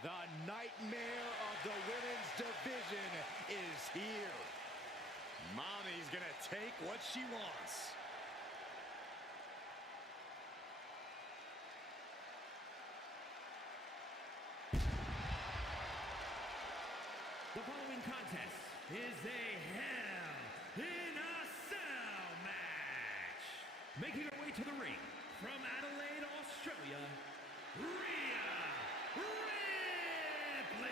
The nightmare of the women's division is here. Mommy's gonna take what she wants. The following contest is a Hell in a Cell match. Making her way to the ring from Adelaide, Australia, Rhea Ripley.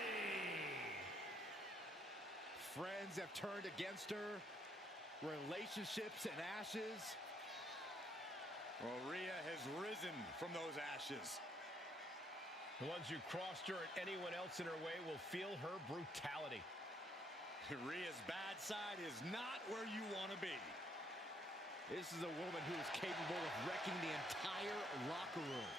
Friends have turned against her. Relationships in ashes. Well, Rhea has risen from those ashes. The ones who crossed her and anyone else in her way will feel her brutality. Rhea's bad side is not where you want to be. This is a woman who is capable of wrecking the entire locker room.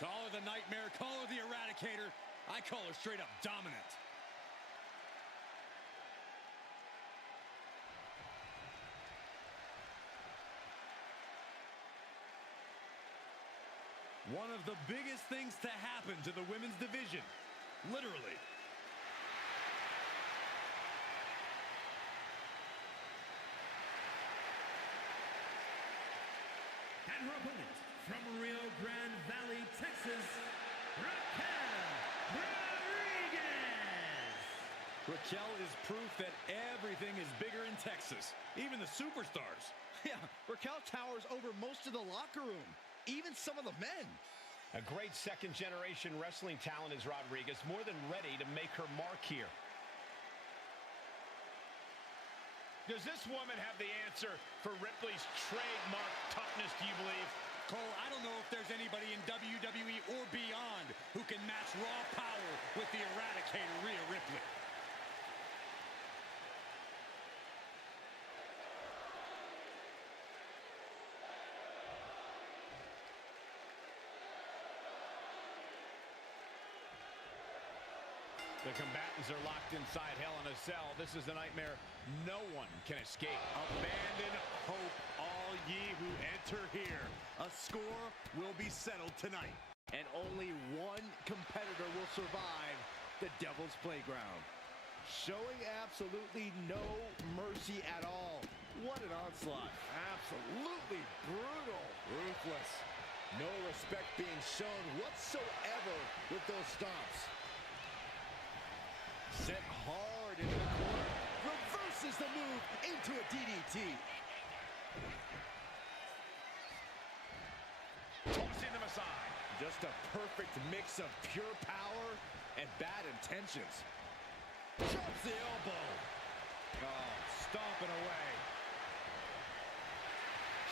Call her the Nightmare, call her the Eradicator. I call her straight up dominant. One of the biggest things to happen to the women's division, literally. And her opponent, from Rio Grande Valley, Texas, Raquel Rodriguez. Raquel is proof that everything is bigger in Texas, even the superstars. Yeah, Raquel towers over most of the locker room, even some of the men. A great second-generation wrestling talent is Rodriguez, more than ready to make her mark here. Does this woman have the answer for Ripley's trademark toughness, do you believe? Cole, I don't know if there's anybody in WWE or beyond who can match raw power with the Eradicator, Rhea Ripley. The combatants are locked inside Hell in a Cell. This is the nightmare no one can escape. Abandon hope, all ye who enter here. A score will be settled tonight. And only one competitor will survive the Devil's Playground. Showing absolutely no mercy at all. What an onslaught. Absolutely brutal. Ruthless. No respect being shown whatsoever with those stomps. Set hard into the corner. Reverses the move into a DDT. Tossing them aside. Just a perfect mix of pure power and bad intentions. Drops the elbow. Oh, stomping away.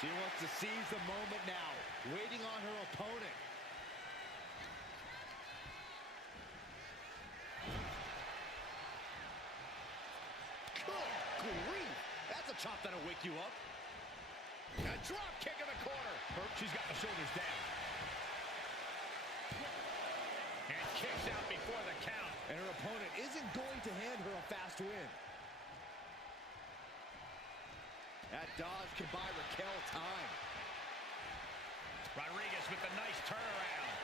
She wants to seize the moment now, waiting on her opponent. Grief. That's a chop that'll wake you up. A drop kick in the corner. She's got the shoulders down. And kicks out before the count. And her opponent isn't going to hand her a fast win. That dodge can buy Raquel time. Rodriguez with the nice turnaround.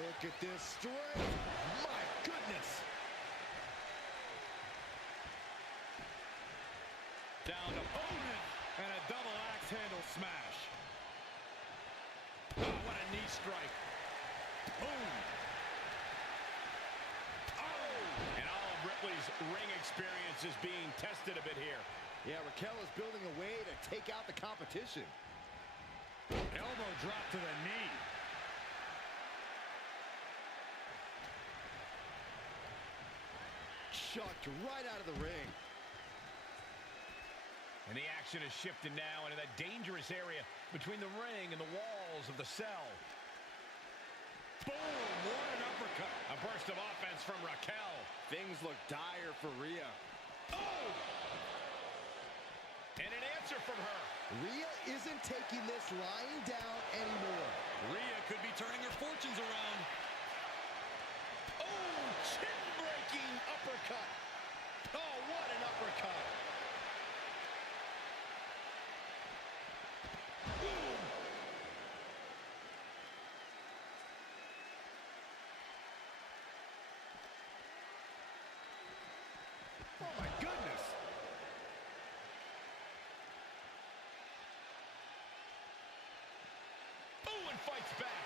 Look at this strength. My goodness. Down to opponent. And a double axe handle smash. Oh, what a knee strike. Boom. Oh! And all of Ripley's ring experience is being tested a bit here. Yeah, Raquel is building a way to take out the competition. Elbow drop to the knee. Chucked right out of the ring. And the action is shifted now into that dangerous area between the ring and the walls of the cell. Boom! What an uppercut. A burst of offense from Raquel. Things look dire for Rhea. Oh! And an answer answer from her. Rhea isn't taking this lying down anymore. Rhea could be turning her fortunes around. Oh, chin-breaking uppercut. Oh, what an uppercut. Boom. Oh, my goodness. Oh, and fights back.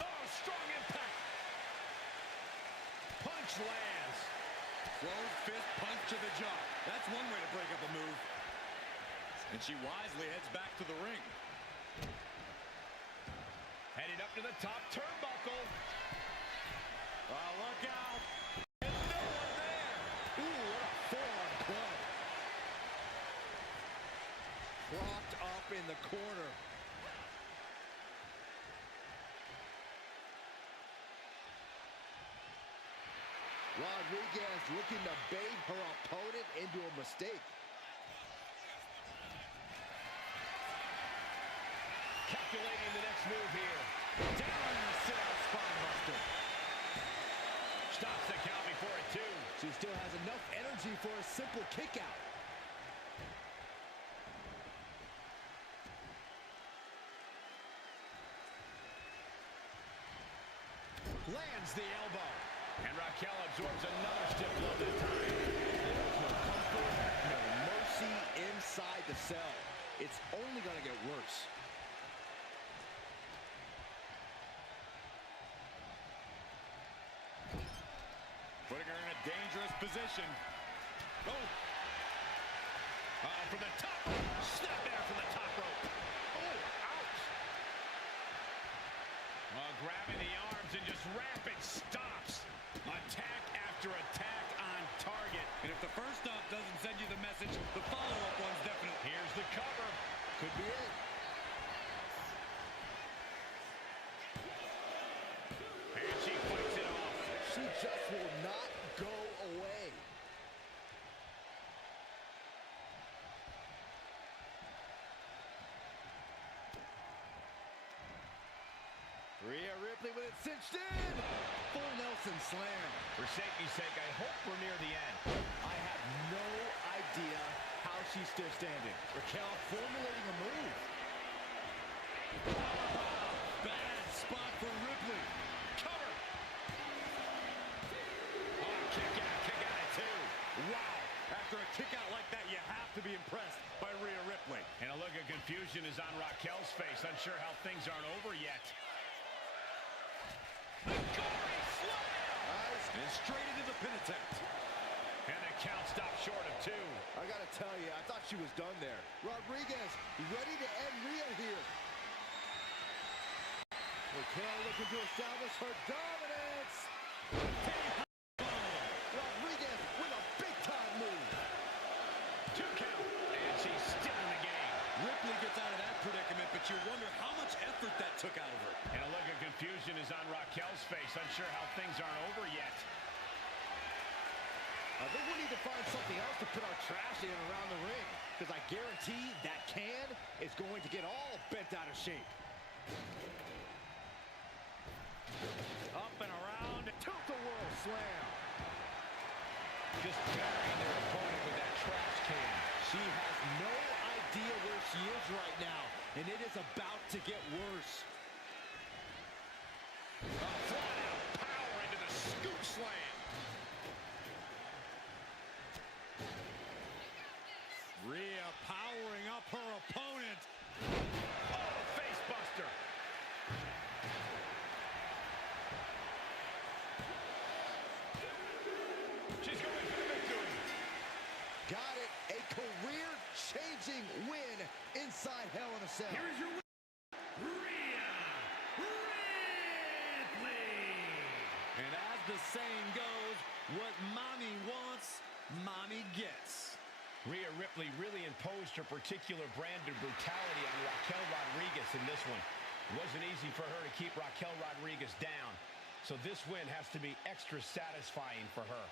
Oh, strong impact. Punch lands. Closed fist punch to the jaw. That's one way to break up a move. And she wisely heads back to the ring. Headed up to the top turnbuckle. Oh, look out. And no one there. Ooh, what a forearm club. Propped up in the corner. Rodriguez looking to bait her opponent into a mistake. Calculating the next move here. Down in the sit-out spine buster. Stops the count before it, too. She still has enough energy for a simple kick out. Lands the elbow. And Raquel absorbs another stiff blow this time. There's no comfort, no mercy inside the cell. It's only going to get worse. Putting her in a dangerous position. Oh. From the top rope. Snap there from the top rope. Oh, ouch. Grabbing the arms and just rapid stops. Attack after attack on target. And if the first stop doesn't send you the message, the follow-up one's definite. Here's the cover. Could be it. And she fights it off. She just will not go away. Rhea Ripley with it cinched in. Full Nelson slam. For safety's sake, I hope we're near the end. I have no idea how she's still standing. Raquel formulating a move. Bad spot for Ripley. Cover. Oh, kick out at two. Wow. After a kick out like that, you have to be impressed by Rhea Ripley. And a look of confusion is on Raquel's face, unsure how things aren't over yet. The gory slam! Nice. And straight into the pin attempt. And the count stopped short of two. I gotta tell you, I thought she was done there. Rodriguez ready to end Rhea here. Raquel looking to establish her dominance. Rodriguez with a big-time move. 2 count. And she's still in the game. Ripley gets out of that predicament, but you wonder how much effort that took out of her. And a look of confusion is on Raquel's face, unsure how things aren't over yet. I think we need to find something else to put our trash in around the ring, because I guarantee that can is going to get all bent out of shape. Up and around, tilt-a-whirl slam. Just burying their opponent with that trash can. She has no idea where she is right now, and it is about to get worse. A flat-out power into the scoop slam. Rhea powering up her opponent. Oh, face buster. She's going for the victory. Got it. A career-changing win inside Hell in a Cell. Here is your winner, Rhea Ripley. And as the saying goes, what mommy wants, mommy gets. Rhea Ripley really imposed her particular brand of brutality on Raquel Rodriguez in this one. It wasn't easy for her to keep Raquel Rodriguez down, so this win has to be extra satisfying for her.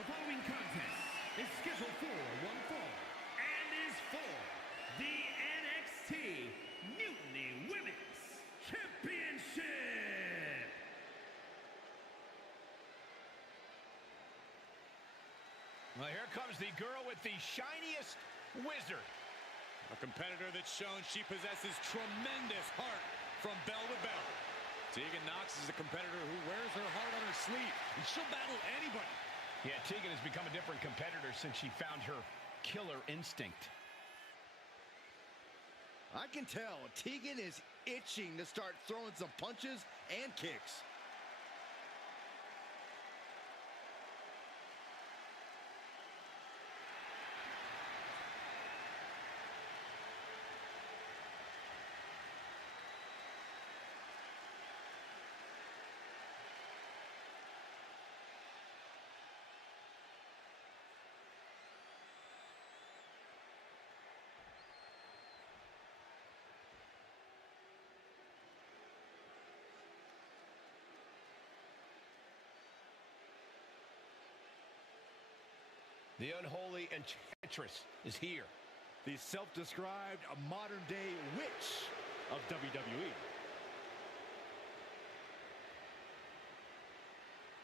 The following contest is scheduled for one fall and is for the NXT Mutiny Women's Championship. Well, here comes the girl with the shiniest wizard. A competitor that's shown she possesses tremendous heart from bell to bell. Tegan Nox is a competitor who wears her heart on her sleeve, and she'll battle anybody. Yeah, Tegan has become a different competitor since she found her killer instinct. I can tell Tegan is itching to start throwing some punches and kicks. The unholy enchantress is here. The self-described modern-day witch of WWE.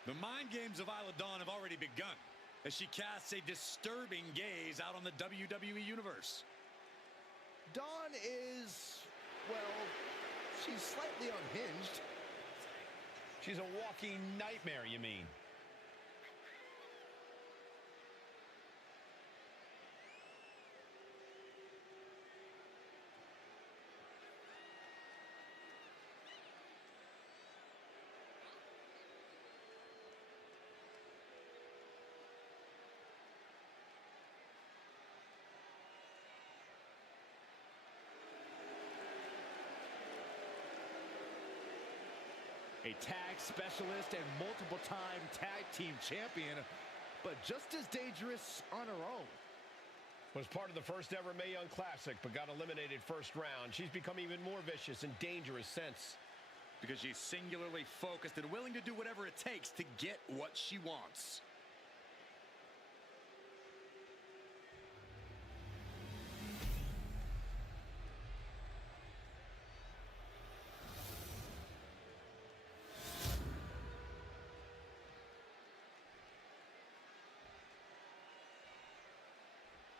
The mind games of Isla Dawn have already begun as she casts a disturbing gaze out on the WWE Universe. Dawn is, well, she's slightly unhinged. She's a walking nightmare, you mean? A tag specialist and multiple-time tag team champion, but just as dangerous on her own. Was part of the first ever Mae Young Classic, but got eliminated first round. She's become even more vicious and dangerous since. Because she's singularly focused and willing to do whatever it takes to get what she wants.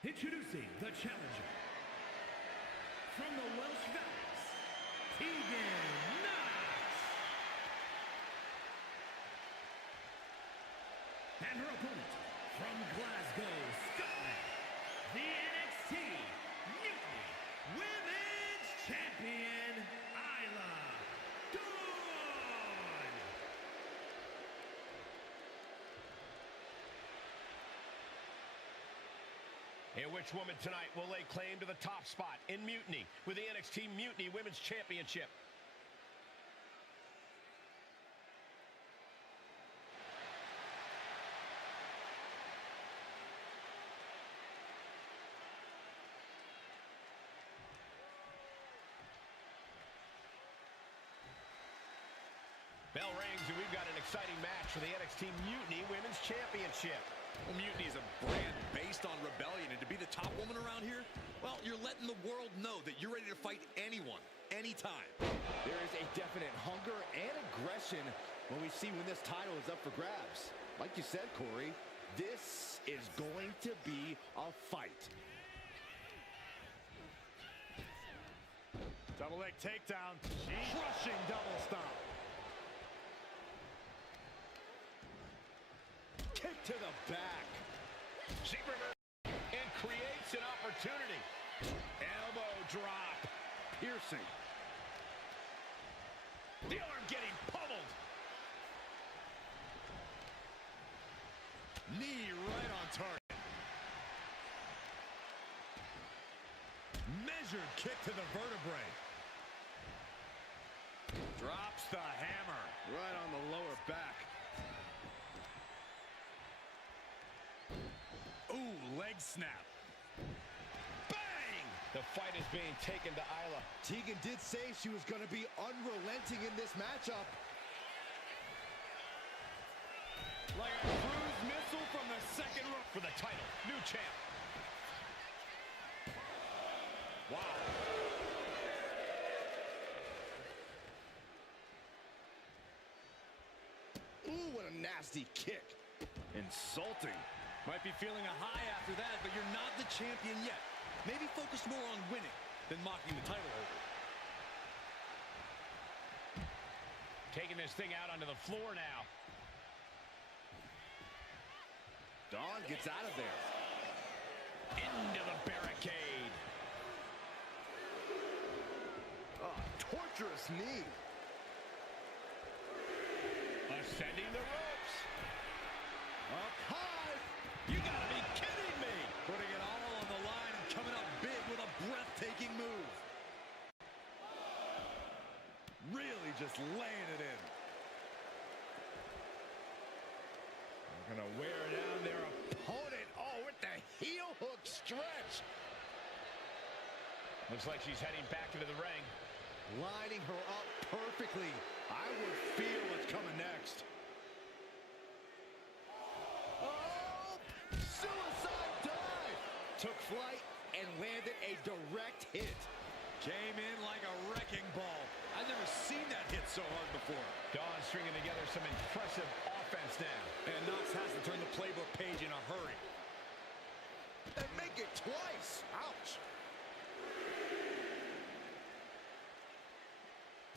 Introducing the challenger from the Welsh Valleys, Tegan Nox. And her opponent from Glasgow, Scotland, the NXT Mutiny Women's Champion, Isla Dawn. And which woman tonight will lay claim to the top spot in Mutiny with the NXT Mutiny Women's Championship? Bell rings, and we've got an exciting match for the NXT Mutiny Women's Championship. Well, Mutiny is a brand based on rebellion, and to be the top woman around here, well, you're letting the world know that you're ready to fight anyone, anytime. There is a definite hunger and aggression when we see when this title is up for grabs. Like you said, Corey, this is going to be a fight. Double leg takedown. Crushing double stomp. Kick to the back. She reverses and creates an opportunity. Elbow drop. Piercing. The arm getting pummeled. Knee right on target. Measured kick to the vertebrae. Drops the hammer. Right on the lower back. Ooh, leg snap. Bang! The fight is being taken to Isla. Tegan did say she was going to be unrelenting in this matchup. Like a cruise missile from the for the title. New champ. Wow. Ooh, what a nasty kick. Insulting. Might be feeling a high after that, but you're not the champion yet. Maybe focus more on winning than mocking the title holder. Taking this thing out onto the floor now. Dawn gets out of there. Into the barricade. Oh, torturous knee. Ascending the ropes. Up high. You gotta be kidding me! Putting it all on the line and coming up big with a breathtaking move. Really just laying it in. They're gonna wear down their opponent. Oh, with the heel hook stretch. Looks like she's heading back into the ring. Lining her up perfectly. I would feel what's coming next. Oh, suicide dive. Took flight and landed a direct hit. Came in like a wrecking ball. I've never seen that hit so hard before. Dawn stringing together some impressive offense now. And Knox has to turn the playbook page in a hurry. And make it twice. Ouch.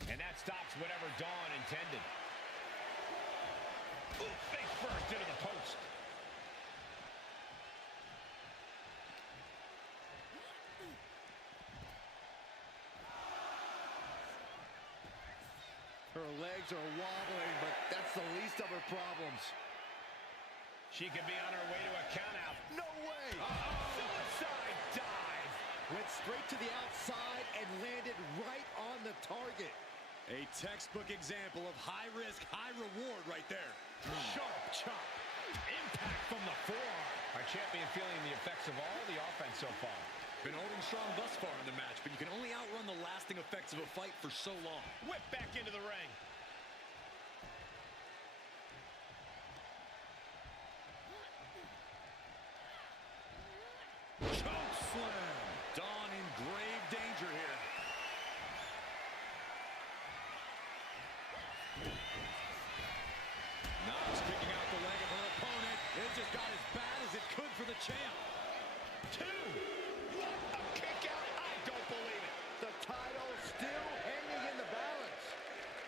And that stops whatever Dawn intended. Ooh, face first into the post. Her legs are wobbling, but that's the least of her problems. She could be on her way to a countout. No way! Suicide dive! Went straight to the outside and landed right on the target. A textbook example of high risk, high reward right there. Sharp chop. Impact from the forearm. Our champion feeling the effects of all the offense so far. Been holding strong thus far in the match, but you can only outrun the lasting effects of a fight for so long. Whip back into the ring. Choke slam. Dawn in grave danger here. Knox kicking out the leg of her opponent. It just got as bad as it could for the champ. Two. What a kick out. I don't believe it. The title still hanging in the balance.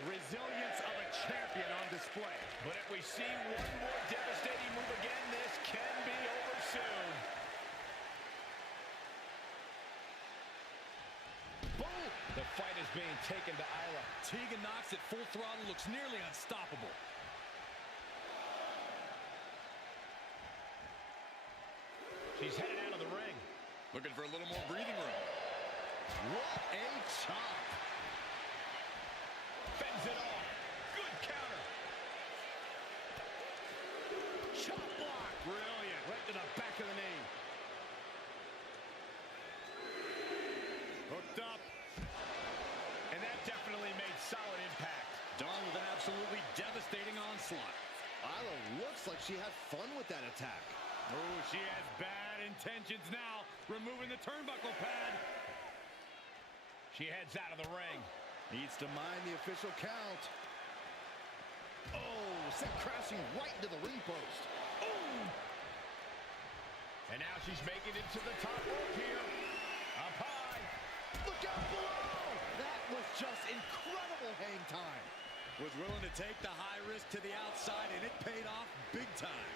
Resilience of a champion on display. But if we see one more devastating move again, this can be over soon. Boom! The fight is being taken to Isla. Tegan Knox at full throttle looks nearly unstoppable. She's headed out of the ring. Looking for a little more breathing room. What a chop! Fends it off. Good counter. Chop block! Brilliant. Right to the back of the knee. Hooked up. And that definitely made solid impact. Dawn with an absolutely devastating onslaught. Isla looks like she had fun with that attack. Oh, she has bad intentions now. Removing the turnbuckle pad. She heads out of the ring. Needs to mind the official count. Oh, sent crashing right into the ring post. Ooh. And now she's making it to the top rope here. Up high. Look out below! That was just incredible hang time. Was willing to take the high risk to the outside, and it paid off big time.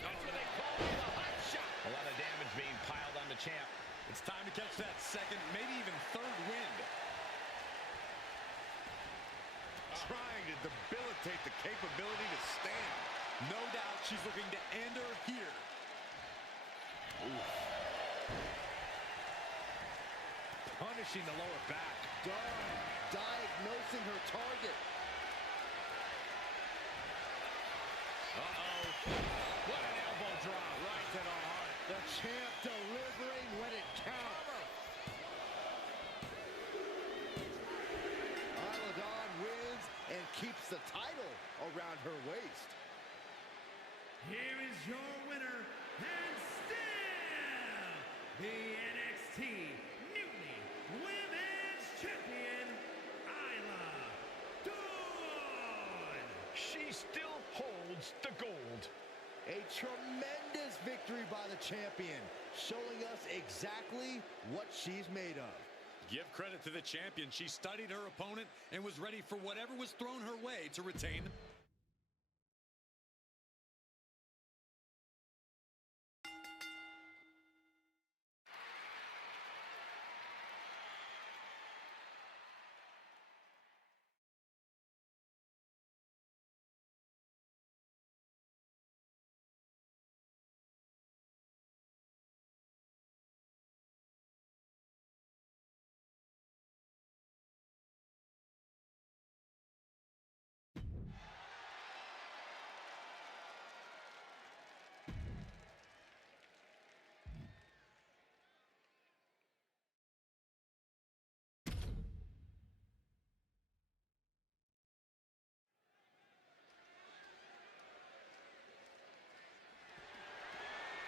That's what they call it, a hot shot. A lot of damage being piled on the champ. It's time to catch that second, maybe even third wind. Trying to debilitate the capability to stand. No doubt she's looking to end her here. Oof. Punishing the lower back. Dawn diagnosing her target. Uh-oh. What an elbow drop. Right to the heart. The champ delivering when it counts. Isla Dawn wins and keeps the title around her waist. here is your winner, and still the NXT Mutiny Women's Champion, Isla Dawn. She still holds the gold. A tremendous victory by the champion, showing us exactly what she's made of. Give credit to the champion. She studied her opponent and was ready for whatever was thrown her way to retain.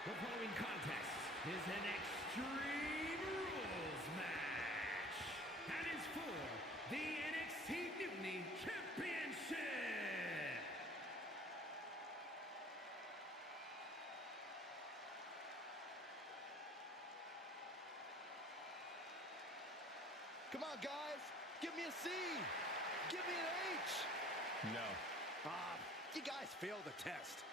The following contest is an Extreme Rules match and is for the NXT Mutiny Championship. Come on, guys. Give me a C. Give me an H. No. You guys failed the test.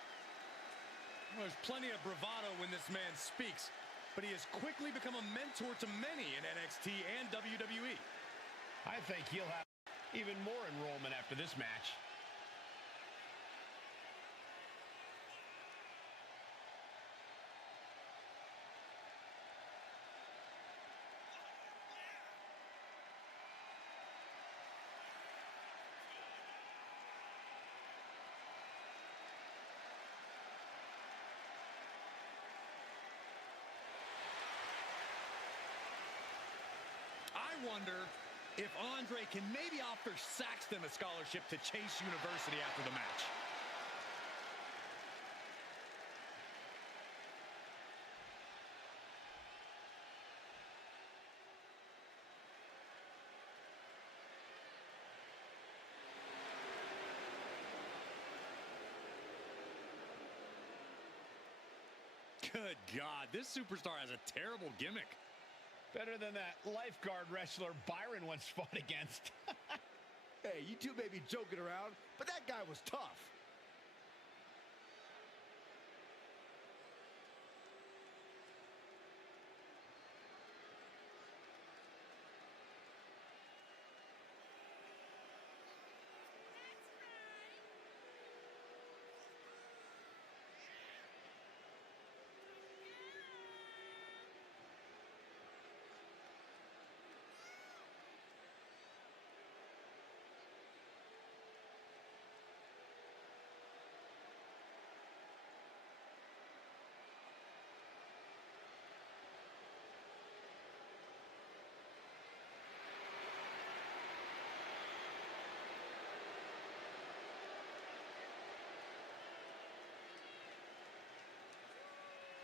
Well, there's plenty of bravado when this man speaks, but he has quickly become a mentor to many in NXT and WWE. I think he'll have even more enrollment after this match. I wonder if Andre can maybe offer Saxton a scholarship to Chase University after the match. Good God, this superstar has a terrible gimmick. Better than that lifeguard wrestler Byron once fought against. Hey, you two may be joking around, but that guy was tough.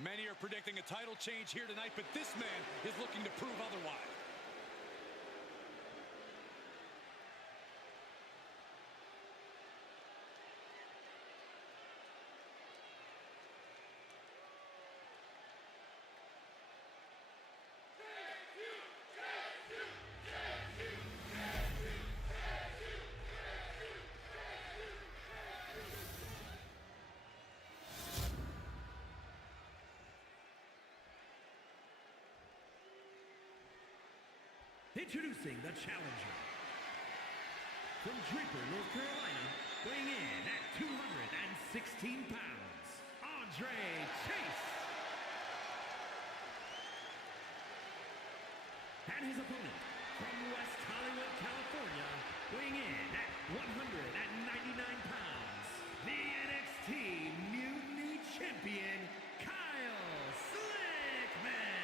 Many are predicting a title change here tonight, but this man is looking to prove otherwise. Introducing the challenger. From Draper, North Carolina, weighing in at 216 pounds, Andre Chase. And his opponent, from West Hollywood, California, weighing in at 199 pounds, the NXT Mutiny Champion, Kyle Slickman.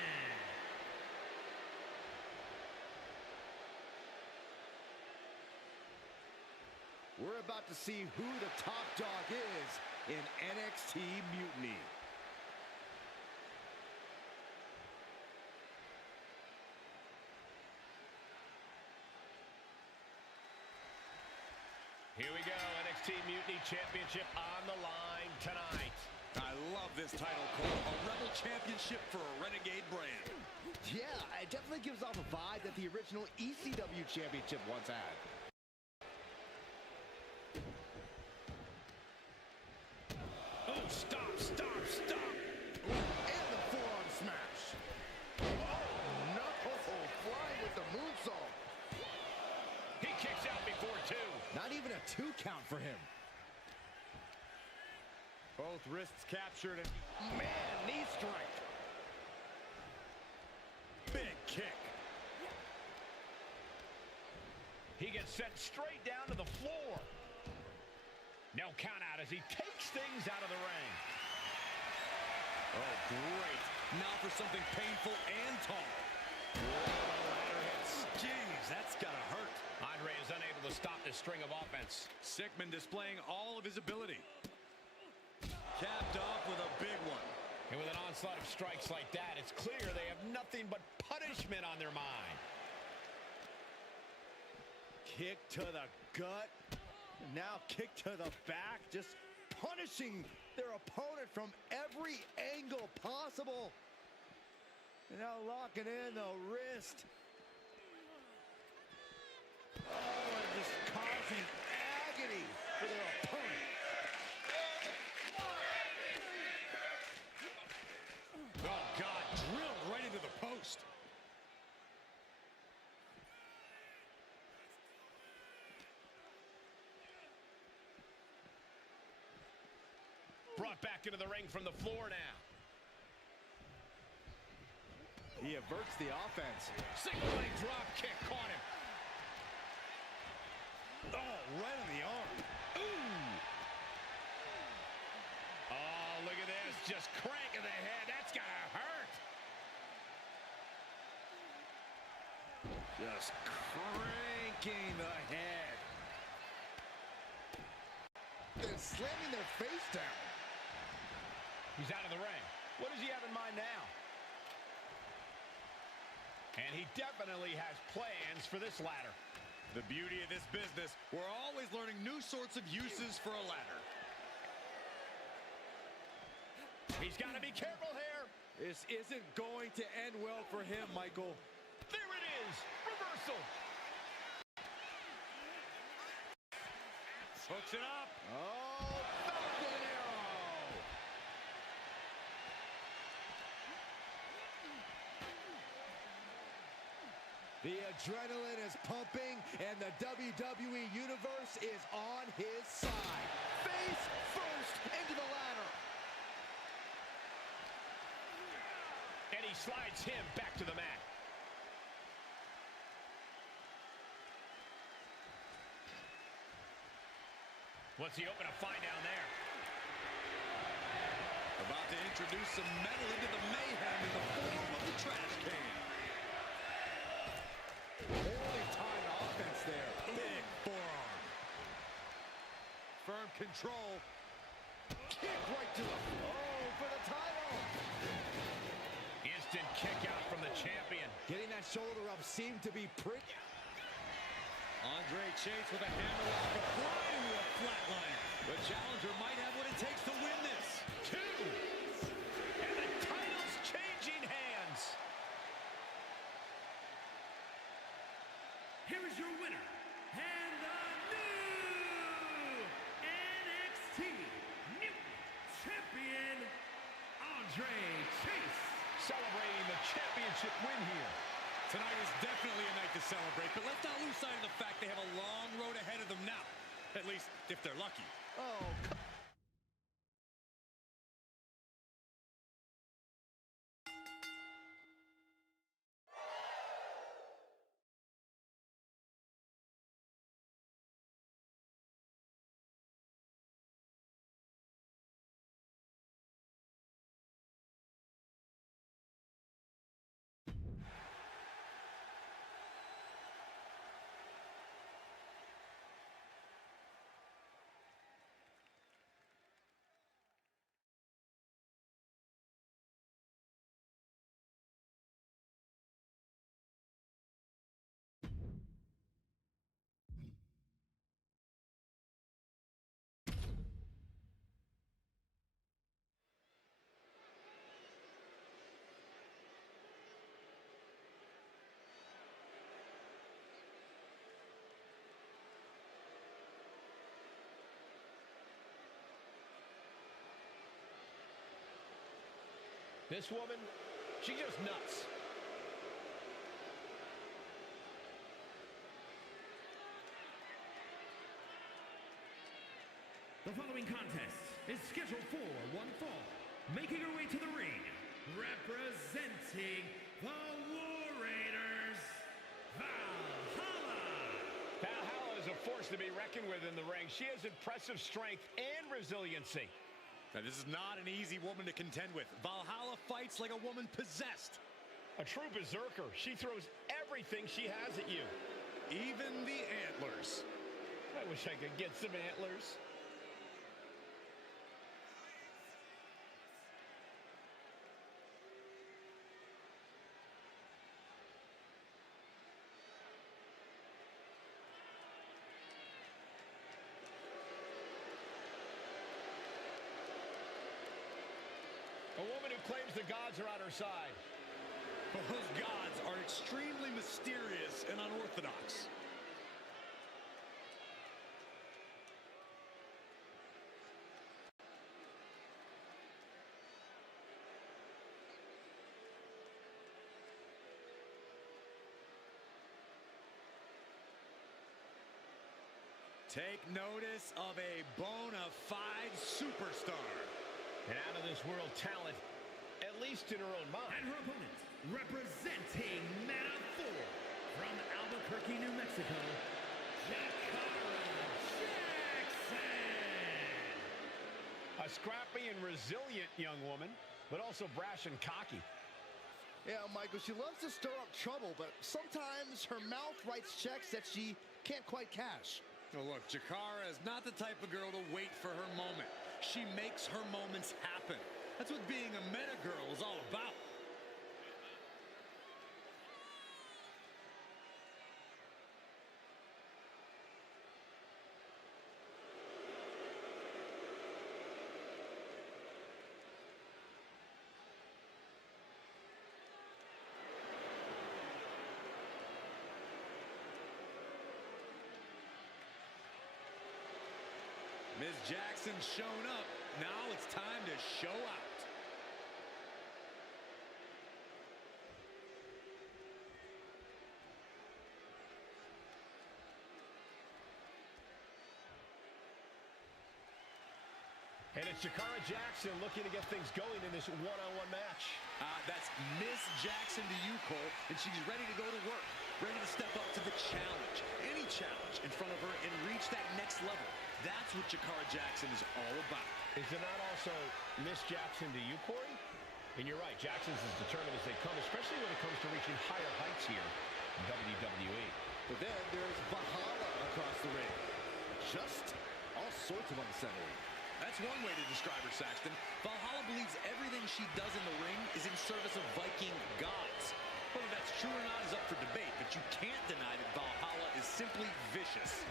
We're about to see who the top dog is in NXT Here we go, NXT Mutiny Championship on the line tonight. I love this title, Cole. A Rebel Championship for a Renegade brand. Yeah, it definitely gives off a vibe that the original ECW Championship once had. Oh, stop, stop, stop. And the forearm smash. Oh, no. Flying with the moonsault. He kicks out before two. Not even a 2 count for him. Both wrists captured and Man, knee strike. Big kick. He gets sent straight down to the floor. No count out as he takes things out of the ring. Oh, great. Now for something painful and tall. Ladder hits. Jeez, that's gotta hurt. Andre is unable to stop this string of offense. Sickman displaying all of his ability. Capped off with a big one. And with an onslaught of strikes like that, it's clear they have nothing but punishment on their mind. Kick to the gut. Now kick to the back. Just punishing their opponent from every angle possible. And now locking in the wrist. Oh, and just causing agony for their opponent. Oh, God, drilled right into the post. Brought back into the ring from the floor now. He averts the offense. Single leg drop kick caught him. Oh, right on the arm. Ooh. Oh, look at this. Just cranking the head. That's gotta hurt. Just cranking the head. Then slamming their face down. He's out of the ring. What does he have in mind now? And he definitely has plans for this ladder. The beauty of this business, we're always learning new sorts of uses for a ladder. He's got to be careful here. This isn't going to end well for him, Michael. There it is. Reversal. Hooks it up. Oh, Falcon Arrow. The adrenaline is pumping, and the WWE Universe is on his side. Face first into the ladder. And he slides him back to the mat. What's he hoping to find down there? About to introduce some metal into the mayhem in the form of the trash can. Poorly timed offense there. Big forearm. Firm control. Kick right to the... Oh, for the title. Instant kick out from the champion. Getting that shoulder up seemed to be pretty... Andre Chase with a hammerlock applied into a flatliner. The challenger might have what it takes to win this. 2. And the title's changing hands. Here is your winner, and the new NXT Mutant Champion, Andre Chase. Celebrating the championship win here. Tonight is definitely a night to celebrate, but let's not lose sight of the fact they have a long road ahead of them now. At least, if they're lucky. Oh, This woman, she's just nuts. The following contest is scheduled for one fall. Making her way to the ring, representing the War Raiders, Valhalla. Valhalla is a force to be reckoned with in the ring. She has impressive strength and resiliency. Now, this is not an easy woman to contend with. Valhalla fights like a woman possessed. A true berserker. She throws everything she has at you. Even the antlers. I wish I could get some antlers. A woman who claims the gods are on her side. But those gods are extremely mysterious and unorthodox. Take notice of a bona fide superstar. An out-of-this-world talent, at least in her own mind. And her opponent, representing Man of Thor, from Albuquerque, New Mexico, Jakara Jackson. A scrappy and resilient young woman, but also brash and cocky. Yeah, Michael, she loves to stir up trouble, but sometimes her mouth writes checks that she can't quite cash. Oh, look, Jakara is not the type of girl to wait for her moment. She makes her moments happen. That's what being a meta girl is all about. Ms. Jackson's shown up. Now it's time to show out. And it's Jakara Jackson looking to get things going in this one-on-one match. That's Miss Jackson to you, Cole, and she's ready to go to work, ready to step up to the challenge, any challenge in front of her, and reach that next level. That's what Jakara Jackson is all about. Is it not also Miss Jackson to you, Corey? And you're right, Jackson's as determined as they come, especially when it comes to reaching higher heights here in WWE. But then there's Valhalla across the ring. Just all sorts of unsettling. That's one way to describe her, Saxton. Valhalla believes everything she does in the ring is in service of Viking gods. Whether that's true or not is up for debate, but you can't deny that Valhalla is simply vicious.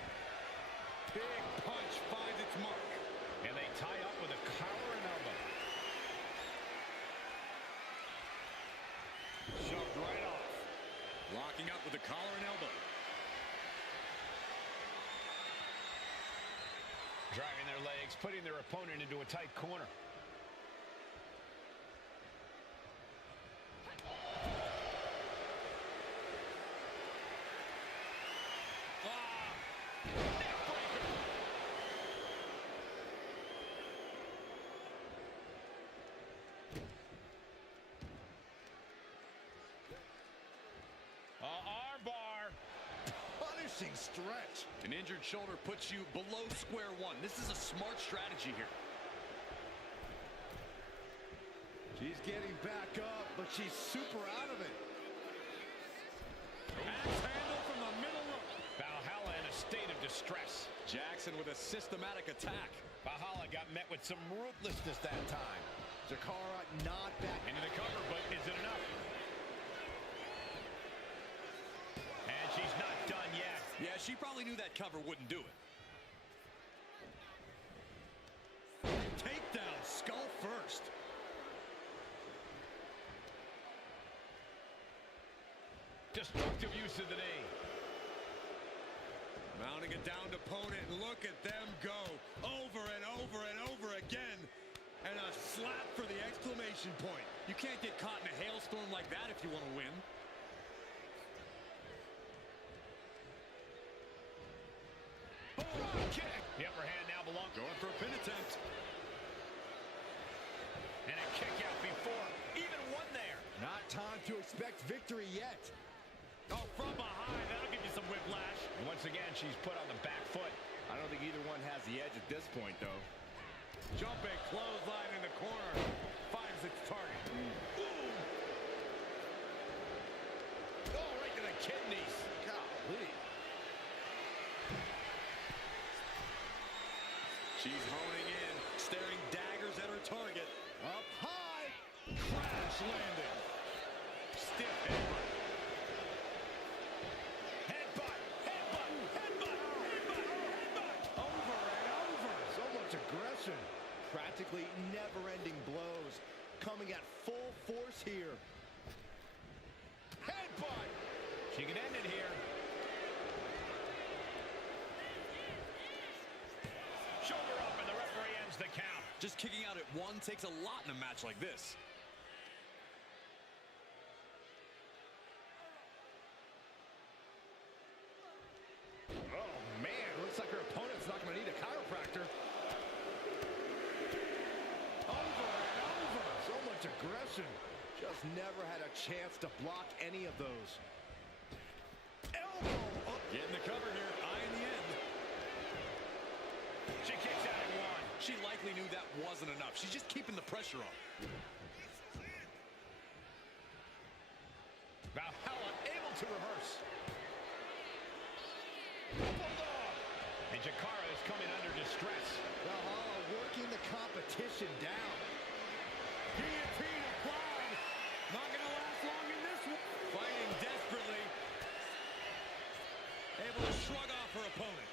Big punch finds its mark. And they tie up with a collar and elbow. Shoved right off. Locking up with a collar and elbow. Driving their legs, putting their opponent into a tight corner. Armbar. Punishing stretch. An injured shoulder puts you below square one. This is a smart strategy here. She's getting back up, but she's super out of it. Axe handle from the middle rope. Valhalla in a state of distress. Jackson with a systematic attack. Valhalla got met with some ruthlessness that time. Jakara not back. Into the cover, but is it enough? And she's not done yet. Yeah, she probably knew that cover wouldn't do it. Takedown, skull first. Destructive use of the knee. Mounting a downed opponent, and look at them go. Over and over and over again. And a slap for the exclamation point. You can't get caught in a hailstorm like that if you want to win. Drop kick. The upper hand now belongs. Going for a pin attempt. And a kick out before even one there. Not time to expect victory yet. Oh, from behind. That'll give you some whiplash. And once again, she's put on the back foot. I don't think either one has the edge at this point, though. Jumping clothesline in the corner. Finds its target. Boom. Oh, right to the kidneys. Golly. She's honing in, staring daggers at her target. Up high. Crash landing. Stiff headbutt. Headbutt. Headbutt. Headbutt. Headbutt. Headbutt. Over and over. So much aggression. Practically never-ending blows. Coming at full force here. Headbutt. She can end it here. Shoulder up, and the referee ends the count. Just kicking out at one takes a lot in a match like this. Oh, man. Looks like her opponent's not going to need a chiropractor. Over and over. So much aggression. Just never had a chance to block any of those. Elbow up. Getting the cover here, eye in the end. She kicks out at one. She likely knew that wasn't enough. She's just keeping the pressure on. Valhalla able to reverse. Bulldog. And Jakara is coming under distress. Valhalla working the competition down. Guillotine applied. Not going to last long in this one. Fighting desperately. Able to shrug off her opponent.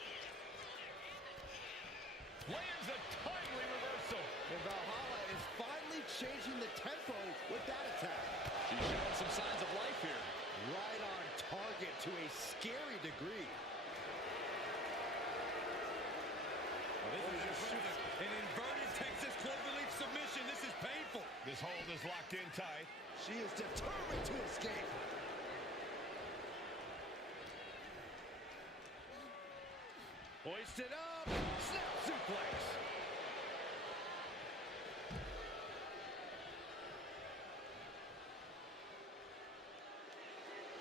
Lands a timely reversal. And Valhalla is finally changing the tempo with that attack. She's showing some signs of life here. Right on target to a scary degree. This is an inverted Texas cloverleaf submission. This is painful. This hold is locked in tight. She is determined to escape. Hoisted up. Snap suplex.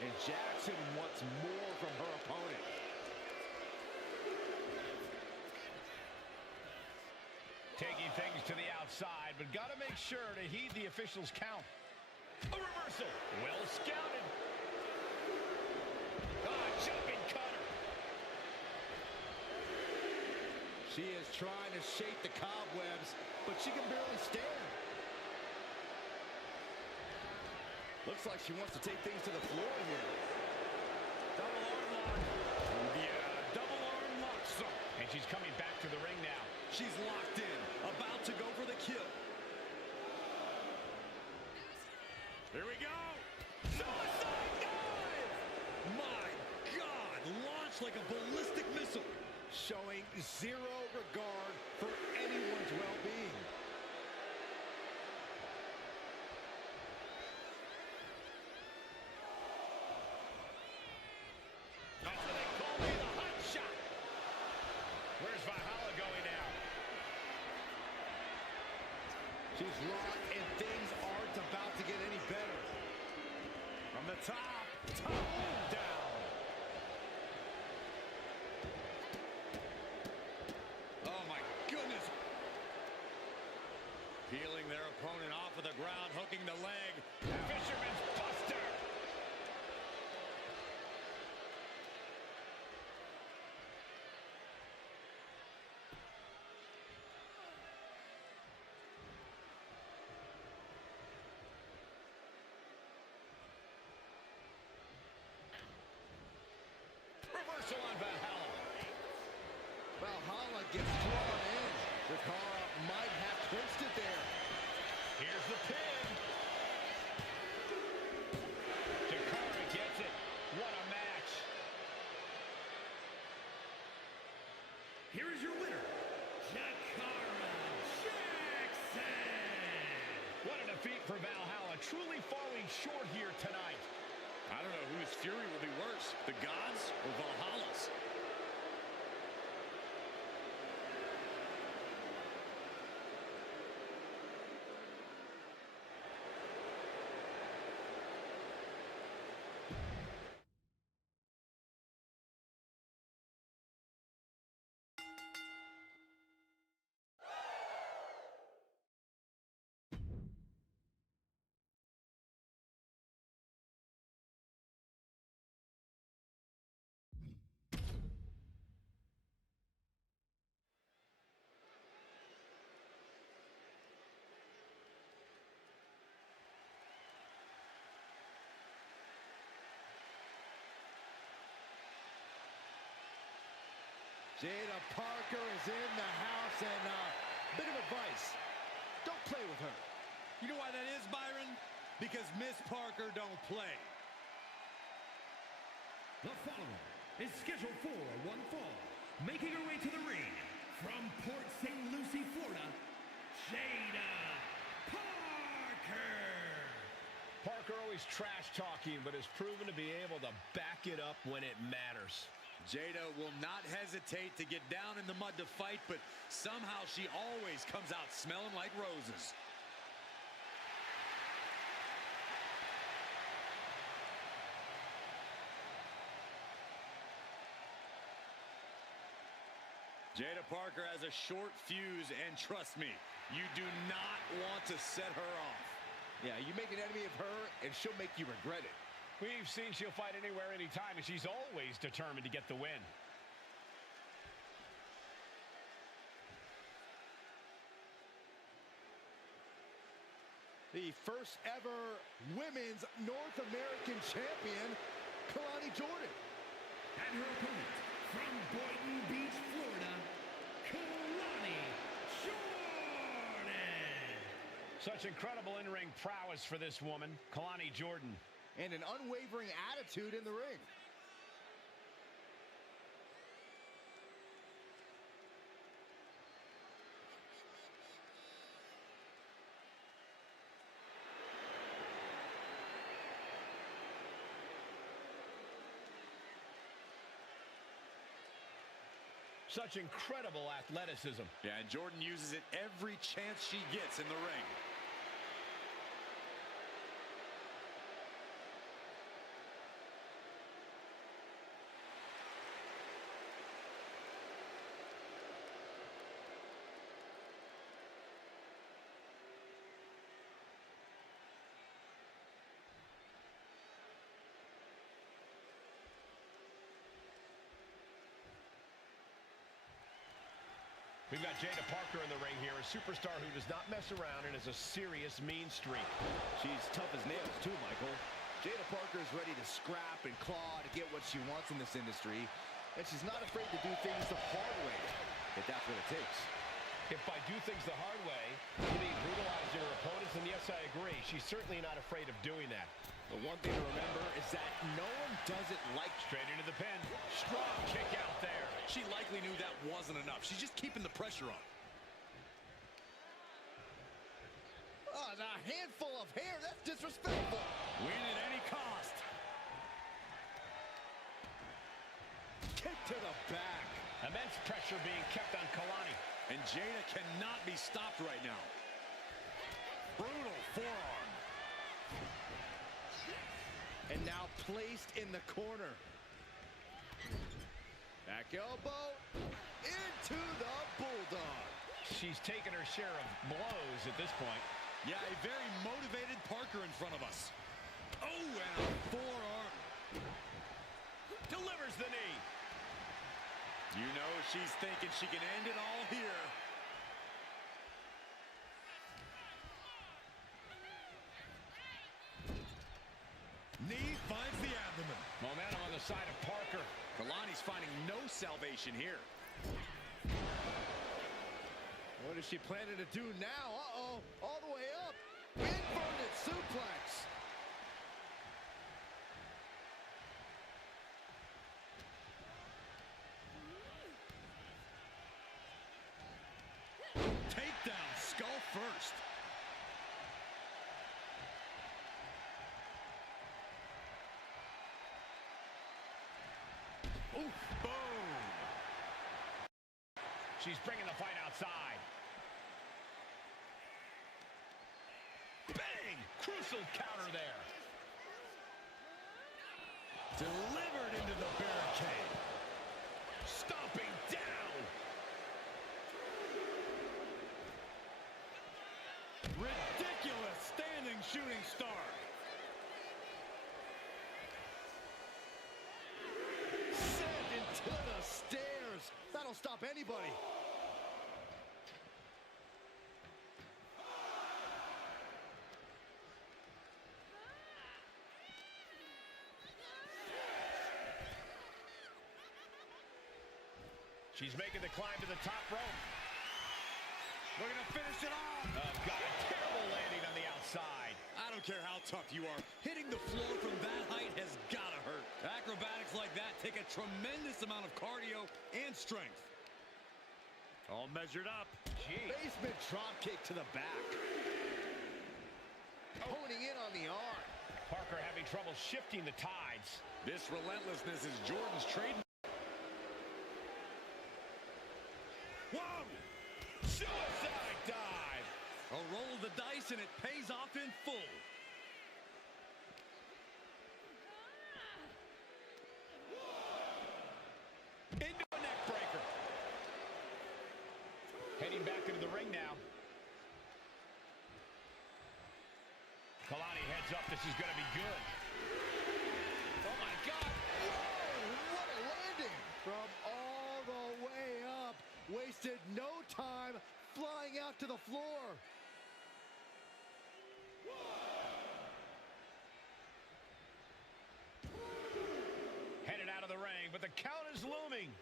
And Jackson wants more from her opponent. Taking things to the outside, but got to make sure to heed the officials' count. A reversal. Well scouted. Jumping cutter. She is trying to shake the cobwebs, but she can barely stand. Looks like she wants to take things to the floor here. Double arm lock. Yeah, double arm lock. And she's coming back to the ring now. She's locked in, about to go for the kill. Here we go. Suicide dive! My God, launched like a ballistic missile. Showing zero regard for anyone's well-being. That's what they call me, the hot shot. Where's Valhalla going now? She's locked, and things aren't about to get any better. From the top down. Oh, my goodness. Peeling their opponent off of the ground, hooking the leg. Fisherman's Buster. Reversal on Valhalla. Valhalla gets drawn in. Jakara might have clinched it there. Here's the pin. Jakara gets it. What a match. Here is your winner, Jakara Jackson. What a defeat for Valhalla. truly falling short here tonight. I don't know whose fury will be worse, the Gods or Valhalla's. Jada Parker is in the house, and bit of advice. Don't play with her. You know why that is, Byron? Because Miss Parker don't play. The following is scheduled for one fall. Making her way to the ring from Port St. Lucie, Florida, Jada Parker. Parker always trash talking, but has proven to be able to back it up when it matters. Jada will not hesitate to get down in the mud to fight, but somehow she always comes out smelling like roses. Jada Parker has a short fuse, and trust me, you do not want to set her off. Yeah, you make an enemy of her, and she'll make you regret it. We've seen she'll fight anywhere, anytime, and she's always determined to get the win. The first ever Women's North American Champion, Kalani Jordan. And her opponent from Boynton Beach, Florida, Kalani Jordan. Such incredible in-ring prowess for this woman, Kalani Jordan. And an unwavering attitude in the ring. Such incredible athleticism. Yeah, and Jordan uses it every chance she gets in the ring. We've got Jada Parker in the ring here, a superstar who does not mess around and has a serious mean streak. She's tough as nails too, Michael. Jada Parker is ready to scrap and claw to get what she wants in this industry, and she's not afraid to do things the hard way, if that's what it takes. If by do things the hard way, you mean brutalizing her opponents, then yes, I agree. She's certainly not afraid of doing that. The one thing to remember is that no one does it like Straight into the pin. Strong kick out there. She likely knew that wasn't enough. She's just keeping the pressure on. Oh, a handful of hair. That's disrespectful. Win at any cost. Kick to the back. Immense pressure being kept on Kalani. And Jada cannot be stopped right now. Brutal forearm. And now placed in the corner. Back elbow into the bulldog. She's taken her share of blows at this point. Yeah, a very motivated Parker in front of us. Oh, and a forearm. Delivers the knee. You know she's thinking she can end it all here. Knee finds the abdomen. Momentum on the side of Parker. Kalani's finding no salvation here. What is she planning to do now? Uh-oh, all the way up. Inverted suplex. Takedown, skull first. She's bringing the fight outside. Bang! Crucial counter there. Delivered into the barricade. Stomping down. Ridiculous standing shooting star. Sent into the stairs. That'll stop anybody. She's making the climb to the top rope. We're going to finish it off. Oh, God, a terrible landing on the outside. I don't care how tough you are. Hitting the floor from that height has got to hurt. Acrobatics like that take a tremendous amount of cardio and strength. All measured up. Gee. Basement drop kick to the back. Honing in on the arm. Parker having trouble shifting the tides. This relentlessness is Jordan's trademark. Whoa! Suicide dive! A roll of the dice and it pays off in full. Into a neck breaker. Heading back into the ring now. Kalani heads up. This is going to be good. Oh, my God. Whoa, what a landing. From all the way up. Wasted no time flying out to the floor. Headed out of the ring, but the count is looming.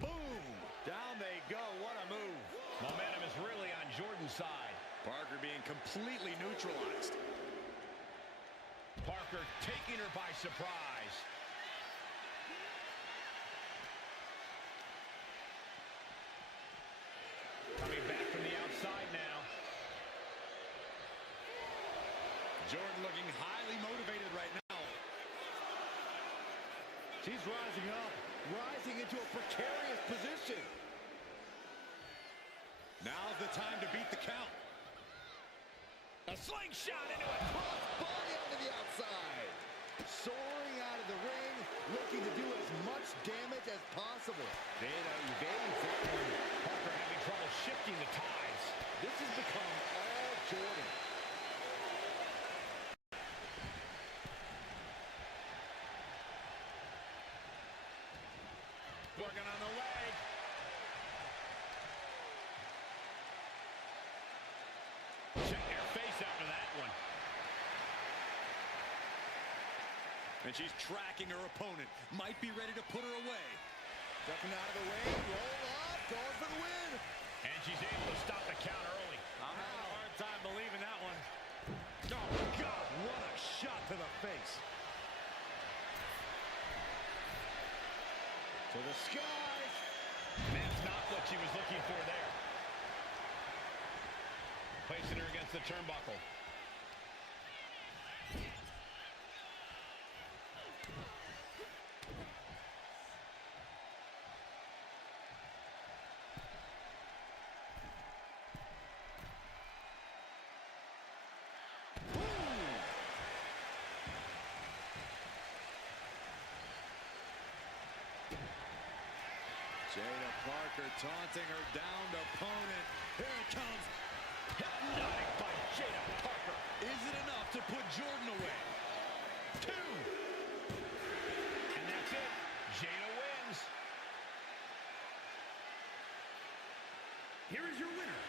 Boom. Down they go. What a move. Momentum is really on Jordan's side. Parker being completely neutralized. Parker taking her by surprise. Coming back from the outside now. Jordan looking highly motivated right now. She's rising up, rising into a precarious position. Now's the time to beat the count. A slingshot into it. Cross body onto the outside. Soaring out of the ring, looking to do as much damage as possible. Veda evades that one. Parker having trouble shifting the tides. This has become all Jordan. Working on the leg. Check your face after that one. And she's tracking her opponent. Might be ready to put her away. Ducking out of the way, roll up, going for the win. And she's able to stop the count early. I'm having a hard time believing that one. Oh, God, what a shot to the face. To the skies. That's not what she was looking for there. Placing her against the turnbuckle. Jada Parker taunting her downed opponent. Here it comes. Hypnotic by Jada Parker. Is it enough to put Jordan away? 2. And that's it. Jada wins. Here is your winner,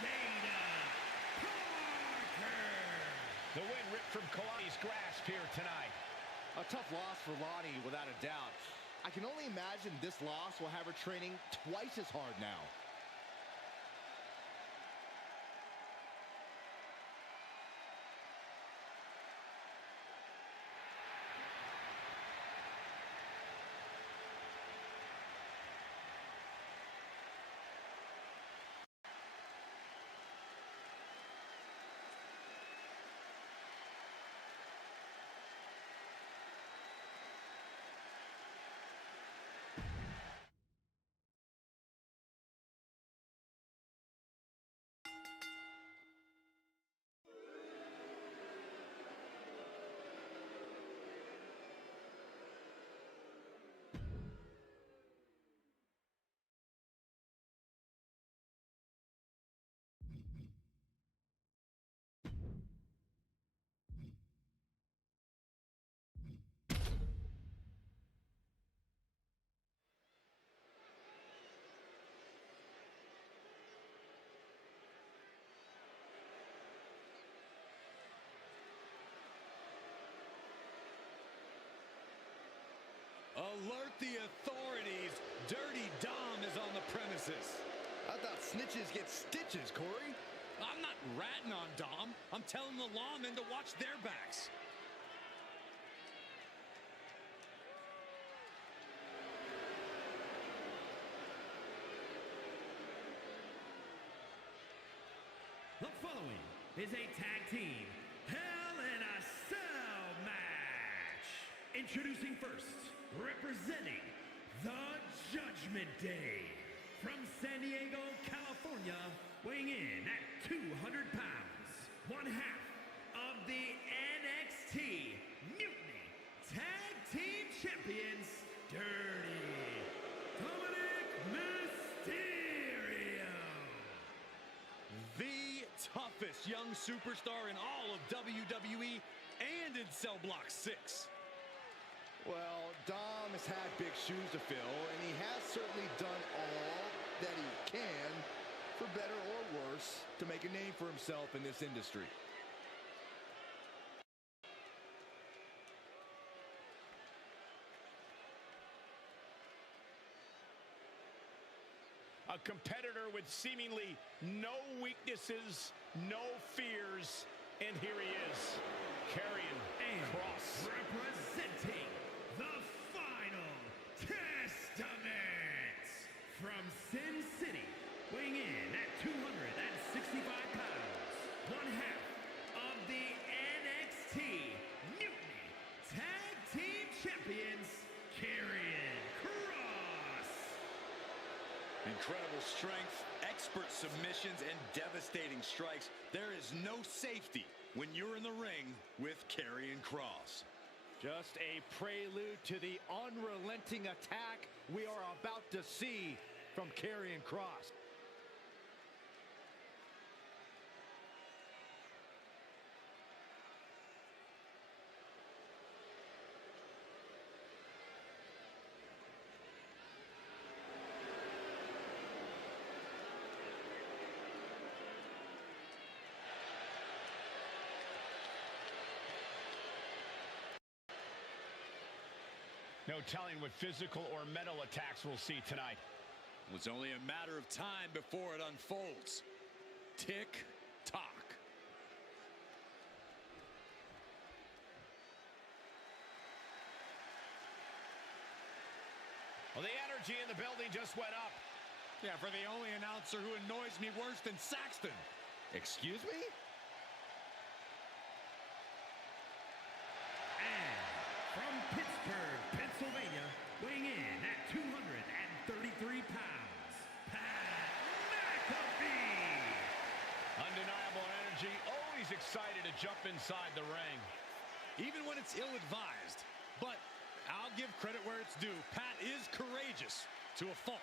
Jada Parker. The win ripped from Kalani's grasp here tonight. A tough loss for Lonnie, without a doubt. I can only imagine this loss will have her training twice as hard now. Alert the authorities. Dirty Dom is on the premises. I thought snitches get stitches, Corey. I'm not ratting on Dom. I'm telling the lawmen to watch their backs. The following is a tag team Hell in a Cell match. Introducing first, representing the Judgment Day. From San Diego, California, weighing in at 200 pounds, one half of the NXT Mutiny Tag Team Champions, Dirty Dominic Mysterio. The toughest young superstar in all of WWE and in Cell Block 6. Well, Dom has had big shoes to fill, and he has certainly done all that he can, for better or worse, to make a name for himself in this industry. A competitor with seemingly no weaknesses, no fears, and here he is, Karrion Kross. Representing the Final Testament from Sin City, weighing in at 265 pounds, one half of the NXT Mutiny Tag Team Champions, Karrion Kross. Incredible strength, expert submissions, and devastating strikes. There is no safety when you're in the ring with Karrion Kross. Just a prelude to the unrelenting attack we are about to see from Karrion Kross. No telling what physical or mental attacks we'll see tonight. It's only a matter of time before it unfolds. Tick tock. Well, the energy in the building just went up. Yeah, for the only announcer who annoys me worse than Saxton. Excuse me? And from Pittsburgh, Pennsylvania, weighing in at 233 pounds, Pat McAfee. Undeniable energy, always excited to jump inside the ring. Even when it's ill-advised. But I'll give credit where it's due. Pat is courageous to a fault.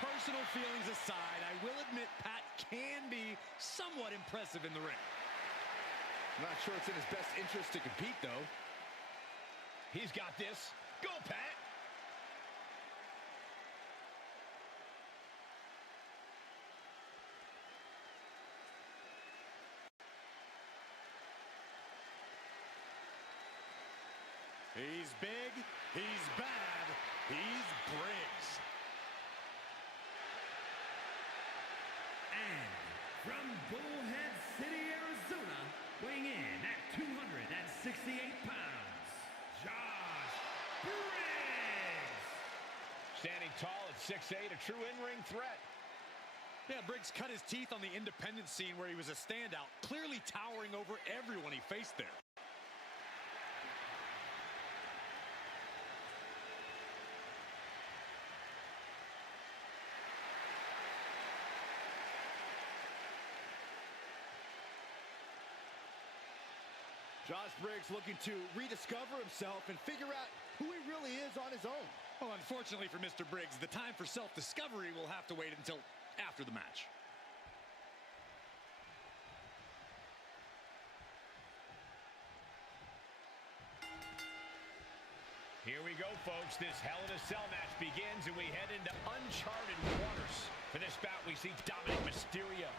Personal feelings aside, I will admit Pat can be somewhat impressive in the ring. I'm not sure it's in his best interest to compete, though. He's got this. Go, Pat. He's big, he's bad, he's Briggs. And from Bullhead City, Arizona, weighing in at 268 pounds, Josh Briggs. Standing tall at 6'8", a true in-ring threat. Yeah, Briggs cut his teeth on the independent scene where he was a standout, clearly towering over everyone he faced there. Josh Briggs looking to rediscover himself and figure out who he really is on his own. Well, unfortunately for Mr. Briggs, the time for self-discovery will have to wait until after the match. Here we go, folks. This Hell in a Cell match begins, and we head into uncharted waters. For this bout, we see Dominic Mysterio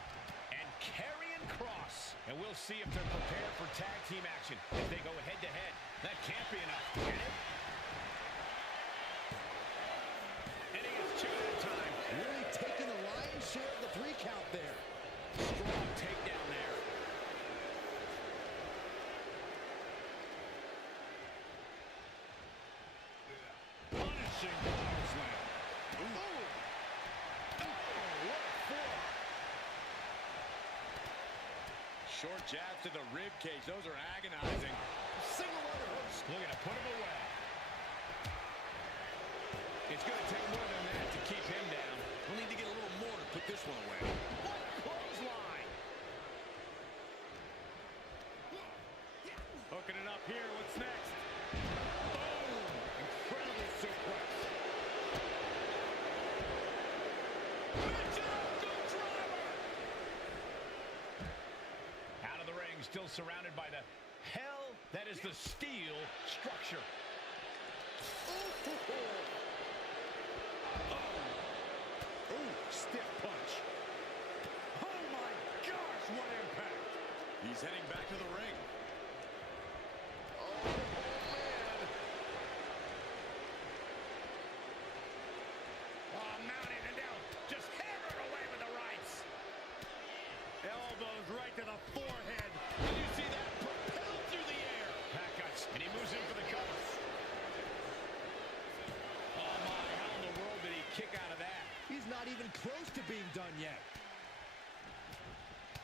and Karrion Kross. And we'll see if they're prepared for tag team action as they go head-to-head. That can't be enough. Can it? And he gets two at a time. Really taking the lion's share of the 3 count there. Strong takedown there. Punishing power slam. Oh, what a forearm. Short jabs to the rib cage. Those are agonizing. Single underhook. Looking to put him away. It's going to take more than that to keep him down. We'll need to get a little more to put this one away. What a clothesline. Hooking it up here. What's next? Boom! Incredible suplex. Out of the ring, still surrounded by the hell that is the steel structure. Ooh, stiff punch. Oh my gosh, what impact. He's heading back to the ring. Oh, man. Oh, mounting it down. Just hammered away with the rights. Elbows right to the forehead. Did you see that? Propelled through the air. Back cuts, and he moves in for the cover. Oh my, how in the world did he kick out of that? He's not even close to being done yet.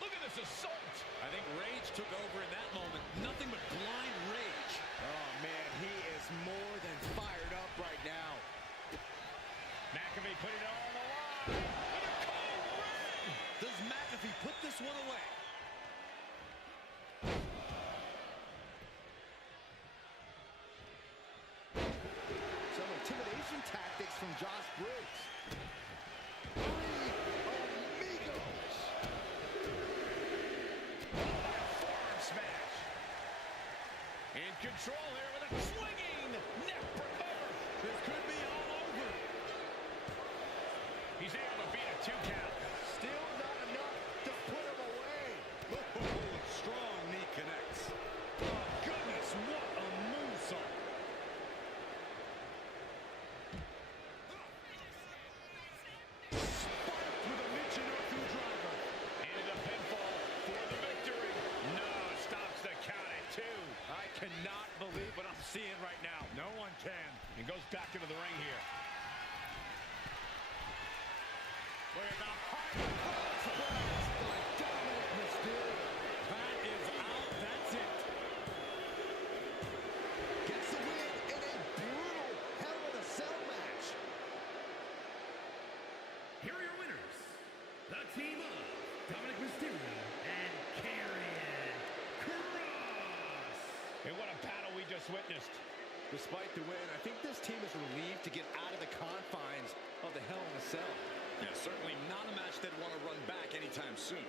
Look at this assault. I think rage took over in that moment. Nothing but blind rage. Oh, man, he is more than fired up right now. McAfee put it all on the line. With a cold red. Does McAfee put this one away? Some intimidation tactics from Josh Briggs. 3 amigos. Forearm smash. In control here with a swinging neck recover. This could be all over. He's able to beat a 2 count. Still not enough to put him away. Oh, strong knee connects. Oh, goodness, what a moonsault. Spiked with a Michinoku driver. Into the pinfall for the victory. No, stops the count at 2. I cannot believe what I'm seeing right now. No one can. And goes back into the ring here. Look at the high cross blast by Dominic Mysterio. That is out. That's it. Gets the win in a brutal Hell in a Cell match. Here are your winners. The team of Dominic Mysterio and Karrion Kross. And what a battle we just witnessed. Despite the win, I think this team is relieved to get out of the confines of the Hell in a Cell. Yeah, certainly not a match they'd want to run back anytime soon.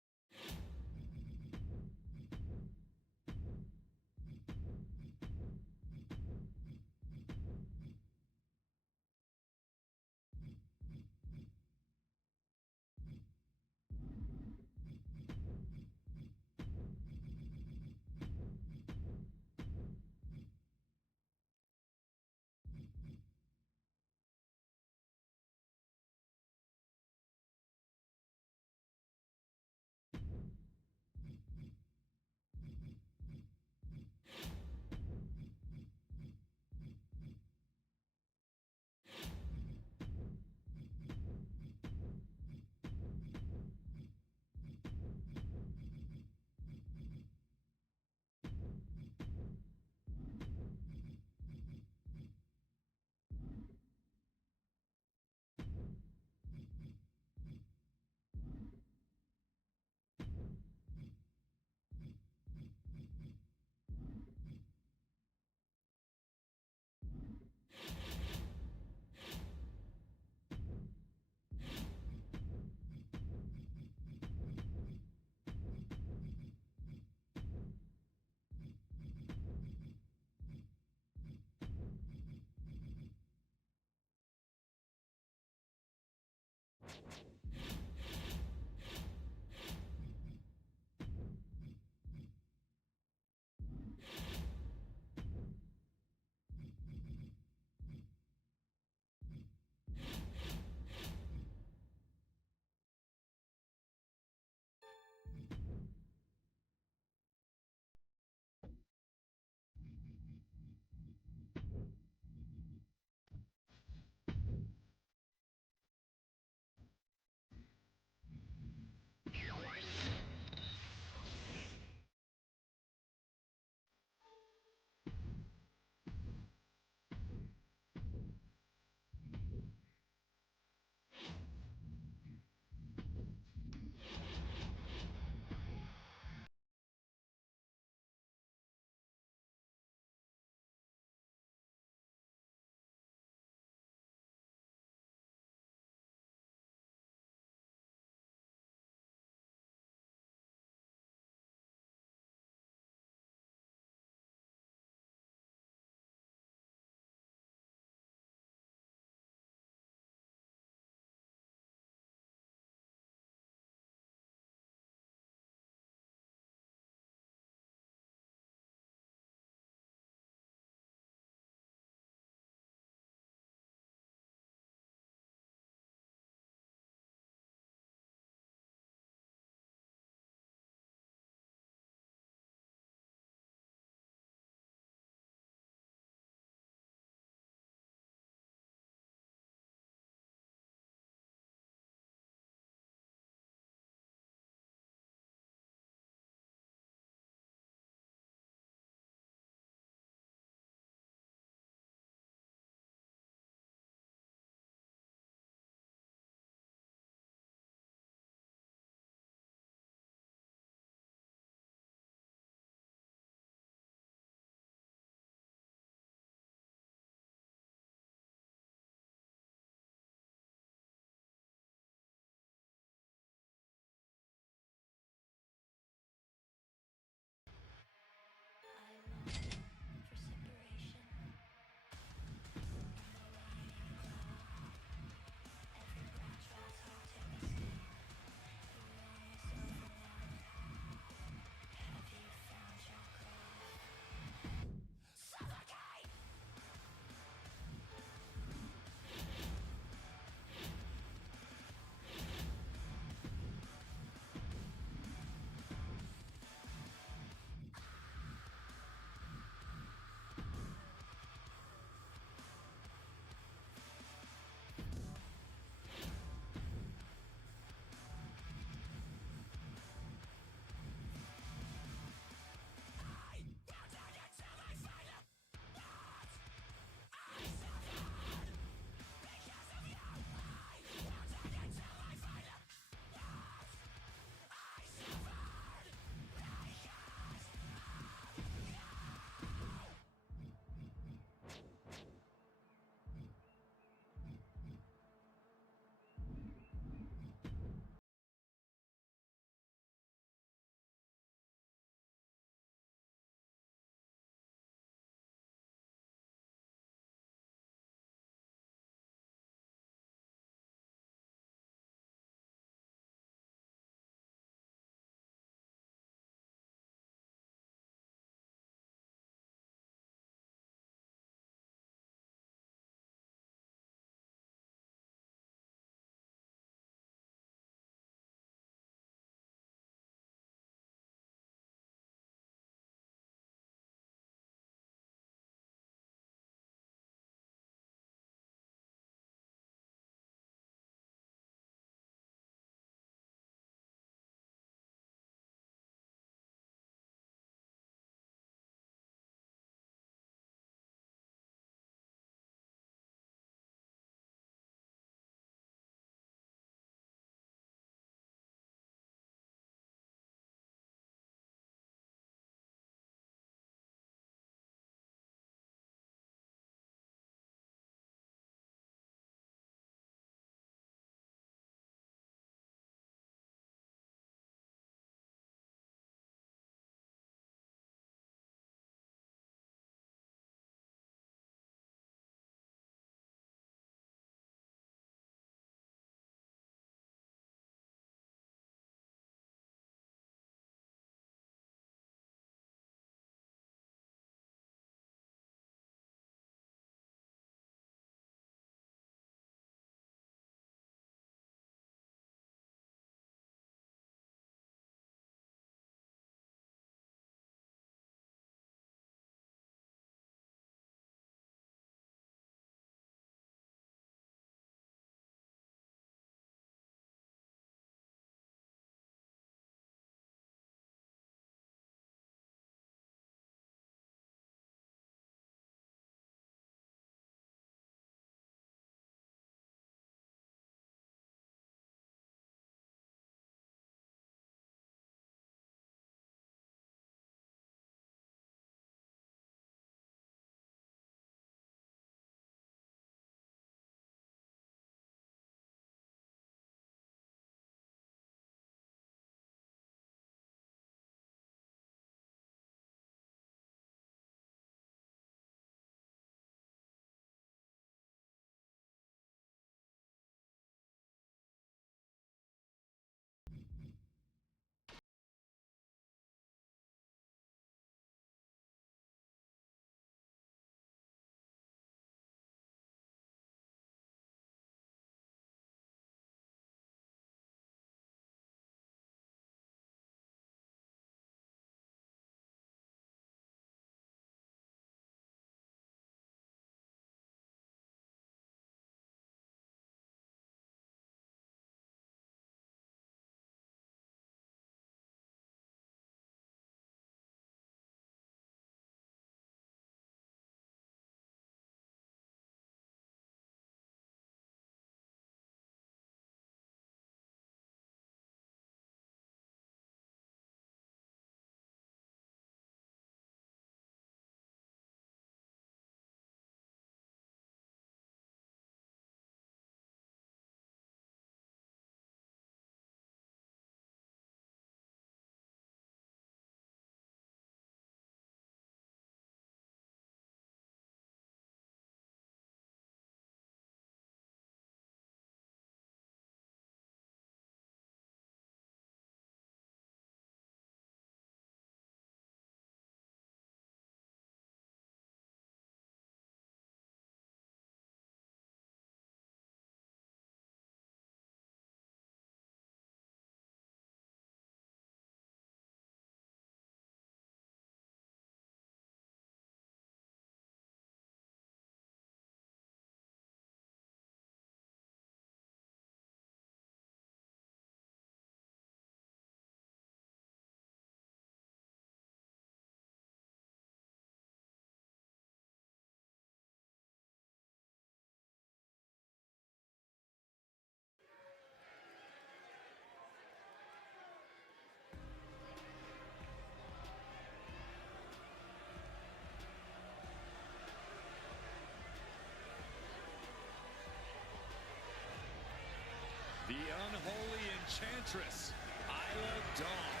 actress, Isla Dawn.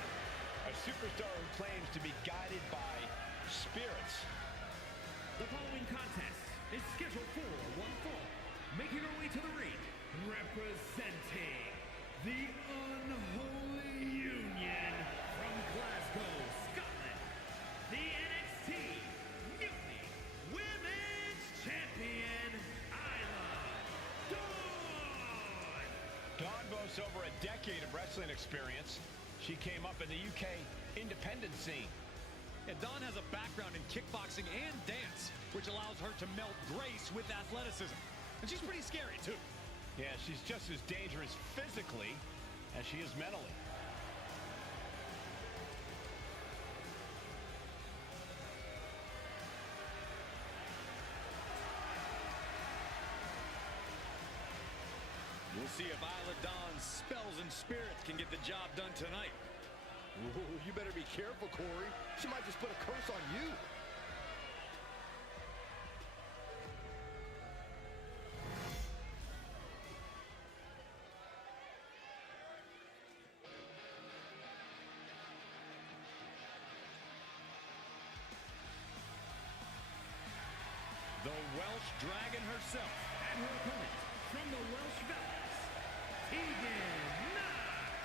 A superstar who claims to be guided by spirits. The following contest is scheduled for one fall. Making her way to the ring, representing the Unholy Union from Glasgow, Scotland, the NXT Mutiny Women's Champion, Isla Dawn. Dawn boasts over a decade of wrestling experience. She came up in the UK independent scene. And Dawn has a background in kickboxing and dance, which allows her to meld grace with athleticism. And she's pretty scary, too. Yeah, she's just as dangerous physically as she is mentally. We'll see if Isla Dawn's spells and spirits can get the job done tonight. Ooh, you better be careful, Corey. She might just put a curse on you. The Welsh Dragon herself. And her opponent from the Welsh Valleys, Tegan Knox.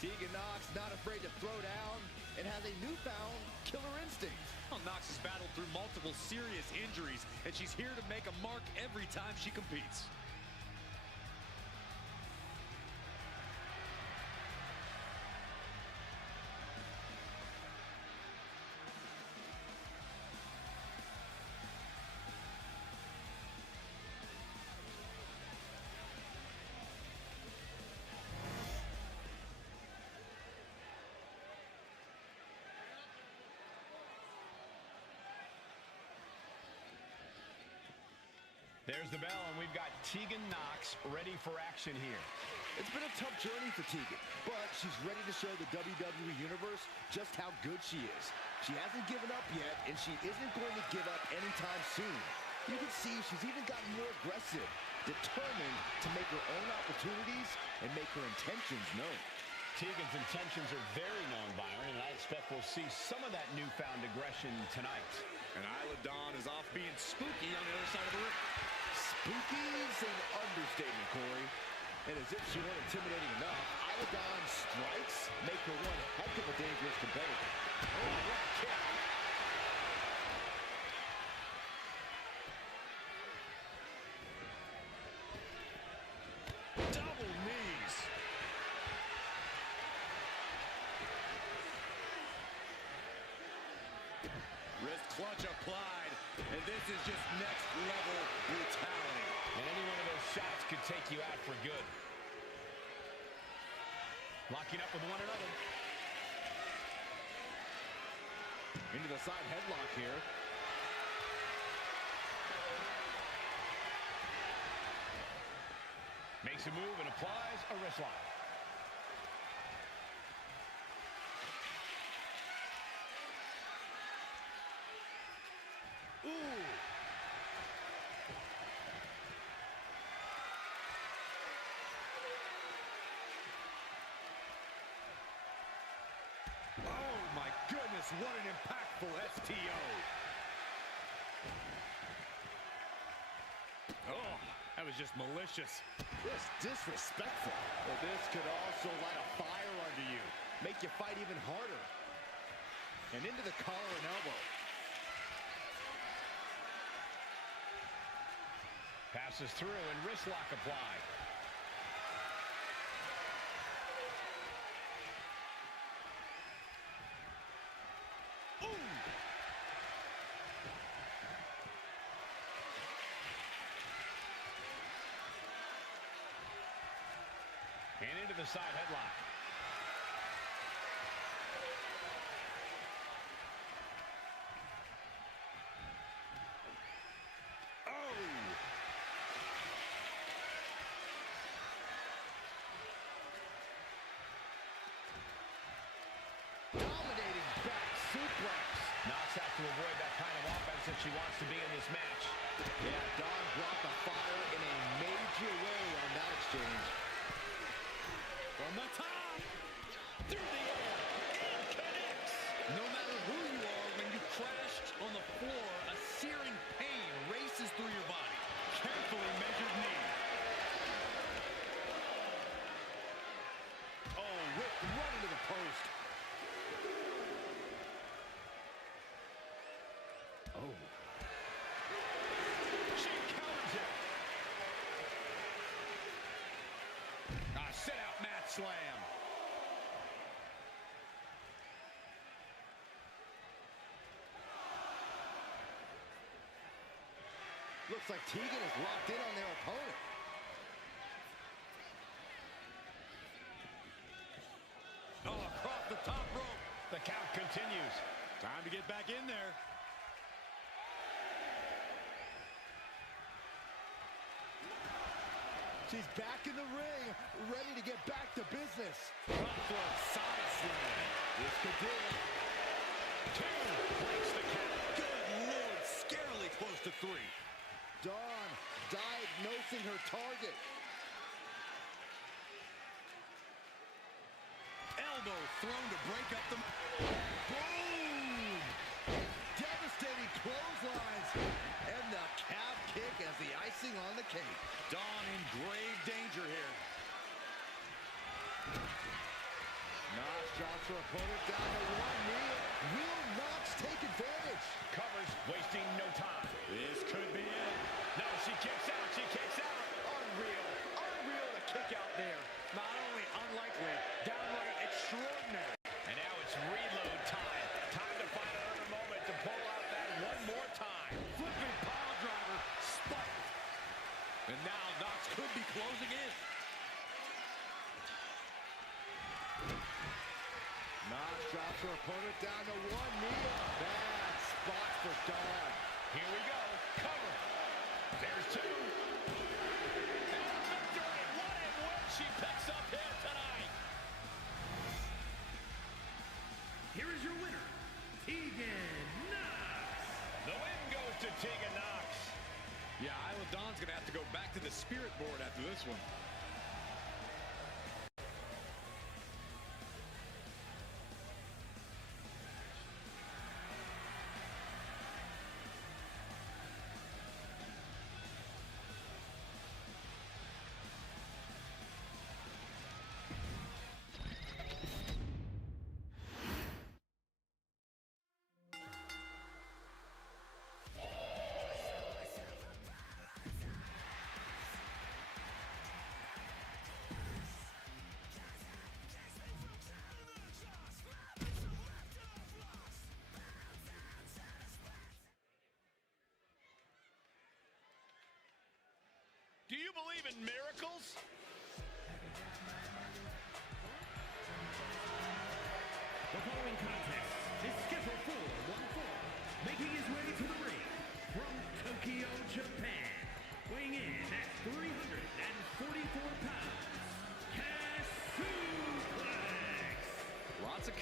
Tegan Knox not afraid to throw down and has a newfound killer instinct. Well, Knox has battled through multiple serious injuries, and she's here to make a mark every time she competes. There's the bell, and we've got Tegan Knox ready for action here. It's been a tough journey for Tegan, but she's ready to show the WWE Universe just how good she is. She hasn't given up yet, and she isn't going to give up anytime soon. You can see she's even gotten more aggressive, determined to make her own opportunities and make her intentions known. Tegan's intentions are very known, Byron, and I expect we'll see some of that newfound aggression tonight. And Isla Dawn is off being spooky on the other side of the ring. Spooky's an understatement, Corey. And as if she weren't intimidating enough, Isla Dawn strikes make her one heck of a dangerous competitor. Oh, what a kick. Double knees. Wrist clutch applied, and this is just next level brutality. And any one of those shots could take you out for good. Locking up with one another. Into the side headlock here. Makes a move and applies a wrist lock. Ooh. Oh my goodness, what an impactful STO. Oh, that was just malicious. Just disrespectful. Well, this could also light a fire under you, make you fight even harder. And into the collar and elbow. Passes through and wrist lock applied. And into the side headlock. Dominating back suplex. Knox has to avoid that kind of offense aggressive she wants to be in this match. Yeah, Dawn brought the fire in a major way on that exchange. From the top, through the air, and connects. No matter who you are, when you crash on the floor, a searing pain races through your body. Carefully measured knee. Oh, whip right into the post. Oh. She counters it. Sit out mat slam. Looks like Tegan is locked in on their opponent. Oh, across the top rope. The count continues. Time to get back in there. She's back in the ring, ready to get back to business. Front foot, side slam. This could do it. 2 breaks the count. Good Lord, scarily close to 3. Dawn diagnosing her target. Elbow thrown to break up the... Boom! Devastating clotheslines. And the calf kick as the icing on the cake. Dawn in grave danger here. Knox drops her opponent down to 1 knee. Will Knox take advantage? Covers, wasting no time. This could be it. No, she kicks out. She kicks out. Unreal. Unreal to kick out there. Not only unlikely, downright extraordinary. And now it's reload time. Time to find another moment to pull out that one more time. Flipping pile driver. Spike. And now Knox could be closing in. Knox drops her opponent down to 1 knee. Bad spot for Dawn. Here we go. Cover. There's 2. And a victory. What a win she picks up here tonight. Here is your winner, Tegan Knox. The win goes to Tegan Knox. Yeah, Isla Dawn's going to have to go back to the spirit board after this one. Do you believe in miracles? The following contest is scheduled for one fall, making his way to the ring from Tokyo, Japan, weighing in at 344 pounds, Cass Suplex. Lots of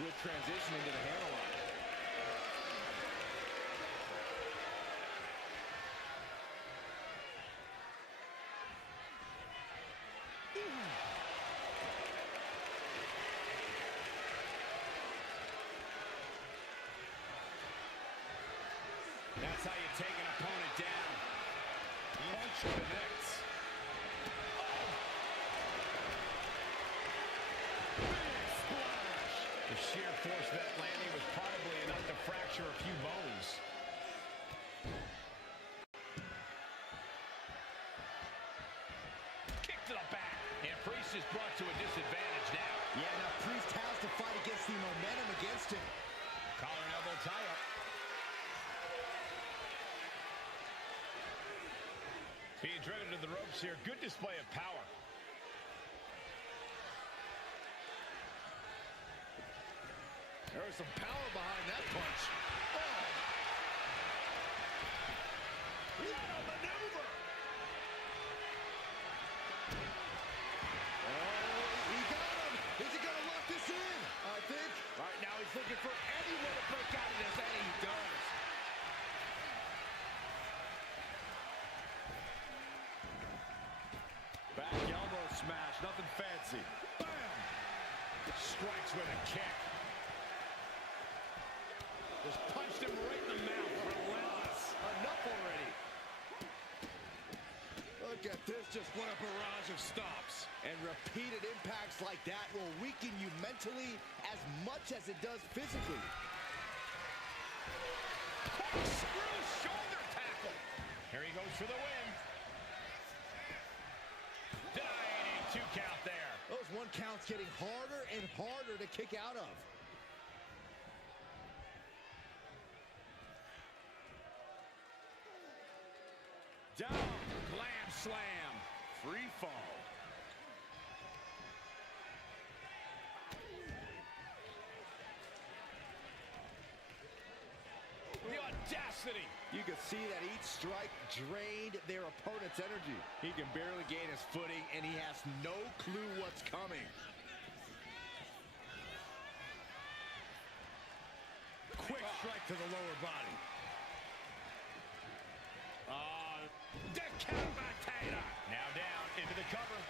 swift transition into the hammerlock. That's how you take an opponent down. Punch connects. Big splash. The sheer force of that landing was probably enough to fracture a few bones. Kick to the back. And Priest is brought to a disadvantage now. Yeah, now Priest has to fight against the momentum against him. Collar and elbow tie-up. Being driven to the ropes here. Good display of power. There was some power behind that punch. Oh! What a maneuver! Oh, he got him! Is he gonna lock this in? I think. Right now he's looking for anyone to break out of this, and he does. Back elbow smash, nothing fancy. Bam! Strikes with a kick. Just punched him right in the mouth. Relentless. Enough already. Look at this, just what a barrage of stomps. And repeated impacts like that will weaken you mentally as much as it does physically. Corkscrew shoulder tackle. Here he goes for the win. Denying a 2 count there. Those 1 counts getting harder and harder to kick out of. Down, glam slam, free fall. The audacity. You can see that each strike drained their opponent's energy. He can barely gain his footing, and he has no clue what's coming. Quick strike to the lower body. Decapitator. Now down into the cover.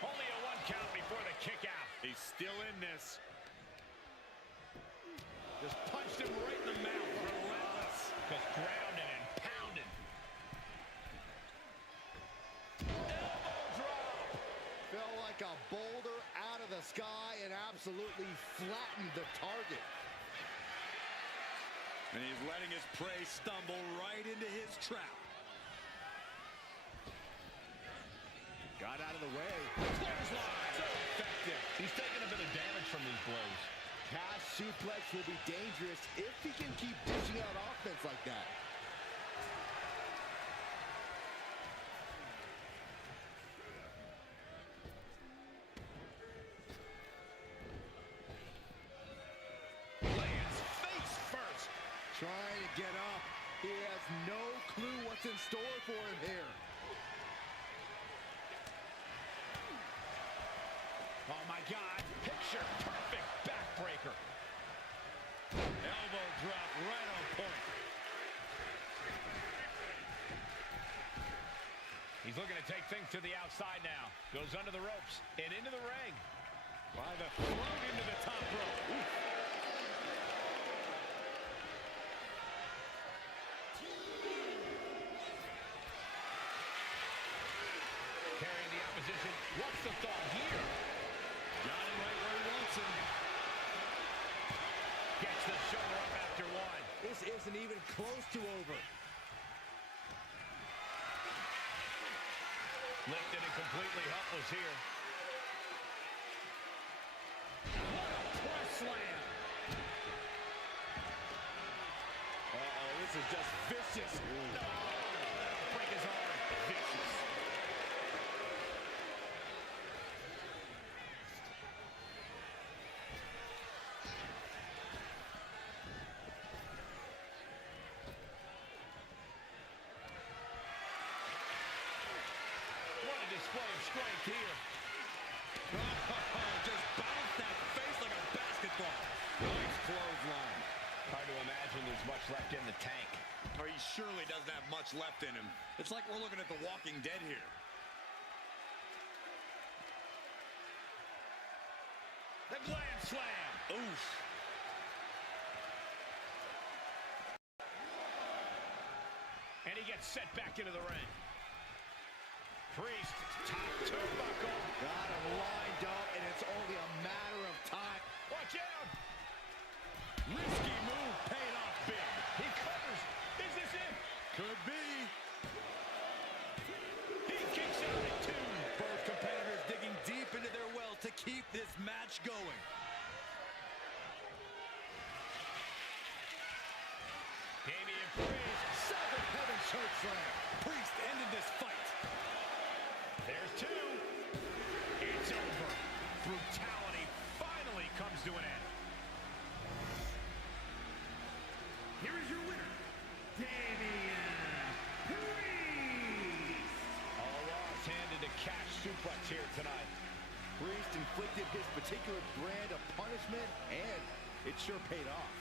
Only a 1 count before the kick out. He's still in this. Just punched him right in the mouth. Relentless. Just grounded and pounded. Elbow drop. Felt like a boulder out of the sky and absolutely flattened the target. And he's letting his prey stumble right into his trap. Got out of the way. Clothesline. So effective. He's taking a bit of damage from these blows. Cash suplex will be dangerous if he can keep dishing out offense like that. Lands face first. Trying to get up. He has no clue what's in store for him here. Oh my God. Picture perfect backbreaker. Elbow drop right on point. He's looking to take things to the outside now. Goes under the ropes and into the ring. By the throat into the top rope. Oof. Carrying the opposition. What's the thought here? Got him right where he wants him. Gets the shoulder up after 1. This isn't even close to over. Lifted and completely helpless here. What a press slam. Uh-oh, this is just vicious. No. Break his arm. Vicious. What a display of strength here. Oh, just bounced surely doesn't have much left in him. It's like we're looking at The Walking Dead here. The glam slam. Oof. And he gets set back into the ring. Priest, top turnbuckle. Got him lined up, and it's only a matter of time. Watch out. Risky move paid off big. He covers. Is this it? Could be. He kicks out at 2. Both competitors digging deep into their well to keep this match going. Damian Priest. Seven heaven choke slam. Priest ended this fight. There's 2. It's over. Brutality finally comes to an end. Here is your winner, Damian Priest. A loss handed to Cash Suplex here tonight. Priest inflicted his particular brand of punishment, and it sure paid off.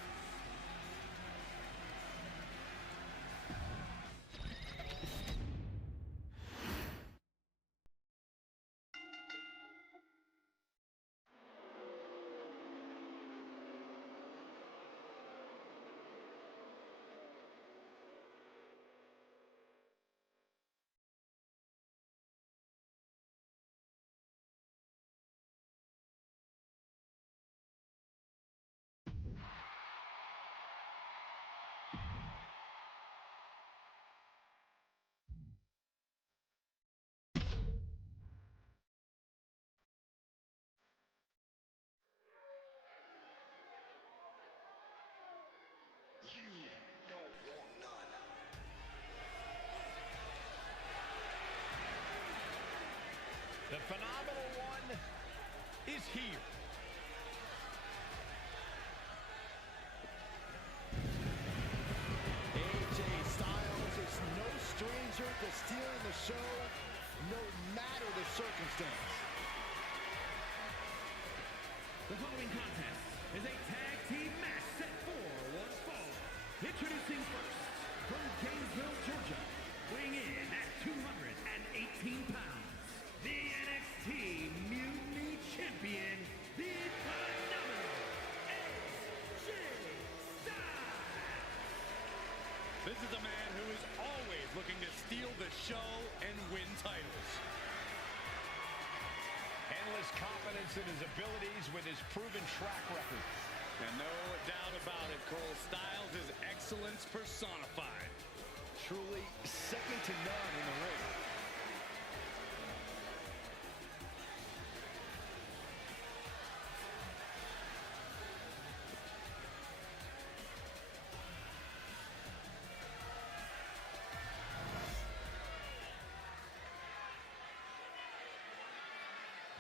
The phenomenal one is here. AJ Styles is no stranger to stealing the show, no matter the circumstance. The following contest is a tag team match set for one fall. Introducing first, from Gainesville, Georgia, weighing in at 218 pounds, the NXT Mutiny Champion, the phenomenal AJ Styles. This is a man who is always looking to steal the show and win titles. Endless confidence in his abilities with his proven track record. And no doubt about it, Cole, Styles is excellence personified. Truly second to none in the ring.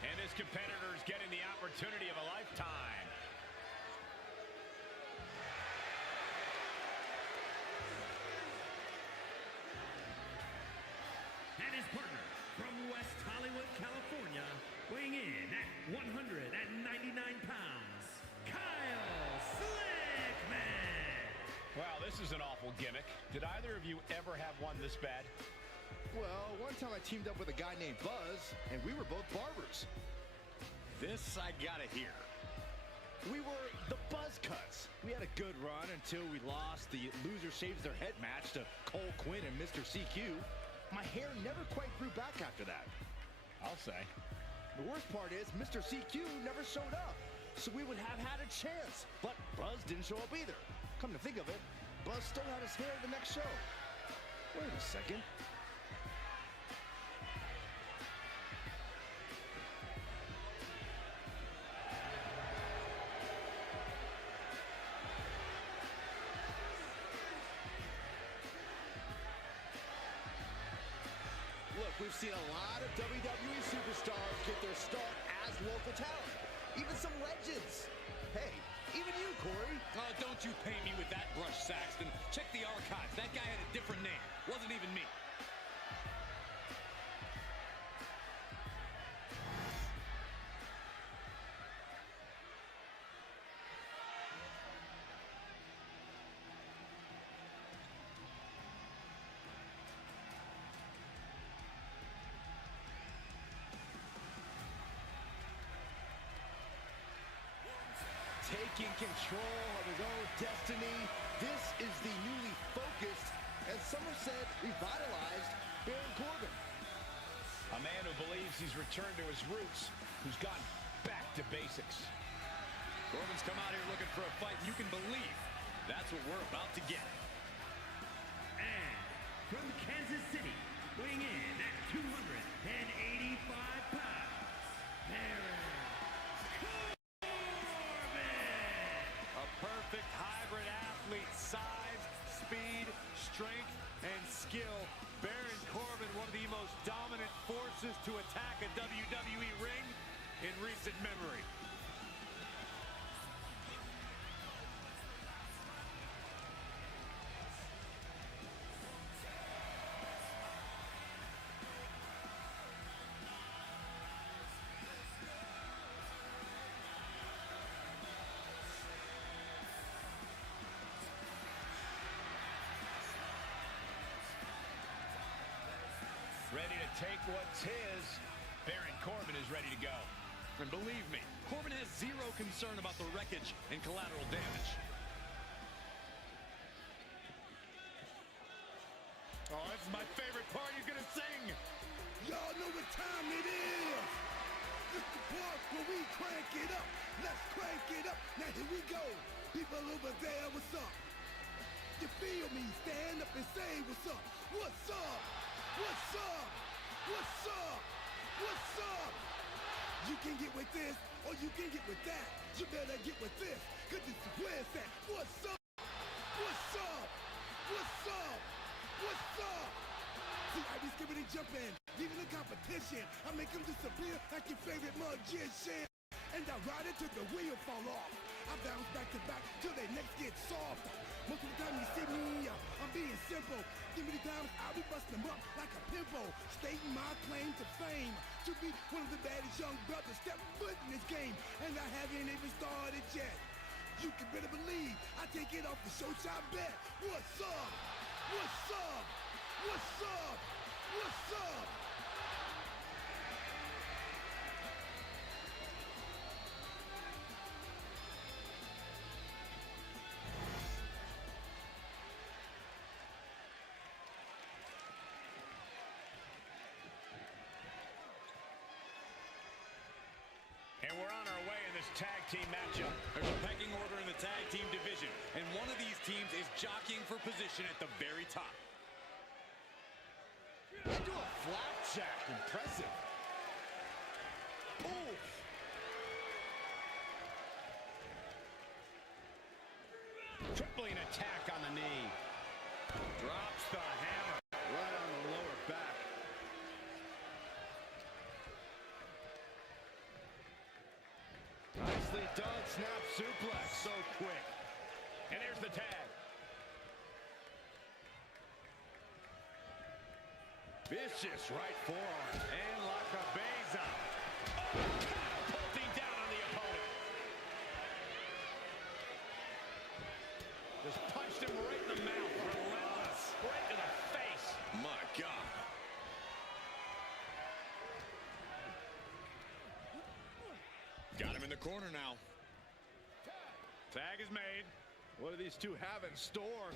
And this competitor is getting the opportunity of a lifetime. And his partner from West Hollywood, California, weighing in at 199 pounds, Kyle Slickman. Wow, this is an awful gimmick. Did either of you ever have one this bad? Well, one time I teamed up with a guy named Buzz, and we were both barbers. This I gotta hear. We were the Buzz Cuts. We had a good run until we lost the Loser Shaves Their Head match to Cole Quinn and Mr. CQ. My hair never quite grew back after that. I'll say. The worst part is Mr. CQ never showed up, so we would have had a chance. But Buzz didn't show up either. Come to think of it, Buzz still had his hair at the next show. Wait a second. Look, we've seen a lot of WWE superstars get their start as local talent. Even some legends. Hey, even you, Corey. Oh, don't you pay me with that brush, Saxton. Check the archives. That guy had a different name. Wasn't even me. taking control of his own destiny. This is the newly focused, and some have said revitalized, Baron Corbin. A man who believes he's returned to his roots, who's gone back to basics. Corbin's come out here looking for a fight, and you can believe that's what we're about to get. And from Kansas City, weighing in at 285 pounds, Baron Corbin! A perfect hybrid athlete, size, speed, strength, and skill. Baron Corbin, one of the most dominant forces to attack a WWE ring in recent memory. Ready to take what's his. Baron Corbin is ready to go. And believe me, Corbin has zero concern about the wreckage and collateral damage. Oh, this is my favorite part. He's gonna sing. Y'all know what time it is. It's the part where we crank it up. Let's crank it up. Now here we go. People over there, what's up? You feel me? Stand up and say what's up. What's up? What's up? What's up? What's up? You can get with this or you can get with that. You better get with this, cause this is where it's at. What's up? What's up? What's up? What's up? See, I be skipping and jumping, leaving the competition. I make them disappear like your favorite magician. And I ride it till the wheel fall off. I bounce back to back till their necks get soft. Most of the time you see me, I'm being simple. Give me the times, I'll be busting them up like a pimple. Stating my claim to fame, to be one of the baddest young brothers step foot in this game. And I haven't even started yet. You can better believe I take it off the show shop bet. What's up? What's up? What's up? What's up? And we're on our way in this tag team matchup. There's a pecking order in the tag team division, and one of these teams is jockeying for position at the very top. They do a flapjack. Impressive. Oof. Tripling attack on the knee. Drops the hammer right on the lower back. Nicely done. Snap suplex. So quick. And there's the tag. Vicious right forearm. And like a beza. Oh, catapulting down on the opponent. Just punched him right in the mouth. Relentless. Right to the face. My God. Got him in the corner now. Tag is made. What do these two have in store?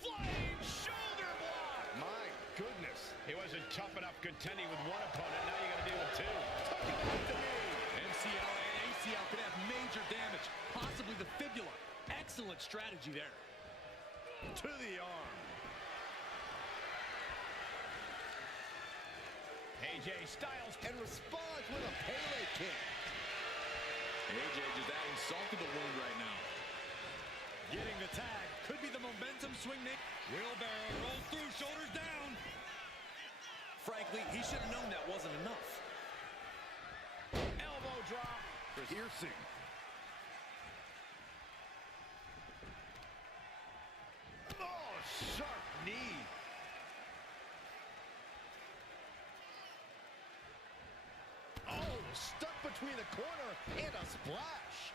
Flying shoulder block. My goodness. He wasn't tough enough contending with one opponent. Now you got to deal with two. Took it back to me. MCL and ACL could have major damage, possibly the fibula. Excellent strategy there. To the arm. AJ Styles And responds with a Pele kick. AJ just adding salt to the wound right now. Getting the tag. Could be the momentum swing. Wheelbarrow rolls through, shoulders down. Frankly, he should have known that wasn't enough. elbow drop. Piercing. Oh, sharp knee. Oh, stuck between the corner and a splash.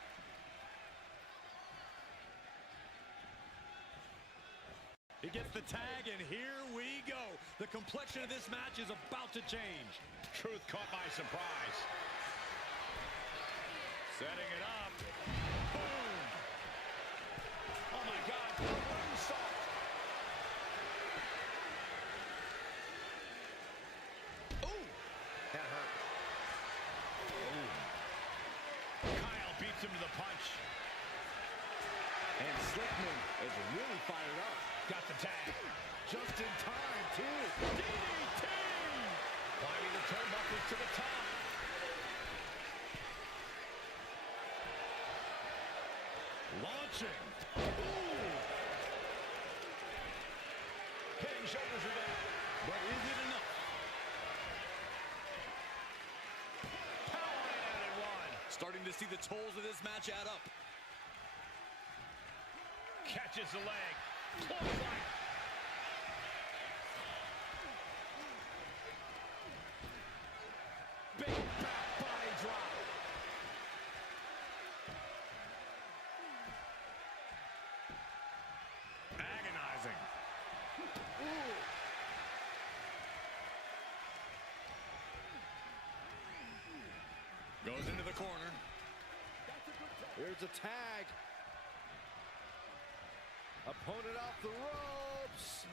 He gets the tag, and here we go. The complexion of this match is about to change. Truth caught by surprise. Setting it up. Boom. Oh, my God. Moonsault. Ooh. That hurt. Ooh. Kyle beats him to the punch. And Slickman is really fired up. Got the tag. Just in time, too. DDT! Climbing the turnbuckles to the top. Launching. Ooh! Head and shoulders are down. But is it enough? Powering out at one. Starting to see the tolls of this match add up. Catches the leg. Clothesline. Big back body drop. Agonizing. Ooh. Goes into the corner. Here's a tag. Opponent off the ropes.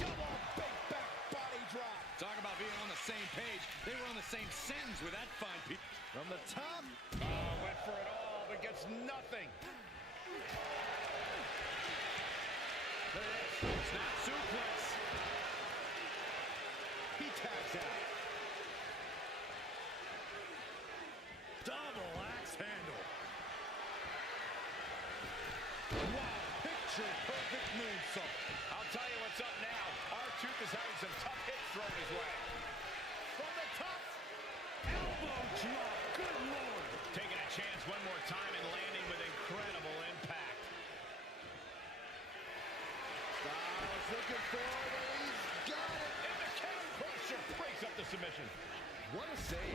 Double big back body drop. Talk about being on the same page. They were on the same sentence with that fine piece. From the top. Oh, went for it all, but gets nothing. Look at this. Snap suplex. He tags out. Double axe handle. Wow, picture perfect moonsault. I'll tell you what's up now. R-Truth is having some tough hits thrown his way. From the top. Elbow drop. Good Lord. Taking a chance one more time and landing with incredible impact. Styles looking for it, and he's got it. And the calf crusher breaks up the submission. What a save.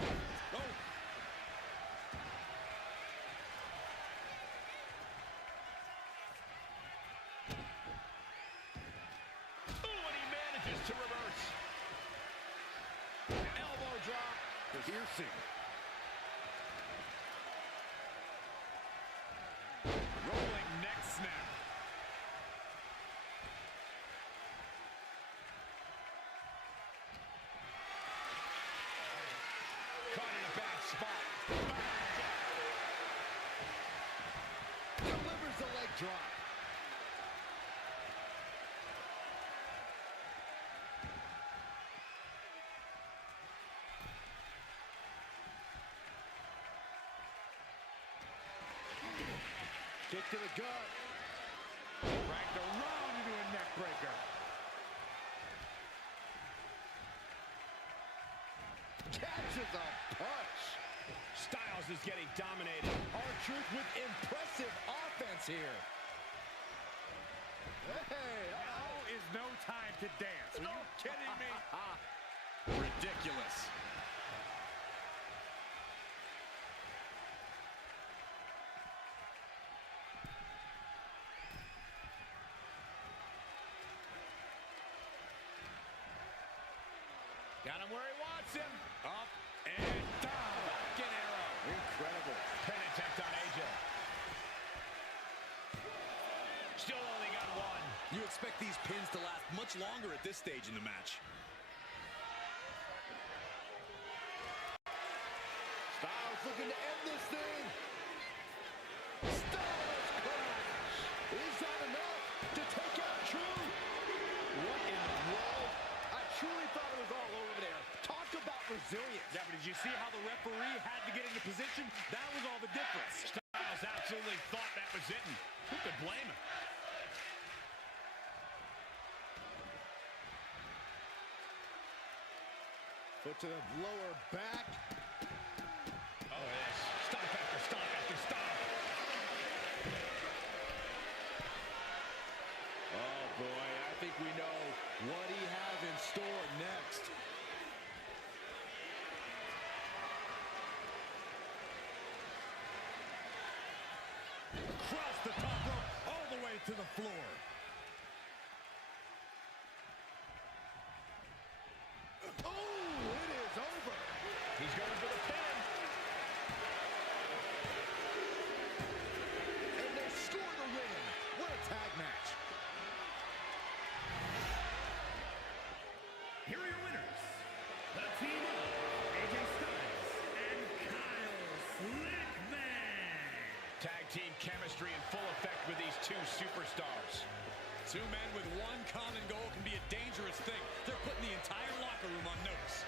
Oh. Ooh, and he manages to reverse. Elbow drop. Piercing. Rolling neck snap. Caught in a bad spot. Delivers the leg drop. Kick to the gut. Cranked around into a neck breaker. Catches a punch. Styles is getting dominated. R-Truth with impressive offense here. Hey, Now is no time to dance. Are you kidding me? Ridiculous. Got him where he wants him. Up and down. Back and arrow. incredible. Pin attempt on AJ. Still only got one. You expect these pins to last much longer at this stage in the match. Styles looking to end this thing. Styles crash. Is that enough to take out True? What in the world? I truly thought it was all over there. Talk about resilience. Yeah, but did you see how the referee had to get into position? That was all the difference. Styles absolutely thought that was it. And who could blame him? Foot to the lower back. Oh, yes. Stomp after stomp after stomp. Oh, boy, I think we know what he has in store next. Across the top rope, all the way to the floor. Oh, it is over. He's going for the pin. tag team chemistry in full effect with these two superstars. Two men with one common goal can be a dangerous thing. They're putting the entire locker room on notice.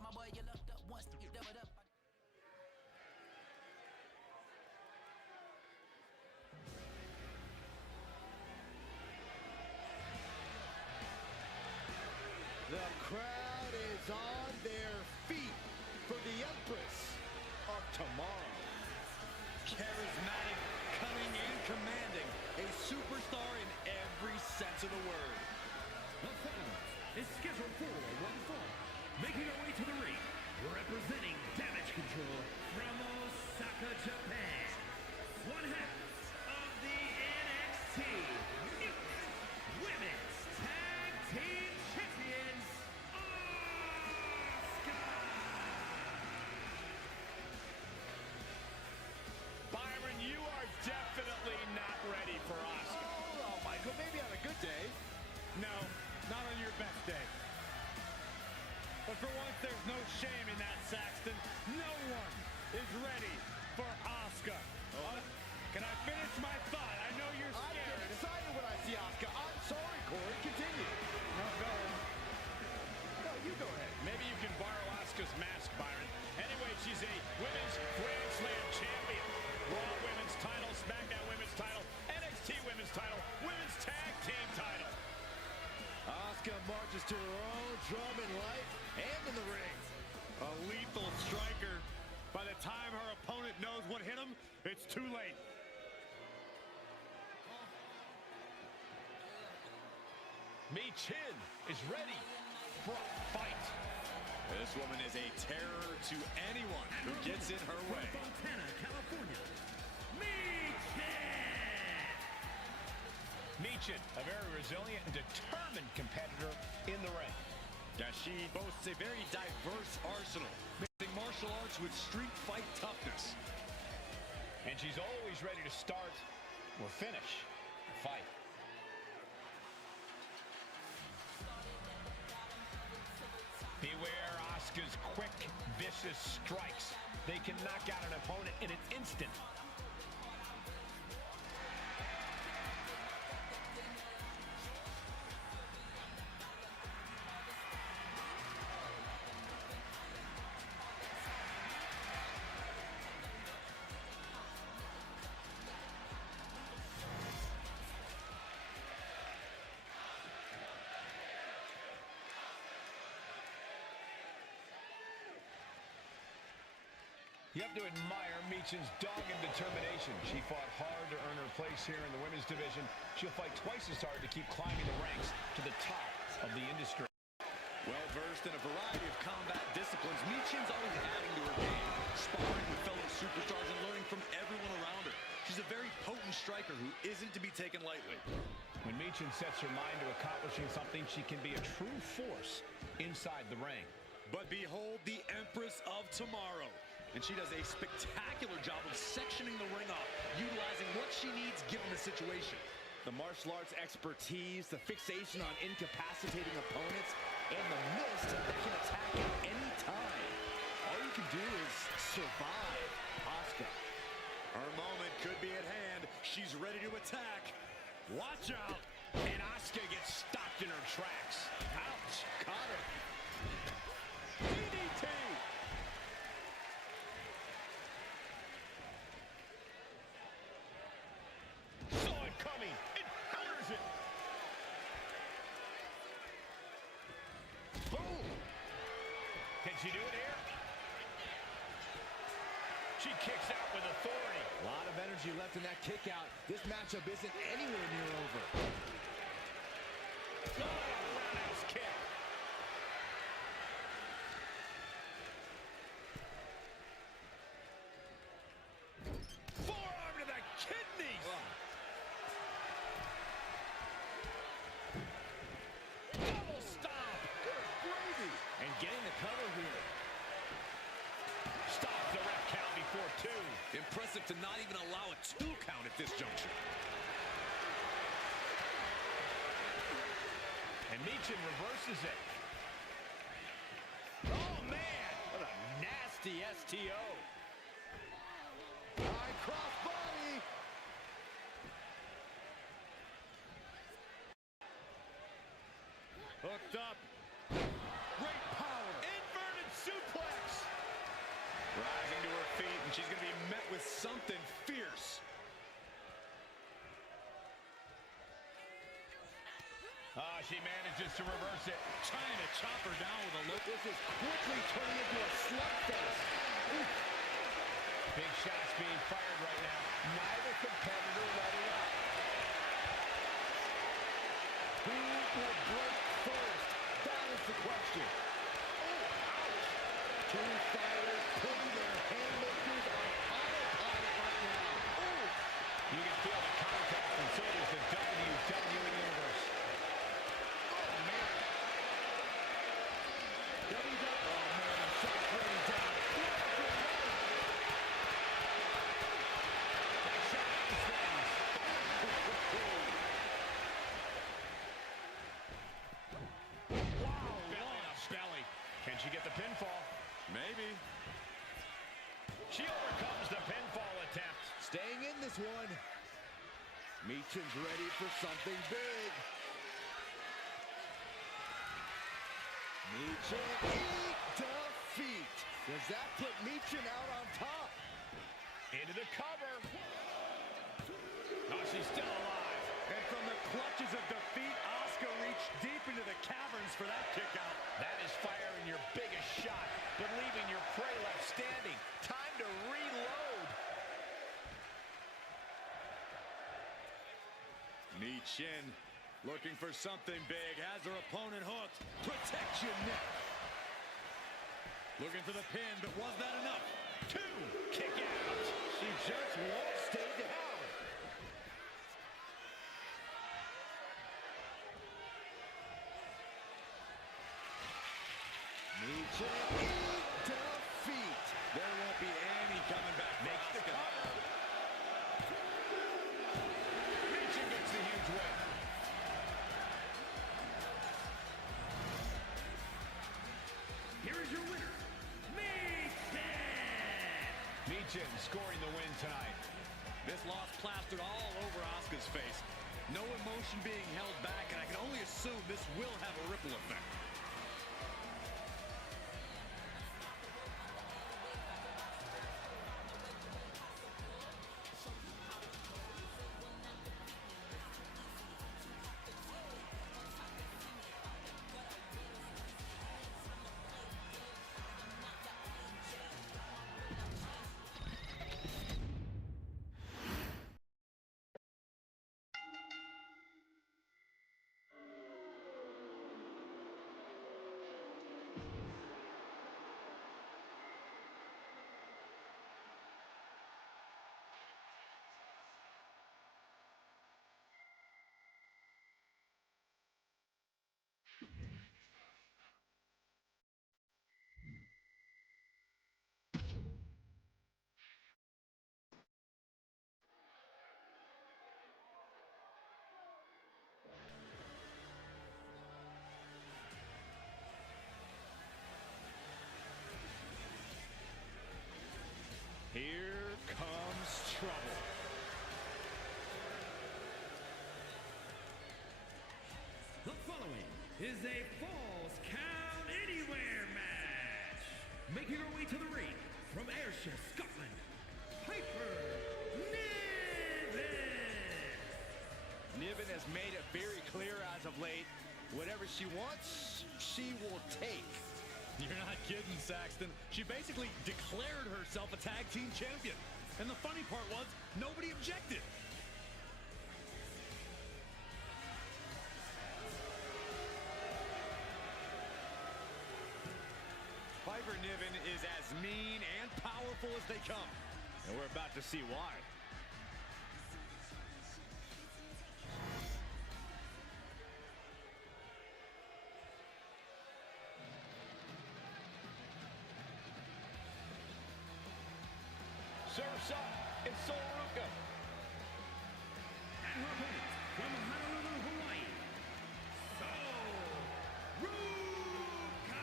My boy, you locked up once, you doubled up. The crowd is on their feet for the Empress of Tomorrow. Charismatic, cunning, and commanding. A superstar in every sense of the word. The following is scheduled for one fall. Making her way to the ring, representing Damage Control from Osaka, Japan. One half of the NXT Women's Tag Team Champions, Asuka. Byron, you are definitely not ready for Asuka. Oh, Michael, maybe on a good day. No, not on your best day. But for once, there's no shame in that, Saxton. No one is ready for Asuka. Can I finish my thought? I know you're I get scared. excited when I see Asuka. I'm sorry, Corey. Continue. No, go ahead. No, you go ahead. Maybe you can borrow Asuka's mask, Byron. Anyway, she's a Women's Grand Slam champion. Raw Women's title, SmackDown Women's title, NXT Women's title, Women's Tag Team title. Asuka marches to her own drum in life and in the ring. A lethal striker. By the time her opponent knows what hit him, it's too late. Michin is ready for a fight. This woman is a terror to anyone who gets in her way. From Fontana, California, Michin. Michin, a very resilient and determined competitor in the ring. Yeah, she boasts a very diverse arsenal, mixing martial arts with street fight toughness. And she's always ready to start or finish a fight. Beware Asuka's quick, vicious strikes. They can knock out an opponent in an instant. You have to admire Michin's dogged determination. She fought hard to earn her place here in the women's division. She'll fight twice as hard to keep climbing the ranks to the top of the industry. Well-versed in a variety of combat disciplines, Michin's always adding to her game, sparring with fellow superstars and learning from everyone around her. She's a very potent striker who isn't to be taken lightly. When Michin sets her mind to accomplishing something, she can be a true force inside the ring. But behold the Empress of Tomorrow. And she does a spectacular job of sectioning the ring off, utilizing what she needs given the situation. The martial arts expertise, the fixation on incapacitating opponents, and the mist that can attack at any time. All you can do is survive. Asuka. Her moment could be at hand. She's ready to attack. Watch out. And Asuka gets stopped in her tracks. Ouch. Caught her. DDT! Saw it coming. It counters it. Boom. Can she do it here? She kicks out with authority. A lot of energy left in that kick out. This matchup isn't anywhere near over. Oh, roundhouse kick. Forearm to the kidneys. Double stomp. Good gravy. And getting the cover here. Stops the ref count before 2. Impressive to not even allow a 2 count at this juncture. And Meechin reverses it. Oh, man. What a nasty STO. High cross body. Hooked up. Great power. Inverted suplex. Rising to her feet, and she's going to be met with something fierce. She manages to reverse it. Trying to chop her down with a look. This is quickly turning into a slugfest. Big shots being fired right now. Neither competitor let it up. Who will break first? That is the question. Oh, ouch. Two fighters putting their haymakers on autopilot right now. Oh. You can feel the contact, and so does the WWE Universe. Oh, man. Oh, man. Shot raining down. That shot ends things. Wow, belly to belly. Can she get the pinfall? Maybe. She overcomes the pinfall attempt. Staying in this one. Meechin's ready for something big. Meechin eat defeat. Does that put Meechin out on top? Into the cover. Oh, she's still alive. And from the clutches of defeat, Asuka reached deep into the caverns for that kick out. That is firing your biggest shot, but leaving your prey left standing. Time to reload. Meechin looking for something big. Has her opponent hooked. Protection neck. Looking for the pin, but was that enough? 2. Kick out. She just won't stay down. Meechin eat defeat. There won't be any coming back. Makes the cover. Meechin gets the huge win. Here is your winner, Meechin! Meechin scoring the win tonight. This loss plastered all over Asuka's face. No emotion being held back, and I can only assume this will have a ripple effect. Here comes trouble. The following is a Falls Count Anywhere match. Making her way to the ring from Ayrshire, Scotland, Piper Niven. Niven has made it very clear as of late, whatever she wants, she will take. You're not kidding, Saxton. She basically declared herself a tag team champion. And the funny part was, nobody objected. Piper Niven is as mean and powerful as they come. And we're about to see why. Surfs up, it's Sol Ruca. And her opponent from Honolulu, Hawaii, Sol Ruca.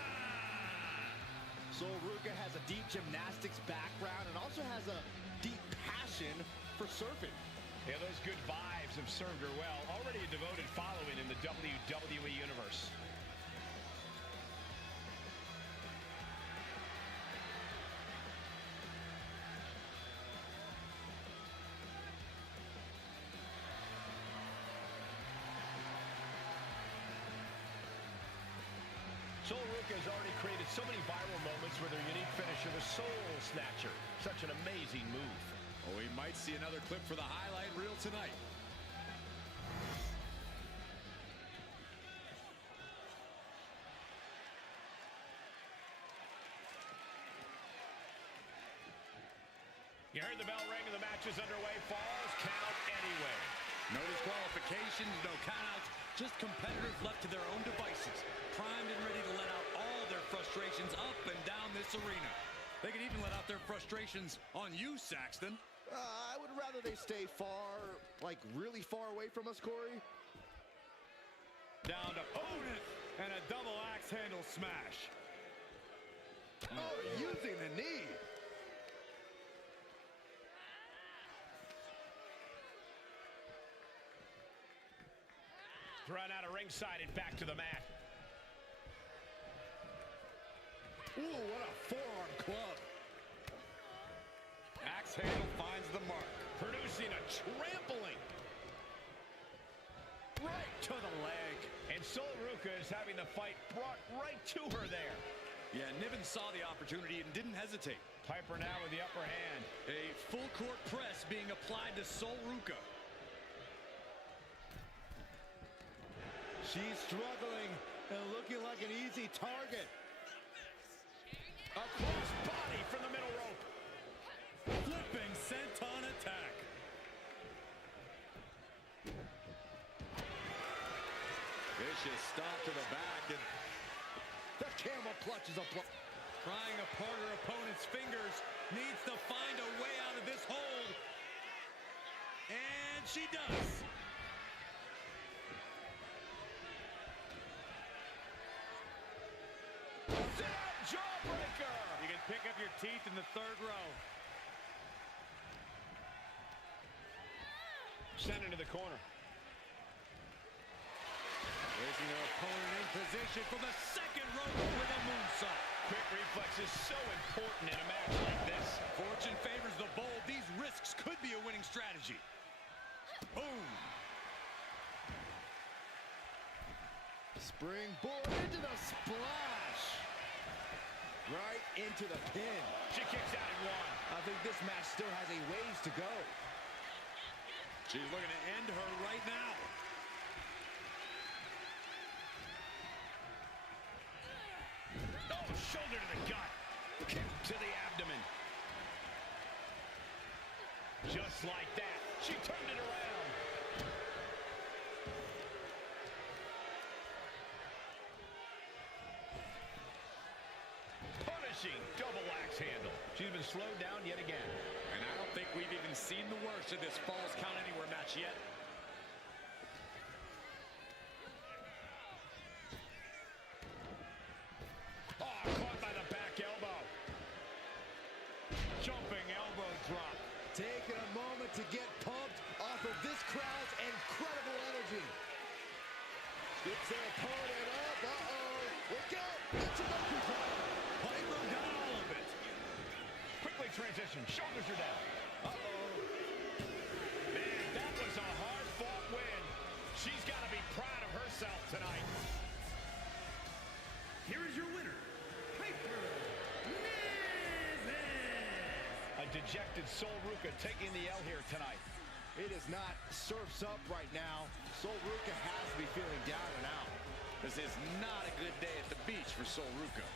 Sol Ruca has a deep gymnastics background and also has a deep passion for surfing. Yeah, those good vibes have served her well. Already a devoted following in the WWE Universe. Sol Ruca has already created so many viral moments with her unique finisher, the Soul Snatcher. Such an amazing move. Oh, we might see another clip for the highlight reel tonight. You heard the bell ring and the match is underway. Falls count anyway. No disqualifications, no countouts, just competitors left to their own devices, primed and ready to let out all their frustrations up and down this arena. They could even let out their frustrations on you, Saxton. I would rather they stay far, like really far away from us, Corey. Down to opponent and a double axe handle smash. Oh, using the knee. Thrown out of ringside and back to the mat. Ooh, what a forearm club. Axe handle finds the mark. Producing a trampling. Right to the leg. And Sol Ruca is having the fight brought right to her there. Yeah, Niven saw the opportunity and didn't hesitate. Piper now with the upper hand. A full court press being applied to Sol Ruca. She's struggling and looking like an easy target. A cross body from the middle rope. Flipping senton attack. Vicious stomp to the back, and The camel clutch is a blow. prying apart her opponent's fingers, needs to find a way out of this hold. And she does. Sit-up jawbreaker. You can pick up your teeth in the third row. Sent into the corner. Raising her opponent in position from the second rope with a moonsault. Quick reflex is so important in a match like this. Fortune favors the bold. These risks could be a winning strategy. Boom. Springboard into the splash. Right into the pin. She kicks out at one. I think this match still has a ways to go. She's looking to end her right now. Oh, shoulder to the gut. Kick to the abdomen. Just like that, she turned it around. Punishing double axe handle. She's been slowed down yet again. And I don't think we've even seen the worst of this Falls Count Anywhere match yet. Oh, caught by the back elbow. Jumping elbow drop. Taking a moment to get pumped off of this crowd's incredible energy. Gets their opponent up. Uh-oh. Look out. It's a monkey drop. Piper got all of it. Quickly transition. Shoulders are down. Uh-oh. Man, that was a hard-fought win. She's got to be proud of herself tonight. Here is your winner, Piper dejected Sol Ruca taking the L here tonight. It is not surfs up right now. Sol Ruca has to be feeling down and out. This is not a good day at the beach for Sol Ruca.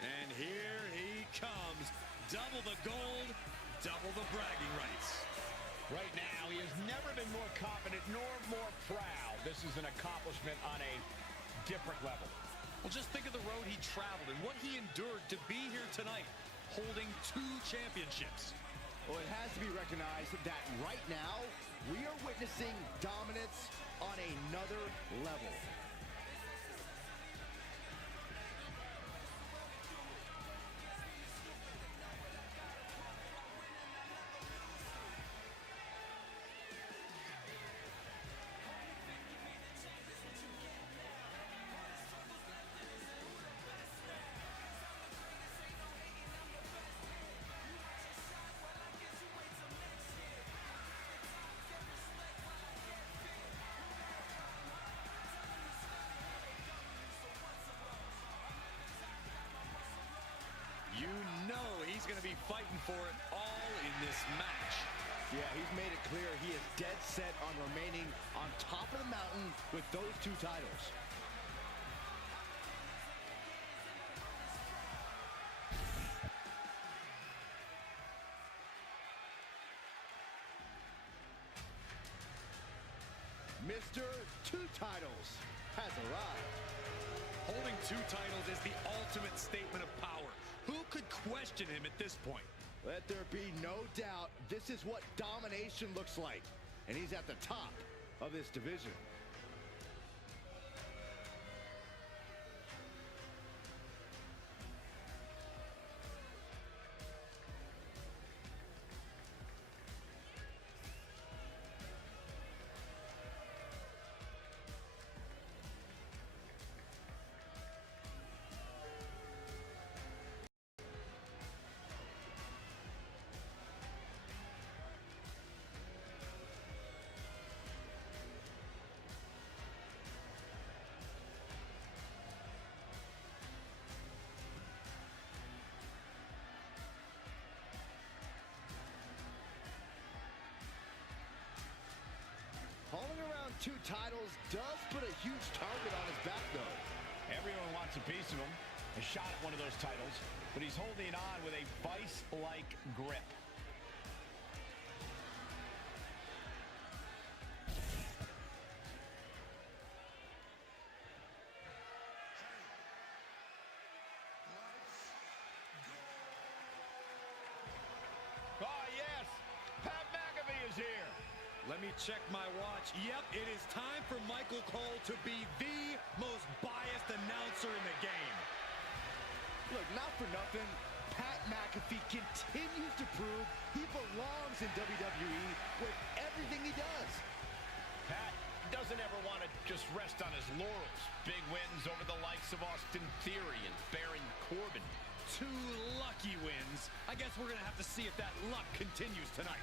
And here he comes. Double the gold, double the bragging rights. Right now, he has never been more confident nor more proud. This is an accomplishment on a different level. Well, just think of the road he traveled and what he endured to be here tonight, holding 2 championships. Well, it has to be recognized that right now, we are witnessing dominance on another level. You know he's going to be fighting for it all in this match. Yeah, he's made it clear he is dead set on remaining on top of the mountain with those 2 titles. Mr. 2 Titles has arrived. Holding 2 titles is the ultimate statement of power. Who could question him at this point? Let there be no doubt, this is what domination looks like. And he's at the top of this division. Hauling around 2 titles does put a huge target on his back, though. Everyone wants a piece of him, a shot at one of those titles, but he's holding on with a vice-like grip. Oh, yes! Pat McAfee is here! Let me check my watch. Yep, it is time for Michael Cole to be the most biased announcer in the game. Look, not for nothing, Pat McAfee continues to prove he belongs in WWE with everything he does. Pat doesn't ever want to just rest on his laurels. Big wins over the likes of Austin Theory and Baron Corbin. 2 lucky wins. I guess we're going to have to see if that luck continues tonight.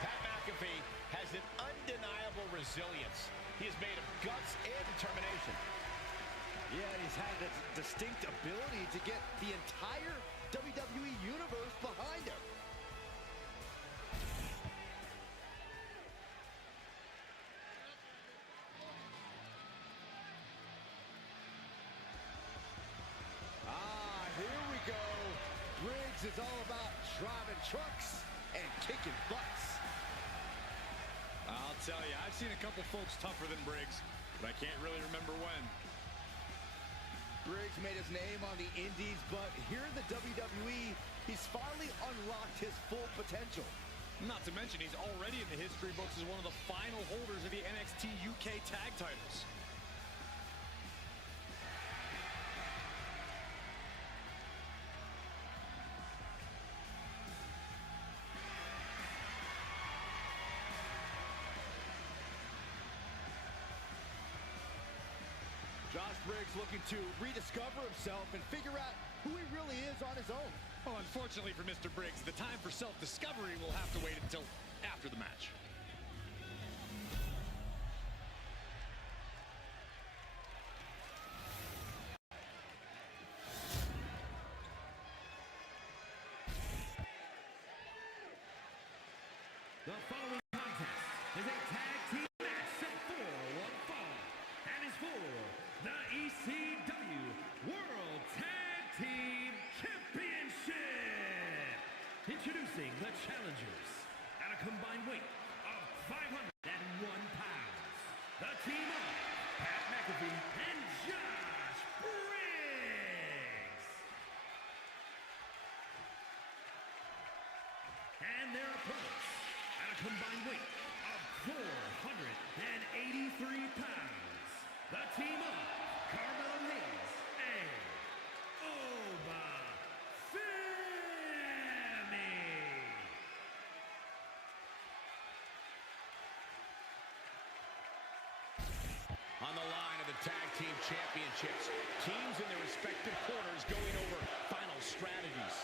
Pat McAfee has an undeniable resilience. He is made of guts and determination. Yeah, and he's had a distinct ability to get the entire WWE Universe behind him. trucks and kicking butts. I'll tell you, I've seen a couple folks tougher than Briggs, but I can't really remember when. Briggs made his name on the Indies, but here in the WWE, he's finally unlocked his full potential. Not to mention, he's already in the history books as one of the final holders of the NXT UK tag titles. Josh Briggs looking to rediscover himself and figure out who he really is on his own. Well, unfortunately for Mr. Briggs, the time for self-discovery will have to wait until after the match. The following contest is a tag team match set for one fall and is for the ECW World Tag Team Championship. Introducing the challengers at a combined weight of 501 pounds. The team of Pat McAfee and Josh Briggs. And their opponents at a combined weight of 483 pounds. The team of Carmelo Hayes and Oba Femi. On the line of the Tag Team Championships, teams in their respective corners going over final strategies.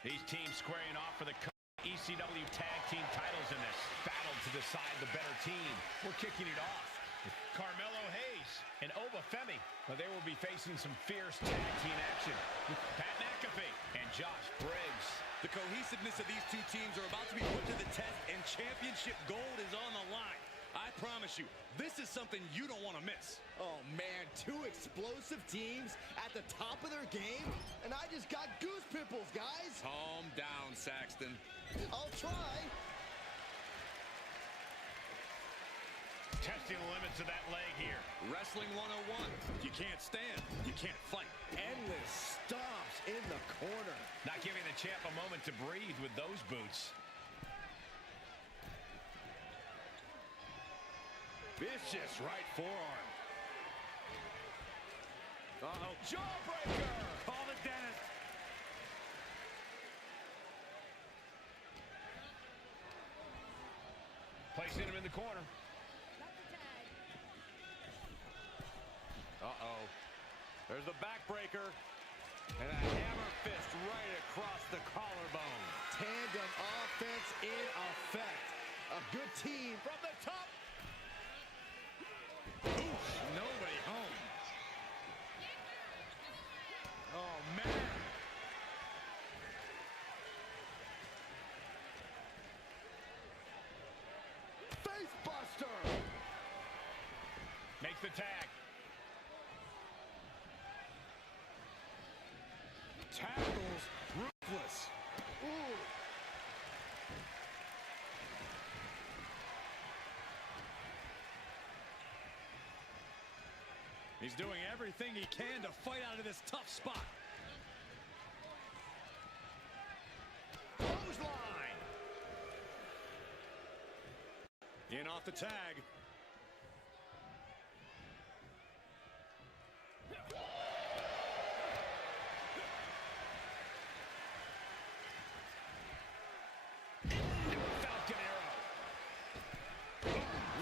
These teams squaring off for the ECW Tag Team titles in this battle to decide the better team. We're kicking it off with Carmelo Hayes and Oba Femi. But they will be facing some fierce tag team action with Pat McAfee and Josh Briggs. The cohesiveness of these two teams are about to be put to the test, and championship gold is on the line. I promise you, this is something you don't want to miss. Oh man, two explosive teams at the top of their game, and I just got goose pimples, guys. Calm down, Saxton. I'll try. Testing the limits of that leg here. Wrestling 101. You can't stand, you can't fight. Endless stomps in the corner. Not giving the champ a moment to breathe with those boots. Vicious right forearm. Uh-oh, jawbreaker! Call the dentist. Placing him in the corner. Uh-oh. There's the backbreaker. And a hammer fist right across the collarbone. Tandem offense in effect. A good team from the top. Oof, nobody home. Oh, man. Face buster. Makes the tag. Tackles ruthless. Ooh. He's doing everything he can to fight out of this tough spot. Clothesline. In off the tag. Falcon arrow.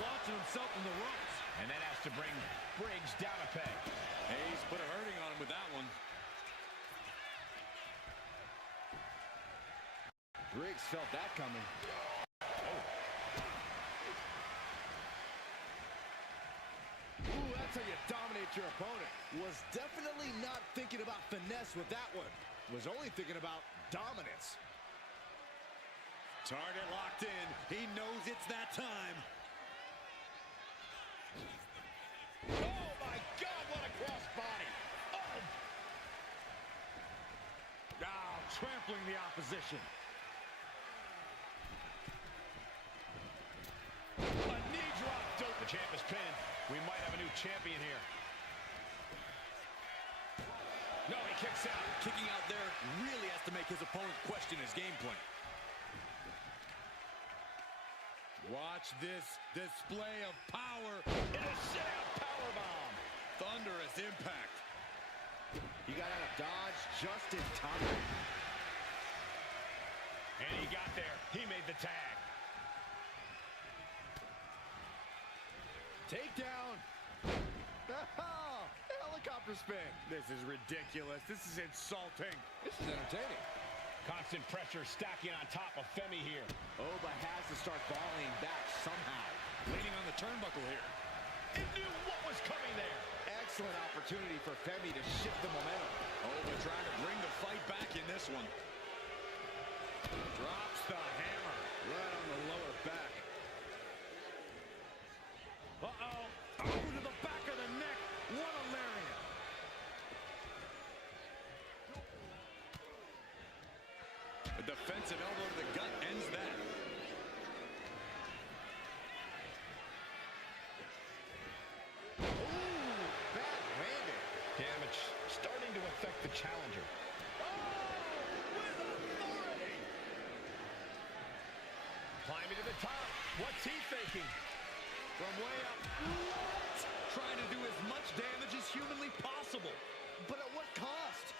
Launching himself in the ropes. And that has to bring Briggs down a peg. Hayes put a hurting on him with that one. Briggs felt that coming. Ooh, that's how you dominate your opponent. Was definitely not thinking about finesse with that one. Was only thinking about dominance. Target locked in. He knows it's that time. Oh, my God, what trampling the opposition. A knee drop. The champ is pinned. We might have a new champion here. No, he kicks out. Kicking out there really has to make his opponent question his game plan. Watch this display of power. And a sit-out powerbomb. Thunderous impact. He got out of dodge just in time. And he got there. He made the tag. Takedown. Helicopter spin. This is ridiculous. This is insulting. This is entertaining. Constant pressure stacking on top of Femi here. Oba has to start volleying back somehow. Leaning on the turnbuckle here. He knew what was coming there. Excellent opportunity for Femi to shift the momentum. Oba trying to bring the fight back in this one. Drops the hammer right on the lower back. Uh-oh. Oh, to the back of the neck. What a lariat. A defensive elbow to the gut ends that. Ooh, bad-handed. Damage starting to affect the challenger. With authority. Climbing to the top. What's he thinking? From way up. What? Trying to do as much damage as humanly possible. But at what cost?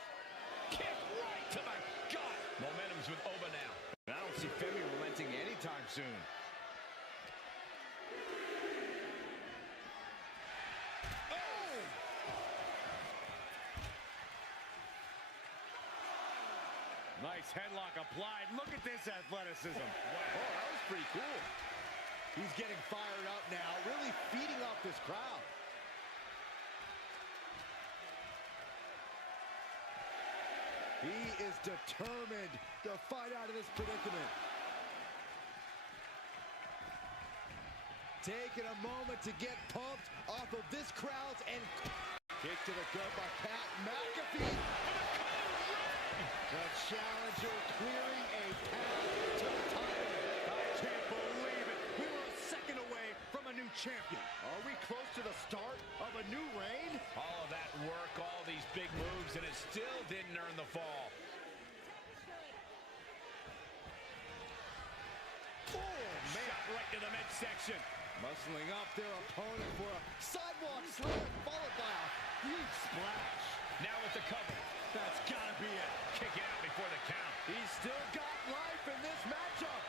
Kick right to the gut. Momentum's with Oba now. I don't see Femi relenting anytime soon. Oh! Nice headlock applied. Look at this athleticism. Wow. Oh, that was pretty cool. He's getting fired up now, really feeding off this crowd. He is determined to fight out of this predicament. Taking a moment to get pumped off of this crowd's and kick to the gut by Pat McAfee. The challenger clearing a path to the title. I can't believe it. We were a second away from a new champion. Are we close to the start of a new reign? All of that work, all these big moves, and it still didn't earn the fall. Oh, man. Shot right to the midsection. Muscling up their opponent for a sidewalk slam, followed by a huge splash. Now with the cover. That's gotta be it. Kick it out before the count. He's still got life in this matchup.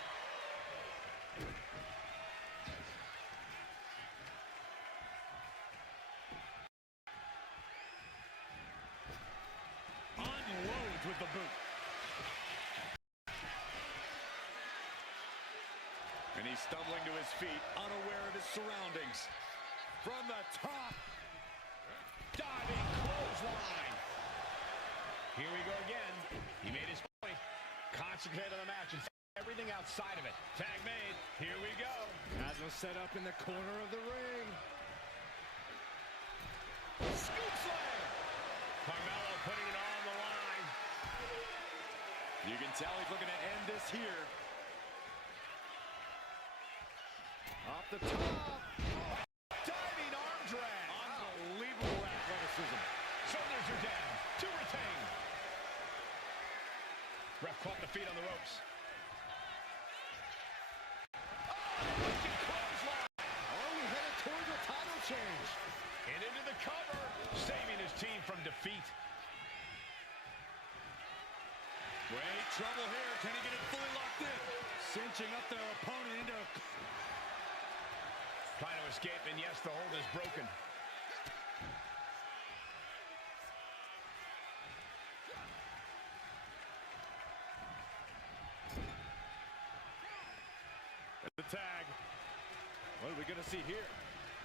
Unloads with the boot. And he's stumbling to his feet, unaware of his surroundings. From the top. Diving clothesline. Here we go again. He made his point. Concentrate on the match and everything outside of it. Tag made. Here we go. Has him set up in the corner of the ring. Scoop slam. Carmelo putting it on the line. You can tell he's looking to end this here. Off the top. Diving arm drag. Unbelievable athleticism. Shoulders are down. To retain. Ref caught the feet on the ropes. Oh, we headed towards a title change. And into the cover. Saving his team from defeat. Great trouble here. Can he get it fully locked in? Cinching up their opponent into a... Trying to escape, and yes, the hold is broken. The tag. What are we going to see here?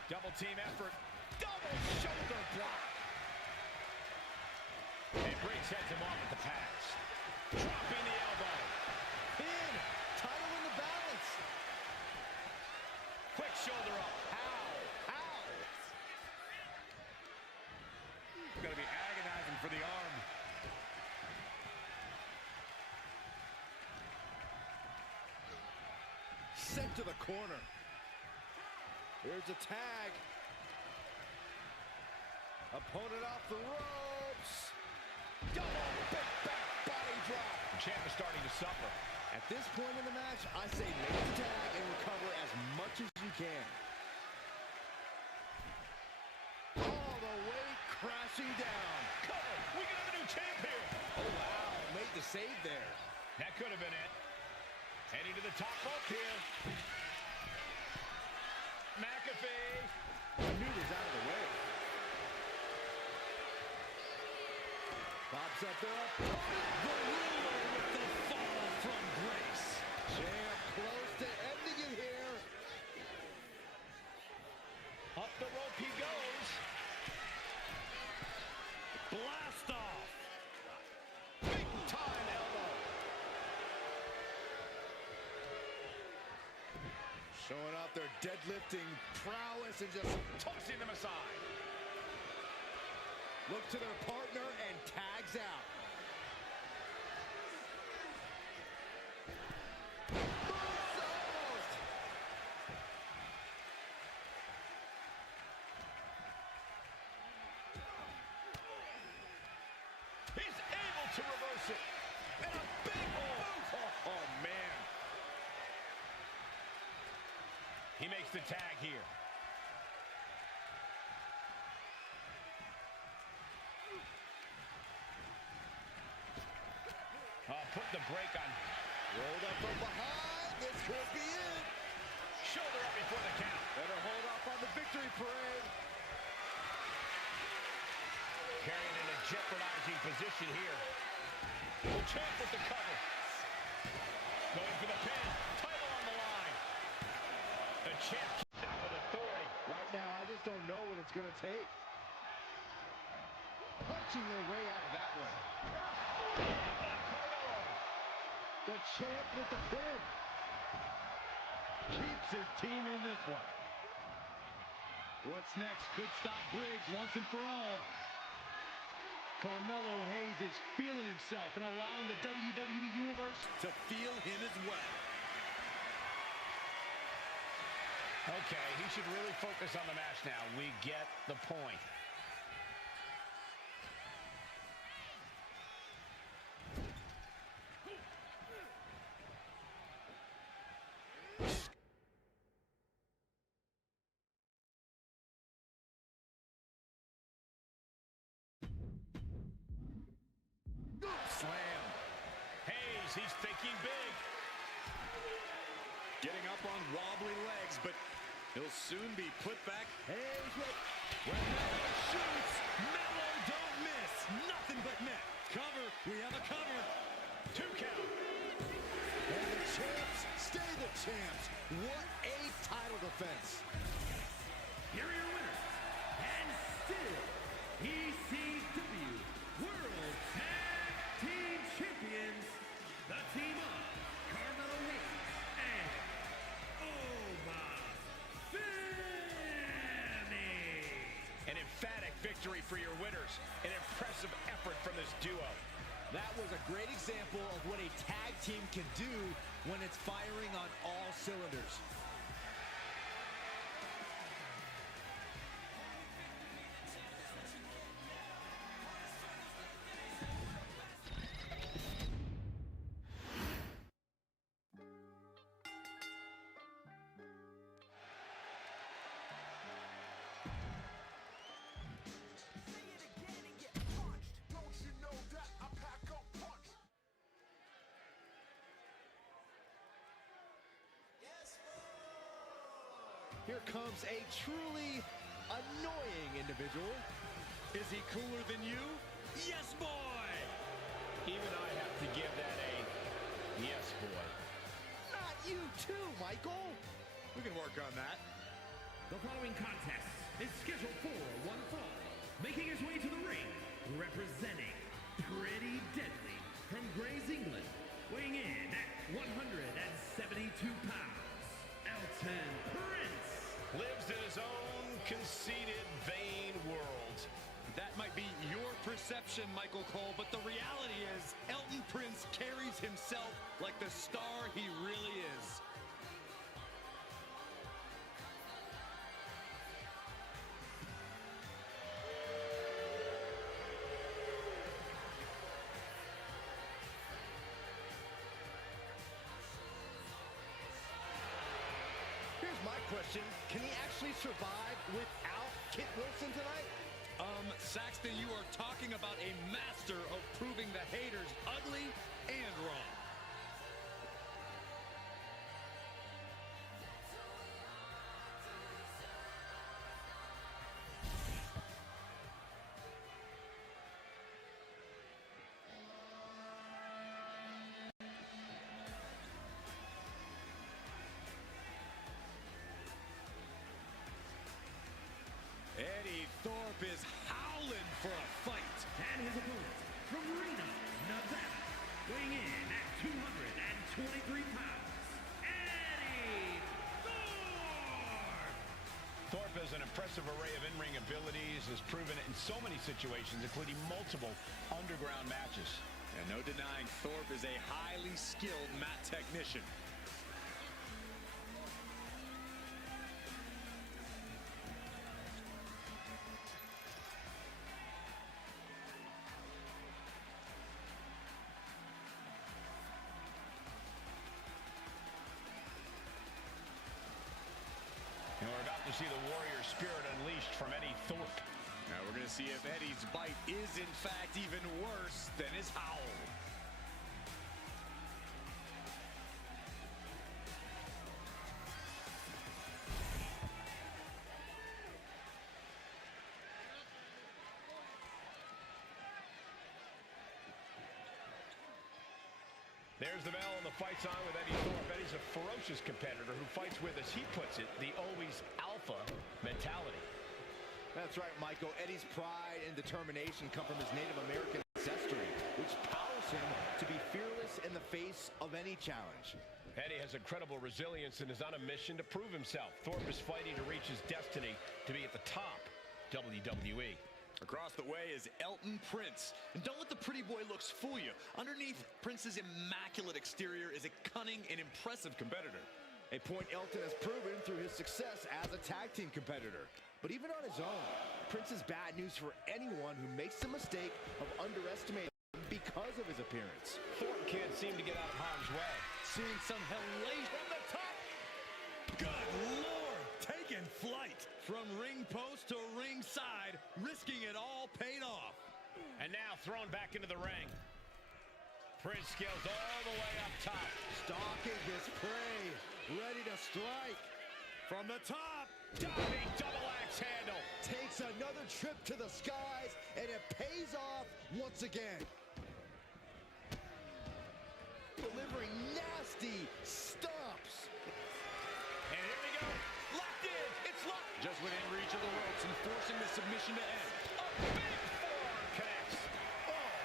Double team effort. Double shoulder block. And Briggs heads him off at the pass. Dropping the elbow. Pin. Title in the balance. Quick shoulder up. How? How? Going to be agonizing for the arm. sent to the corner. Here's a tag. Opponent off the ropes. Double big back body drop. The champ is starting to suffer. At this point in the match, I say make the tag and recover as much as you can. All the way crashing down. Cover. We can have a new champ here. Oh, wow. Made the save there. That could have been it. Heading to the top rope here. McAfee. Maneuvers out of the way. Pops up their opponent. The ruler with the fall from grace. Champ close to ending it here. Up the rope he goes. Blast off. Big time elbow. Showing off their deadlifting prowess and just Tossing them aside. look to their partner and tags out. He's able to reverse it. And a big boot. Oh, man. He makes the tag here. Put the brake on. Rolled up from behind. This could be it. Shoulder up before the count. Better hold off on the victory parade. Carrying in a jeopardizing position here. The champ with the cover. Going for the pin. Title on the line. The champ kicked out with authority. Right now, I just don't know what it's going to take. Punching their way out of that one. The champ with the pin. Keeps his team in this one. What's next could stop Briggs once and for all. Carmelo Hayes is feeling himself and allowing the WWE Universe to feel him as well. Okay, he should really focus on the match now. We get the point. Slam. Hayes, he's thinking big. Getting up on wobbly legs, but he'll soon be put back. Hayes with... When Melo shoots, Melo don't miss. Nothing but net. Cover. We have a cover. 2 count. And the champs stay the champs. What a title defense. Here are your winners, and still ECW World Tag Team Champions, the team of Carmelo Hayes and Omos Femi. An emphatic victory for your winners. An impressive effort from this duo. That was a great example of what a tag team can do when it's firing on all cylinders. Here comes a truly annoying individual. Is he cooler than you? Yes, boy! Even I have to give that a yes, boy. Not you too, Michael. We can work on that. The following contest is scheduled for one fall. Making his way to the ring, representing Pretty Deadly from Grays, England, weighing in at 172 pounds, Elton Prince. Lives in his own conceited, vain world. That might be your perception, Michael Cole, but the reality is Elton Prince carries himself like the star he really is. question. Can he actually survive without Kit Wilson tonight? Saxton, you are talking about a master of proving the haters ugly and wrong. Eddie Thorpe is howling for a fight. And his opponent from Reno, Nevada, weighing in at 223 pounds, Eddie Thorpe! Thorpe has an impressive array of in-ring abilities, has proven it in so many situations, including multiple underground matches. And no denying Thorpe is a highly skilled mat technician. And we're about to see the warrior spirit unleashed from Eddie Thorpe. Now we're going to see if Eddie's bite is in fact even worse than his howl. There's the bell and the fight's on with Eddie Thorpe. Eddie's a ferocious competitor who fights with, as he puts it, the always alpha mentality. That's right, Michael. Eddie's pride and determination come from his Native American ancestry, which powers him to be fearless in the face of any challenge. Eddie has incredible resilience and is on a mission to prove himself. Thorpe is fighting to reach his destiny to be at the top WWE. Across the way is Elton Prince. And don't let the pretty boy looks fool you. Underneath Prince's immaculate exterior is a cunning and impressive competitor. A point Elton has proven through his success as a tag team competitor. But even on his own, Prince is bad news for anyone who makes the mistake of underestimating him because of his appearance. Thorpe can't seem to get out of harm's way. Seeing some hellacious from the top. Good Lord, taking flight. From ring post to ringside, risking it all paid off. And now thrown back into the ring. Prince scales all the way up top. Stalking his prey, ready to strike. From the top, Diving double axe handle. Takes another trip to the skies, and it pays off once again. Delivering nasty stomps. And here we go. Locked in. It's locked. just within reach of the ropes and forcing the submission to end. A big forearm connects. Oh.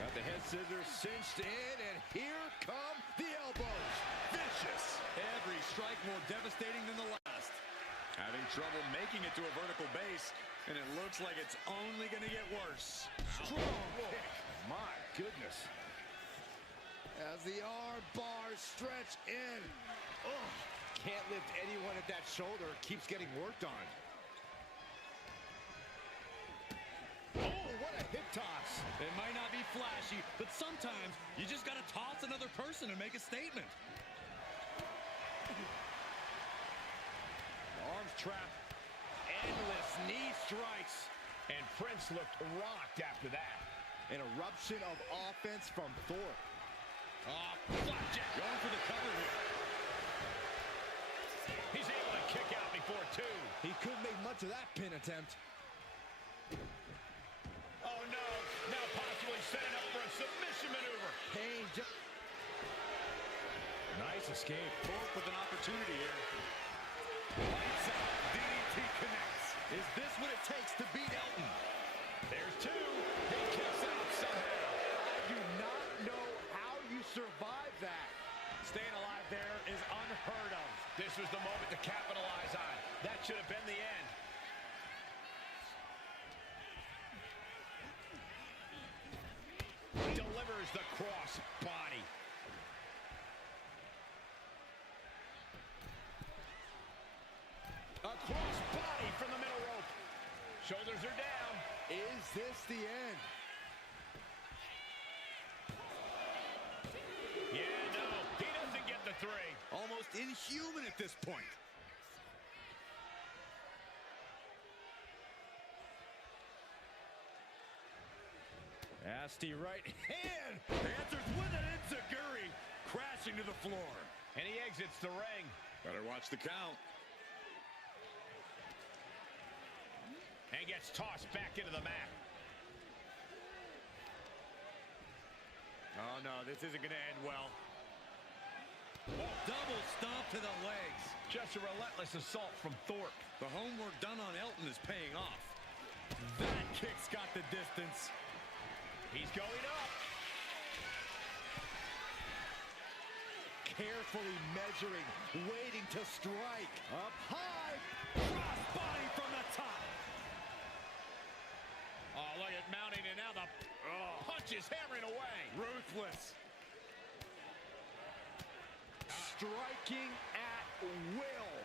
Got the head scissors cinched in, and here come the elbows. Vicious. Every strike more devastating than the last. Having trouble making it to a vertical base, and it looks like it's only going to get worse. Strong kick. My goodness. As the arm bars stretch in. Oh, can't lift anyone at that shoulder. Keeps getting worked on. Oh, what a hip toss. It might not be flashy, but sometimes you just got to toss another person and make a statement. Arms trapped. Endless knee strikes. And Prince looked rocked after that. An eruption of offense from Thorpe. Oh, flapjack going for the cover here. He's able to kick out before two. He couldn't make much of that pin attempt. Oh no, now possibly setting up for a submission maneuver. Pain just... Nice escape. Thorpe with an opportunity here. Lights out. DDT connects. Is this what it takes to beat Elton? There's two. He kicks out somehow. I do not know how you survive that. Staying alive there is unheard of. This was the moment to capitalize on. That should have been the end. Delivers the cross body. A cross body from the middle rope. Shoulders are down. Is this the end? Yeah, no, he doesn't get the three. Almost inhuman at Nasty right hand. Answers with an enziguri, crashing to the floor. And he exits the ring. Better watch the count. And gets tossed back into the mat. Oh, no, this isn't going to end well. Double stomp to the legs. Just a relentless assault from Thorpe. The homework done on Elton is paying off. That kick's got the distance. He's going up. Carefully measuring, waiting to strike. Up high. Cross body from the top. Oh, look at mounting, and now the punch is hammering away. Ruthless. Striking at will.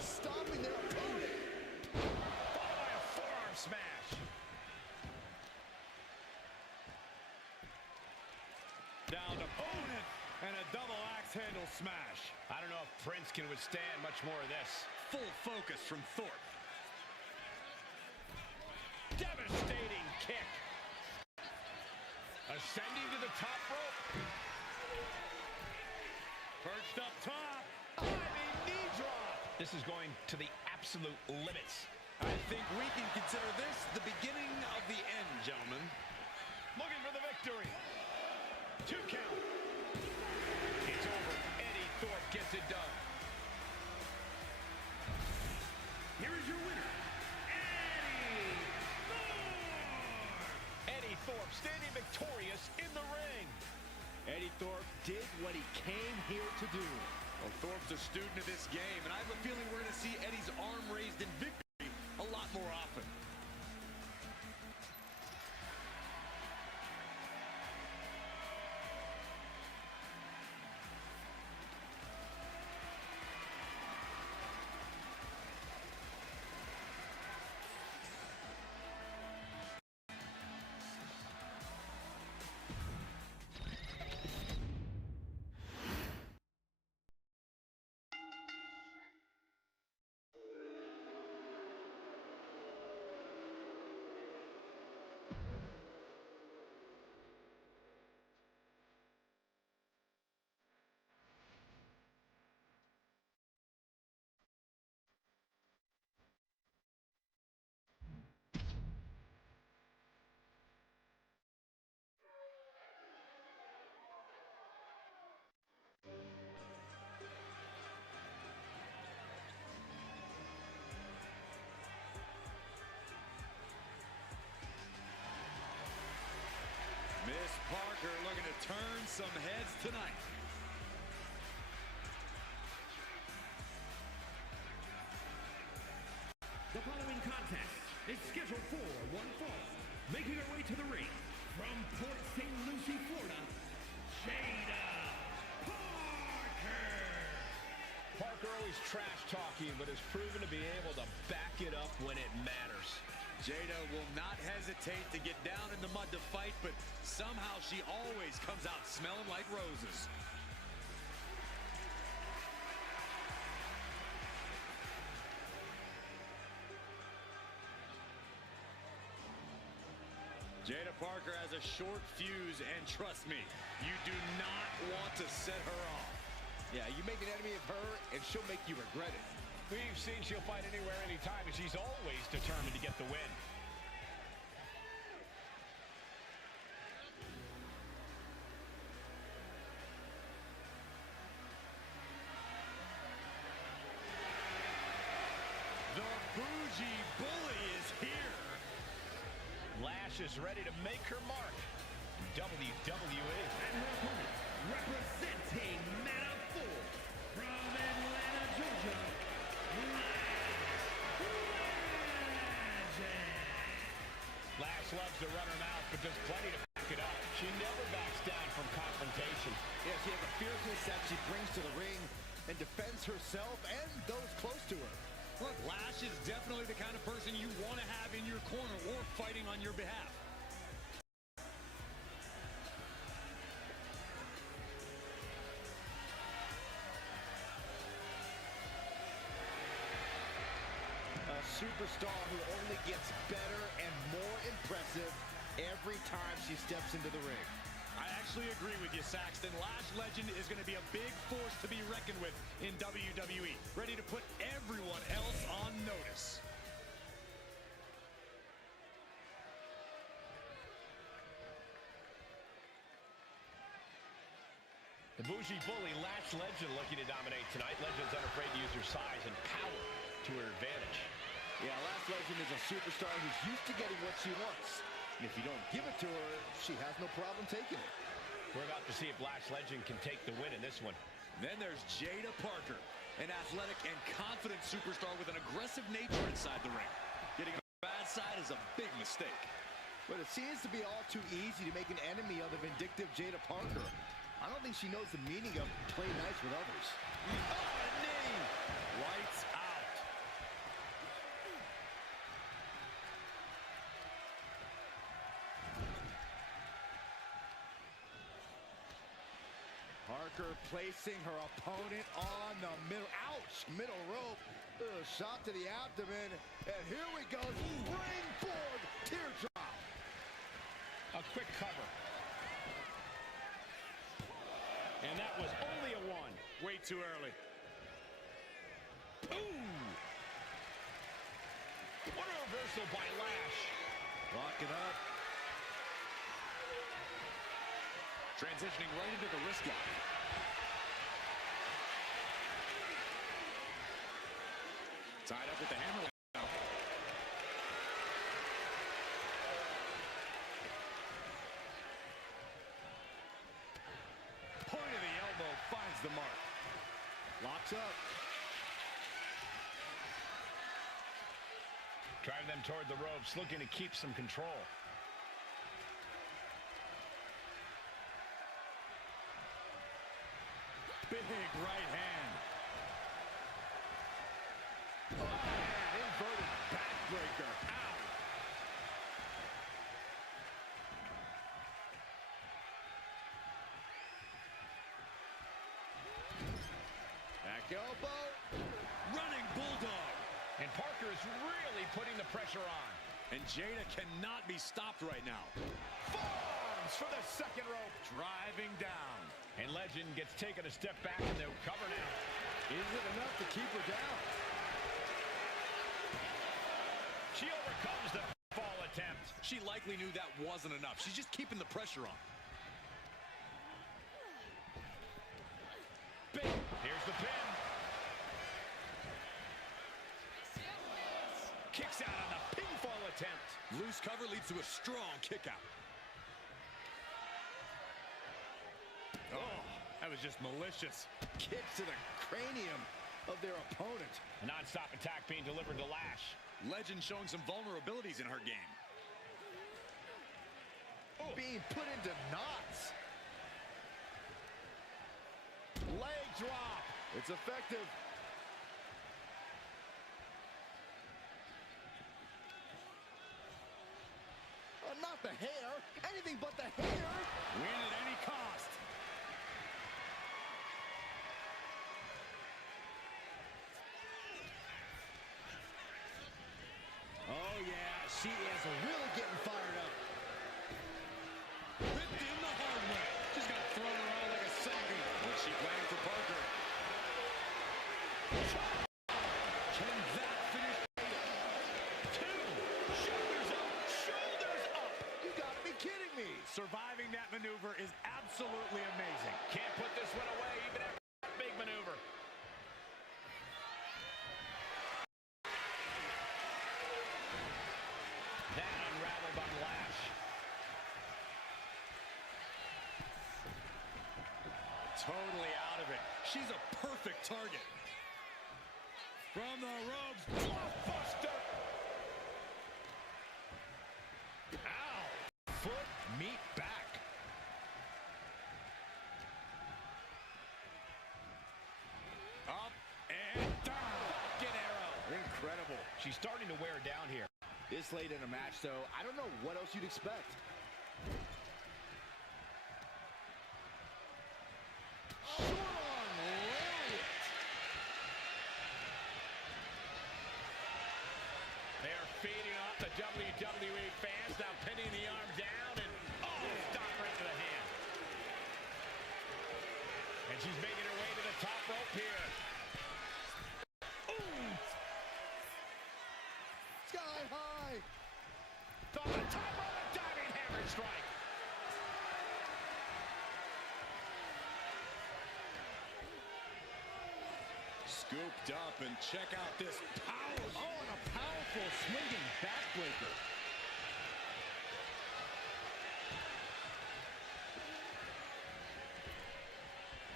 Stopping their opponent. Followed by a forearm smash. Down to opponent and a double axe handle smash. I don't know if Prince can withstand much more of this. Full focus from Thorpe. Devastating kick. Ascending to the top rope. Perched up top. Diving knee drop. This is going to the absolute limits. I think we can consider this the beginning of the end, gentlemen. Looking for the victory. 2 count. It's over. Eddie Thorpe gets it done. Here is your winner, Eddie Thorpe standing victorious in the ring. Eddie Thorpe did what he came here to do. Well, Thorpe's a student of this game, and I have a feeling we're going to see Eddie's arm raised in victory a lot more often. Miss Parker looking to turn some heads tonight. The following contest is scheduled for one fall. Making her way to the ring from Port St. Lucie, Florida, Jada Parker. Parker always trash talking, but has proven to be able to back it up when it matters. Jada will not hesitate to get down in the mud to fight, but somehow she always comes out smelling like roses. Jada Parker has a short fuse, and trust me, you do not want to set her off. Yeah, you make an enemy of her, and she'll make you regret it. We've seen she'll fight anywhere, anytime, and she's always determined to get the win. The bougie bully is here. Lash is ready to make her mark. WWE. And her opponent, representing Metaphor from Atlanta, Georgia, Lash loves to run her mouth, but does plenty to back it up. She never backs down from confrontation. Yeah, she has a fierceness that she brings to the ring and defends herself and those close to her. Look, Lash is definitely the kind of person you want to have in your corner or fighting on your behalf. A superstar who only gets better and more impressive every time she steps into the ring. I actually agree with you, Saxton. Lash Legend is going to be a big force to be reckoned with in WWE, ready to put everyone else on notice. The bougie bully Lash Legend looking to dominate tonight. Legend's unafraid to use her size and power to her advantage. Yeah, Lash Legend is a superstar who's used to getting what she wants. And if you don't give it to her, she has no problem taking it. We're about to see if Lash Legend can take the win in this one. Then there's Jada Parker, an athletic and confident superstar with an aggressive nature inside the ring. Getting on the bad side is a big mistake. But it seems to be all too easy to make an enemy of the vindictive Jada Parker. I don't think she knows the meaning of play nice with others. Oh, a knee! Lights out. Parker placing her opponent on the middle rope. Shot to the abdomen, and here we go. Springboard teardrop. A quick cover. And that was only a one. Way too early. Ooh! What a reversal by Lash. Lock it up. Transitioning right into the wrist lock. Tied up with the hammer now. Point of the elbow finds the mark. Locks up. Driving them toward the ropes, looking to keep some control. Big right hand. Oh, man, inverted backbreaker. Ow. Back elbow. Running bulldog. And Parker is really putting the pressure on. And Jada cannot be stopped right now. Forearms for the second rope. Driving down. And Legend gets taken a step back and they'll cover now. Is it enough to keep her down? She overcomes the fall attempt. She likely knew that wasn't enough. She's just keeping the pressure on. Big. Here's the pin. Kicks out on the pinfall attempt. Loose cover leads to a strong kick out. Oh, that was just malicious. Kicks to the cranium of their opponent. A non-stop attack being delivered to Lash. Legend showing some vulnerabilities in her game. Oh. Being put into knots. Leg drop. It's effective. Not the hair. Anything but the hair. Win at any cost. Oh, yeah. She is really getting fired up. Ripped in the hard way. She's got thrown around like a centipede. What's she playing for Parker? Can that finish? Two. Shoulders up. Shoulders up. You gotta be kidding me. Surviving that maneuver is absolutely amazing. Can't put this one away even after that big maneuver. That unraveled on Lash. Totally out of it. She's a perfect target. From the ropes. Blockbuster. Ow. Foot meet back. Up and down. Fucking arrow. Incredible. She's starting to wear down here. This late in a match, though, I don't know what else you'd expect. Short-arm lariat. They are feeding off the WWE fans, now pinning the arm down. strike. Scooped up, and check out this power. Oh, and a powerful swinging backbreaker.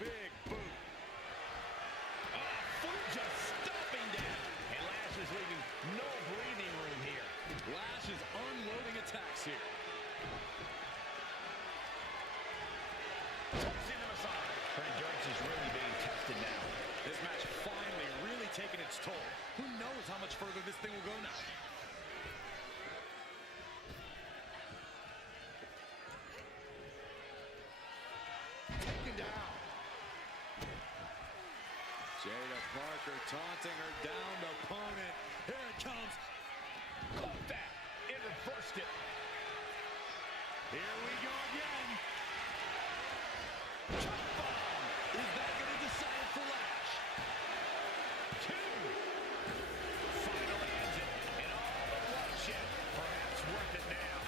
Big boot. Foot just stomping down. And Lash is leaving no breathing room here. Lash is unloading attacks here. Tossing the massage. Her endurance is really being tested now. This match finally really taking its toll. Who knows how much further this thing will go now? Taken down. Jada Parker taunting her downed opponent. Here it comes. Caught that. It reversed it. Here we go again. Chop bomb. Is that going to decide it for Lash? 2. Finally ends it. And all the bloodshed. Perhaps worth it now.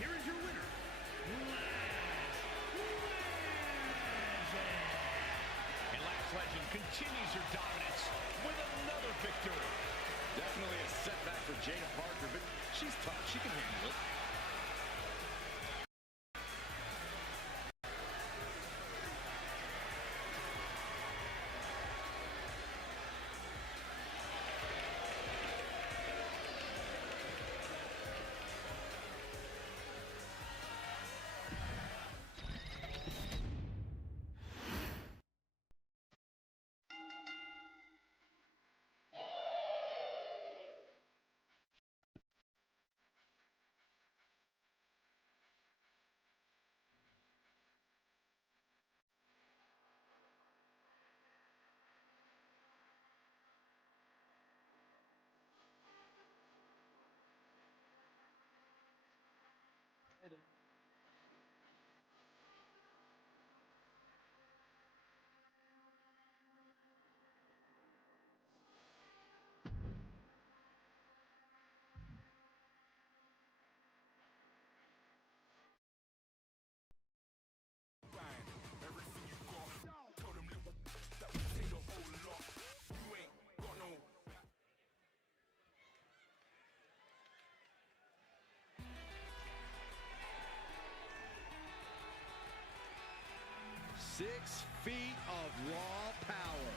Here is your winner, Lash Legend. And Lash Legend continues her dominance with another victory. Definitely a setback for Jada Parker, but she's tough. She can handle it. Six feet of raw power.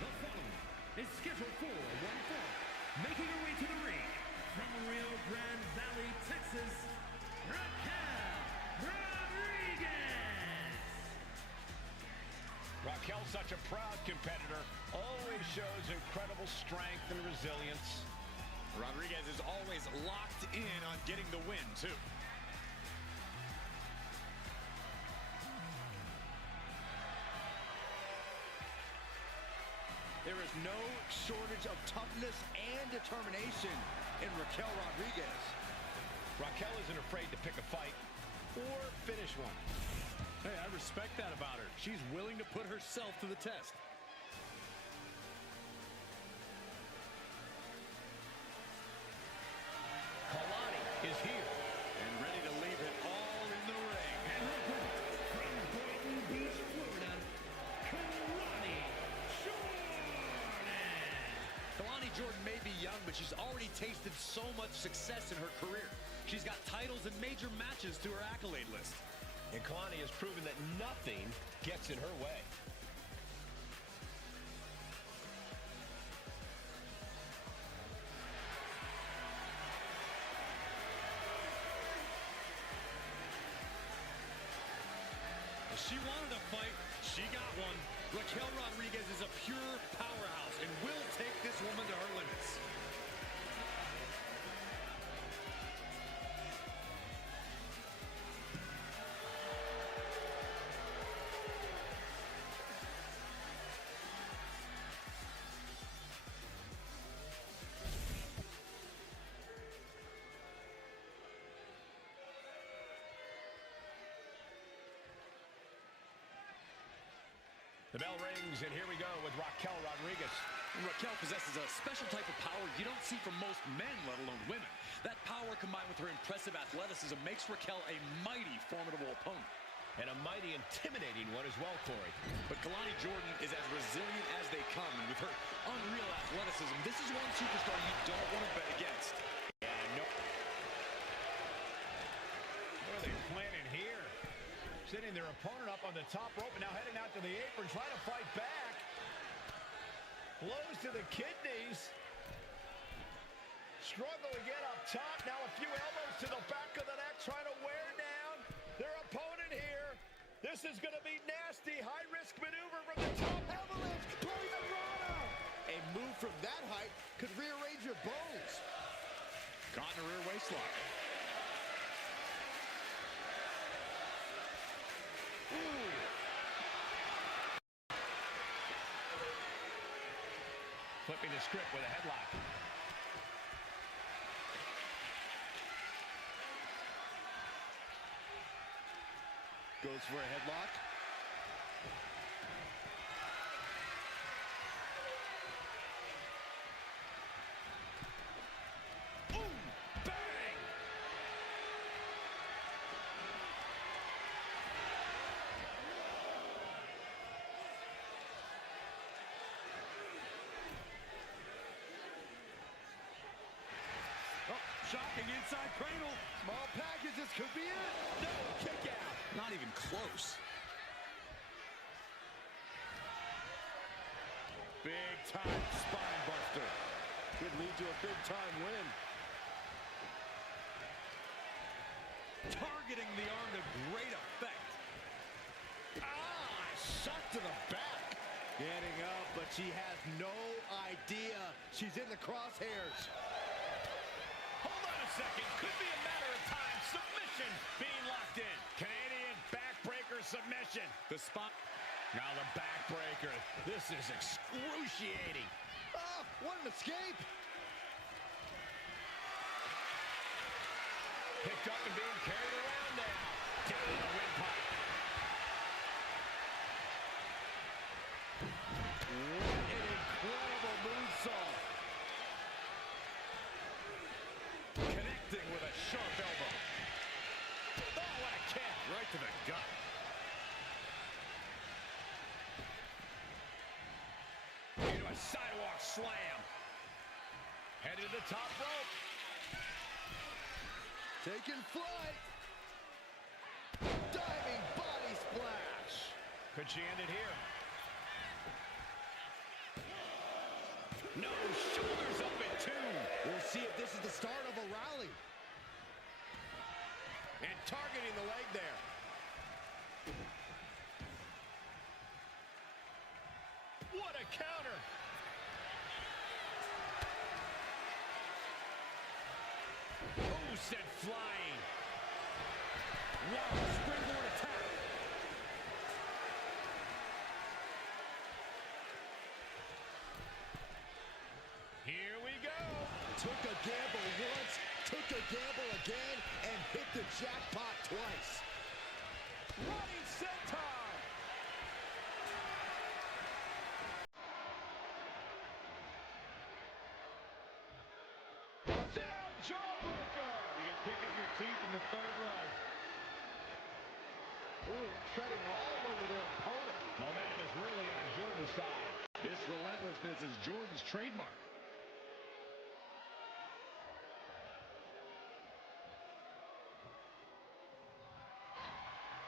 The following is scheduled for one fall, making her way to the ring from Rio Grande Valley, Texas, Raquel Rodriguez. Raquel's such a proud competitor, always shows incredible strength and resilience. Rodriguez is always locked in on getting the win, too. There is no shortage of toughness and determination in Raquel Rodriguez. Raquel isn't afraid to pick a fight or finish one. Hey, I respect that about her. She's willing to put herself to the test. Kalani is here. And ready to leave it all in the ring. And her opponent from Boynton Beach, Florida, Kalani Jordan. Kalani Jordan may be young, but she's already tasted so much success in her career. She's got titles and major matches to her accolade list. And Kalani has proven that nothing gets in her way. She wanted a fight. She got one. Raquel Rodriguez is a pure powerhouse and will take this woman to her limits. The bell rings, and here we go with Raquel Rodriguez. Raquel possesses a special type of power you don't see from most men, let alone women. That power combined with her impressive athleticism makes Raquel a mighty formidable opponent. And a mighty intimidating one as well, Corey. But Kalani Jordan is as resilient as they come, and with her unreal athleticism, this is one superstar you don't want to bet against. And no. What are they planning here? Sitting their opponent up on the top rope, and now heading out to the apron, trying to fight back. Blows to the kidneys. Struggle to get up top. Now a few elbows to the back of the neck, trying to wear down their opponent here. This is going to be nasty. High-risk maneuver from the top. Avalanche Tornado. A move from that height could rearrange your bones. Caught in a rear waistlock. Flipping the script with a headlock. Goes for a headlock. Boom! Bang! Oh, shocking inside cradle. Small packages could be it. No, kick out. Not even close. Big time spine buster. Could lead to a big time win. Targeting the arm to great effect. Shot to the back. Getting up, but she has no idea she's in the crosshairs. Hold on a second. Could be a matter of time. Submission being locked in. Canadian backbreaker submission. The spot. Now the backbreaker. This is excruciating. Oh, what an escape. Picked up and being carried around now. Down in the windpipe. What an incredible moonsault. Connecting with a sharp elbow. Oh, what a kick. Right to the gut. Into a sidewalk slam. Headed to the top rope. Taking flight. Diving body splash. Could she end it here? No, shoulders up at two. We'll see if this is the start of a rally. And targeting the leg there. What a counter. Oh, sent flying. Wow, springboard attack. Here we go. Took a gamble once, took a gamble again, and hit the jackpot twice. Running senton. Down jawbreaker. You can pick up your teeth in the third round. Ooh, treading all over their opponent. Momentum is really on Jordan's side. This relentlessness is Jordan's trademark.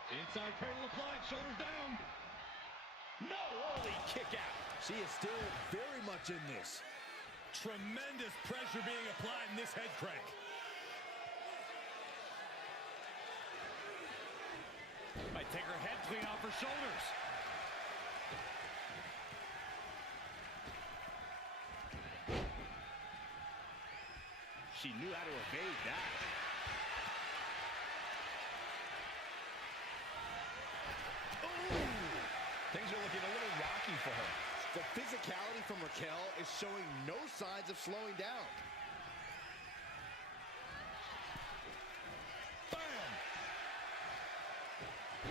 Inside cradle applied, shoulders down. No, holy kick out. She is still very much in this. Tremendous pressure being applied in this head crank. Might take her head clean off her shoulders. She knew how to evade that. Things are looking a little rocky for her. The physicality from Raquel is showing no signs of slowing down. Bam!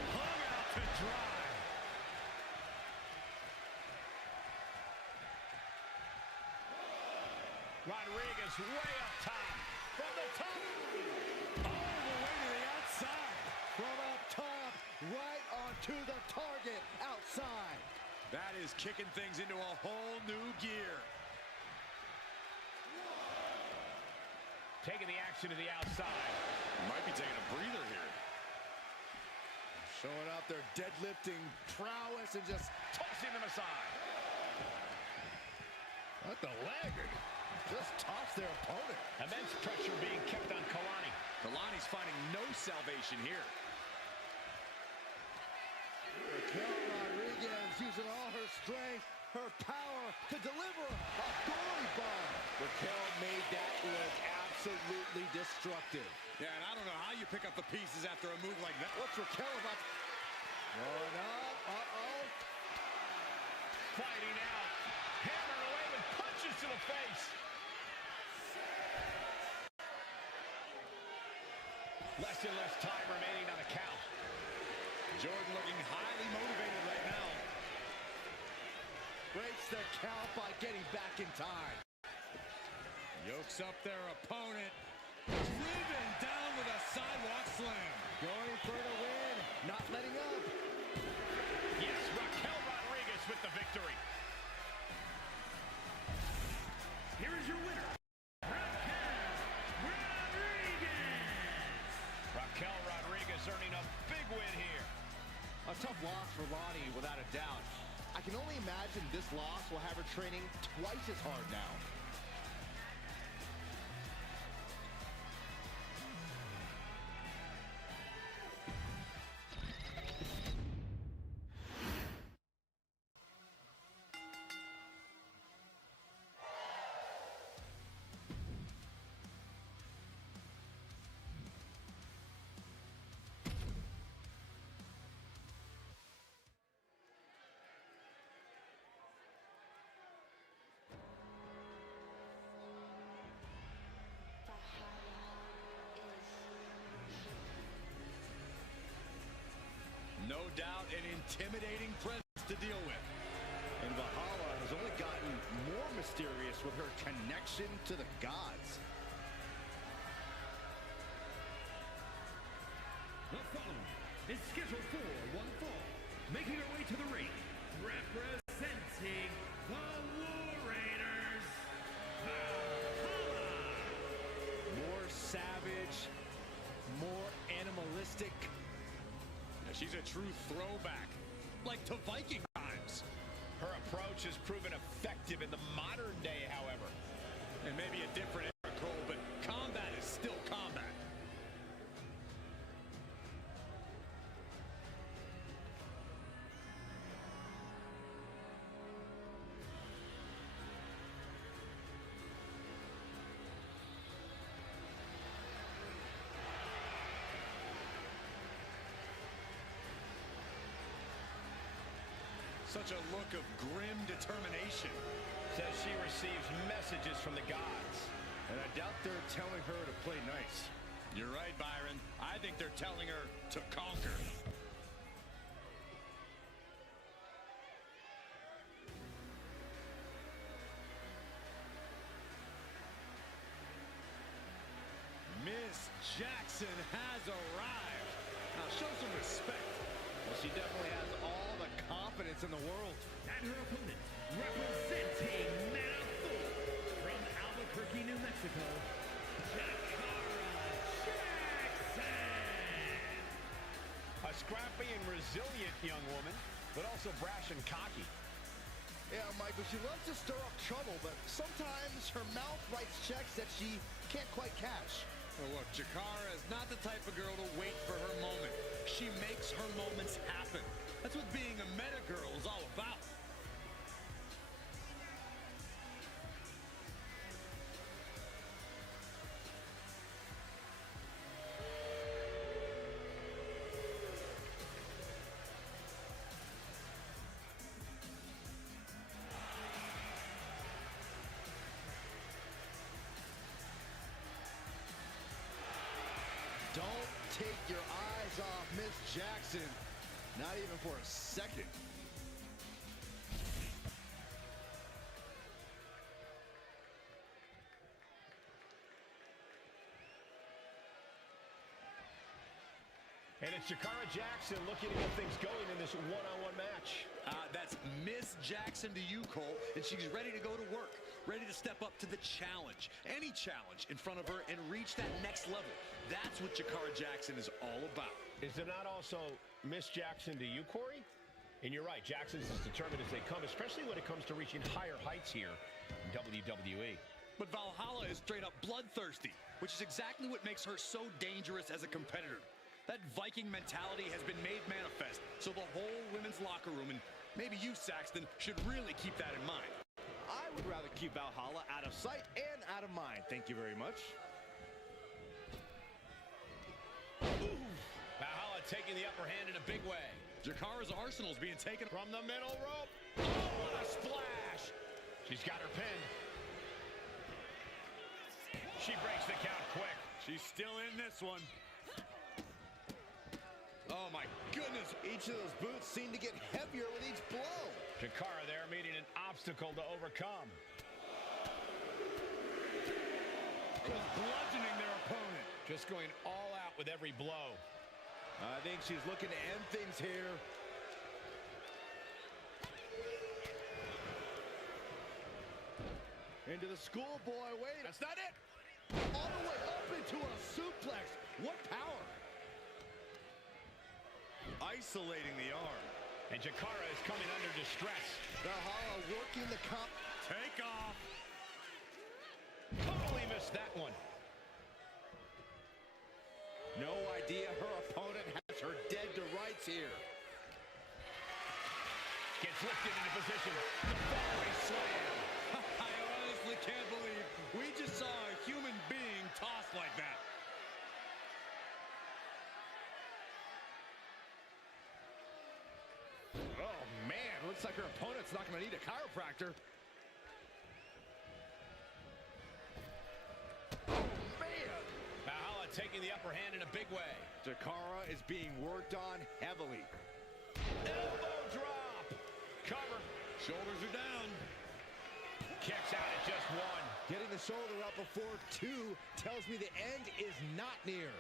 Hung out to dry. Rodriguez way up top. From the top. All the way to the outside. From up top, right onto the target outside. That is kicking things into a whole new gear. Taking the action to the outside. Might be taking a breather here. Showing up their deadlifting prowess and just Tossing them aside. what the leg. Just toss their opponent. Immense pressure being kept on Kalani. Kalani's finding no salvation here. Raquel Rodriguez using all her strength, her power to deliver a goalie bomb. Raquel made that look absolutely destructive. Yeah, and I don't know how you pick up the pieces after a move like that. What's Raquel about? Going up. Uh-oh. Fighting out. Hammering away with punches to the face. Less and less time remaining on the count. Jordan looking highly motivated right now. Breaks the count by getting back in time. Yokes up their opponent. Driven down with a sidewalk slam. Going for the win. Not letting up. Yes, Raquel Rodriguez with the victory. Here is your winner, Raquel Rodriguez. Raquel Rodriguez earning a big win here. A tough loss for Lonnie, without a doubt. I can only imagine this loss will have her training twice as hard now. No doubt an intimidating presence to deal with. And Valhalla has only gotten more mysterious with her connection to the gods. The following is scheduled for one fall. Making her way to the ring, representing the War Raiders, Valhalla. More savage, more animalistic. She's a true throwback, like to Viking times. Her approach has proven effective in the modern day, however. And maybe a different era, Cole, but combat is still combat. Such a look of grim determination. Says she receives messages from the gods. And I doubt they're telling her to play nice. You're right, Byron. I think they're telling her to conquer. Miss Jackson has arrived. Now show some respect. Well, she definitely has all the confidence in the world. And her opponent, representing Manafu from Albuquerque, New Mexico, Jackson. A scrappy and resilient young woman, but also brash and cocky. Yeah, Michael, she loves to stir up trouble, but sometimes her mouth writes checks that she can't quite cash. Well, look, Jakara is not the type of girl to wait for her moment. She makes her moments happen. That's what being a meta girl is all about. Don't take your eyes off Miss Jackson. Not even for a second. And it's Jakara Jackson looking to get things going in this one-on-one match. That's Miss Jackson to you, Cole, and she's ready to go to work, ready to step up to the challenge, any challenge in front of her, and reach that next level. That's what Jakara Jackson is all about. Is there not also Miss Jackson to you, Corey? And you're right, Jackson's as determined as they come, especially when it comes to reaching higher heights here in WWE. But Valhalla is straight up bloodthirsty, which is exactly what makes her so dangerous as a competitor. That Viking mentality has been made manifest, so the whole women's locker room, and maybe you, Saxton, should really keep that in mind. I would rather keep Valhalla out of sight and out of mind. Thank you very much. Ooh. Valhalla taking the upper hand in a big way. Jakara's arsenal is being taken From the middle rope. Oh, what a splash. She's got her pinned. She breaks the count quick. She's still in this one. Oh, my goodness. Each of those boots seem to get heavier with each blow. Jakara there meeting an obstacle to overcome. Just bludgeoning their opponent. Just going all out with every blow. I think she's looking to end things here. Into the schoolboy. Wait, That's not it. all the way up into a suplex. What power. Isolating the arm. And Jakara is coming under distress. Valhalla working the comp. Take off. Totally missed that one. No idea her opponent has her dead to rights here. Gets lifted into position. The fallaway slam. I honestly can't believe we just saw a human being tossed like that. Oh, man. Looks like her opponent's not going to need a chiropractor. Oh, man. Valhalla taking the upper hand in a big way. Jakara is being worked on heavily. Elbow drop. Cover. Shoulders are down. Kicks out at just one. Getting the shoulder up before two tells me the end is not near.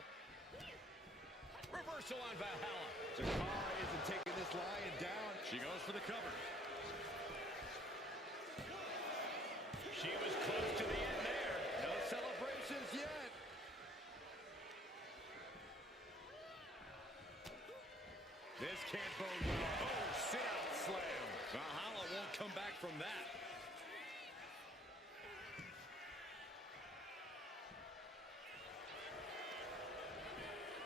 Reversal on Valhalla. Jakara isn't taking this lion down. She goes for the cover. She was close to the end there. No celebrations yet. This can't bode well. Oh, sit-out slam. Valhalla won't come back from that.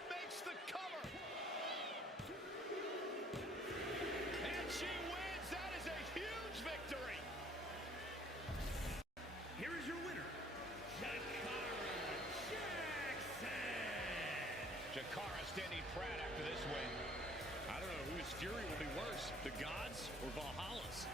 Makes the cover. And she wins. That is a huge victory. Here is your winner, Jakara Jackson. Jakara standing proud after this win. I don't know whose fury will be worse, the gods or Valhalla's.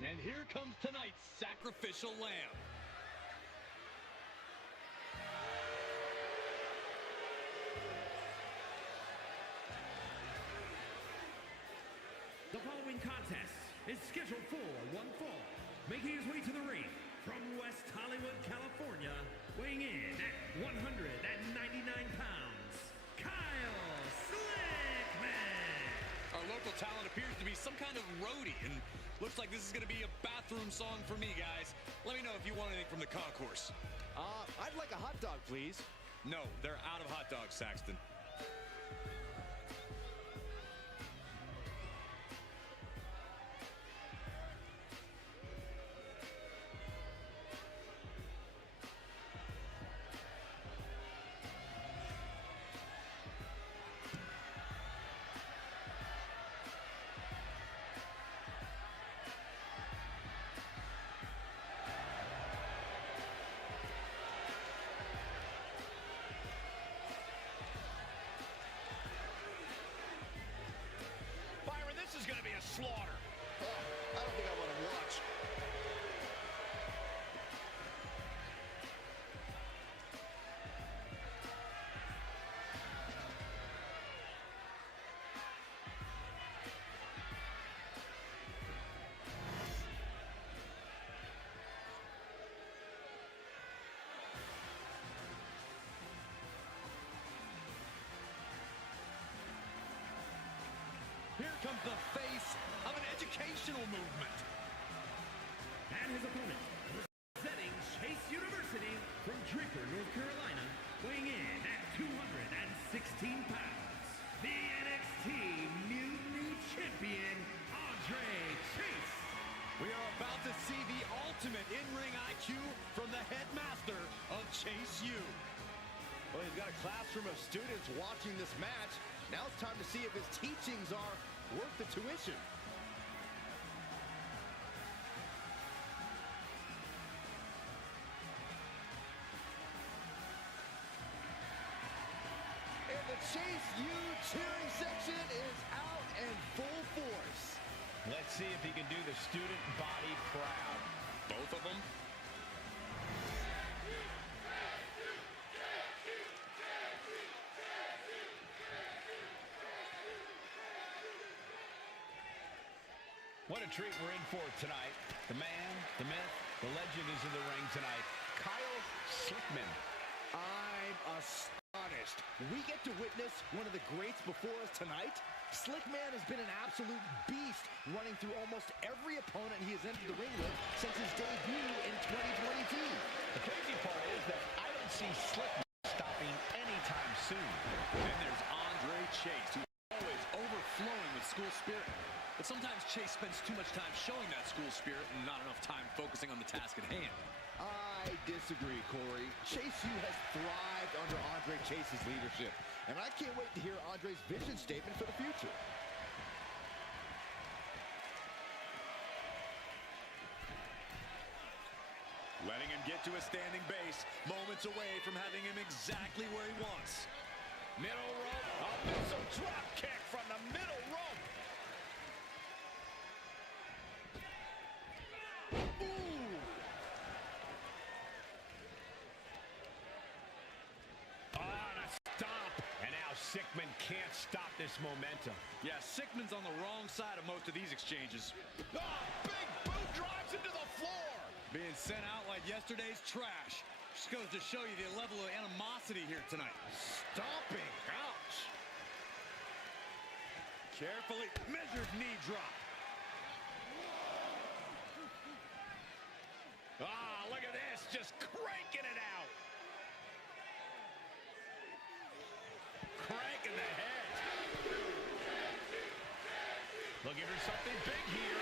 And here comes tonight's sacrificial lamb. The following contest is scheduled for one fall. Making his way to the ring from West Hollywood, California, weighing in at 199 pounds, Kyle Slickman. Our local talent appears to be some kind of roadie, and looks like this is going to be a bathroom song for me, guys. Let me know if you want anything from the concourse. I'd like a hot dog, please. No, they're out of hot dogs, Saxton. This is going to be a slaughter. I don't think I want to watch. Here comes the face of an educational movement. And his opponent, representing Chase University from Draper, North Carolina, weighing in at 216 pounds, the NXT Mutiny Champion, Andre Chase. We are about to see the ultimate in-ring IQ from the headmaster of Chase U. Well, he's got a classroom of students watching this match. Now it's time to see if his teachings are worth the tuition. And the Chase U cheering section is out in full force. Let's see if he can do the student body proud. Both of them? What a treat we're in for tonight. The man, the myth, the legend is in the ring tonight. Kyle Slickman. I'm astonished. We get to witness one of the greats before us tonight. Slickman has been an absolute beast, running through almost every opponent he has entered the ring with since his debut in 2022. The crazy part is that I don't see Slickman stopping anytime soon. Then there's Andre Chase, who's always overflowing with school spirit. But sometimes Chase spends too much time showing that school spirit and not enough time focusing on the task at hand. I disagree, Corey. Chase U has thrived under Andre Chase's leadership, and I can't wait to hear Andre's vision statement for the future. Letting him get to a standing base, moments away from having him exactly where he wants. Middle rope. A missile drop kick from the middle rope. Sickman can't stop this momentum. Yeah, Sickman's on the wrong side of most of these exchanges. Oh, big boot drives into the floor. Being sent out like yesterday's trash. Just goes to show you the level of animosity here tonight. Stomping. Ouch. Carefully measured knee drop. Ah, look at this, just cranking it out. Cranking the head. Looking for something big here.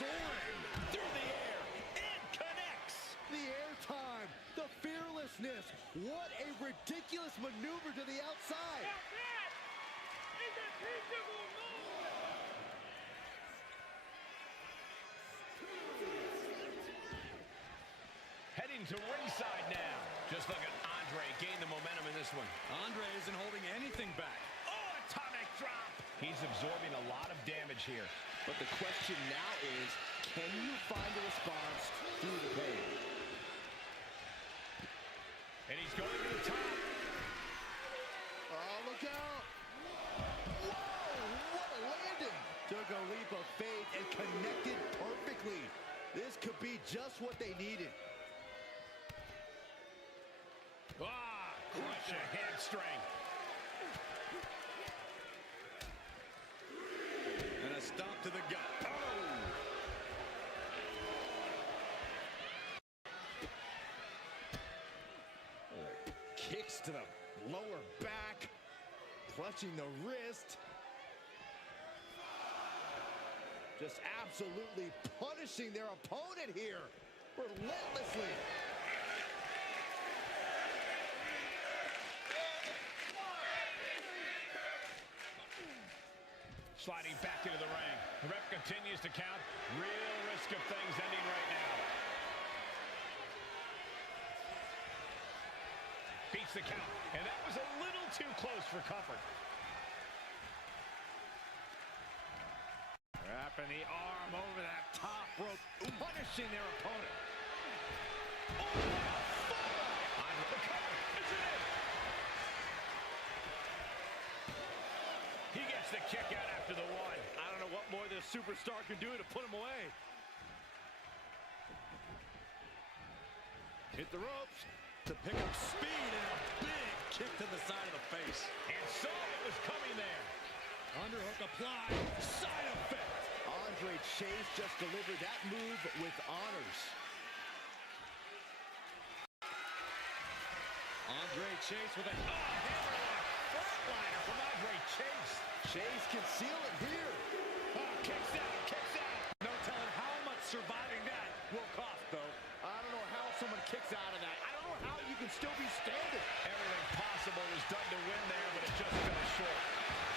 Soaring through the air. It connects. The airtime, the fearlessness. What a ridiculous maneuver to the outside. Heading to ringside now. Just look at Andre gain the momentum in this one. Andre isn't holding anything back. Oh, atomic drop. He's absorbing a lot of damage here. But the question now is, can you find a response through the pain? And he's going to the top. Oh, look out. Whoa, what a landing. Took a leap of faith and connected perfectly. This could be just what they needed. Ah, crush a hamstring. And a stomp to the gut. Kicks to the lower back, clutching the wrist. Just absolutely punishing their opponent here, relentlessly. Sliding back into the ring. The ref continues to count. Real risk of things ending right now. Beats the count. And that was a little too close for comfort. Wrapping the arm over that top rope. Punishing their opponent. Oh, on the cover. Is it in? He gets the kick out after the one. I don't know what more this superstar can do to put him away. Hit the ropes To pick up speed and a big kick to the side of the face. And saw it was coming there. Underhook applied. Side effect. Andre Chase just delivered that move with honors. Andre Chase with a Hammerlock flatliner from Andre Chase. Chase can seal it here. Oh, kicks out, kicks out. No telling how much surviving that will cost, though. I don't know how someone kicks out of that. I don't know how you can still be standing. Everything possible was done to win there, but it just fell short.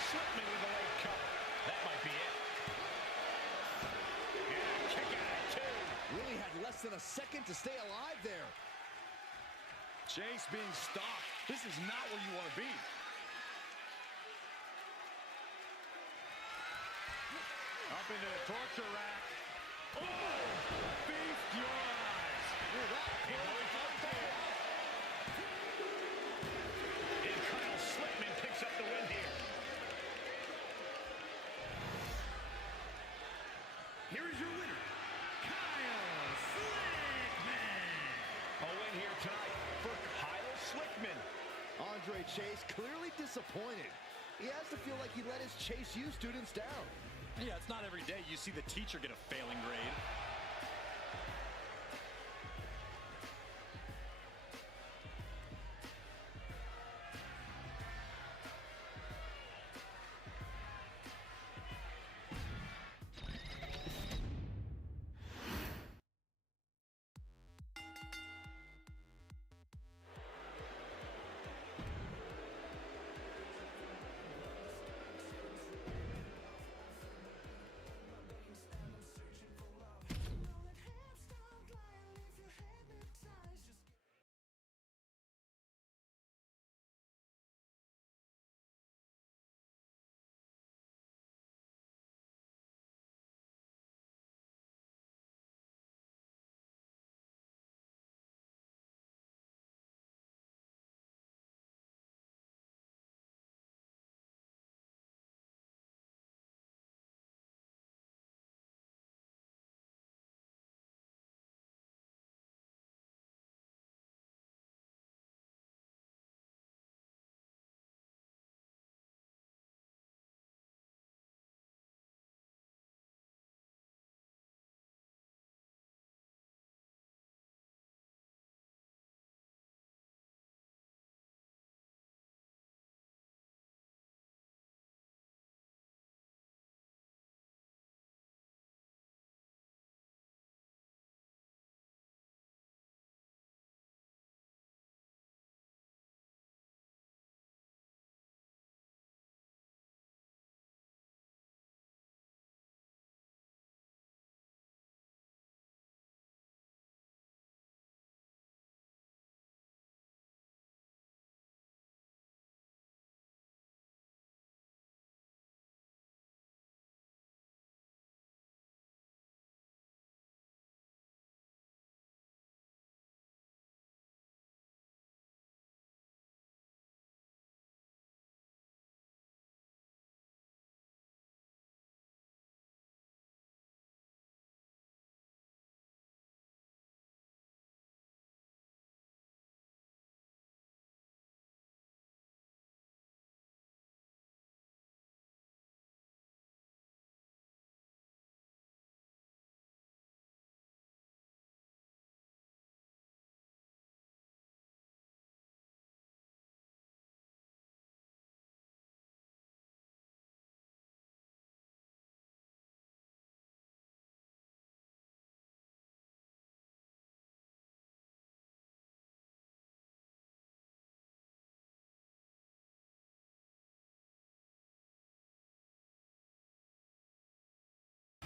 Slipman with the late cover. That might be it. Yeah, kick out at two. Really had less than a second to stay alive there. Chase being stopped. This is not where you want to be. Up into the torture rack. Oh, feast your eyes. And Kyle Slipman picks up the win here. Here is your winner, Kyle Slickman. A win here tonight for Kyle Slickman. Andre Chase clearly disappointed. He has to feel like he let his Chase U students down. Yeah, it's not every day you see the teacher get a failing grade.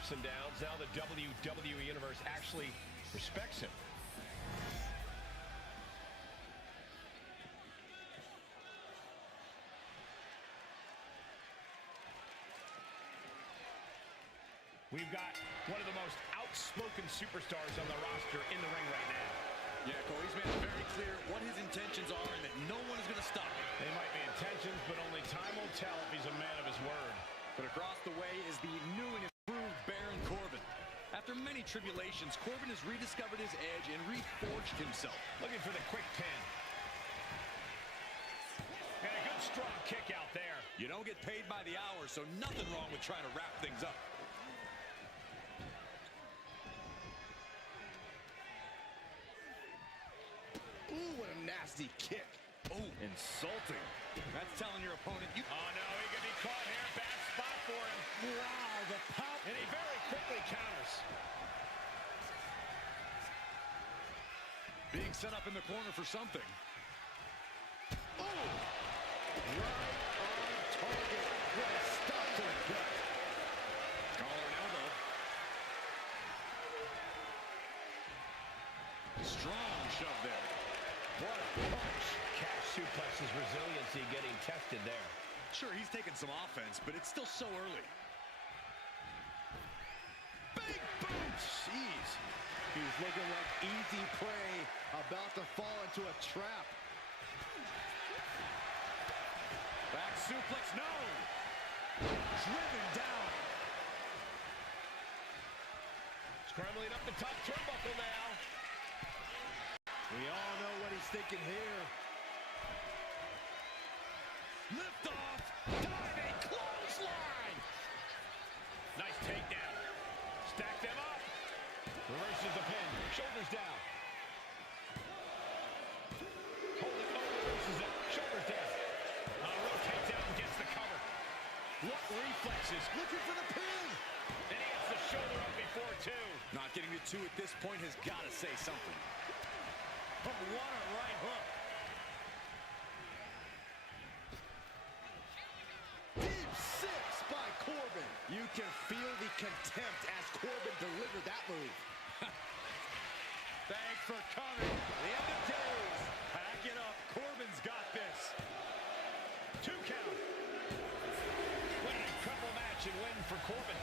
ups and downs. Now the WWE Universe actually respects him. We've got one of the most outspoken superstars on the roster in the ring right now. Yeah, Corey, he's made it very clear what his intentions are and that no one is going to stop him. They might be intentions, but only time will tell if he's a man of his word. But across the way is the new and improved Baron Corbin. After many tribulations, Corbin has rediscovered his edge and reforged himself. Looking for the quick pin. And a good strong kick out there. You don't get paid by the hour, so nothing wrong with trying to wrap things up. Ooh, what a nasty kick. Oh, insulting. That's telling your opponent you... Oh, no, he could be caught here. Bad spot for him. Wow, the pop. And he very quickly counters. Being set up in the corner for something. Oh! Right on target with a stop to the gut. Collar and elbow. Strong shove there. What a punch. Calf suplex's resiliency getting tested there. Sure, he's taking some offense, but it's still so early. Big boom. Jeez. He's looking like easy prey, about to fall into a trap. Back suplex, no! Driven down. Scrambling up the top turnbuckle now. We all know what he's thinking here. Lift off. Diving clothesline. Nice takedown. Stack them up. Reverses the pin. Shoulders down. Hold it. Oh, reverses it. Shoulders down. Rotates out and gets the cover. What reflexes? Looking for the pin. And he gets the shoulder up before two. Not getting the two at this point has got to say something. Oh, what a right hook. Deep six by Corbin. You can feel the contempt as Corbin delivered that move. Thanks for coming. The end of days. Pack it up. Corbin's got this. 2 count. What an incredible match and win for Corbin.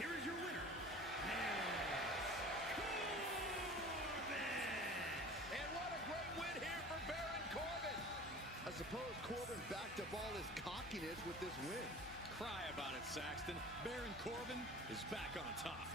Here is your winner, And what a great win here for Baron Corbin. I suppose Corbin backed up all his cockiness with this win. Cry about it, Saxton. Baron Corbin is back on top.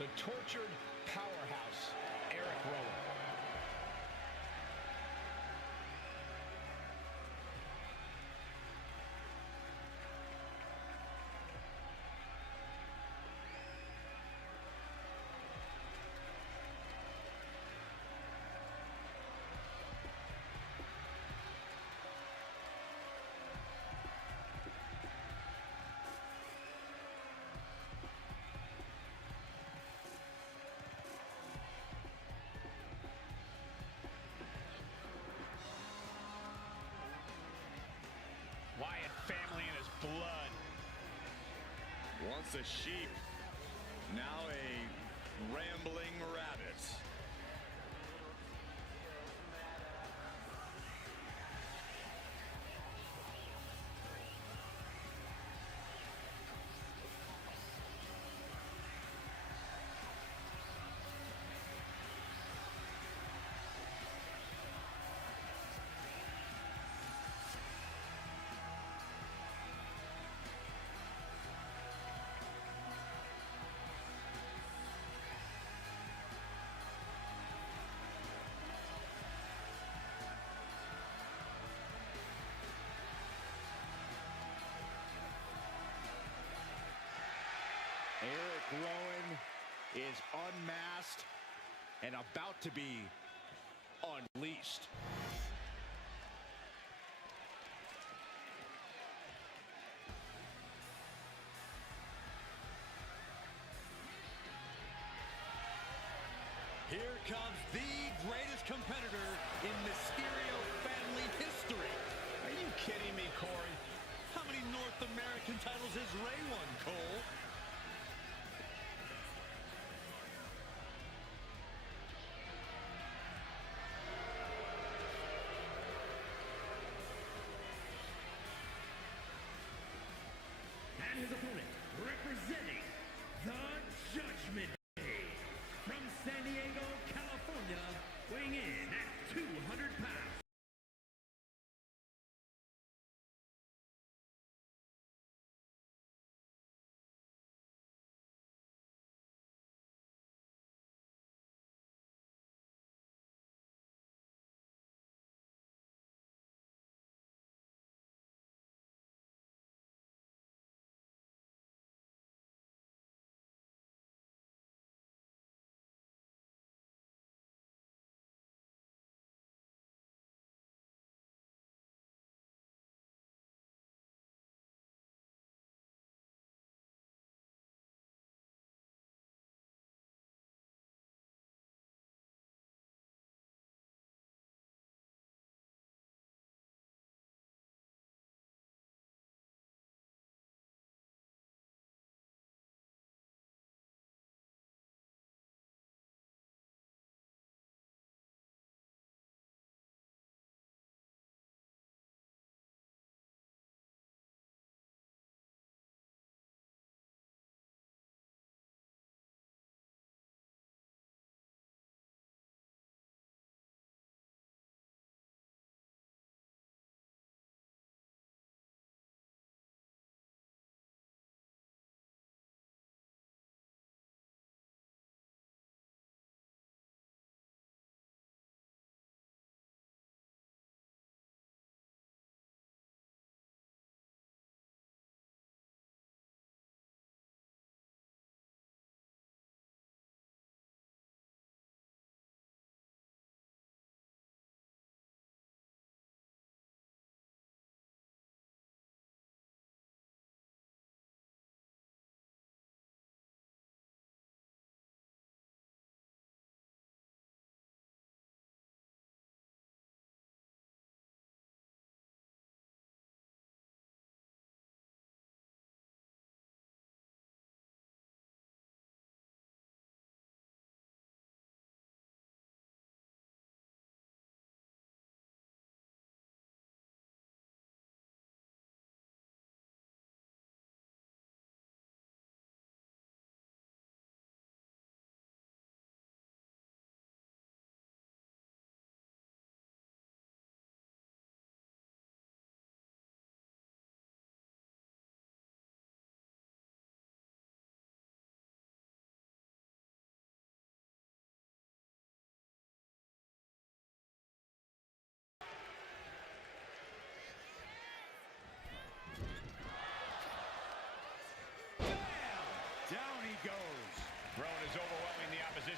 The tortured powerhouse, Eric Rowan. Once a sheep, now a rambling rabbit. Eric Rowan is unmasked and about to be unleashed. Here comes the greatest competitor in Mysterio family history. Are you kidding me, Corey? How many North American titles has Ray won, Cole? And his opponent, representing the Judgment Day, from San Diego, California, weighing in at 200 pounds.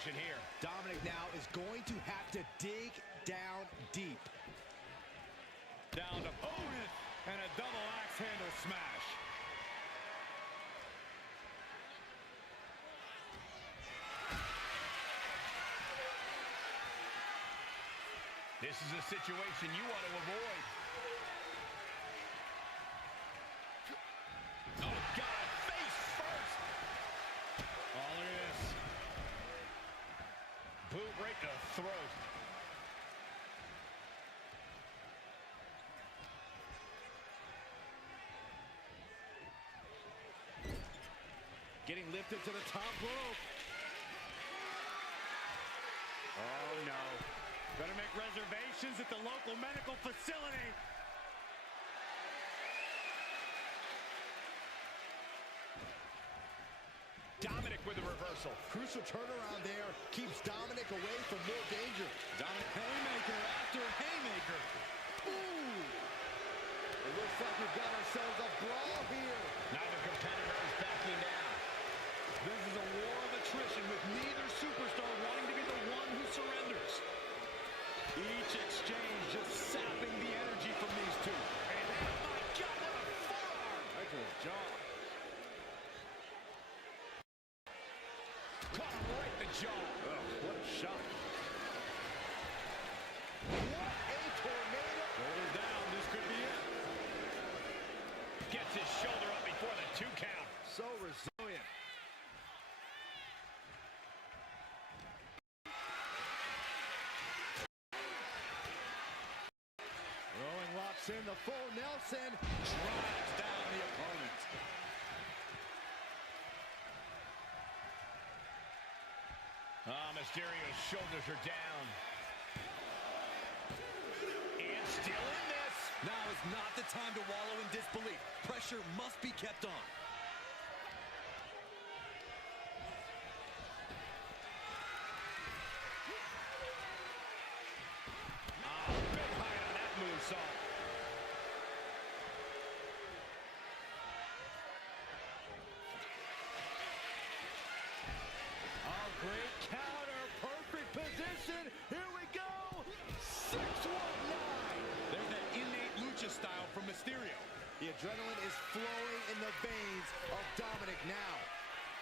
Here. Dominic now is going to have to dig down deep. Down to opponent and a double axe handle smash. This is a situation you want to avoid. Oh, God, face first. getting lifted to the top rope. Oh, no. Better make reservations at the local medical facility. Dominic with a reversal. Crucial turnaround there keeps Dominic away from more danger. Dominic haymaker after haymaker. Ooh! It looks like we've got ourselves a brawl here. Neither competitor is backing down. This is a war of attrition with neither superstar wanting to be the one who surrenders. Each exchange just sapping the energy from these two. And oh my God, what a forearm! Right to the jaw. Caught him right in the jaw. Oh, what a shot. What a tornado. Shoulders down, this could be it. Gets his shoulder up before the 2 count. So resilient. Rolling locks in the full Nelson. Drives down the opponent. Mysterio's shoulders are down. And still in this. Now is not the time to wallow in disbelief. Pressure must be kept on. Big height on that moonsault. Oh, great counter. Perfect position. Here we go. 619. There's that innate lucha style from Mysterio. The adrenaline is flowing in the veins of Dominic now.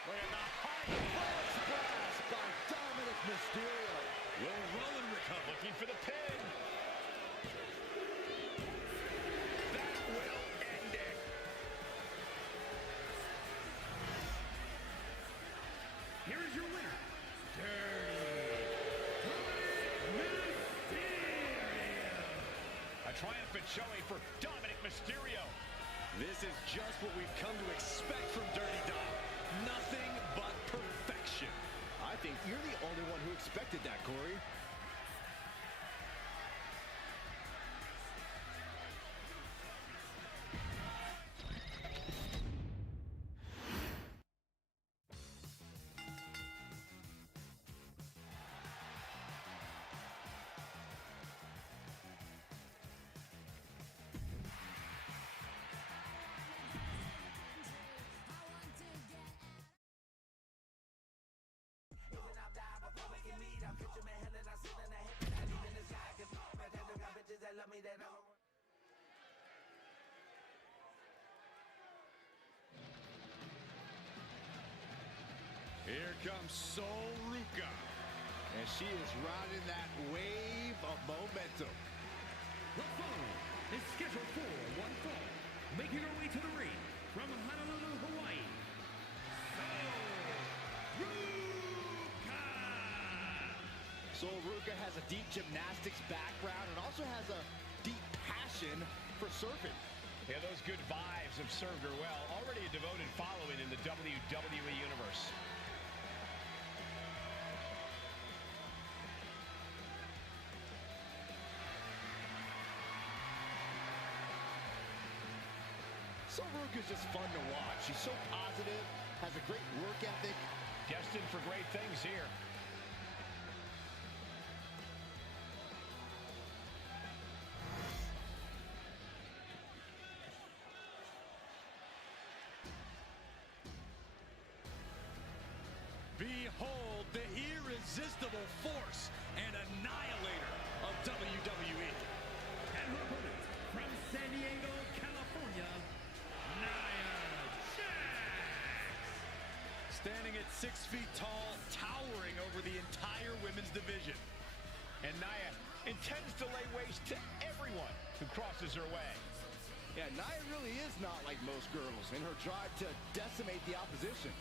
Look at the height. Frog splash by Dominic Mysterio. Will Rowan recover? Looking for the pin. That will end it. Here is your winner, Mysterio. A triumphant showing for Dominic Mysterio. This is just what we've come to expect from Dirty Dom. Nothing but perfection. I think you're the only one who expected that, Corey. Here comes Sol Ruca. And she is riding that wave of momentum. The following is scheduled for one fall. Making her way to the ring from Honolulu, Hawaii, Sol Ruca has a deep gymnastics background and also has a deep passion for surfing. Yeah, those good vibes have served her well. Already a devoted following in the WWE Universe. Sol Ruca is just fun to watch. She's so positive, has a great work ethic. Destined for great things here. Behold the irresistible force and annihilator of WWE. and her opponent from San Diego, California, Nia Jax. Standing at 6 feet tall, towering over the entire women's division. And Nia intends to lay waste to everyone who crosses her way. Yeah, Nia really is not like most girls in her drive to decimate the opposition.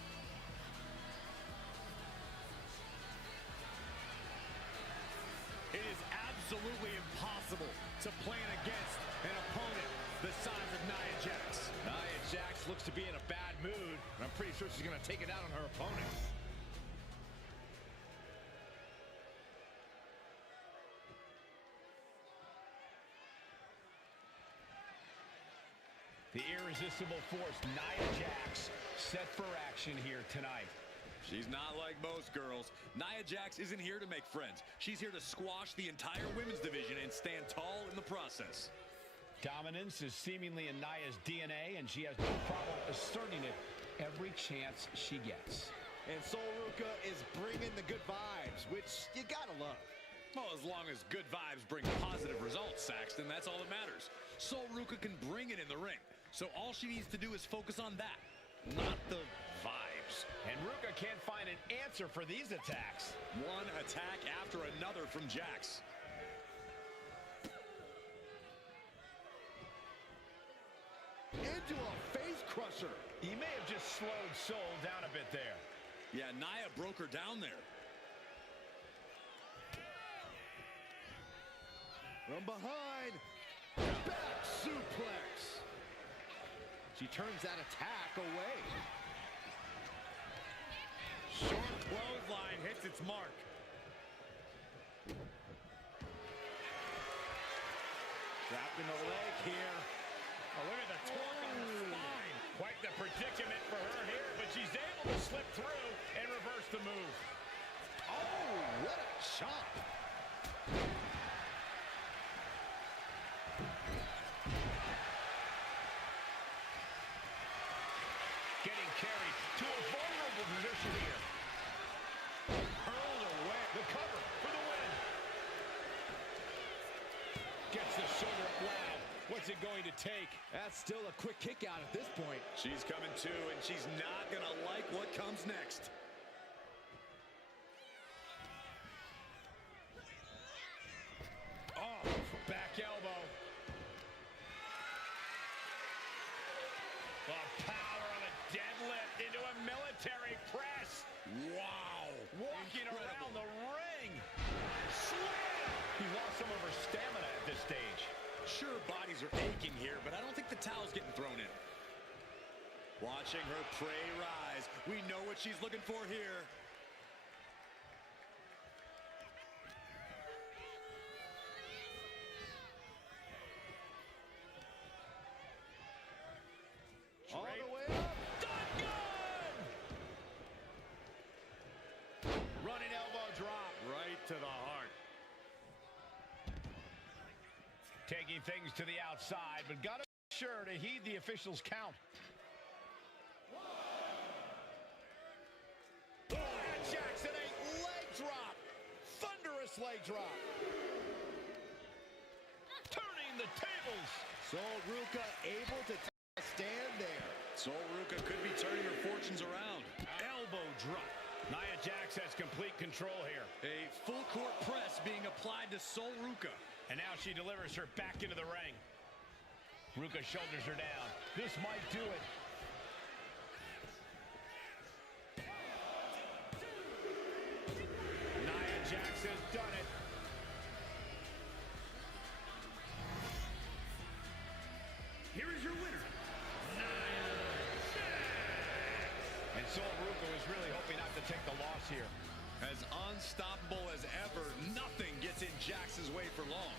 It is absolutely impossible to plan against an opponent the size of Nia Jax. Nia Jax Jax looks to be in a bad mood, and I'm pretty sure she's going to take it out on her opponent. The irresistible force, Nia Jax, set for action here tonight. She's not like most girls. Nia Jax isn't here to make friends. She's here to squash the entire women's division and stand tall in the process. Dominance is seemingly in Nia's DNA, and she has no problem asserting it every chance she gets. And Sol Ruca is bringing the good vibes, which you gotta love. Well, as long as good vibes bring positive results, Saxton, that's all that matters. Sol Ruca can bring it in the ring, so all she needs to do is focus on that, not the vibes. And Ruca can't find an answer for these attacks. One attack after another from Jax. Into a face crusher. He may have just slowed Sol down a bit there. Yeah, Nia broke her down there. From behind, back suplex. She turns that attack away. Short clothesline hits its mark. Trapped in the leg here. Oh, look at the torque on the spine. Quite the predicament for her here, but she's able to slip through and reverse the move. Oh, what a chop. Getting carried to a vulnerable position here. Hurled away. The cover for the win. Gets the shoulder up loud. What's it going to take? That's still a quick kick out at this point. She's coming to, and she's not going to like what comes next. Oh, back elbow. The power of a deadlift into a military press. Wow. Walking around the ring. Slam! He lost some of her stamina at this stage. Sure, bodies are aching here, but I don't think the towel's getting thrown in. Watching her prey rise. We know what she's looking for here. All the way up. Done good! Running elbow drop. Right to the heart. Taking things to the outside, but got to be sure to heed the officials' count. Nia Jax, a leg drop. Thunderous leg drop. Turning the tables. Sol Ruca able to stand there. Sol Ruca could be turning her fortunes around. Elbow drop. Nia Jax has complete control here. A full court press being applied to Sol Ruca. And now she delivers her back into the ring. Ruca shoulders her down. This might do it. Nia Jax has done it. Here is your winner, Nia Jax. And Sol Ruca was really hoping not to take the loss here. As unstoppable as ever, nothing gets in Jax's way for long.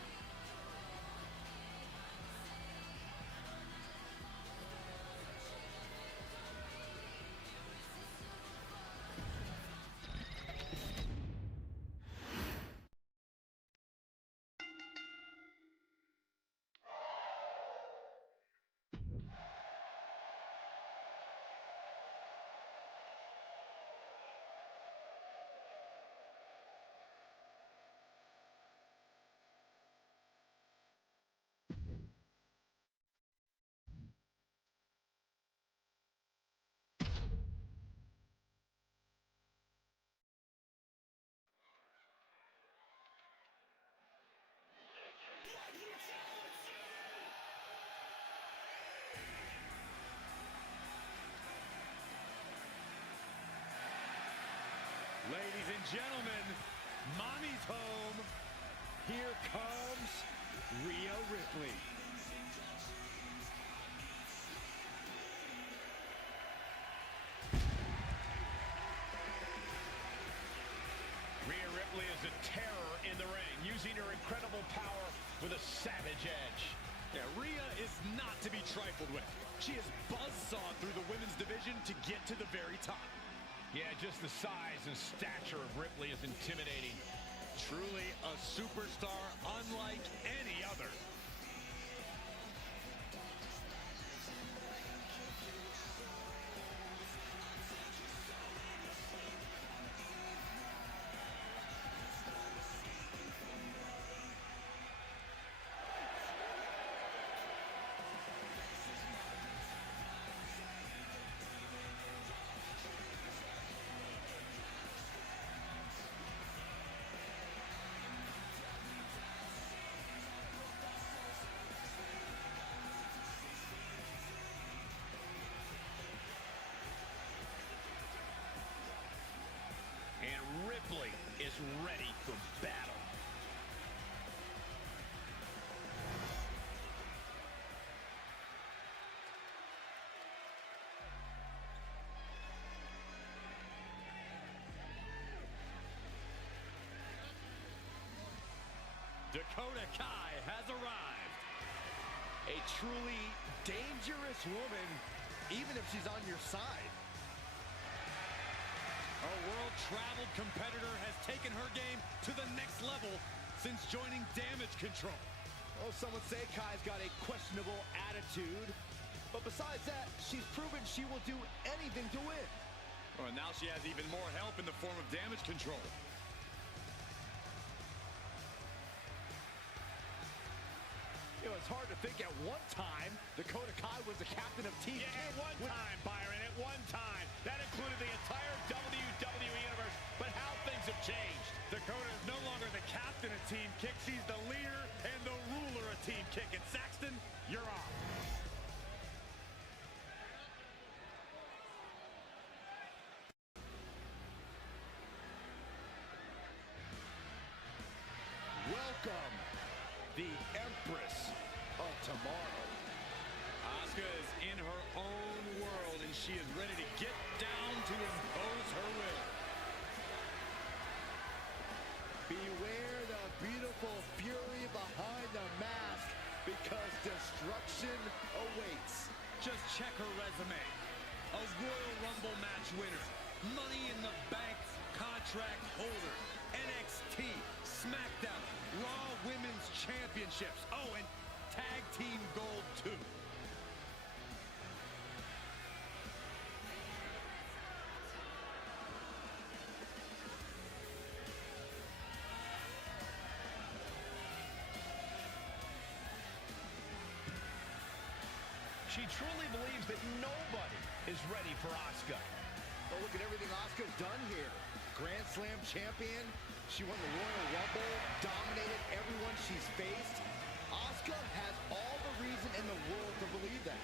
Ladies and gentlemen, Mommy's home. Here comes Rhea Ripley. using her incredible power with a savage edge. Yeah, Rhea is not to be trifled with. She has buzzsawed through the women's division to get to the very top. Yeah, just the size and stature of Ripley is intimidating. Truly a superstar unlike any other. Ripley is ready for battle. Dakota Kai has arrived. A truly dangerous woman, even if she's on your side. A world-traveled competitor has taken her game to the next level since joining Damage Control. Well, some would say Kai's got a questionable attitude, but besides that, she's proven she will do anything to win. Well, now she has even more help in the form of Damage Control. You know, it's hard to think at one time Dakota Kai was the captain of Team Yeah, at one time, Byron, at one time. That included the entire WWE Universe, but how things have changed. Dakota is no longer the captain of Team Kick. She's the leader and the ruler of Team Kick. And Saxton, you're off. Welcome, the Empress of Tomorrow. Asuka is in her own world, and she is ready to get down to impose her will. Beware the beautiful fury behind the mask, because destruction awaits. Just check her resume. A Royal Rumble match winner, Money in the Bank contract holder, NXT, SmackDown, Raw Women's Championships. Oh, and Tag Team Gold, too. She truly believes that nobody is ready for Asuka. Oh, look at everything Asuka's done here. Grand Slam champion. She won the Royal Rumble, dominated everyone she's faced. Asuka has all the reason in the world to believe that.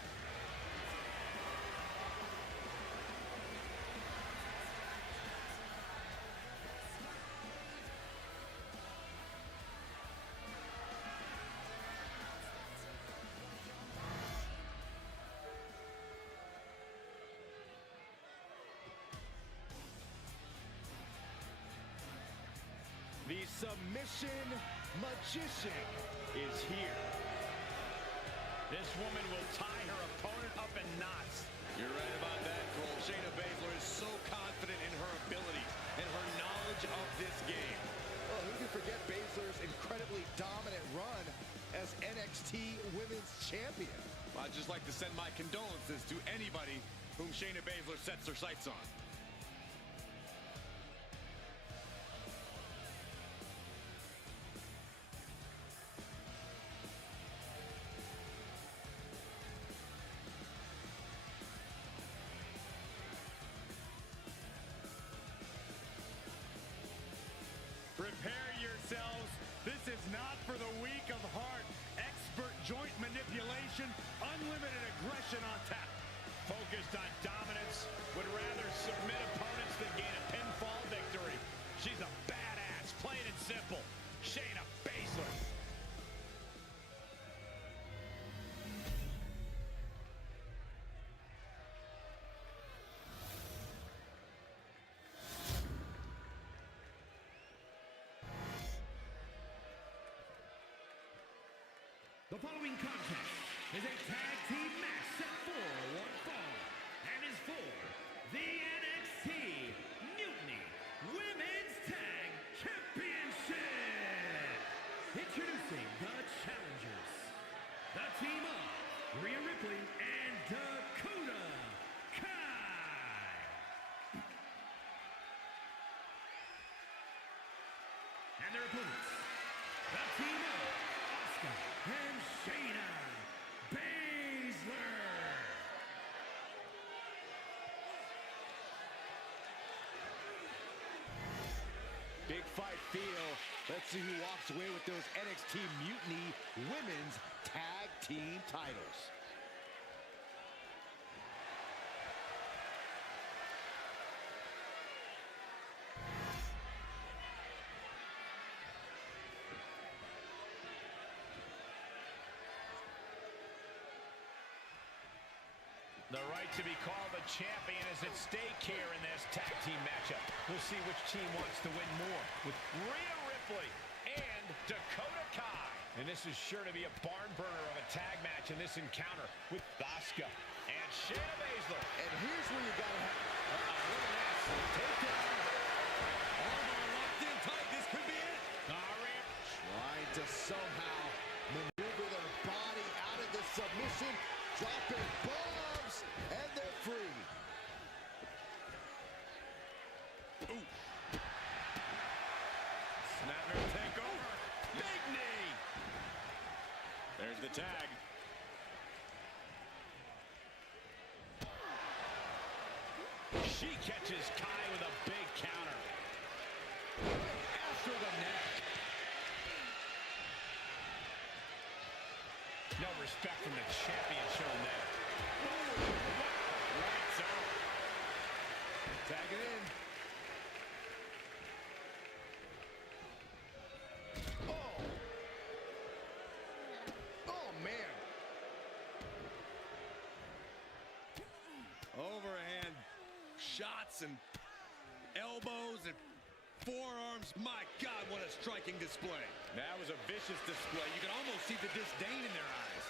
The submission magician is here. This woman will tie her opponent up in knots. You're right about that, Cole. Shayna Baszler is so confident in her abilities and her knowledge of this game. Well, who can forget Baszler's incredibly dominant run as NXT Women's Champion? Well, I'd just like to send my condolences to anybody whom Shayna Baszler sets her sights on. Prepare yourselves. This is not for the weak of heart. Expert joint manipulation, unlimited aggression on tap. Focused on dominance, would rather submit opponents than gain a pinfall victory. She's a badass, plain and simple. Shayna Baszler. The following contest is a tag team match set for one fall and is for the NXT Mutiny Women's Tag Championship. Introducing the challengers, the team of Rhea Ripley and Dakota Kai. And their opponents, the team of Asuka and Shayna Baszler. Big fight feel. Let's see who walks away with those NXT Mutiny Women's Tag Team titles. The right to be called the champion is at stake here in this tag team matchup. We'll see which team wants to win more with Rhea Ripley and Dakota Kai. And this is sure to be a barn burner of a tag match in this encounter with Asuka and Shayna Baszler. And here's where you gotta have... look at this. Takedown. Armbar locked in tight. This could be it. Rhea Trying to somehow maneuver their body out of the submission. Dropping bombs. And they're free. Ooh. Snapper takeover. Big knee. There's the tag. She catches Kai with a big counter. After the neck. No respect from the champion shown there. Lights out. Tag it in. Oh. Oh, man. Overhand shots and elbows and forearms. My God, what a striking display. That was a vicious display. You can almost see the disdain in their eyes.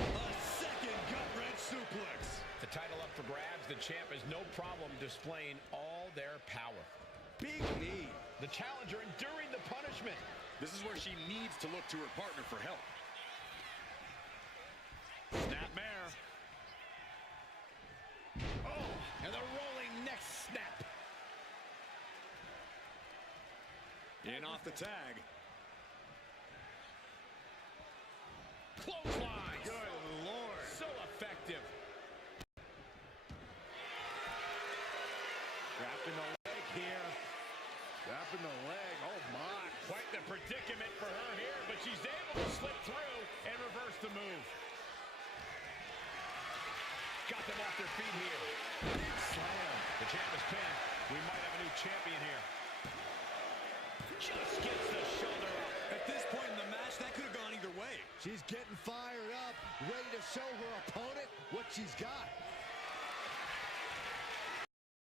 A second gut-wrench suplex. The title up for grabs. The champ has no problem displaying all their power. Big knee. The challenger enduring the punishment. This is where she needs to look to her partner for help. Snapmare. Oh, and the rolling neck snap. In off the tag. Clothesline. Good Lord. So effective. Trapping the leg here. Trapping the leg. Oh, my. Quite the predicament for her here, but she's able to slip through and reverse the move. Got them off their feet here. Big slam. The champ is pinned. We might have a new champion here. Just gets the shoulder up. At this point in the match, that could have gone either way. She's getting fired up, ready to show her opponent what she's got.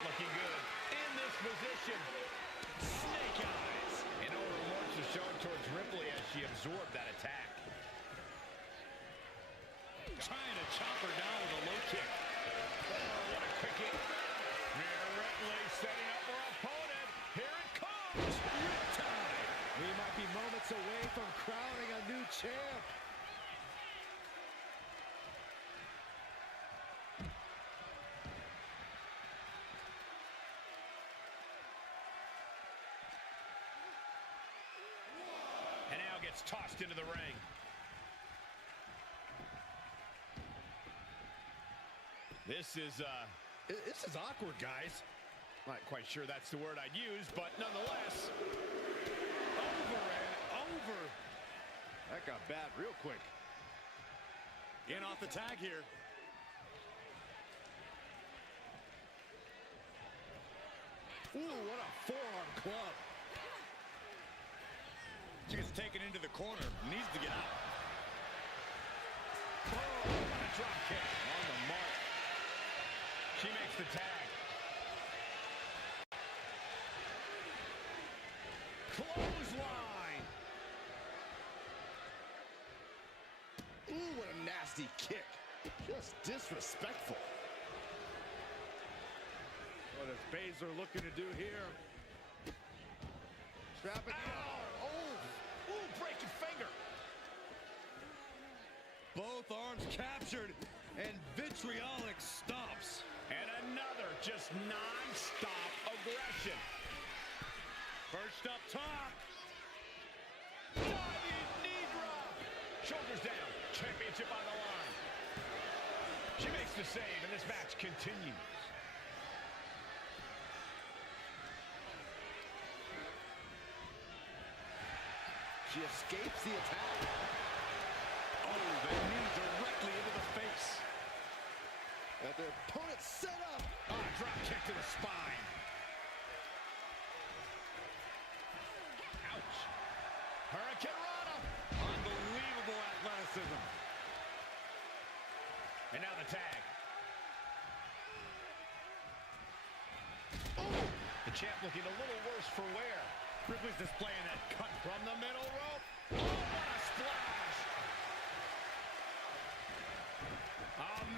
Looking good in this position. Snake eyes. And no remorse is shown towards Ripley as she absorbed that attack. Trying to chop her down with a low kick. Oh, what a quick hit. Rhea Ripley setting up her opponent. Here it comes. Riptide. We might be moments away from crowning a new champ. And now gets tossed into the ring. This is awkward, guys. Not quite sure that's the word I'd use, but nonetheless. Over and over. That got bad real quick. In off the tag here. Ooh, what a forearm club. She gets taken into the corner. Needs to get out. Oh, what a drop kick. On the mark. She makes the tag. Clothesline. Ooh, what a nasty kick. Just disrespectful. What is Baszler looking to do here? Trapping Ow! Oh! Ooh, breaking finger. Both arms captured, and vitriolic stomps. And another just non-stop aggression. First up top. Diving knee drop. Shoulders down. Championship on the line. She makes the save, and this match continues. She escapes the attack. Oh, the knee directly into the face. Got their opponent set up. Drop kick to the spine. Ouch. Hurricane Rana. Unbelievable athleticism. And now the tag. Oh! The champ looking a little worse for wear. Ripley's displaying that cut From the middle rope. Oh, what a splash.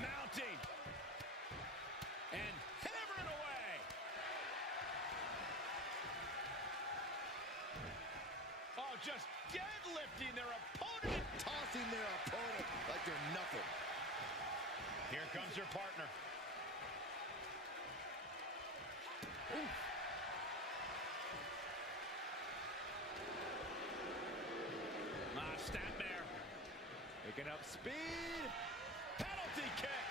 Mounting. And hammering away. Oh, just deadlifting their opponent. Tossing their opponent like they're nothing. Here comes your partner. Ooh. Stat there. picking up speed. Penalty kick.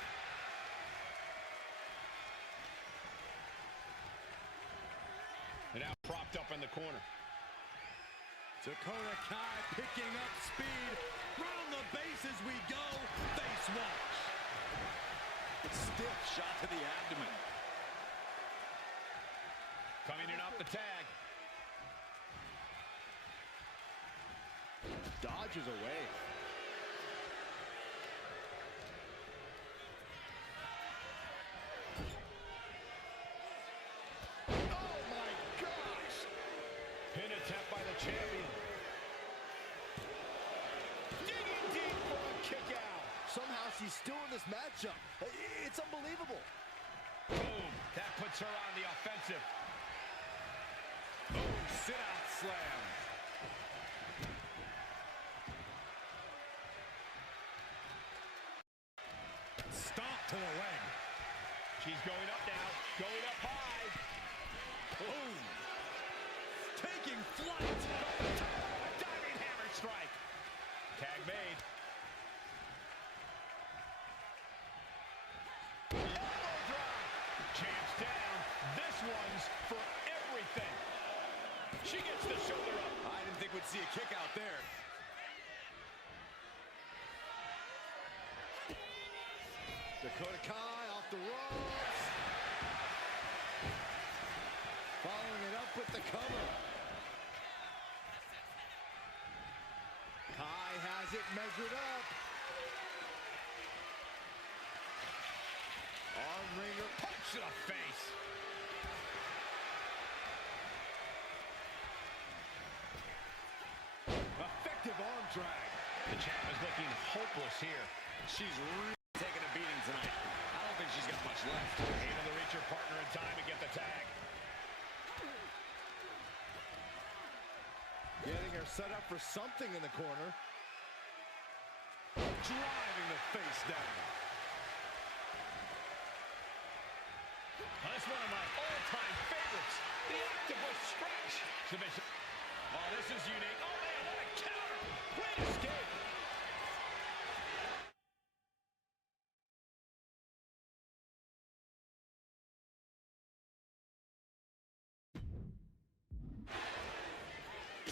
And now propped up in the corner. Dakota Kai picking up speed. Round the bases we go. Face watch. Stiff shot to the abdomen. Coming in off the tag. Dodges away. Oh my gosh! Pin attempt by the champion. Digging deep for a kick out. Somehow she's still in this matchup. It's unbelievable. Boom. That puts her on the offensive. Boom. Sit out slam. Stomp to the leg. She's going up now. Going up high. Boom. Taking flight. Diving hammer strike. Tag made. Elbow drop. Champ's down. This one's for everything. She gets the shoulder up. I didn't think we'd see a kick out there. Dakota Kai off the ropes. Following it up with the cover. Kai has it measured up. Arm wringer. Punch to the face. Effective arm drag. The champ is looking hopeless here. She's really taking a beating tonight. I don't think she's got much left. Able to reach her partner in time and get the tag. Getting her set up for something in the corner. Driving the face down. That's one of my all-time favorites. The octopus stretch. Submission. Oh, this is unique. Oh, man, what a counter. Great escape.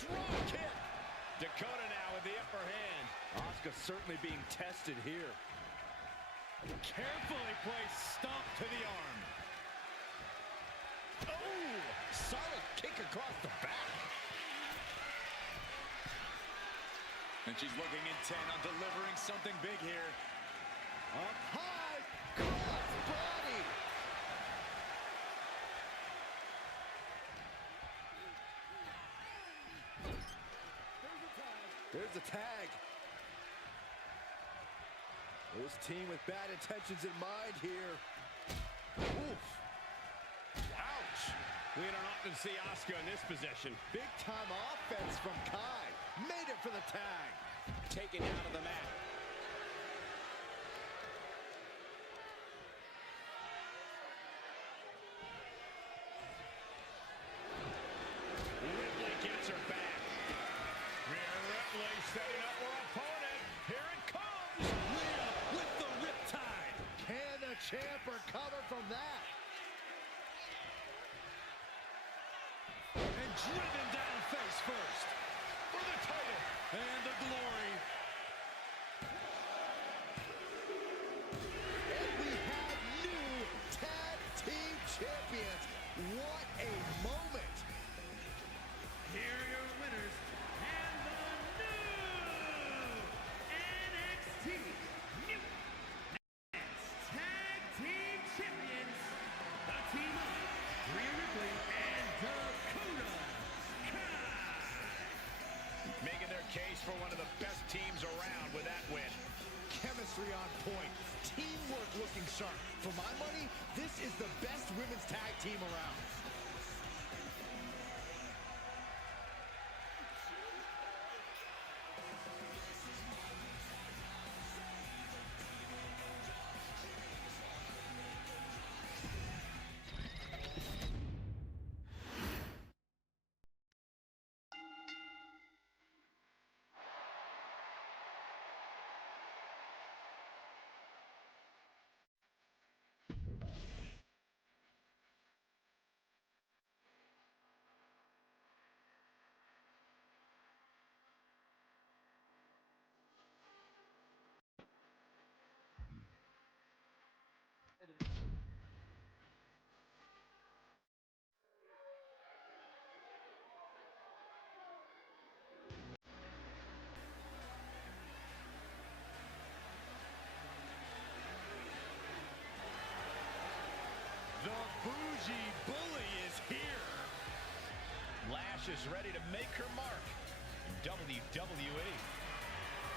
Drop kick. Dakota now with the upper hand. Asuka certainly being tested here. Carefully placed stomp to the arm. Oh, solid kick across the back. And she's looking intent on delivering something big here. Up high, cross body. There's the tag. This team with bad intentions in mind here. Oof. Ouch. We don't often see Asuka in this position. Big time offense from Kai. Made it for the tag. Taken out of the mat. Ripley gets her back. Rhea Ripley setting up her opponent. Here it comes. Rhea with the riptide. Can the champ recover from that? And driven down face first. For the title. And the glory. And we have new tag team champions. What a moment. Here are your winners and the new NXT New Tag Team Champions, the team of Rhea Ripley and Dakota Kai. Making their case for one of the best teams around with that win. Chemistry on point. Teamwork looking sharp. For my money, this is the best women's tag team around. The Bougie Bully is here. Lash is ready to make her mark in WWE.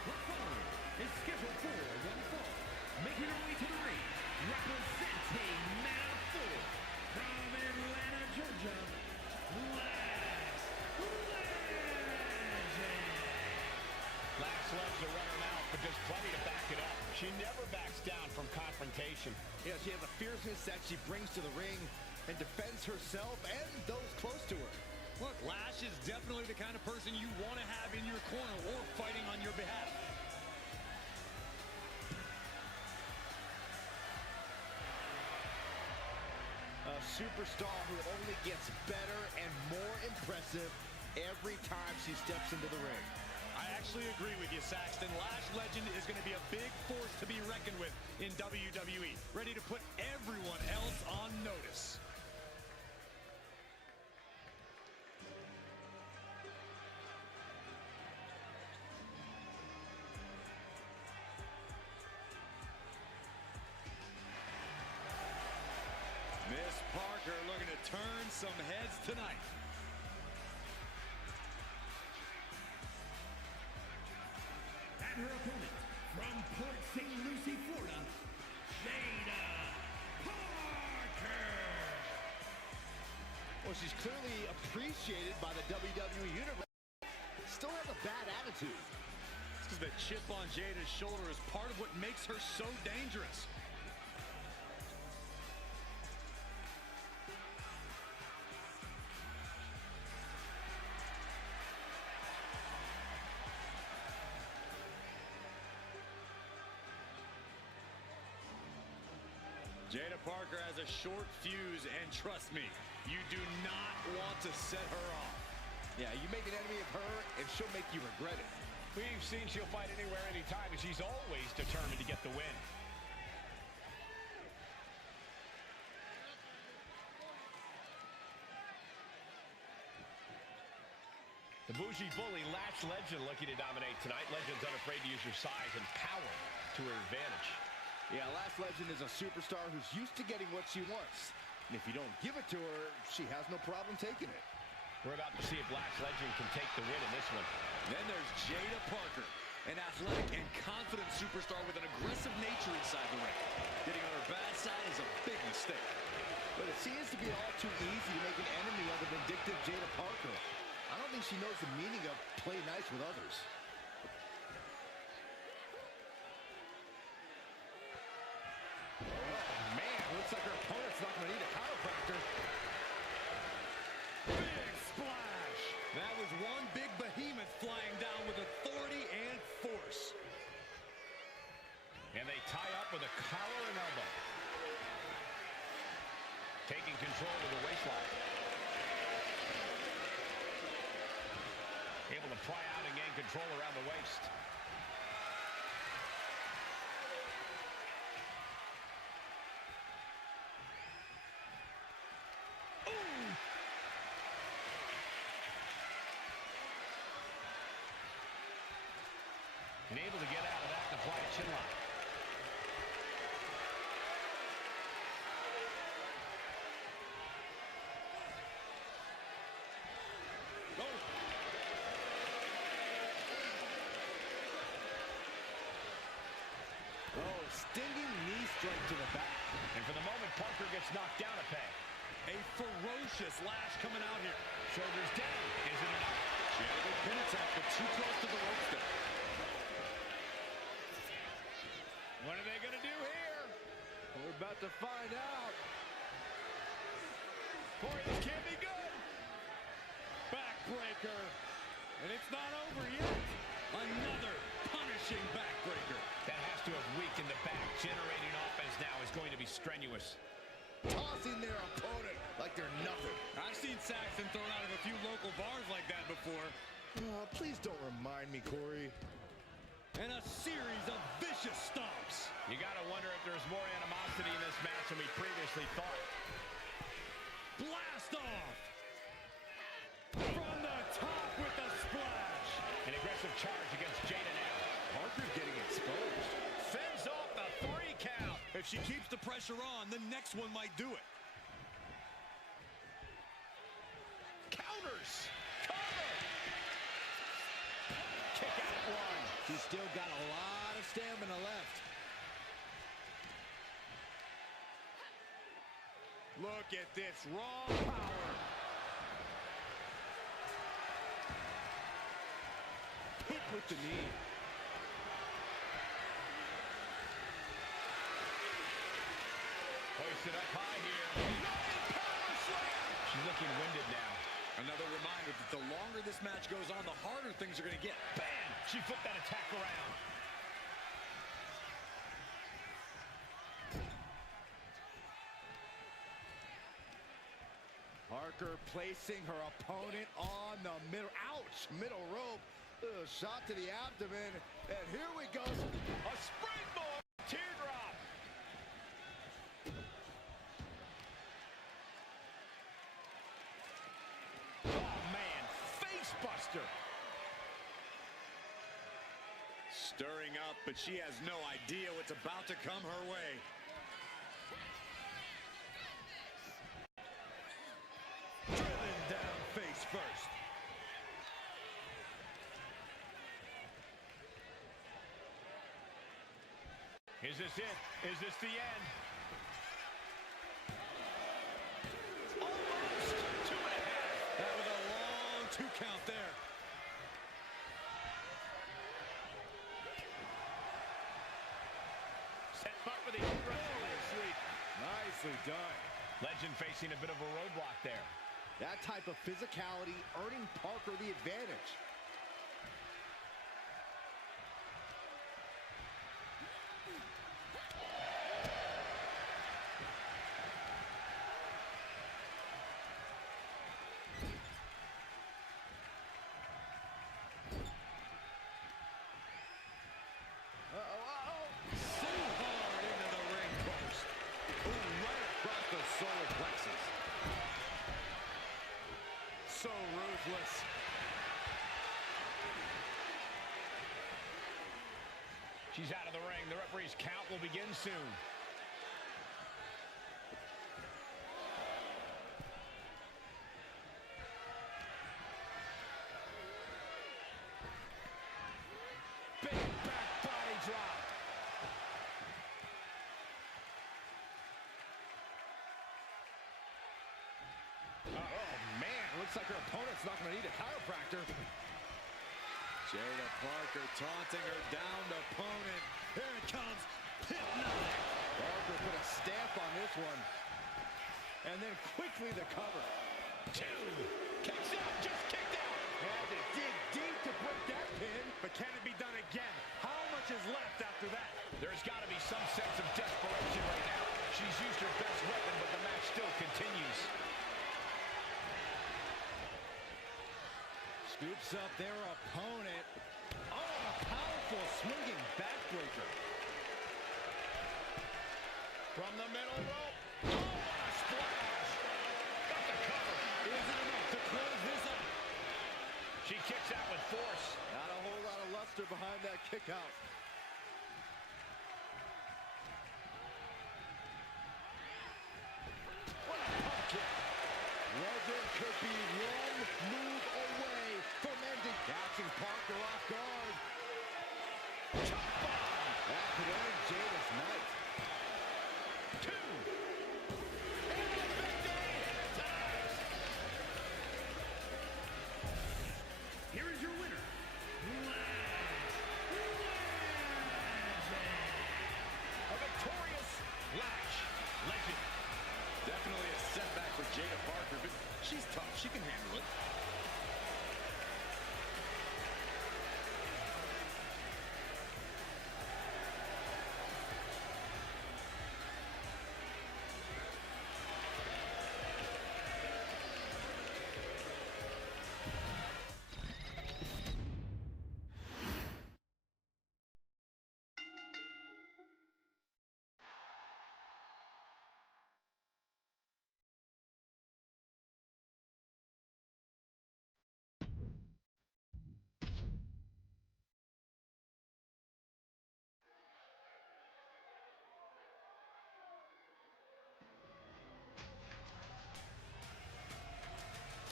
The following is scheduled for one fall, making her way to the ring, representing Manafort from Atlanta, Georgia, Lash Legend. Lash loves to run her mouth, but there's plenty to back it up. She never backs down from confrontation. Yeah, she has a fierceness that she brings to the ring and defends herself and those close to her. Look, Lash is definitely the kind of person you want to have in your corner or fighting on your behalf. A superstar who only gets better and more impressive every time she steps into the ring. I actually agree with you, Saxton. Lash Legend is going to be a big force to be reckoned with in WWE. Ready to put everyone else on notice. Miss Parker looking to turn some heads tonight. And her opponent from Port St. Lucie, Florida, Jada Parker. Well, she's clearly appreciated by the WWE Universe. Still has a bad attitude. It's because the chip on Jada's shoulder is part of what makes her so dangerous. Jada Parker has a short fuse, and trust me, you do not want to set her off. Yeah, you make an enemy of her, and she'll make you regret it. We've seen she'll fight anywhere, anytime, and she's always determined to get the win. The Bougie Bully, Lash Legend, looking to dominate tonight. Legend's unafraid to use her size and power to her advantage. Yeah, Lash Legend is a superstar who's used to getting what she wants. And if you don't give it to her, she has no problem taking it. We're about to see if Last Legend can take the win in this one. Then there's Jada Parker, an athletic and confident superstar with an aggressive nature inside the ring. Getting on her bad side is a big mistake. But it seems to be all too easy to make an enemy of the vindictive Jada Parker. I don't think she knows the meaning of play nice with others. Oh, man, looks like her opponent's not going to need a chiropractor. Big splash. That was one big behemoth flying down with authority and force. And they tie up with a collar and elbow. Taking control of the waistline. Able to pry out and gain control around the waist. And able to get out of that and apply a chin lock. Oh, stinging knee strike to the back. And for the moment, Parker gets knocked down a peg. A ferocious lash coming out here. Shoulders down. Is it enough? She had a good pin attack, but too close to the ropes there. What are they going to do here? We're about to find out. Boy, this can't be good. Backbreaker. And it's not over yet. Another punishing backbreaker. That has to have weakened the back. Generating offense now is going to be strenuous. Tossing their opponent like they're nothing. I've seen Saxton thrown out of a few local bars like that before. Please don't remind me, Corey. And a series of vicious stomps. You got to wonder if there's more animosity in this match than we previously thought. Blast off. From the top with the splash. An aggressive charge against Jada now. Parker's getting exposed. Fends off the 3 count. If she keeps the pressure on, the next one might do it. Counters. Cover. Kick out at 1. She's still got a lot of stamina left. Look at this raw power. Hit with the knee. Hoisted up high here. She's looking winded now. Another reminder that the longer this match goes on, the harder things are going to get. Bam! She flipped that attack around. Parker placing her opponent on the middle. Ouch! Middle rope. Shot to the abdomen. And here we go. A springboard teardrop. Oh, man. Face buster. Stirring up, but she has no idea what's about to come her way. Driven down face first. Is this it? Is this the end? Almost 2.5. That was a long 2 count there. Set up for the holy sweep. Nicely done. Legend facing a bit of a roadblock there. That type of physicality earning Parker the advantage. So ruthless. She's out of the ring. The referee's count will begin soon. looks like her opponent's not going to need a chiropractor. Jada Parker taunting her downed opponent. Here it comes. Hypnotic. Parker put a stamp on this one. And then quickly the cover. 2. Kicks out. Just kicked out. Had to dig deep to break that pin. But can it be done again? How much is left after that? There's got to be some sense of desperation right now. She's used her best weapon, but the match still continues. Scoops up their opponent. Oh, a powerful swinging backbreaker. From the middle rope. Oh, what a splash. Got the cover. Is it enough to close this up? She kicks out with force. Not a whole lot of luster behind that kick out. What a pump kick. Legend could be one move away from ending. Catching Parker off guard. Chop bomb. That could end Jada's night. 2. And the victory ties. Here is your winner, A victorious Lash Legend. Definitely a setback for Jada Parker, but she's tough. She can handle it.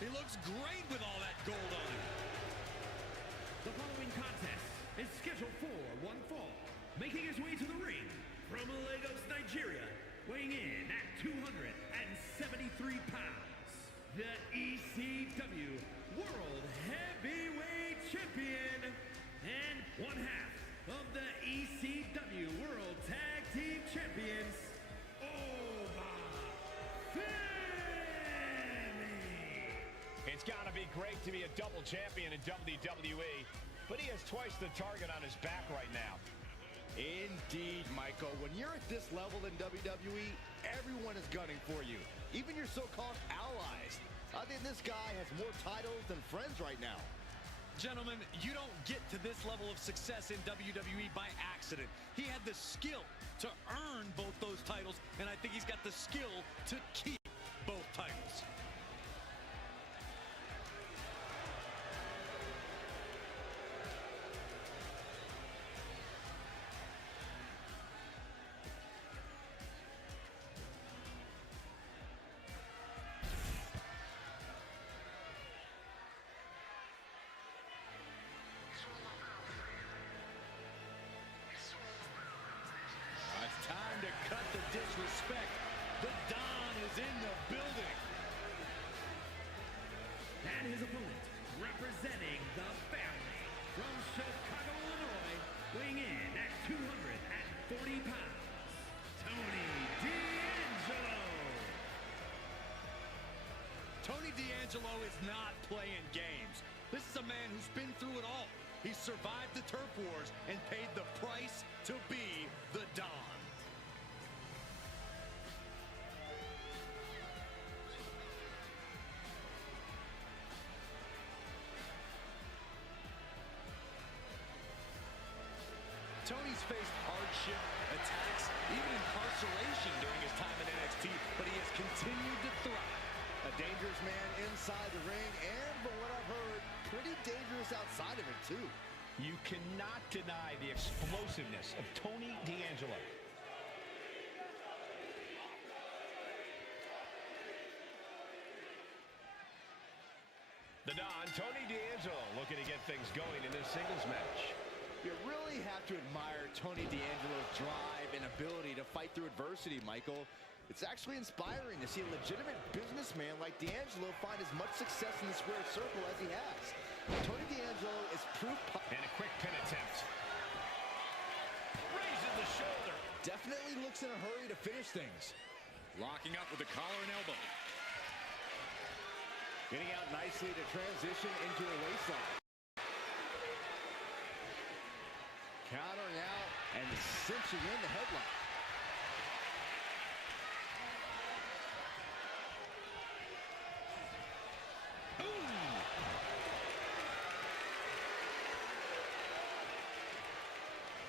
He looks great with all that gold on him. The following contest is scheduled for one fall. Making his way to the ring from Lagos, Nigeria, weighing in at 273 pounds, the ECW World Heavyweight Champion and one half of the ECW World Tag Team Champions, It's got to be great to be a double champion in WWE, but he has twice the target on his back right now. Indeed, Michael. When you're at this level in WWE, everyone is gunning for you, even your so-called allies. I think this guy has more titles than friends right now. Gentlemen, you don't get to this level of success in WWE by accident. He had the skill to earn both those titles, and I think he's got the skill to keep both titles. Disrespect. The Don is in the building. And his opponent, representing the family from Chicago, Illinois, weighing in at 240 pounds, Tony D'Angelo. Tony D'Angelo is not playing games. This is a man who's been through it all. He survived the turf wars and paid the price to be the Don. Tony's faced hardship, attacks, even incarceration during his time in NXT, but he has continued to thrive. A dangerous man inside the ring, and from what I've heard, pretty dangerous outside of it, too. You cannot deny the explosiveness of Tony D'Angelo. The Don, Tony D'Angelo, looking to get things going in this singles match. You really have to admire Tony D'Angelo's drive and ability to fight through adversity, Michael. It's actually inspiring to see a legitimate businessman like D'Angelo find as much success in the squared circle as he has. Tony D'Angelo is proof. And a quick pin attempt. Raises the shoulder. Definitely looks in a hurry to finish things. Locking up with the collar and elbow. Getting out nicely to transition into a waistline. Countering out and cinching in the headlock.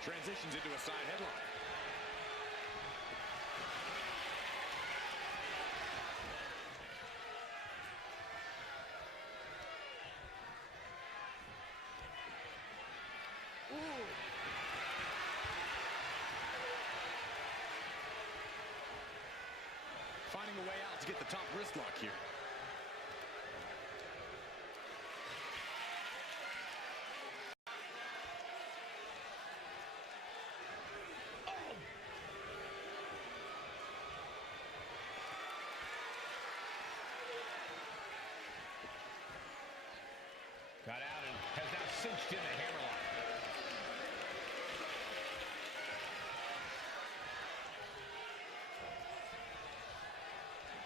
Transitions into a side headlock. Finding a way out to get the top wrist lock here. Got out and has now cinched in the hammerlock.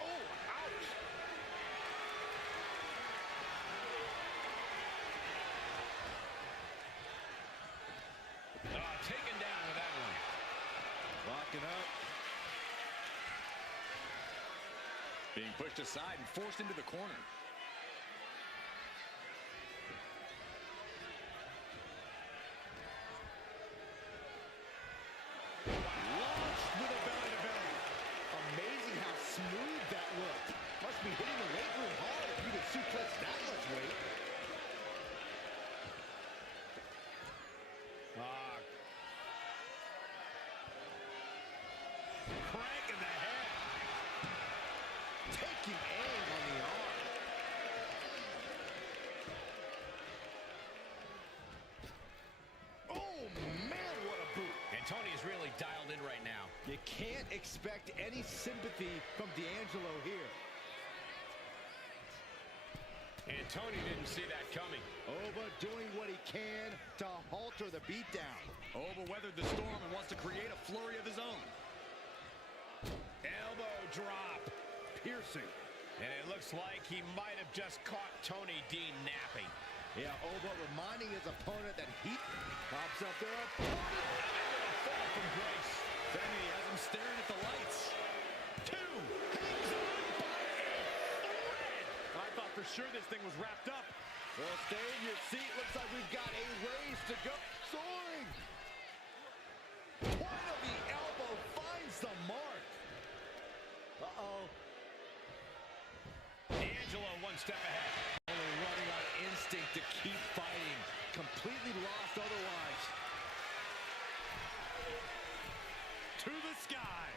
Oh, ouch! Taken down with that one. Locking up. Being pushed aside and forced into the corner. Launched with a belly-to-belly. Amazing how smooth that looked. Must be hitting the weight room hard if you can suplex that much weight. Crank in the head. Taking aim on the arm. Oh, man, what a boot. And Tony is really dialed in right now. You can't expect any sympathy from D'Angelo here. And Tony didn't see that coming. Oba doing what he can to halter the beatdown. Oba weathered the storm and wants to create a flurry of his own. Elbow drop. Piercing. And it looks like he might have just caught Tony D napping. Yeah, Oba reminding his opponent that he pops up their opponent. Fall from grace. Benny has him staring at the lights. Two. Hangs on by a thread. I thought for sure this thing was wrapped up. Well, stay in your seat. Looks like we've got a raise to go. Soaring. Point of the elbow finds the mark. Uh-oh. D'Angelo one step ahead. Only running on instinct to keep fighting. Completely lost otherwise. To the sky.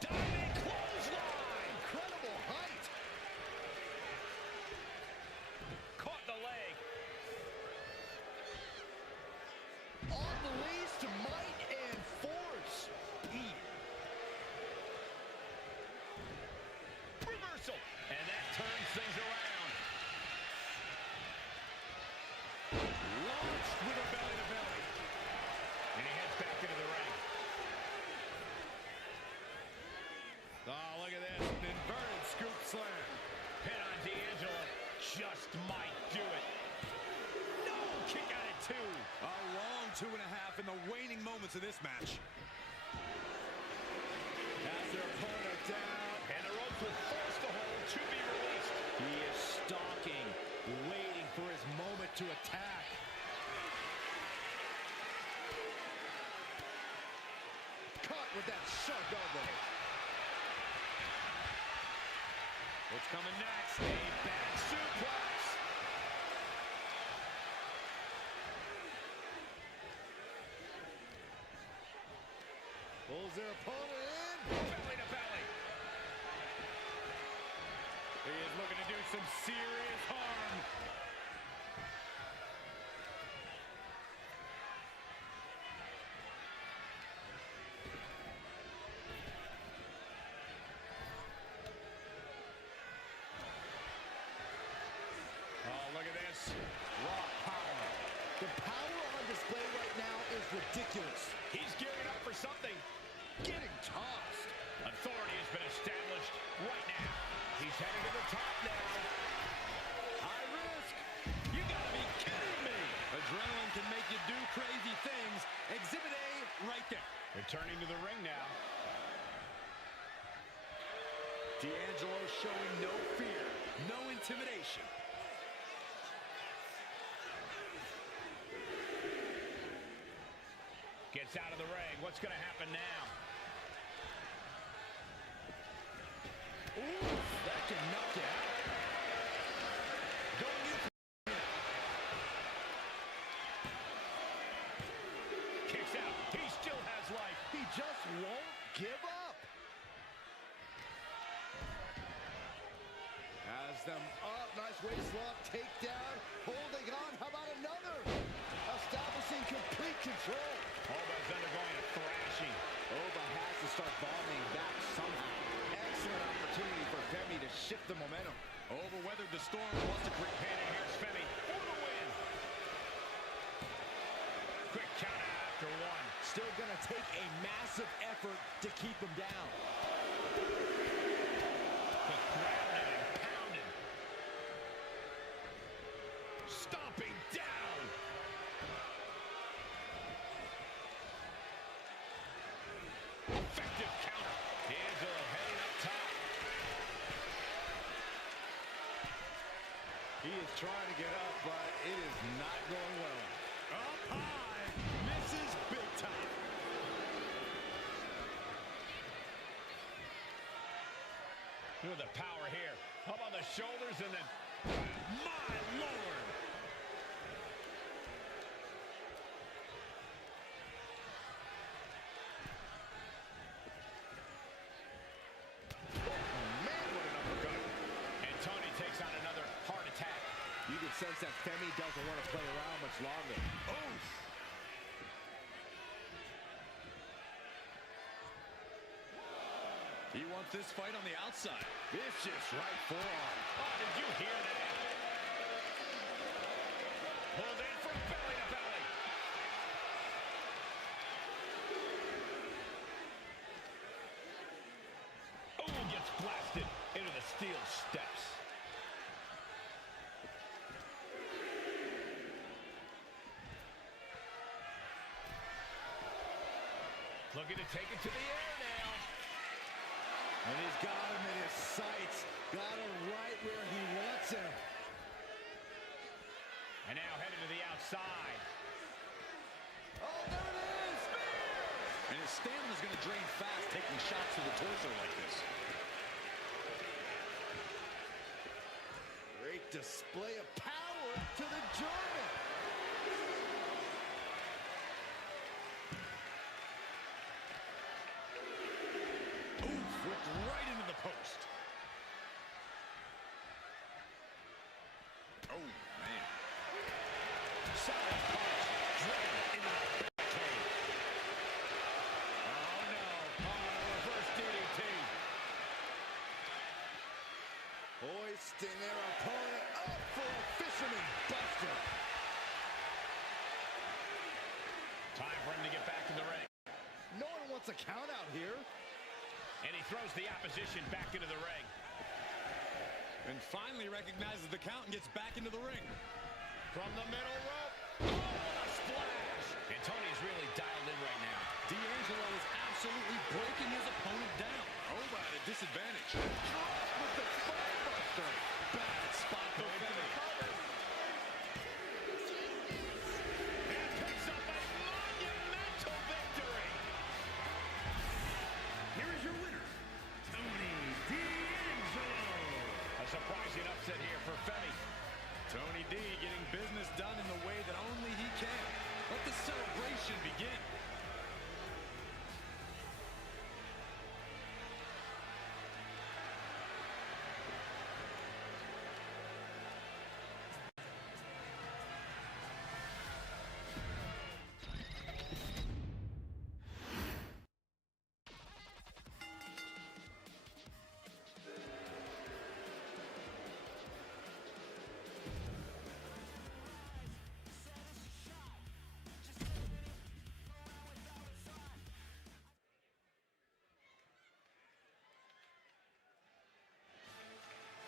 Diving clothesline. Incredible height. Caught the leg. Unleashed might and force. Reversal. And that turns things around. Launched with a belly-to-belly. And he heads back into the ring. Oh, look at this. An inverted scoop slam. Pin on D'Angelo. Just might do it. No! Kick out at two. A long 2.5 in the waning moments of this match. Has their opponent down. And the ropes will force the hold to be released. He is stalking, waiting for his moment to attack. Caught with that sharp elbow. What's coming next? A back suplex. Pulls their opponent in. Belly to belly. He is looking to do some serious harm. Returning to the ring now. D'Angelo showing no fear, no intimidation. Gets out of the ring. What's going to happen now? Ooh, that can knock you out. Going in. Kicks out. He still has life. He just won't give up. Has them up. Nice waist lock. Takedown. Holding on. How about another? Establishing complete control. Oba's undergoing a thrashing. Oba has to start bombing back somehow. Excellent opportunity for Femi to shift the momentum. Oba weathered the storm. Wants to quick pin. And here's Femi for the win. Quick count out after one. Still going to take a massive effort to keep him down. Just grounded and pounded. Stomping down. Effective counter. D'Angelo heading up top. He is trying to get up, but it is not going well. Up high, misses big time. Look at the power here. Up on the shoulders and then... My Lord. Man, what an uppercut. And Tony takes on another heart attack. You can sense that Femi doesn't want to play around much longer. Oof. He wants this fight on the outside. Vicious right forearm. Oh, did you hear that? Pulled in from belly to belly. Oh, gets blasted into the steel steps. Looking to take it to the air now. And he's got him in his sights. Got him right where he wants him. And now headed to the outside. Oh, there it is! Spear! And his stamina's going to drain fast, taking shots to the torso like this. Great display of power to the German. Oof, whipped right into the post. Oh, man. Solid punch. Driven into the barricade. Oh, no. Oh, reverse DDT. Hoisting their opponent up for a fisherman buster. Time for him to get back in the ring. No one wants a count out here. And he throws the opposition back into the ring. And finally recognizes the count and gets back into the ring. From the middle rope. Oh, what a splash. And Tony's really dialed in right now. D'Angelo is absolutely breaking his opponent down. Oba at a disadvantage. Drop with the spinebuster. Bad spot for Femi. And picks up a monumental victory. Here is your winner, Tony D'Angelo. A surprising upset here for Femi. Tony D getting business done in the way that only he can. Let the celebration begin.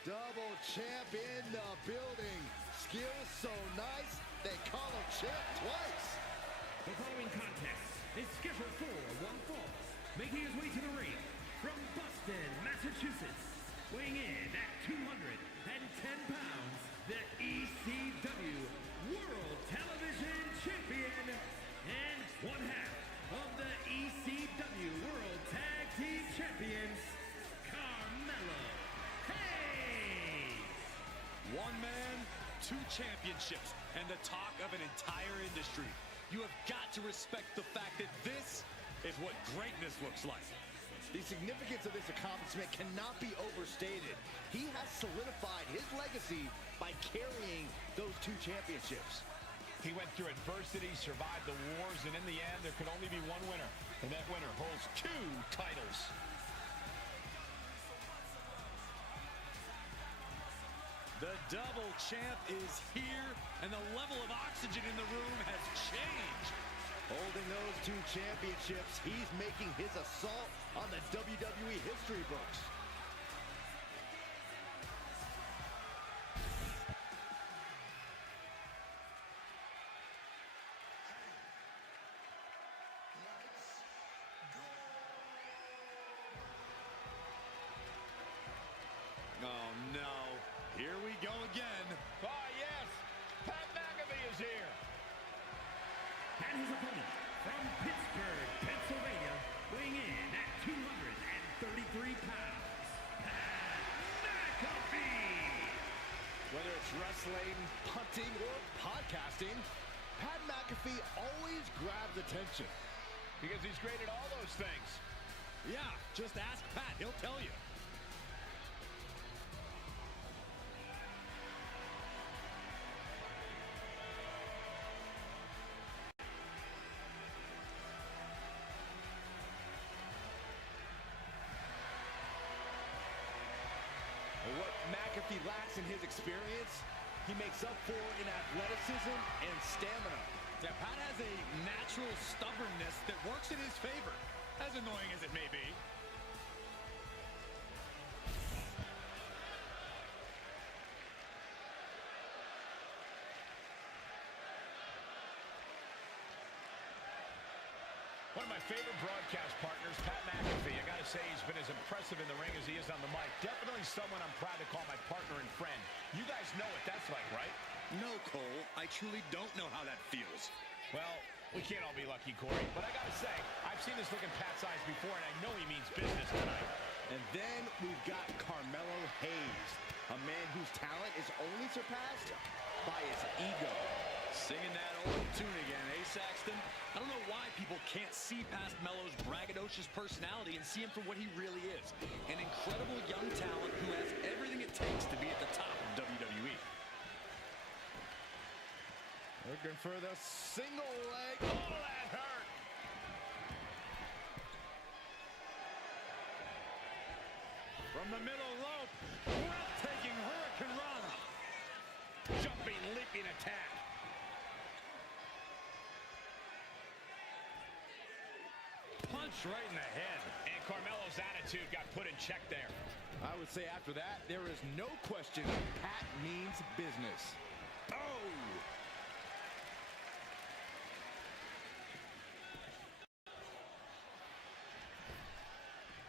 Double champ in the building. Skill so nice, they call him champ twice. The following contest is scheduled for one fall. Making his way to the ring from Boston, Massachusetts, weighing in at 210 pounds, the ECW World Television Champion and one half of the ECW World Tag Team Champions, Carmelo Hayes. One man, two championships, and the talk of an entire industry. You have got to respect the fact that this is what greatness looks like. The significance of this accomplishment cannot be overstated. He has solidified his legacy by carrying those two championships. He went through adversity, survived the wars, and in the end, there could only be one winner. And that winner holds two titles. The double champ is here, and the level of oxygen in the room has changed. Holding those two championships, he's making his assault on the WWE history books. Oh no, here we go again. Ah, yes, Pat McAfee is here. And his opponent from Pittsburgh, Pennsylvania, weighing in at 233 pounds, Pat McAfee. Whether it's wrestling, punting, or podcasting, Pat McAfee always grabs attention. Because he's great at all those things. Yeah, just ask Pat, he'll tell you. What McAfee lacks in his experience, he makes up for in athleticism and stamina. Yeah, Pat has a natural stubbornness that works in his favor, as annoying as it may be. One of my favorite broadcast partners, Pat McAfee. I got to say, he's been as impressive in the ring as he is on the mic. Definitely someone I'm proud to call my partner and friend. You guys know what that's like, right? No, Cole, I truly don't know how that feels. Well, we can't all be lucky, Corey. But I got to say, I've seen this look in Pat's eyes before, and I know he means business tonight. And then we've got Carmelo Hayes, a man whose talent is only surpassed by his ego. Singing that old tune again, eh, Saxton? I don't know why people can't see past Melo's braggadocious personality and see him for what he really is. An incredible young talent who has everything it takes to be at the top of WWE. Looking for the single leg. Oh, that hurt. From the middle rope, breathtaking Hurricane Rana. Jumping, leaping attack. Punch right in the head. And Carmelo's attitude got put in check there. I would say after that, there is no question Pat means business. Oh!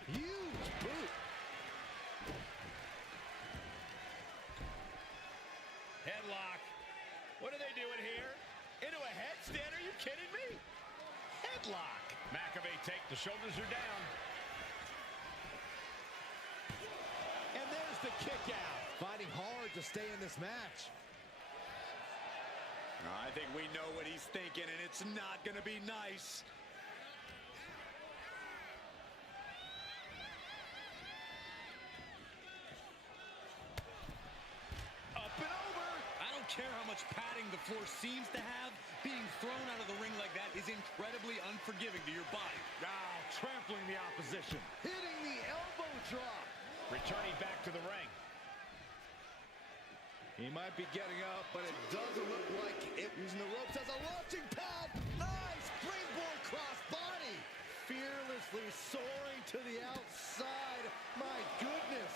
Huge boot. Headlock. What are they doing here? Into a headstand? Are you kidding me? Headlock. McAfee take. The shoulders are down. And there's the kick out. Fighting hard to stay in this match. I think we know what he's thinking, and it's not going to be nice. Up and over. I don't care how much padding the floor seems to have. Being thrown out of the ring like that is incredibly unforgiving to your body. Trampling the opposition. Hitting the elbow drop. Returning back to the ring. He might be getting up, but it doesn't look like it. Using the ropes as a launching pad. Nice springboard cross body. Fearlessly soaring to the outside. My goodness.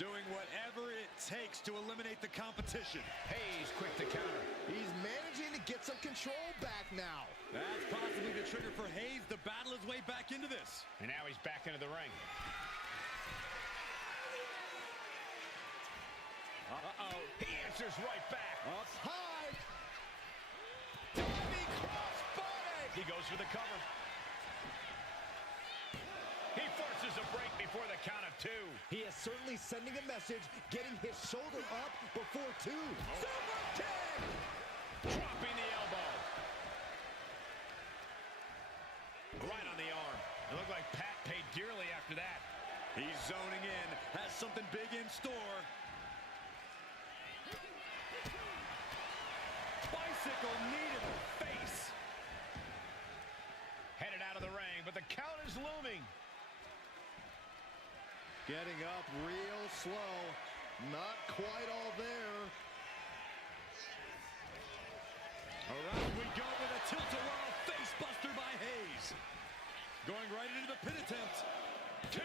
Doing whatever it takes to eliminate the competition. Hayes quick to counter. He's managing to get some control back now. That's possibly the trigger for Hayes to battle his way back into this. And now he's back into the ring. Uh-oh. He answers right back. Up high. Diving crossbody. He goes for the cover. He forces a break before the count of 2. He is certainly sending a message, getting his shoulder up before 2. Super kick! Dropping the elbow. Right on the arm. It looked like Pat paid dearly after that. He's zoning in, has something big in store. Bicycle knee to the face. Headed out of the ring, but the count is looming. Getting up real slow. Not quite all there. Around we go with a tilt-a-whirl face buster by Hayes. Going right into the pin attempt. 2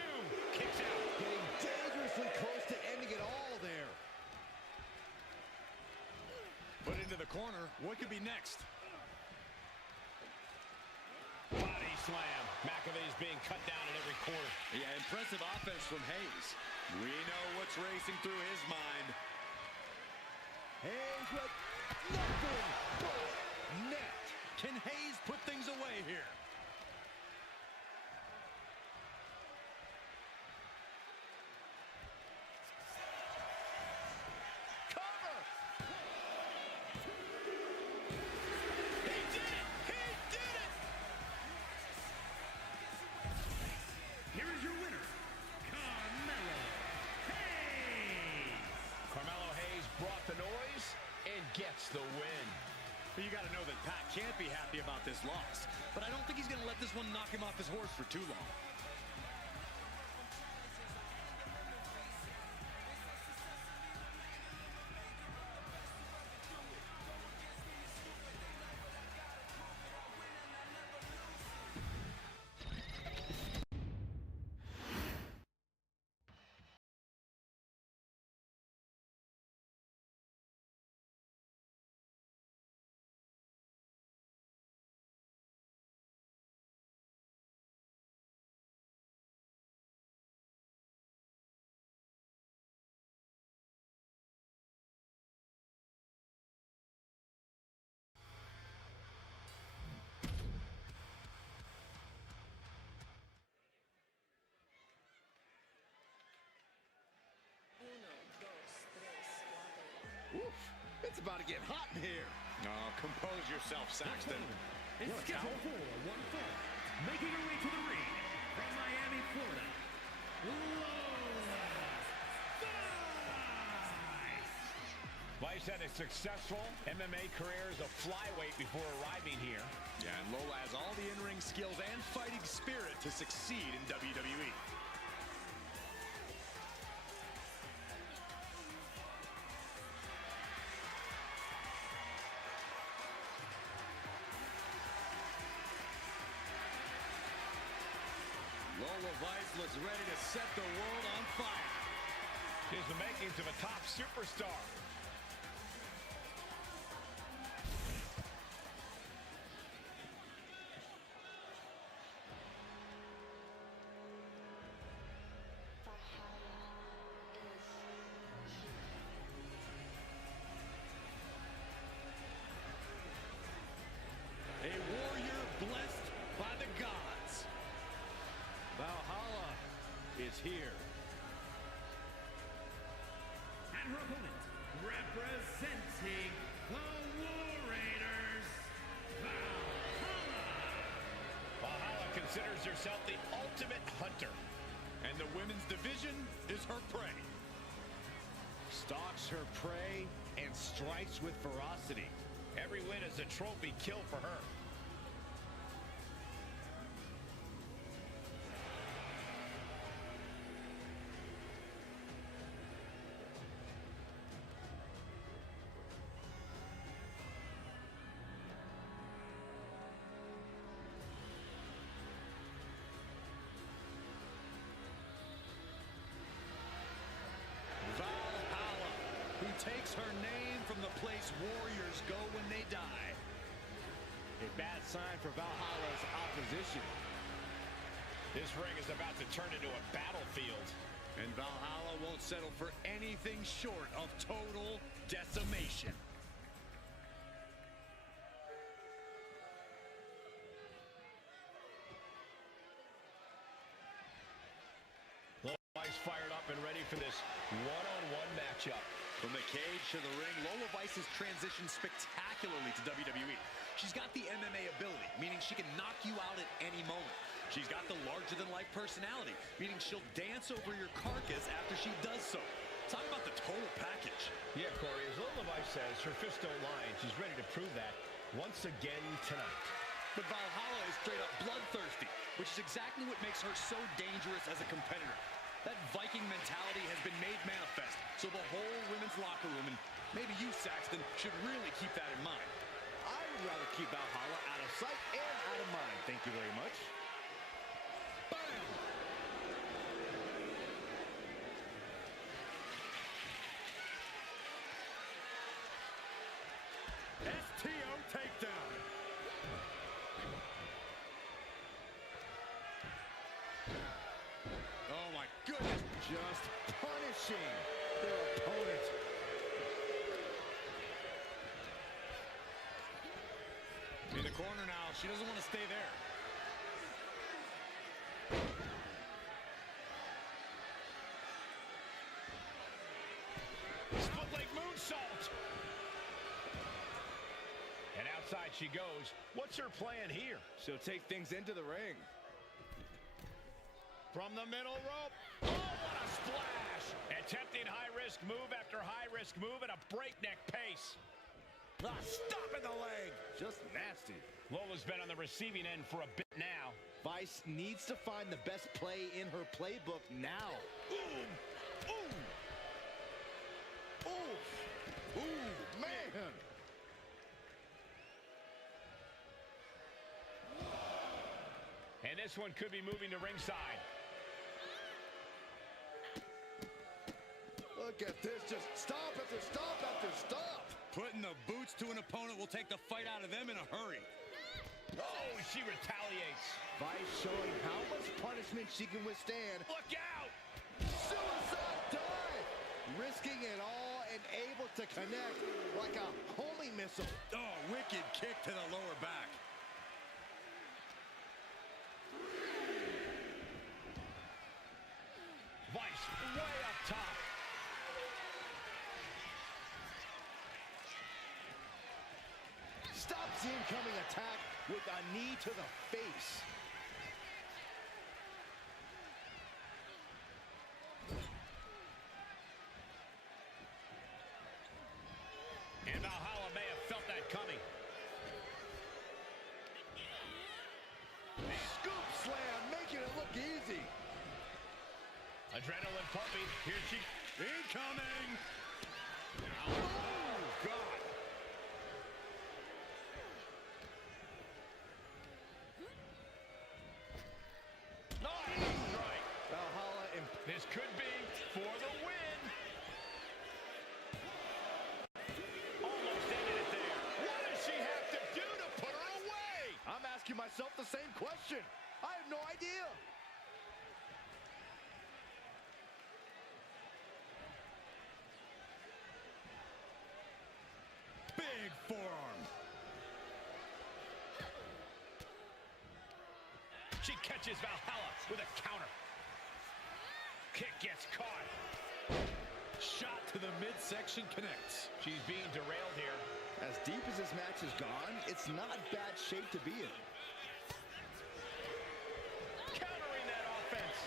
kicks out. Getting dangerously close to ending it all there. Put into the corner. What could be next? Body slam. McAfee's being cut down in every quarter. Yeah, impressive offense from Hayes. We know what's racing through his mind. Hayes with nothing but net. Can Hayes put things away here? Cover! He did it! He did it! Here is your winner, Carmelo Hayes. Carmelo Hayes brought the noise and gets the win. But you got to know that Pat can't be happy about this loss. But I don't think he's going to let this one knock him off his horse for too long. Oof, it's about to get hot in here. Oh, compose yourself, Saxton. Is scheduled for 1 fall. Making her way to the ring from Miami, Florida. Lola Vice had a successful MMA career as a flyweight before arriving here. Yeah, and Lola has all the in-ring skills and fighting spirit to succeed in WWE. Lola Vice looks ready to set the world on fire. She has the makings of a top superstar. A warrior blessed by the gods. Valhalla is here. and her opponent, representing the War Raiders, Valhalla. Valhalla considers herself the ultimate hunter. And the women's division is her prey. Stalks her prey and strikes with ferocity. Every win is a trophy kill for her. takes her name from the place warriors go when they die. A bad sign for Valhalla's opposition. This ring is about to turn into a battlefield. And Valhalla won't settle for anything short of total decimation. Vice fired up and ready for this one-on-one matchup. From the cage to the ring, Lola Vice has transitioned spectacularly to WWE. She's got the MMA ability, meaning she can knock you out at any moment. She's got the larger-than-life personality, meaning she'll dance over your carcass after she does so. Talk about the total package. Yeah, Corey, as Lola Vice says, her fists don't lie, and she's ready to prove that once again tonight. But Valhalla is straight up bloodthirsty, which is exactly what makes her so dangerous as a competitor. That Viking mentality has been made manifest, so the whole women's locker room, and maybe you, Saxton, should really keep that in mind. I would rather keep Valhalla out of sight and out of mind. Thank you very much. Bam! STO takedown. Oh my goodness. Just punishing their opponent. In the corner now, she doesn't want to stay there. Split leg moonsault. And outside she goes. What's her plan here? She'll take things into the ring. From the middle rope. Oh, what a splash. Attempting high-risk move after high-risk move at a breakneck pace. Stop in the leg. Just nasty. Lola's been on the receiving end for a bit now. Vice needs to find the best play in her playbook now. Ooh. Ooh. Ooh. Ooh, man. And this one could be moving to ringside. Look at this. Just stop after stop after stop. Putting the boots to an opponent will take the fight out of them in a hurry. Oh, she retaliates. Vice showing how much punishment she can withstand. Look out! Suicide dive! Risking it all and able to connect like a homing missile. Oh, wicked kick to the lower back. Vice way up top. Stops the incoming attack with a knee to the face. And Valhalla may have felt that coming. Scoop slam, making it look easy. Adrenaline pumping. Here she... Incoming! Oh, God. Strike. Valhalla in... This could be for the win. Almost ended it there. What does she have to do to put her away? I'm asking myself the same question. I have no idea. Big forearm. She catches Valhalla with a counter. Kick gets caught. Shot to the midsection connects. She's being derailed here. As deep as this match has gone, it's not bad shape to be in. Countering that offense.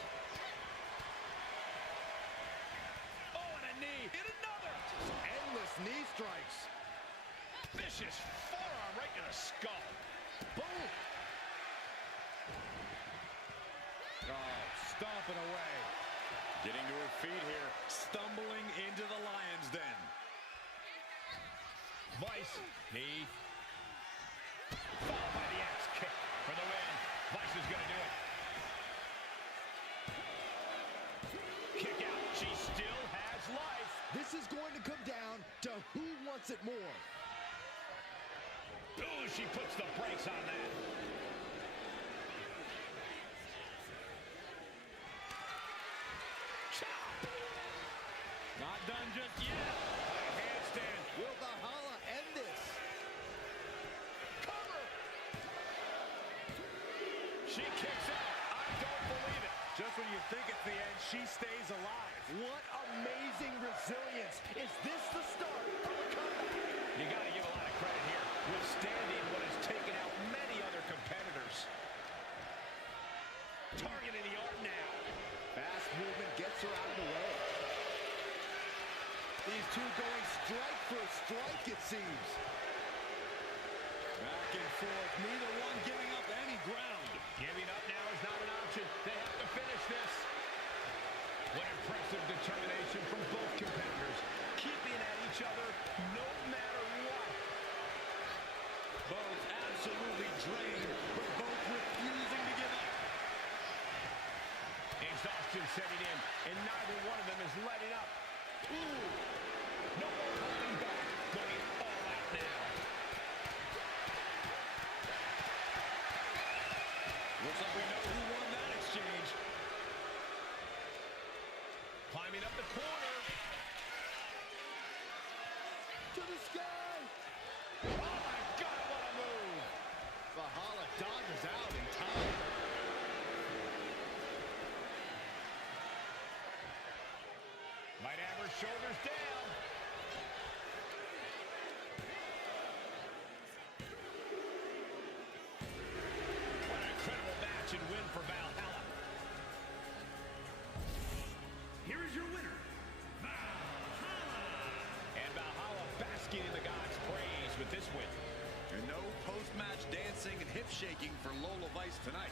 Oh, and a knee. And another. Endless knee strikes. Vicious forearm right to the skull. Boom. Oh, stomping away. Getting to her feet here. Stumbling into the lion's den. Vice. Knee. Followed by the axe kick for the win. Vice is going to do it. Kick out. She still has life. This This is going to come down to who wants it more. Ooh, she puts the brakes on that. Chop. Not done just yet. Handstand. Will Valhalla end this? Cover. She kicks out. I don't believe it. Just when you think it's the end, she stays alive. What amazing resilience. Is this the start of a comeback? You got to give a lot of credit here, withstanding what has taken out many other competitors. Targeting the arm now. Fast movement gets her out of the way. These two going strike for strike, it seems. Back and forth, neither one giving up any ground. Giving up now is not an option. They have to finish this. What impressive determination from both competitors. Keeping at each other no matter what. Both absolutely drained, but both refusing to give up. Exhaustion setting in, and neither one of them is letting up. Ooh. No more holding back. Going all out now. Looks like we know who won that exchange. Climbing up the corner. To the sky. Oh my God, what a move. Valhalla dodges out in time. Might have her shoulders down. What an incredible match and win for Valhalla. Here is your winner, Valhalla. And Valhalla basking in the gods' praise with this win. And no post-match dancing and hip shaking for Lola Vice tonight.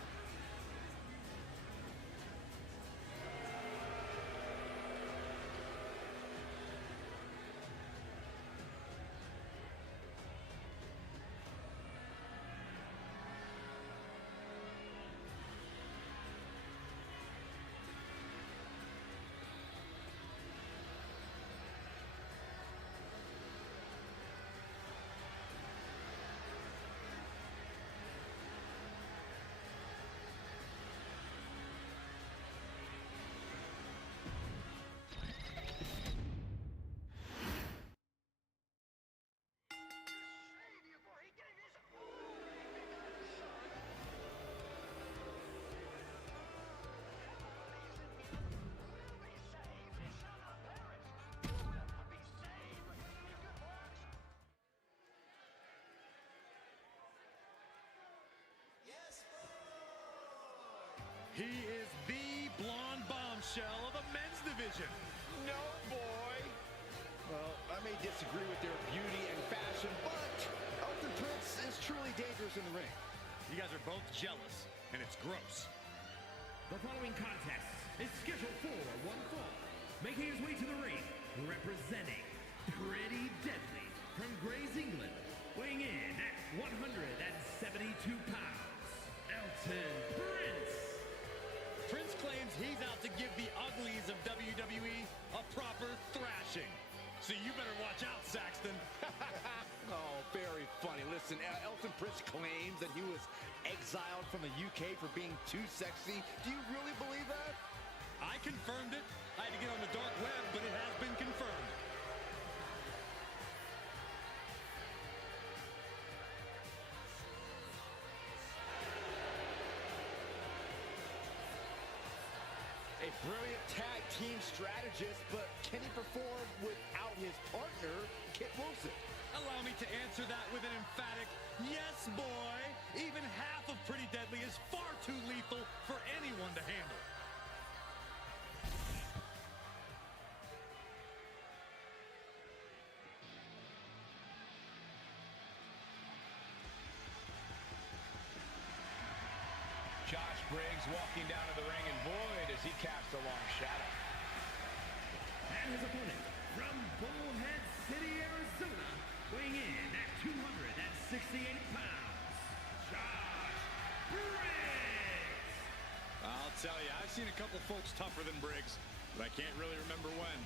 He is the blonde bombshell of the men's division. No, boy. Well, I may disagree with their beauty and fashion, but Elton Prince is truly dangerous in the ring. You guys are both jealous, and it's gross. The following contest is scheduled for one fall. Making his way to the ring, representing Pretty Deadly from Grays, England, weighing in at 172 pounds, Elton Prince. Prince claims he's out to give the uglies of WWE a proper thrashing. So you better watch out, Saxton. Oh, very funny. Listen, Elton Prince claims that he was exiled from the UK for being too sexy. Do you really believe that? I confirmed it. I had to get on the dark web, but it has been confirmed. A brilliant tag team strategist, but can he perform without his partner, Kit Wilson? Allow me to answer that with an emphatic yes, boy. Even half of Pretty Deadly is far too lethal for anyone to handle. Josh Briggs walking down to the ring, and boy, does he cast a long shadow. And his opponent from Bullhead City, Arizona, weighing in at 268 pounds, Josh Briggs. I'll tell you, I've seen a couple folks tougher than Briggs, but I can't really remember when.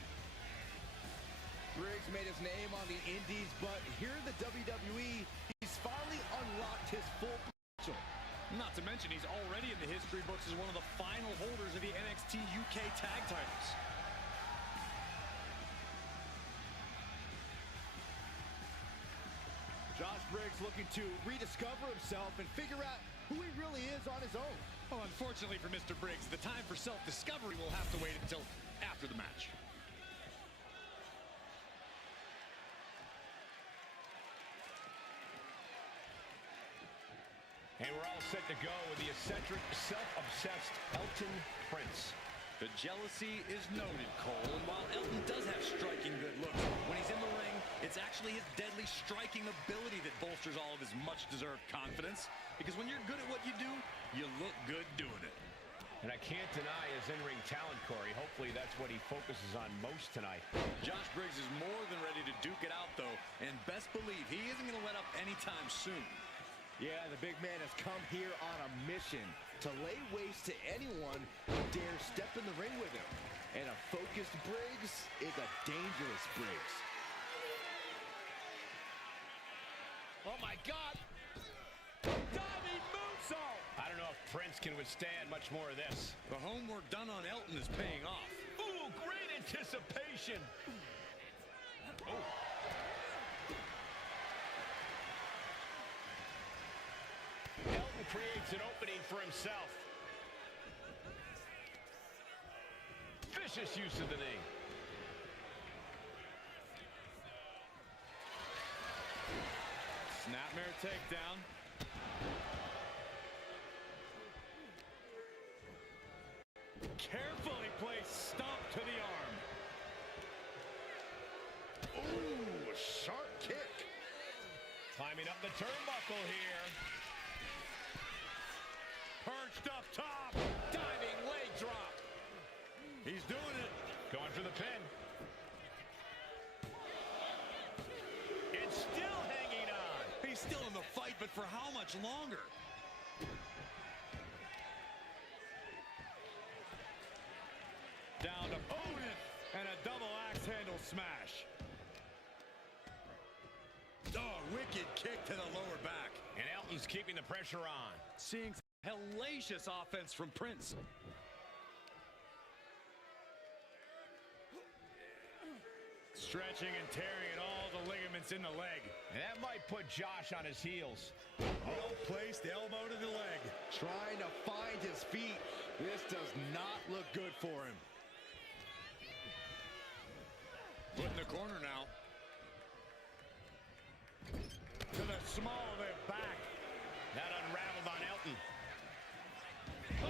Briggs made his name on the Indies, but here in the WWE, he's finally unlocked his full potential. Not to mention, he's already in the history books as one of the final holders of the NXT UK tag titles. Josh Briggs looking to rediscover himself and figure out who he really is on his own. Well, unfortunately for Mr. Briggs, the time for self-discovery will have to wait until after the match. And we're all set to go with the eccentric, self-obsessed Elton Prince. The jealousy is noted, Cole, and while Elton does have striking good looks, when he's in the ring, it's actually his deadly striking ability that bolsters all of his much-deserved confidence. Because when you're good at what you do, you look good doing it. And I can't deny his in-ring talent, Corey. Hopefully that's what he focuses on most tonight. Josh Briggs is more than ready to duke it out, though, and best believe he isn't going to let up anytime soon. Yeah, the big man has come here on a mission to lay waste to anyone who dares step in the ring with him. And a focused Briggs is a dangerous Briggs. Oh, my God! Diving moonsault! I don't know if Prince can withstand much more of this. The homework done on Elton is paying off. Ooh, great anticipation! Oh. Elton creates an opening for himself. Vicious use of the knee. Snapmare takedown. Carefully placed stomp to the arm. Ooh, a sharp kick. Climbing up the turnbuckle here. Perched up top. Diving leg drop. He's doing it. Going for the pin. And still hanging on. He's still in the fight, but for how much longer? Down to Odin and a double axe handle smash. Oh, wicked kick to the lower back. And Elton's keeping the pressure on. Seeing hellacious offense from Prince. Stretching and tearing at all the ligaments in the leg. And that might put Josh on his heels. Well-placed elbow to the leg. Trying to find his feet. This does not look good for him. Put in the corner now. To the small of their back. That unraveled on Elton. Oh,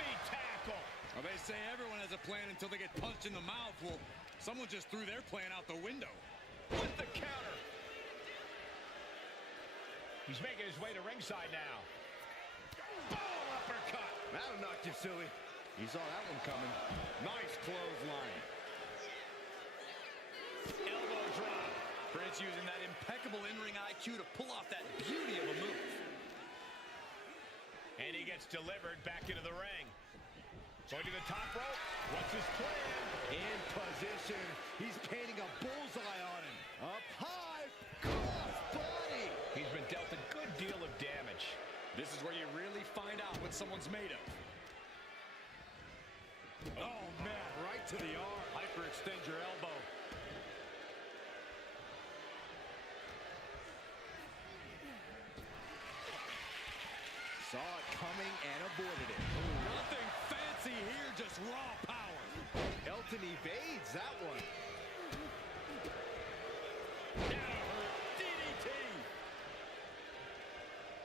feet tackle. Well, they say everyone has a plan until they get punched in the mouth. Well, someone just threw their plan out the window. With the counter. He's making his way to ringside now. Ball uppercut. That'll knock you silly. He saw that one coming. Nice clothesline. Elbow drop. Prince using that impeccable in-ring IQ to pull off that beauty of a move. And he gets delivered back into the ring. Going to the top rope. What's his plan? In position. He's painting a bullseye on him. Up high. Cross body. He's been dealt a good deal of damage. This is where you really find out what someone's made of. Oh, man, right to the arm. Hyperextend your elbow. Saw it coming and avoided it. Nothing fancy here, just raw power. Elton evades that one. DDT.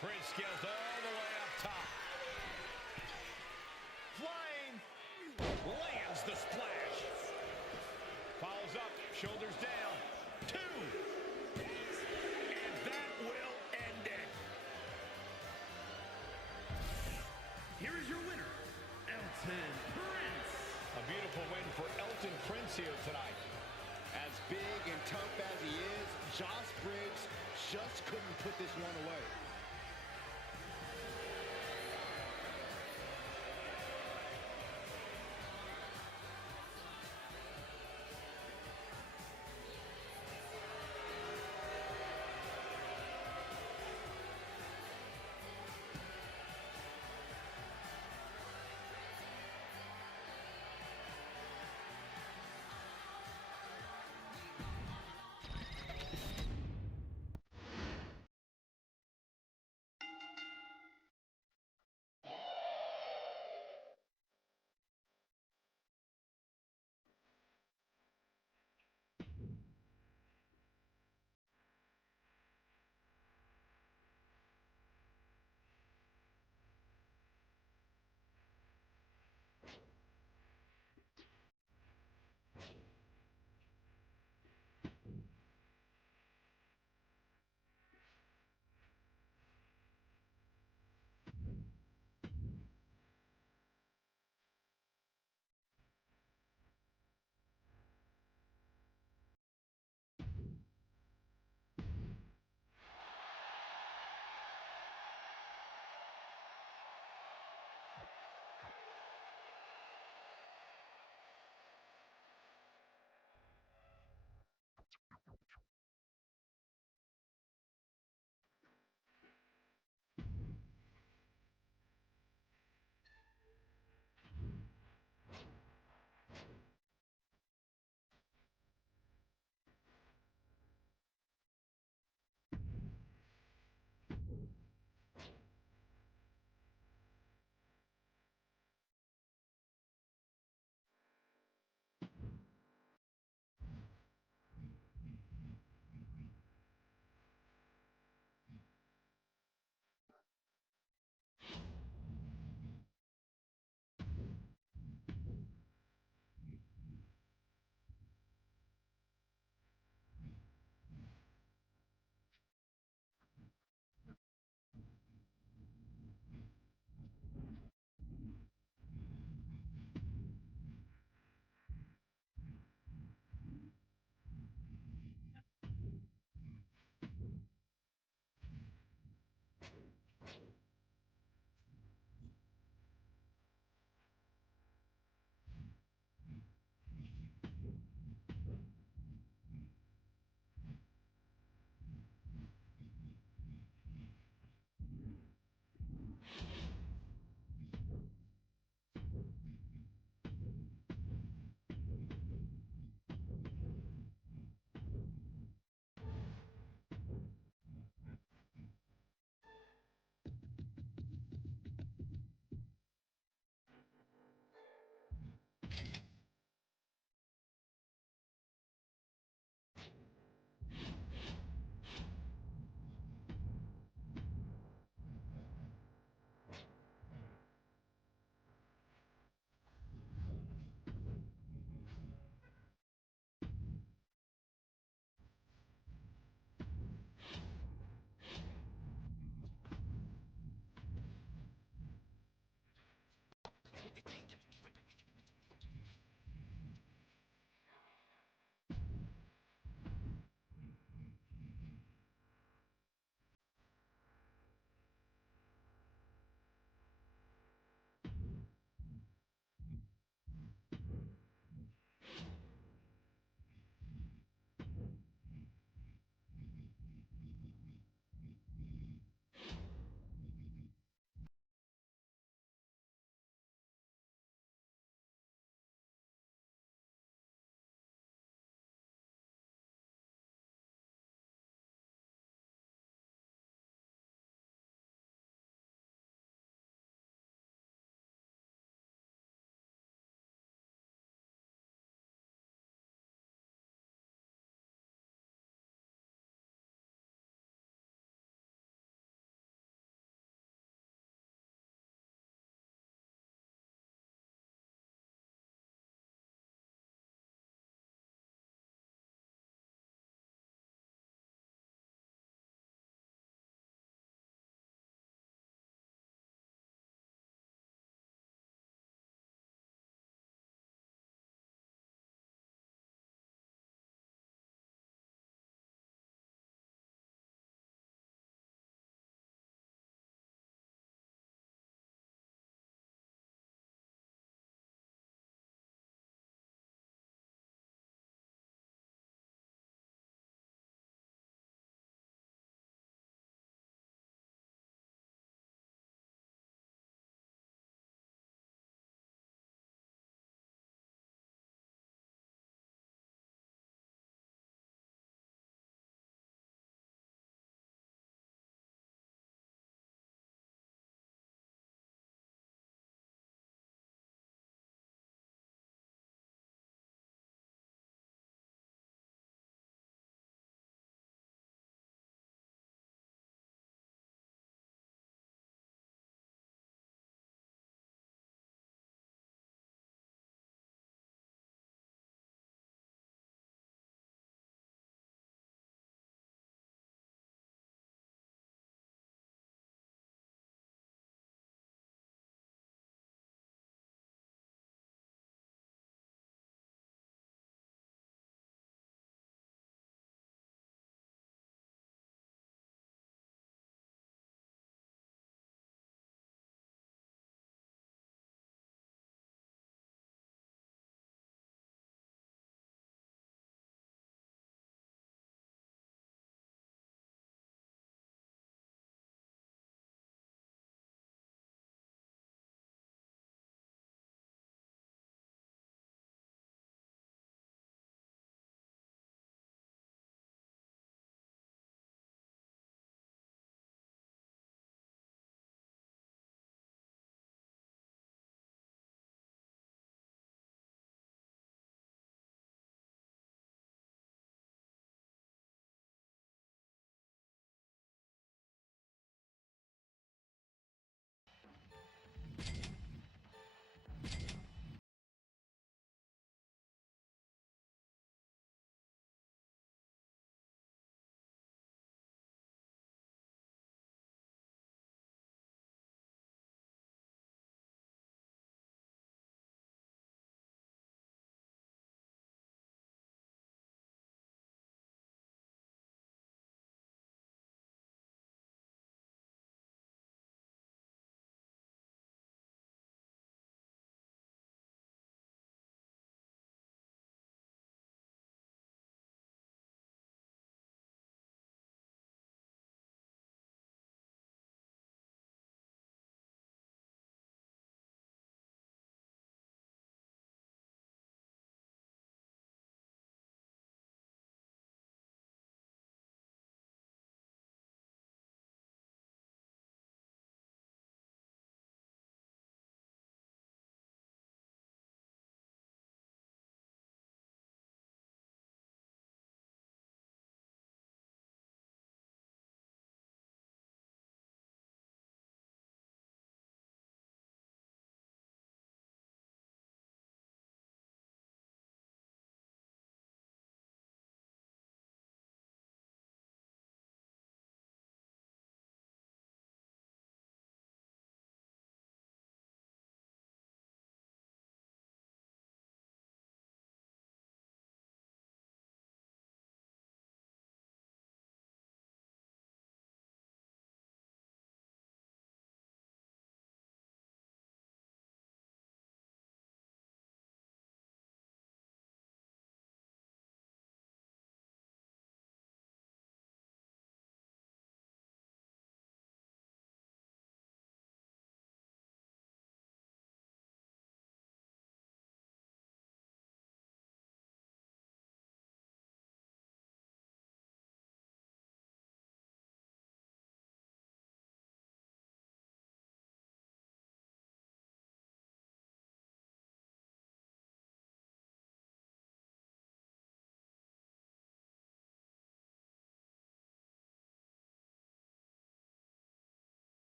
Prince scales all the way up top. Flying. Lands the splash. Follows up, shoulders down. 2. And that will end it. Here is your winner, Elton Prince. A beautiful win for Elton Prince here tonight. As big and tough as he is, Josh Briggs just couldn't put this one away.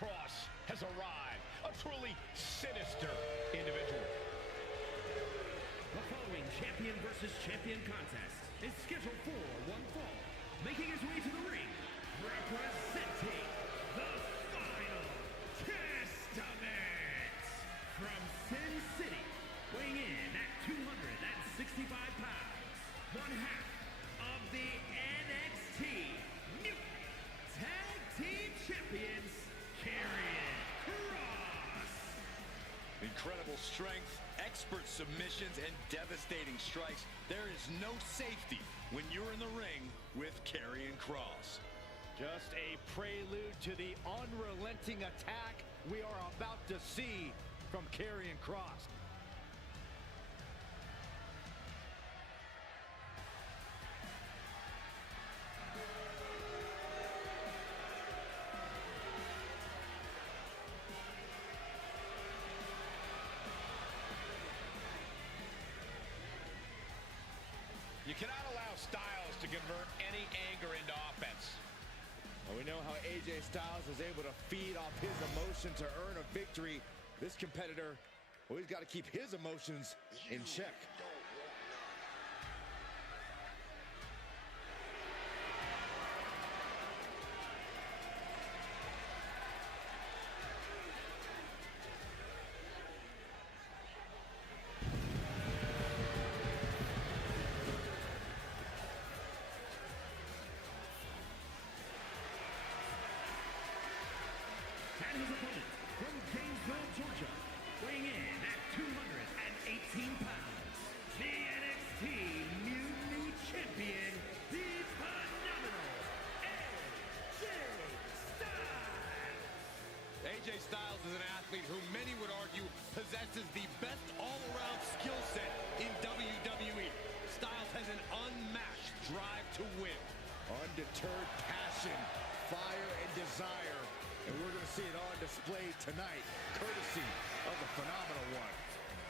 Kross has arrived. A truly sinister individual. The following champion versus champion contest is scheduled for one fall. Making his way to the ring, representing the Final Testament from Sin City, weighing in at 265 pounds, one half of the NXT Mutant Tag Team Champions, Karrion Kross. Incredible strength, expert submissions, and devastating strikes. There is no safety when you're in the ring with Karrion Kross. Just a prelude to the unrelenting attack we are about to see from Karrion Kross. You cannot allow Styles to convert any anger into offense. Well, we know how AJ Styles is able to feed off his emotion to earn a victory. This competitor, well, he's got to keep his emotions in check. And his opponent from Gainesville, Georgia, weighing in at 218 pounds, the NXT Mutiny Champion, the phenomenal AJ Styles. AJ Styles is an athlete who many would argue possesses the best all-around skill set in WWE. Styles has an unmatched drive to win. Undeterred passion, fire, and desire. And we're going to see it on display tonight, courtesy of the Phenomenal One.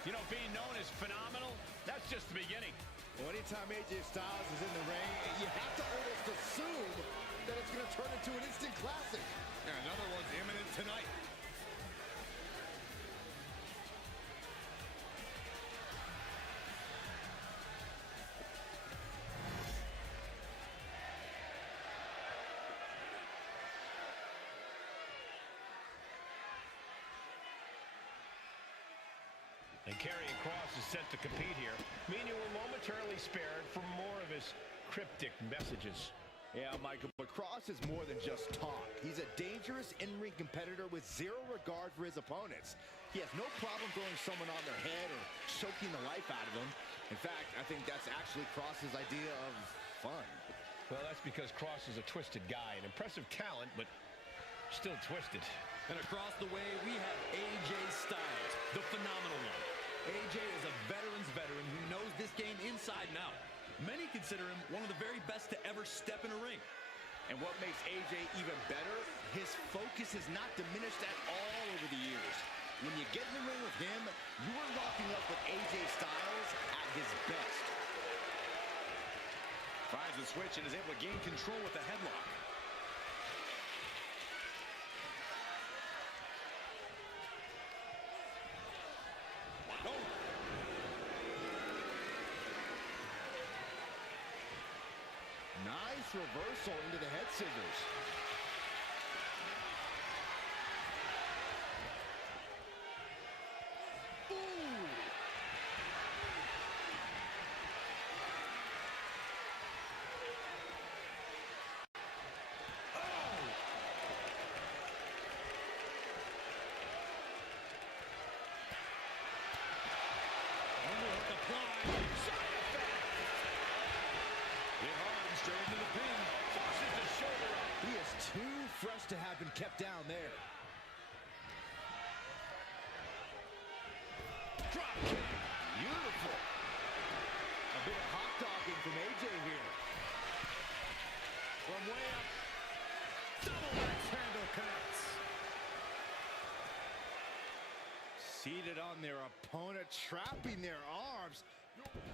You know, being known as phenomenal, that's just the beginning. Well, anytime AJ Styles is in the ring, you have to almost assume that it's going to turn into an instant classic. And another one's imminent tonight. And Karrion Kross is set to compete here, meaning we're momentarily spared from more of his cryptic messages. Yeah, Michael, but Kross is more than just talk. He's a dangerous in-ring competitor with zero regard for his opponents. He has no problem throwing someone on their head or choking the life out of them. In fact, I think that's actually Kross's idea of fun. Well, that's because Kross is a twisted guy, an impressive talent, but still twisted. And across the way, we have AJ Styles, the phenomenal one. AJ is a veteran's veteran who knows this game inside and out. Many consider him one of the very best to ever step in a ring. And what makes AJ even better, his focus is not diminished at all over the years. When you get in the ring with him, you are locking up with AJ Styles at his best. Finds the switch and is able to gain control with the headlock. Nice reversal into the head scissors. Ooh! Too fresh to have been kept down there. Drop kick. Beautiful. A bit of hot dogging from AJ here. From way up. Double axe handle connects. Seated on their opponent, trapping their arms.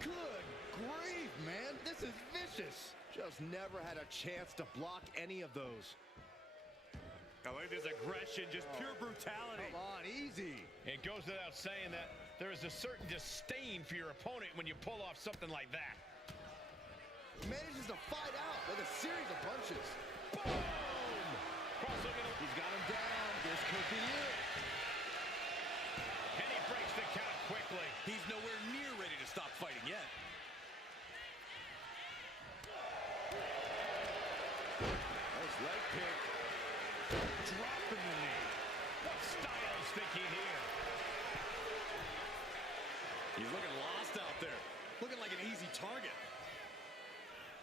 Good grief, man. This is vicious. Just never had a chance to block any of those. I like this aggression, just pure brutality. Come on, easy. It goes without saying that there is a certain disdain for your opponent when you pull off something like that. Manages to fight out with a series of punches. Boom! He's got him down. This could be it. And he breaks the count quickly. He's nowhere near ready to stop fighting yet. Nice leg kick. Dropping the knee. What Styles thinking here? He's looking lost out there. Looking like an easy target.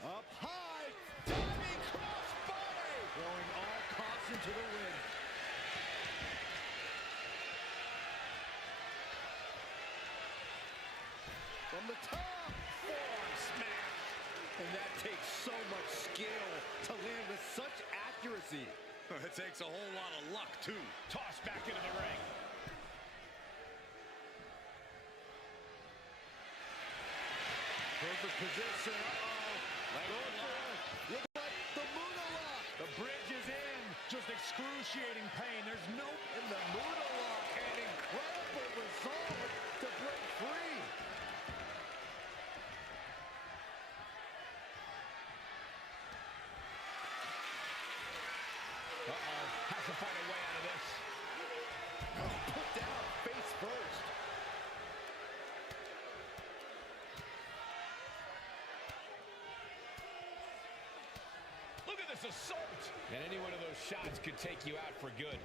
Up high. Diving crossbody. Throwing all caution to the wind. From the top. Forearm smash. And that takes so much skill to land with such accuracy. It takes a whole lot of luck, too. Tossed back into the ring. Perfect position. Look like the Moonalock. The bridge is in. Just excruciating pain. There's no... In the Moonalock. An incredible resolve to break free. Has to find a way out of this. Put down face first. Look at this assault. And any one of those shots could take you out for good.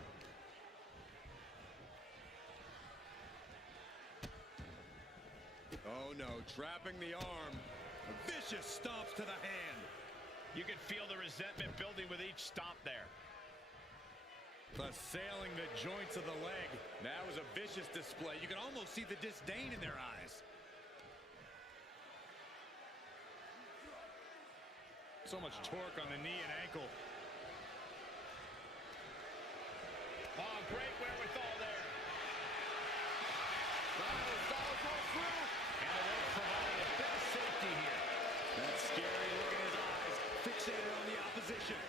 Oh, no. Trapping the arm. Vicious stomps to the hand. You can feel the resentment building with each stomp there. Assailing the joints of the leg. That was a vicious display. You can almost see the disdain in their eyes. So much torque on the knee and ankle. Oh, great wherewithal there. Styles goes through. And the rope providing a bit of safety here. That scary look in his eyes. Fixated on the opposition.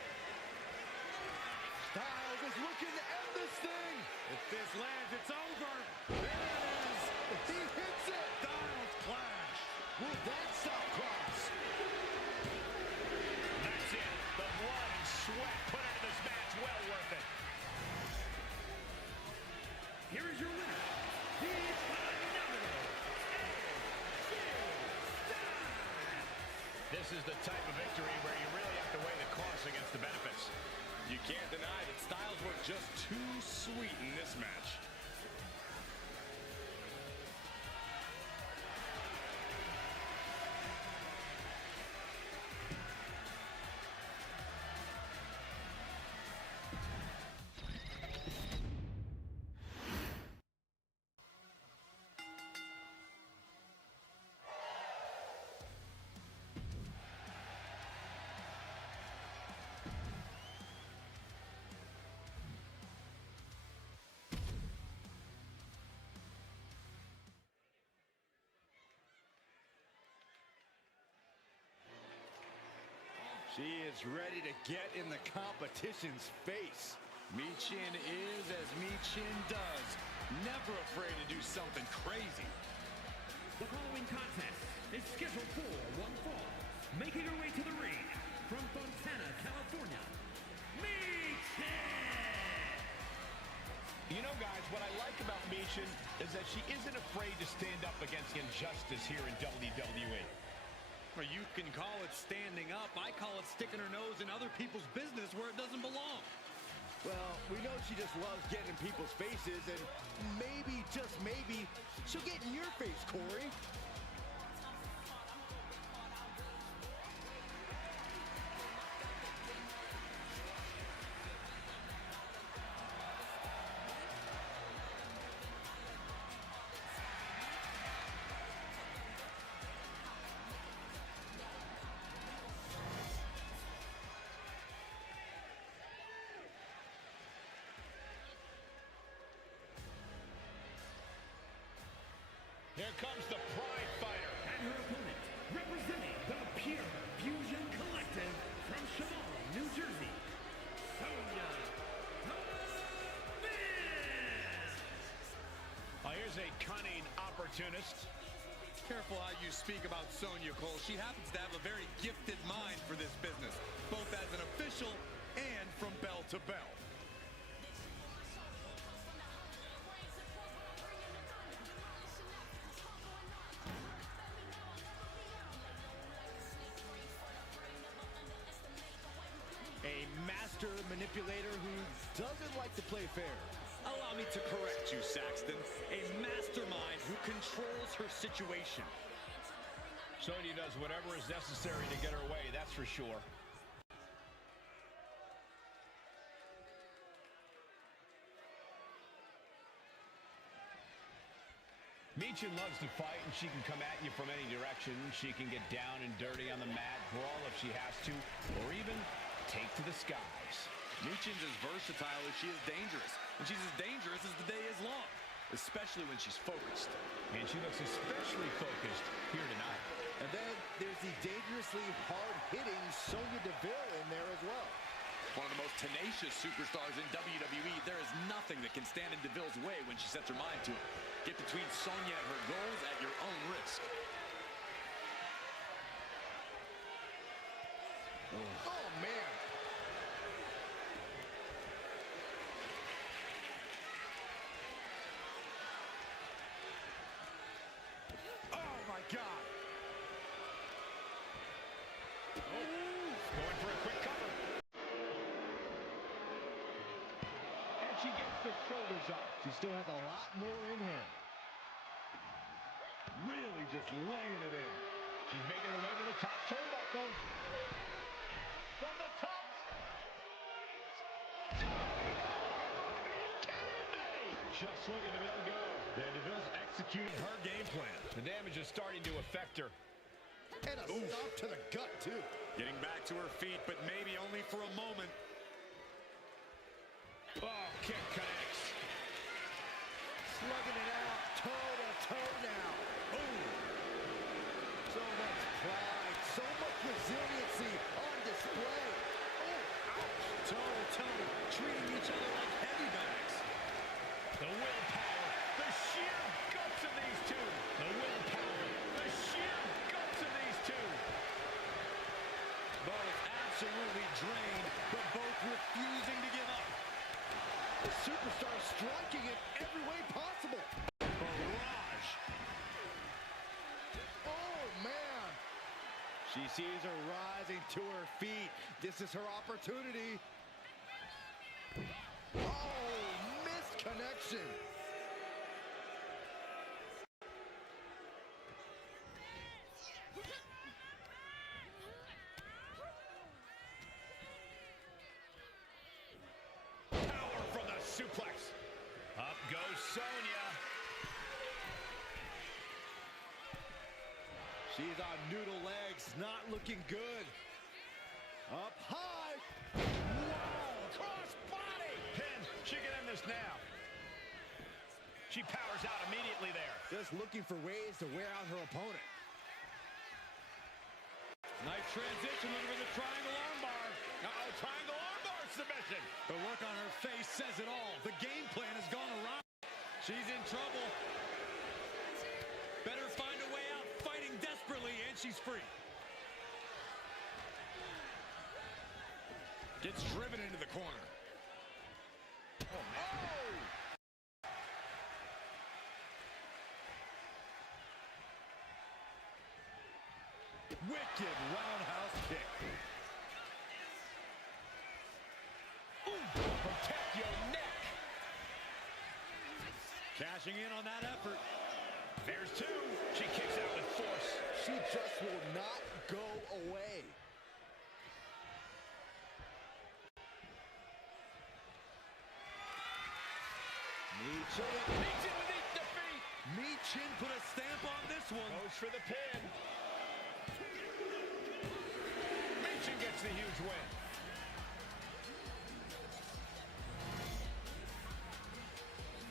Styles is looking to end this thing. If this lands, it's over. There it is. He hits it. Styles clash. Will that stop Cross? That's it. The blood and sweat put into this match. Well worth it. Here is your winner, the phenomenal AJ Styles. This is the type of victory where you really have to weigh the costs against the benefits. You can't deny that Styles were just too sweet in this match. She is ready to get in the competition's face. Michin is as Michin does. Never afraid to do something crazy. The following contest is scheduled for one fall. Making her way to the ring from Fontana, California, Michin! You know, guys, what I like about Michin is that she isn't afraid to stand up against injustice here in WWE. Or you can call it standing up. I call it sticking her nose in other people's business where it doesn't belong. Well, we know she just loves getting in people's faces, and maybe, just maybe, she'll get in your face, Corey. Here comes the Pride Fighter. And her opponent, representing the Pure Fusion Collective from Shamoll, New Jersey, Sonya. is a cunning opportunist. Careful how you speak about Sonya, Cole. She happens to have a very gifted mind for this business, both as an official and from bell to bell. A master manipulator who doesn't like to play fair. Allow me to correct you, Saxton. A mastermind who controls her situation. Sonya does whatever is necessary to get her way, that's for sure. Michin loves to fight, and she can come at you from any direction. She can get down and dirty on the mat, brawl if she has to, or even take to the skies. Michin's as versatile as she is dangerous, and she's as dangerous as the day is long, especially when she's focused. And she looks especially focused here tonight. And then there's the dangerously hard-hitting Sonya Deville in there as well. One of the most tenacious superstars in WWE, there is nothing that can stand in Deville's way when she sets her mind to it. Get between Sonya and her goals at your own risk. Oh, man. Oh, my God. Going for a quick cover. And she gets the shoulders up. She still has a lot more in her. Really just laying it in. She's making her way to the top turnbuckle. From the top. Just look at Deville go. And Deville's executing her game plan. The damage is starting to affect her. And a stop to the gut, too. Getting back to her feet, but maybe only for a moment. Oh, kick connects. Slugging it out, toe-to-toe now. Oh! So much pride, so much resiliency on display. Oh, ouch! Toe-to-toe, treating each other like heavy bags. The willpower, the sheer guts of these two. The willpower, the sheer guts of these two. Both absolutely drained, but both refusing to give up. The superstar striking in every way possible. Barrage. Oh, man. She sees her rising to her feet. This is her opportunity. Oh, missed connection. Power from the suplex. Up goes Sonya. She's on noodle legs, not looking good. Up high. Wow, cross body. Pin. She can end this now. She powers out immediately there. Just looking for ways to wear out her opponent. Nice transition under the triangle armbar. Uh-oh, triangle armbar submission. The look on her face says it all. The game plan has gone awry. She's in trouble. Better find a way out, fighting desperately, and she's free. Gets driven into the corner. Oh! Wicked roundhouse kick. Protect your neck. Cashing in on that effort. There's two. She kicks out with force. She just will not go away. Michin with the defeat. Michin put a stamp on this one. Goes for the pin. Michin gets the huge win.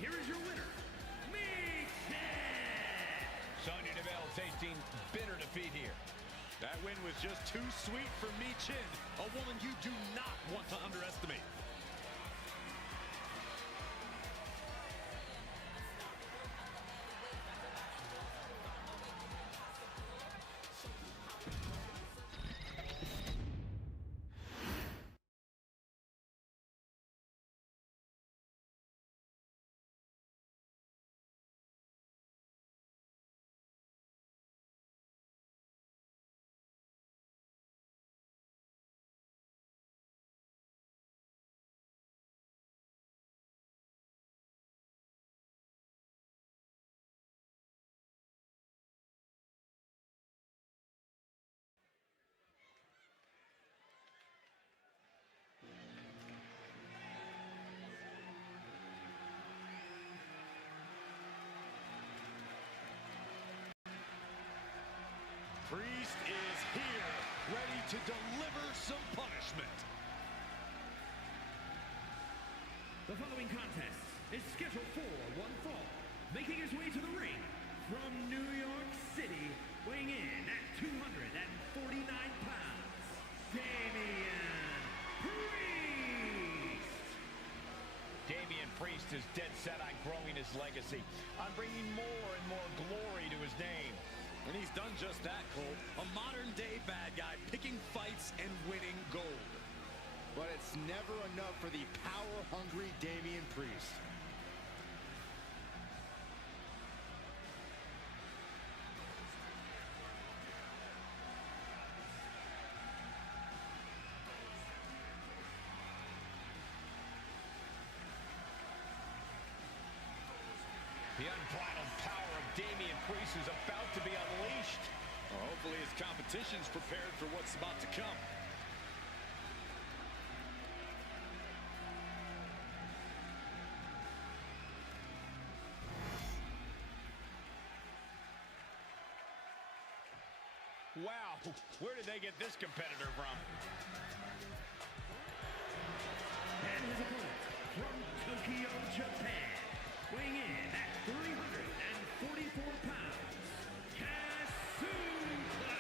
Here is your winner, Michin! Sonya Deville tasting bitter defeat here. That win was just too sweet for Michin, a woman you do not want to underestimate. ready to deliver some punishment. The following contest is scheduled for one fall. Making his way to the ring from New York City, weighing in at 249 pounds, Damian Priest. Damian Priest is dead set on growing his legacy, on bringing more and more glory to his name. And he's done just that, Cole. A modern-day bad guy picking fights and winning gold. But it's never enough for the power-hungry Damian Priest. The unbridled power of Damian Priest is about to be unleashed. Well, hopefully his competition's prepared for what's about to come. Wow, where did they get this competitor from? And his opponent from Tokyo, Japan, weighing in at 344 pounds, Suplex.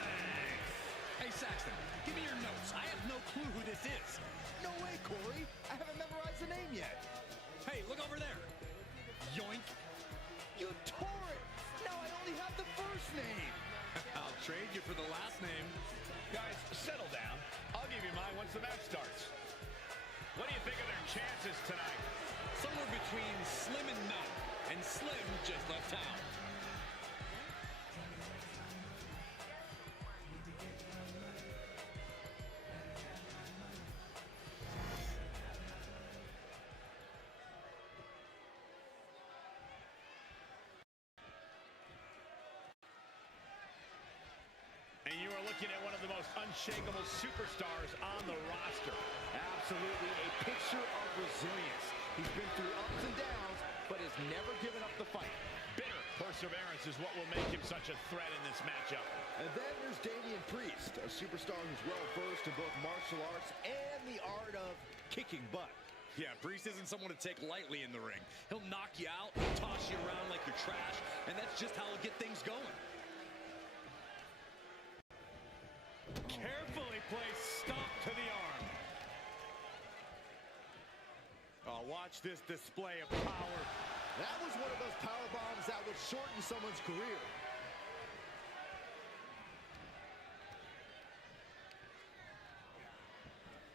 Hey, Saxton, give me your notes. I have no clue who this is. No way, Corey. I haven't memorized the name yet. Hey, look over there. Yoink. You tore it. Now I only have the first name. I'll trade you for the last name. Guys, settle down. I'll give you mine once the match starts. What do you think of their chances tonight? Somewhere between slim and none. And Slim just left town. And you are looking at one of the most unshakable superstars on the roster. Absolutely a picture of resilience. He's been through ups and downs, but has never given up the fight. Bitter perseverance is what will make him such a threat in this matchup. And then there's Damian Priest, a superstar who's well-versed in both martial arts and the art of kicking butt. Yeah, Priest isn't someone to take lightly in the ring. He'll knock you out, toss you around like you're trash, and that's just how he'll get things going. Carefully placed stomp to the arm. Oh, watch this display of power. That was one of those power bombs that would shorten someone's career.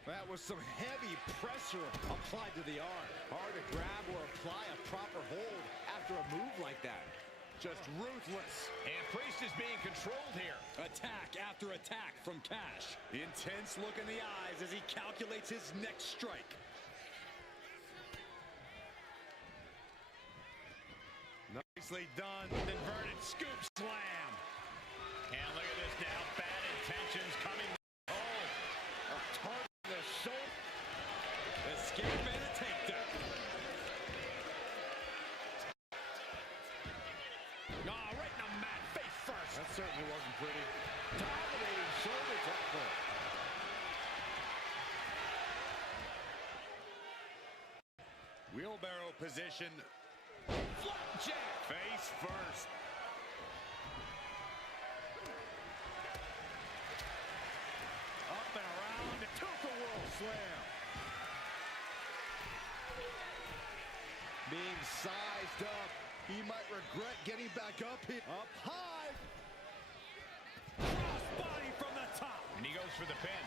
That was some heavy pressure applied to the arm. Hard to grab or apply a proper hold after a move like that. Just ruthless. And Priest is being controlled here. Attack after attack from Cash. Intense look in the eyes as he calculates his next strike. Nicely done. Inverted scoop slam. And look at this now. Bad intentions coming home. A target in the shoulder. Escape and a takedown. Right in the mat, face first. That certainly wasn't pretty. Dominating shoulder tackle. Wheelbarrow position. Flapjack. Face first. Up and around. Tilt-a-whirl slam. Being sized up. He might regret getting back up here. Up high. Cross body from the top. And he goes for the pin.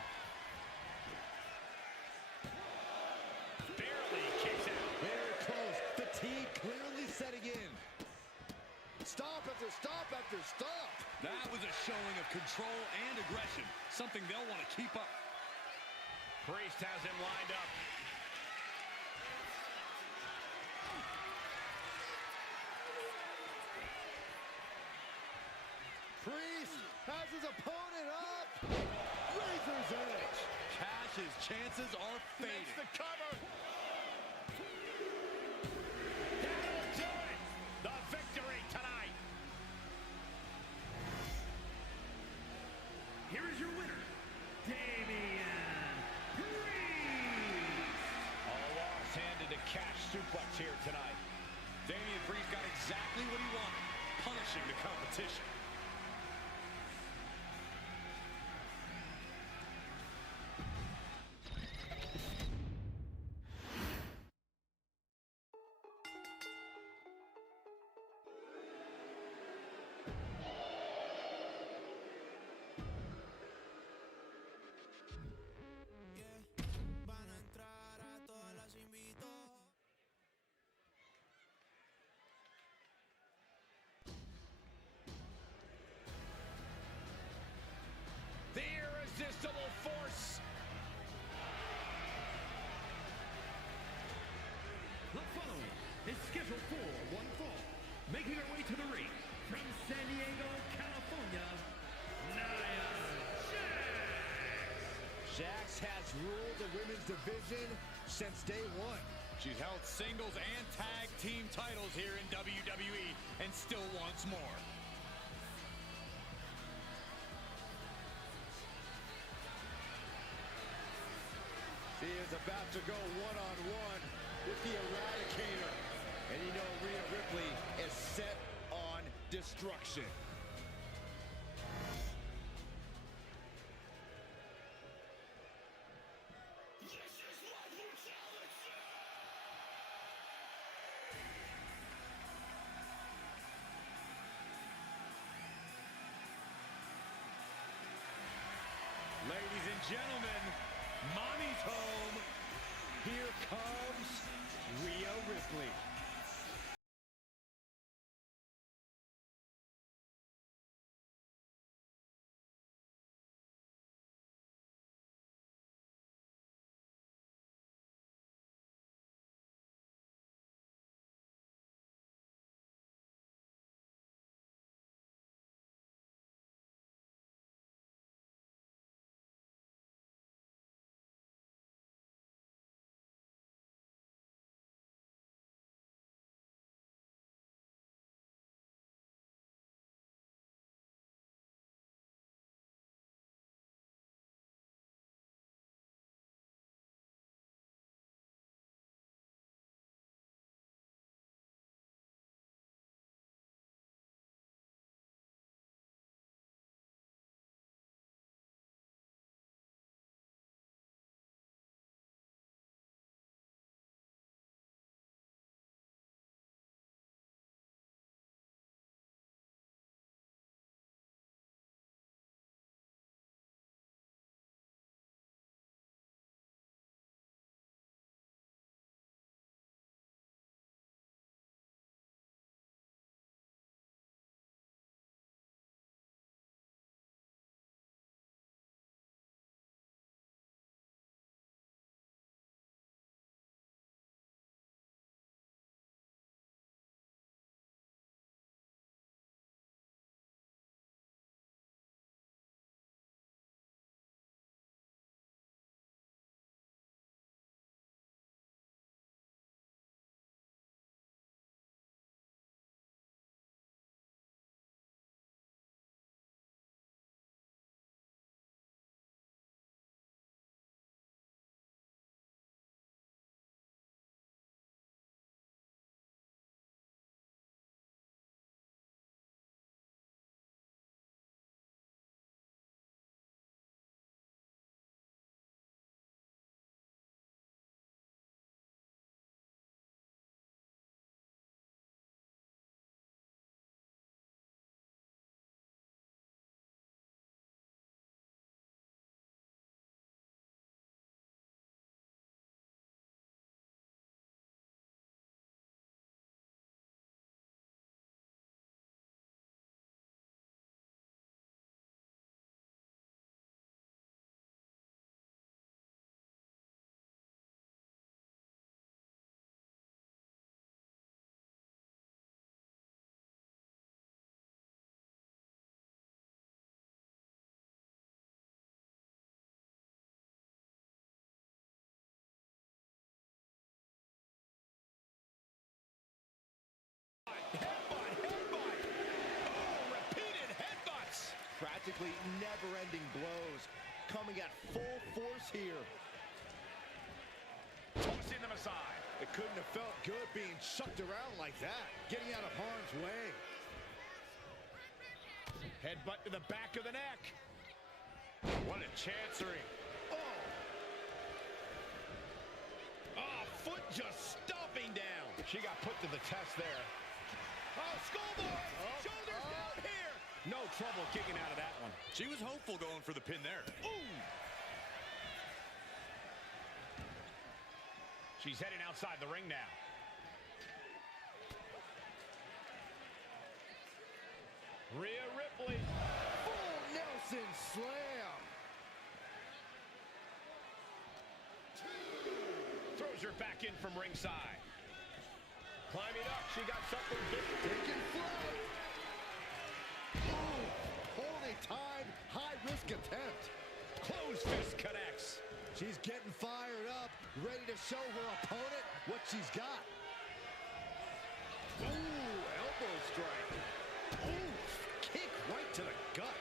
Barely kicks out. Very close. Fatigue clearly setting in. Stop after stop after stop. That was a showing of control and aggression. Something they'll want to keep up. Priest has him lined up. Priest has his opponent up. Razor's edge. Cash's chances are fading. Makes the cover. That'll do it. The victory tonight. Here is your winner, cash suplex here tonight. Damian Priest got exactly what he wanted, punishing the competition. The irresistible force. The following is scheduled for one fall. Making her way to the ring from San Diego, California, Nia Jax. Jax has ruled the women's division since day one. She's held singles and tag team titles here in WWE and still wants more. She is about to go one-on-one with the Eradicator. And you know Rhea Ripley is set on destruction. Ladies and gentlemen, Mommy's home. Here comes Rhea Ripley. Practically never-ending blows coming at full force here. Tossing them aside. The couldn't have felt good being chucked around like that. Getting out of harm's way. Headbutt to the back of the neck. What a chancery. Oh, foot just stomping down. She got put to the test there. Oh, schoolboy! Shoulders down here! No trouble kicking out of that one. She was hopeful going for the pin there. Ooh! She's heading outside the ring now. Rhea Ripley. Full Nelson slam. Throws her back in from ringside. Climbing up, she got something different. Taking flight. Ooh, holding time, high-risk attempt. Closed fist connects. She's getting fired up, ready to show her opponent what she's got. Ooh, elbow strike. Ooh, kick right to the gut.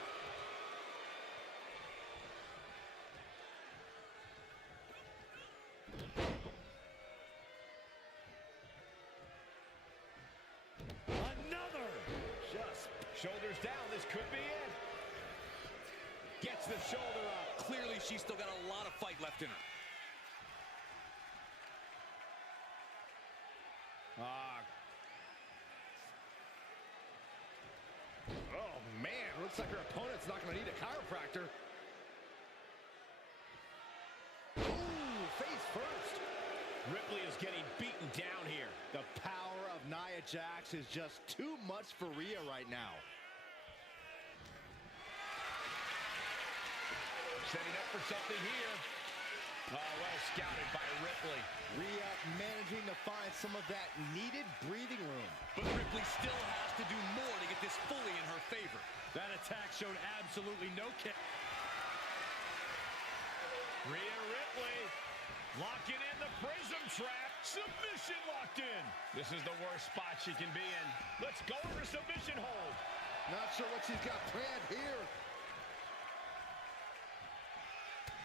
Another. Just shoulders down. This could be it. Gets the shoulder up. Clearly, she's still got a lot of fight left in her. Oh, man, looks like her opponent's not going to need a chiropractor. Ooh, face first. Ripley is getting beaten down here. The power of Nia Jax is just too much for Rhea right now. Setting up for something here. Oh, well scouted by Ripley. Rhea managing to find some of that needed breathing room. But Ripley still has to do more to get this fully in her favor. That attack showed absolutely no kick. Rhea Ripley locking in the prism trap. Submission locked in. This is the worst spot she can be in. Let's go for a submission hold. Not sure what she's got planned here.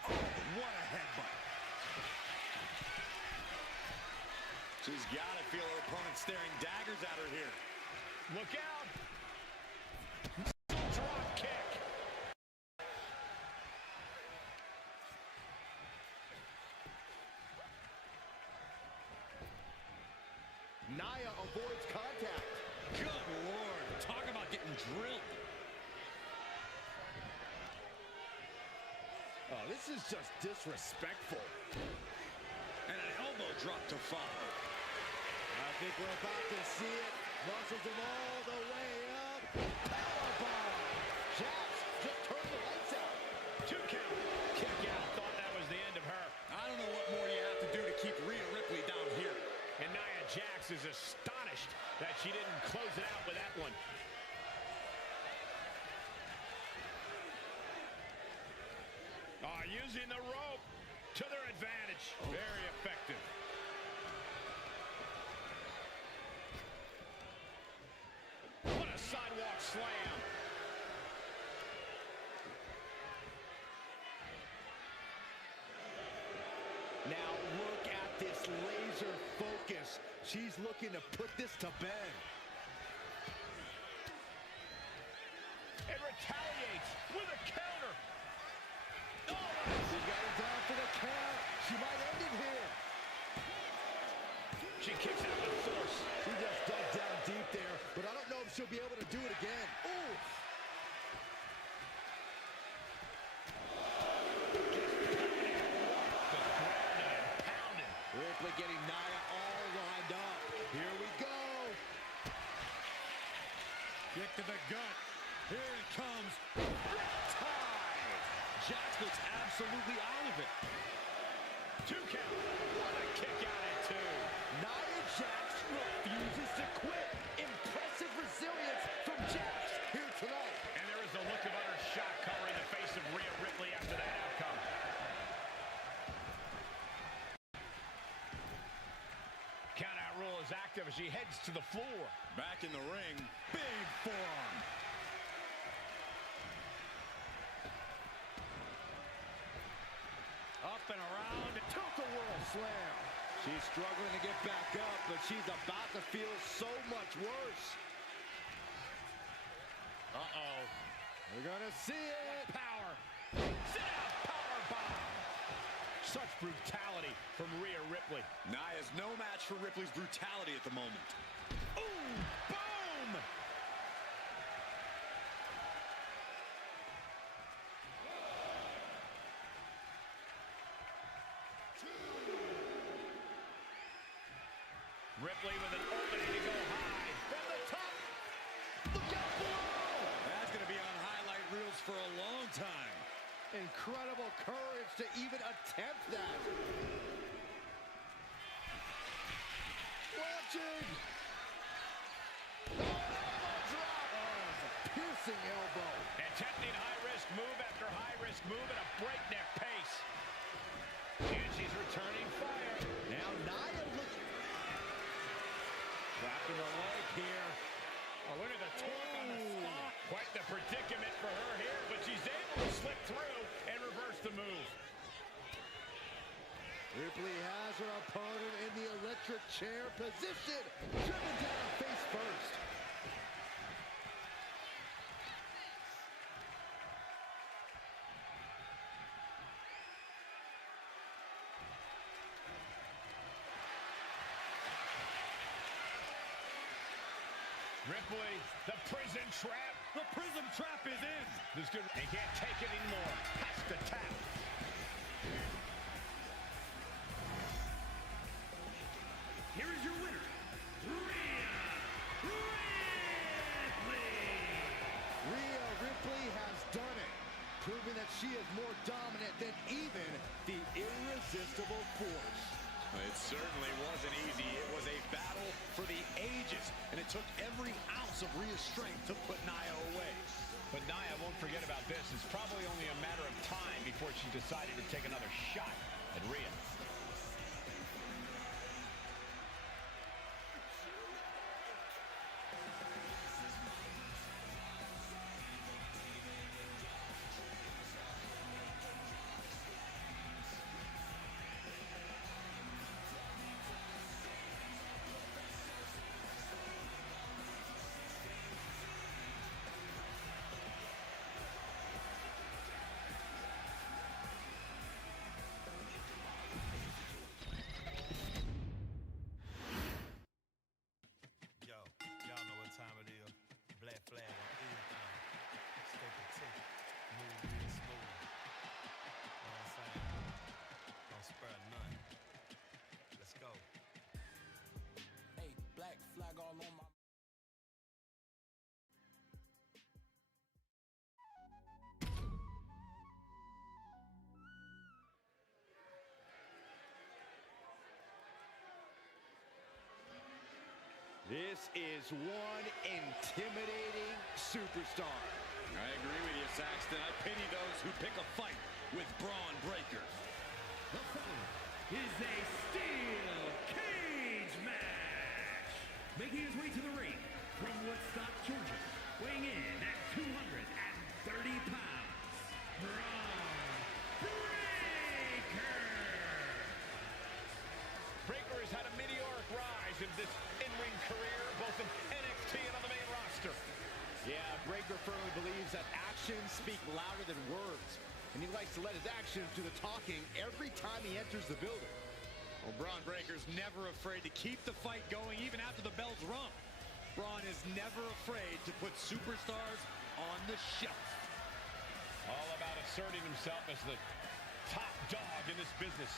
Oh, what a headbutt. She's got to feel her opponent staring daggers at her here. Look out. Drop kick. Nia avoids contact. Good Lord. Talk about getting drilled. Oh, this is just disrespectful. And an elbow drop to follow. I think we're about to see it. Muscles him all the way up. Powerbomb. Jax just turned the lights out. 2 count. Kick out. Thought that was the end of her. I don't know what more you have to do to keep Rhea Ripley down here. And Nia Jax is astonished that she didn't close it out with that one. Using the rope to their advantage. Very effective. What a sidewalk slam. Now look at this laser focus. She's looking to put this to bed. And retaliates with a counter. She got it down for the count. She might end it here. She kicks out with force. She just dug down deep there, but I don't know if she'll be able to do it again. Ooh. Ripley getting Nia all lined up. Here we go. Kick to the gut. Here it comes. Tie. Jax looks absolutely out of it. 2 count. What a kick out at 2. Nia Jax refuses to quit. Impressive resilience from Jax here tonight. And there is a look of utter shock covering the face of Rhea Ripley after that outcome. Countout rule is active as she heads to the floor. Back in the ring. Big forearm. Up and around. Tilt-a-whirl slam. She's struggling to get back up, but she's about to feel so much worse. Uh-oh. We're gonna see it. Power. Sit out. Power bomb. Such brutality from Rhea Ripley. Nia's no match for Ripley's brutality at the moment. Ooh, boom! Ripley with an opening to go high. From the top. Look out below. That's going to be on highlight reels for a long time. Incredible courage to even attempt that. Launching. Oh, elbow drop. Oh, it's a piercing elbow. Attempting high-risk move after high-risk move at a breakneck pace. And she's returning fire. Now Nia looking. Wrapping the leg here. Oh, look at the torque on the spot. Quite the predicament for her here, but she's able to slip through and reverse the move. Ripley has her opponent in the electric chair position. Driven down face first. Ripley, the prison trap. The prison trap is in. This good. He can't take it anymore. Has to tap. Here is your winner, Rhea Ripley. Rhea Ripley has done it, proving that she is more dominant than even the irresistible force. It certainly wasn't easy. It was a battle for the ages, and it took every ounce of Rhea's strength to put Nia away. But Nia won't forget about this. It's probably only a matter of time before she decided to take another shot at Rhea. This is one intimidating superstar. I agree with you, Saxton. I pity those who pick a fight with Braun Breaker. The following is a steel cage match. Making his way to the ring from Woodstock, Georgia, weighing in at 230 pounds, Braun Breaker. Breaker has had a meteoric rise in this in-ring career, both in NXT and on the main roster. Yeah, Breaker firmly believes that actions speak louder than words, and he likes to let his actions do the talking every time he enters the building. Well, Braun Breaker's never afraid to keep the fight going even after the bell's rung. Braun is never afraid to put superstars on the shelf. All about asserting himself as the top dog in this business.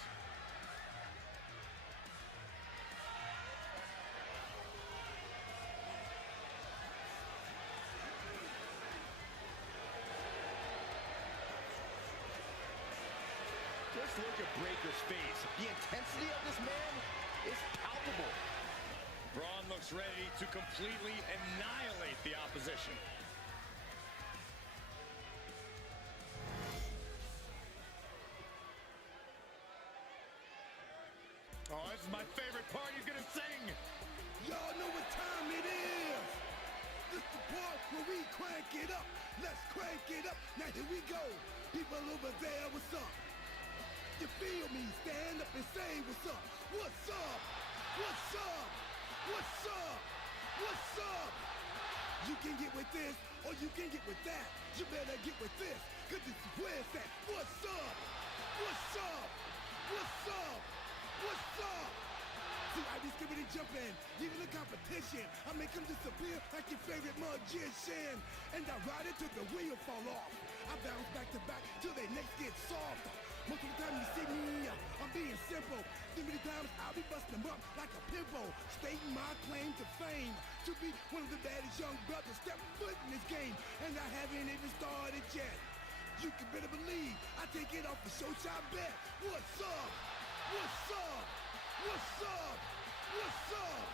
Just look at Breaker's face. The intensity of this man is palpable. Braun looks ready to completely annihilate the opposition. Oh, this is my favorite part. He's gonna sing. Y'all know what time it is. This the part where we crank it up. Let's crank it up. Now here we go. People over there, what's up? You feel me? Stand up and say what's up. What's up? What's up? What's up? What's up? You can get with this, or you can get with that. You better get with this, cause this is where it's at. What's up? What's up? What's up? What's up? See, I be skipping and jumping, even the competition. I make them disappear like your favorite magician. And I ride it till the wheel fall off. I bounce back to back till their necks get soft. Most of the time you see me, I'm being simple. Too many times I'll be busting them up like a pimple. Stating my claim to fame, to be one of the baddest young brothers step foot in this game. And I haven't even started yet. You can better believe I take it off the show shop bet. What's up? What's up? What's up? What's up?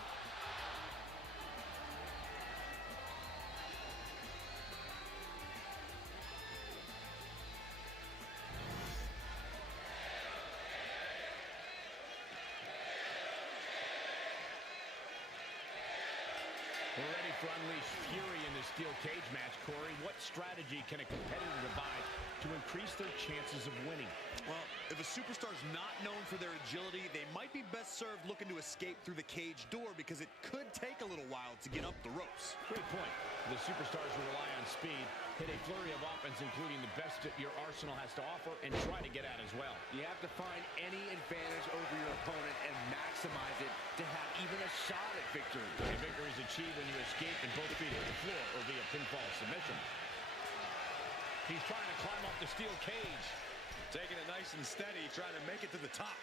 We're ready for Unleashed Fury in this steel cage match, Corey. What strategy can a competitor devise to increase their chances of winning? Well, if a superstar's not known for their agility, they might be best served looking to escape through the cage door because it could take a little while to get up the ropes. Great point. The superstars will rely on speed, hit a flurry of offense, including the best your arsenal has to offer, and try to get out as well. You have to find any advantage over your opponent and maximize it to have even a shot at victory. A victory is achieved when you escape and both feet hit the floor or via pinfall submission. He's trying to climb up the steel cage. Taking it nice and steady, trying to make it to the top.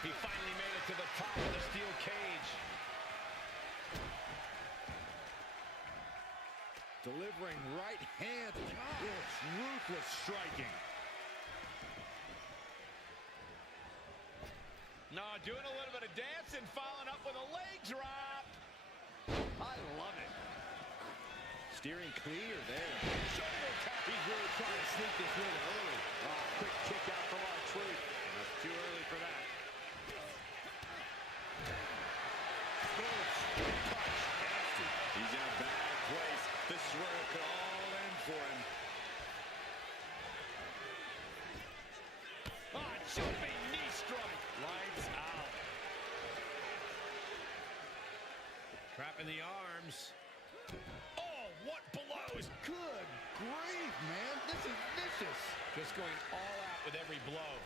He finally made it to the top of the steel cage. Delivering right hand. It's ruthless striking. No, doing a little bit of dancing, following up with a leg drop. I love it. Steering clear there. Shoulder tap. He's really trying to sneak this win early. Quick kick out from our truth. That's too early for that. He's in a bad place. This is where it could all end for him. Jumping knee strike. Lights out. Trapping the arms. Oh, what blows. Good grief, man. This is vicious. Just going all out with every blow.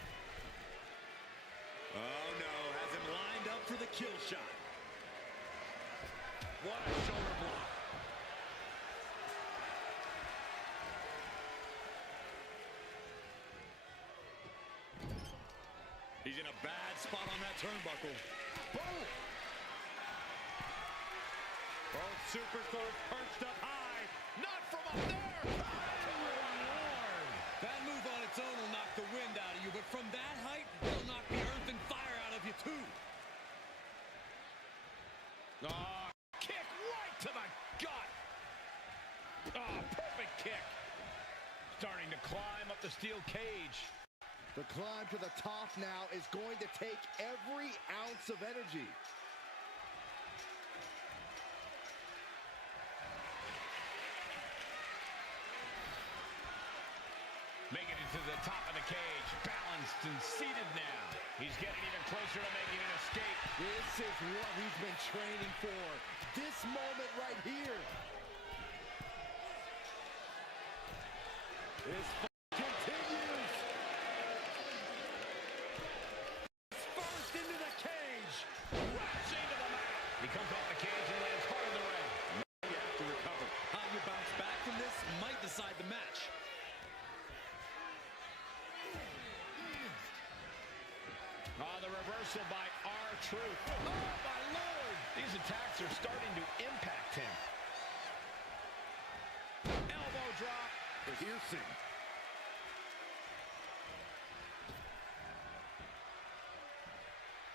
Oh, no. Has him lined up for the kill shot. What a shoulder block. He's in a bad spot on that turnbuckle. Boom. Both superstars perched up high. Not from up there. Lord. That move on its own will knock the wind out of you, but from that height, it'll knock the earth and fire out of you, too. Oh, kick right to the gut. Oh, perfect kick. Starting to climb up the steel cage. The climb to the top now is going to take every ounce of energy. Making it to the top of the cage. Balanced and seated now. He's getting even closer to making an escape. This is what he's been training for. This moment right here. This continues. First into the cage. Crashing to the mat. He comes off the cage and lands hard in the ring. Now you have to recover. How you bounce back from this might decide the match. Oh, the reversal by R-Truth. Oh, my Lord. These attacks are starting to impact him. Elbow drop. Piercing.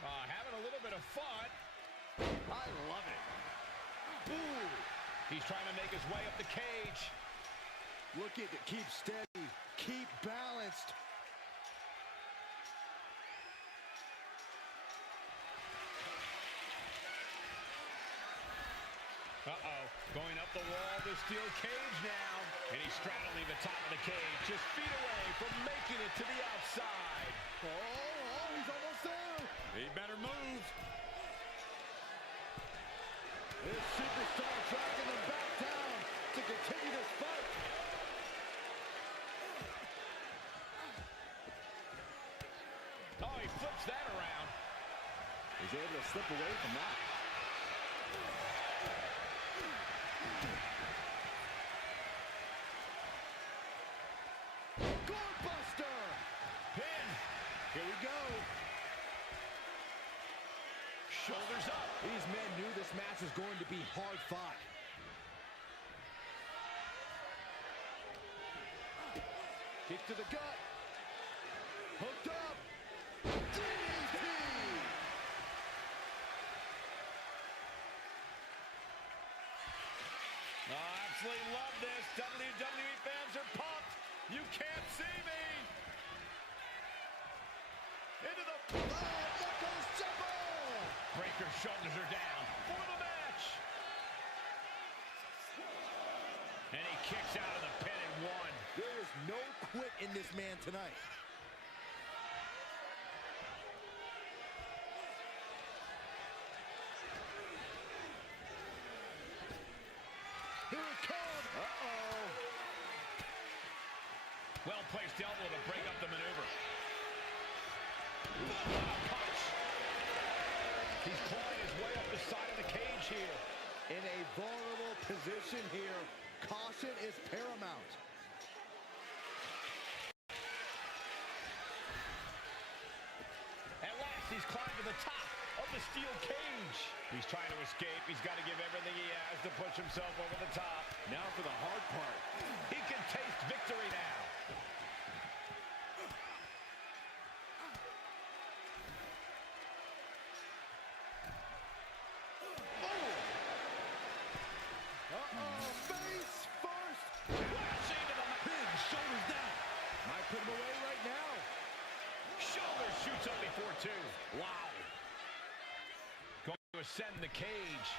Having a little bit of fun. I love it. Ooh. He's trying to make his way up the cage. Looking to keep steady, keep balanced. Uh-oh. Going up the wall, the steel cage now. And he's straddling the top of the cage, just feet away from making it to the outside. Oh, he's almost there. He better move. This superstar dragging them back down to continue this fight. Oh, he flips that around. He's able to slip away from that. Gourbuster! Pin. Here we go. Shoulders up. These men knew this match was going to be hard fought. Kick to the gut. Hooked up. DDT! Oh, absolutely love this. WWE fans are pumped. You can't see me. Into the... Knuckles jumble! Breaker's shoulders are down for the match. And he kicks out of the pin and one. There is no quit in this man tonight. Here it comes. Uh-oh. Well-placed elbow to break up the maneuver. What a punch. He's clawing his way up the side of the cage here. In a vulnerable position here. Caution is paramount. At last, he's climbed to the top of the steel cage. He's trying to escape. He's got to give everything he has to push himself over the top. Now for the hard part. He can taste victory now. Face first. Flashing to the pin, shoulders down. Might put him away right now. Shoulder shoots up before two. Wow. Going to ascend the cage.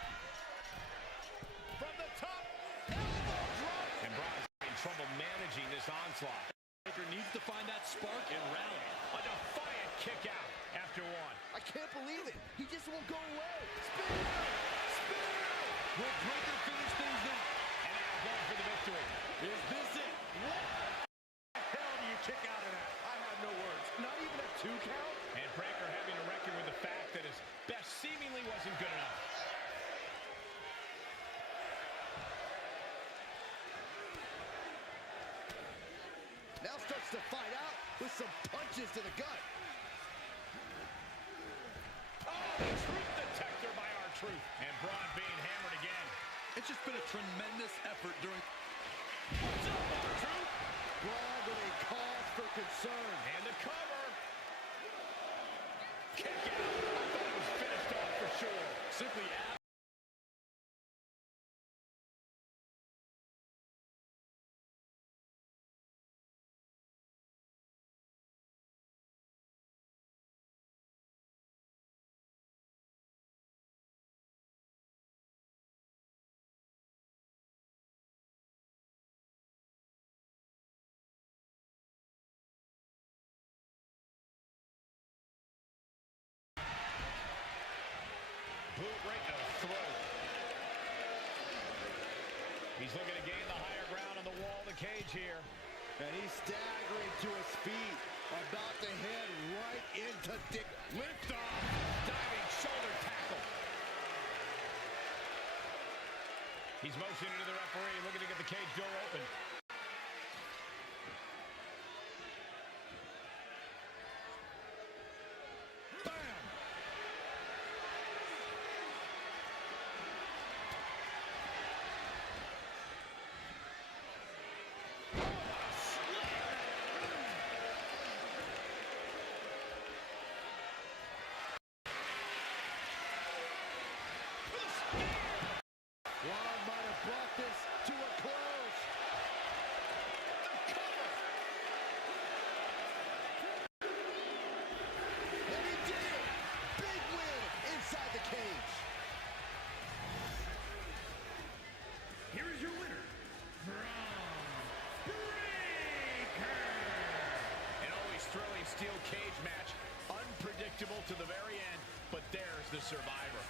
From the top. Elbow drop. And Braun's having trouble managing this onslaught. Baker needs to find that spark and rally. A defiant kick out after one. I can't believe it. He just won't go away. Spear! Spear! Will Breaker finish things now? And now going for the victory. Is this it? What the hell do you kick out of that? I have no words. Not even a 2 count? And Breaker having to reckon with the fact that his best seemingly wasn't good enough. Now starts to fight out with some punches to the gut. Oh, the truth detector by R-Truth. And Braun being hammered again. It's just been a tremendous effort during... What's up, R-Truth? Braun with a cause for concern. And the cover. Kick out. I thought it was finished off for sure. Simply Boot right to the throat. He's looking to gain the higher ground on the wall of the cage here. And he's staggering to his feet. About to head right into Dick. Lift off. Diving shoulder tackle. He's motioning to the referee, looking to get the cage door open. Bam! thrilling steel cage match. Unpredictable to the very end, but there's the survivor.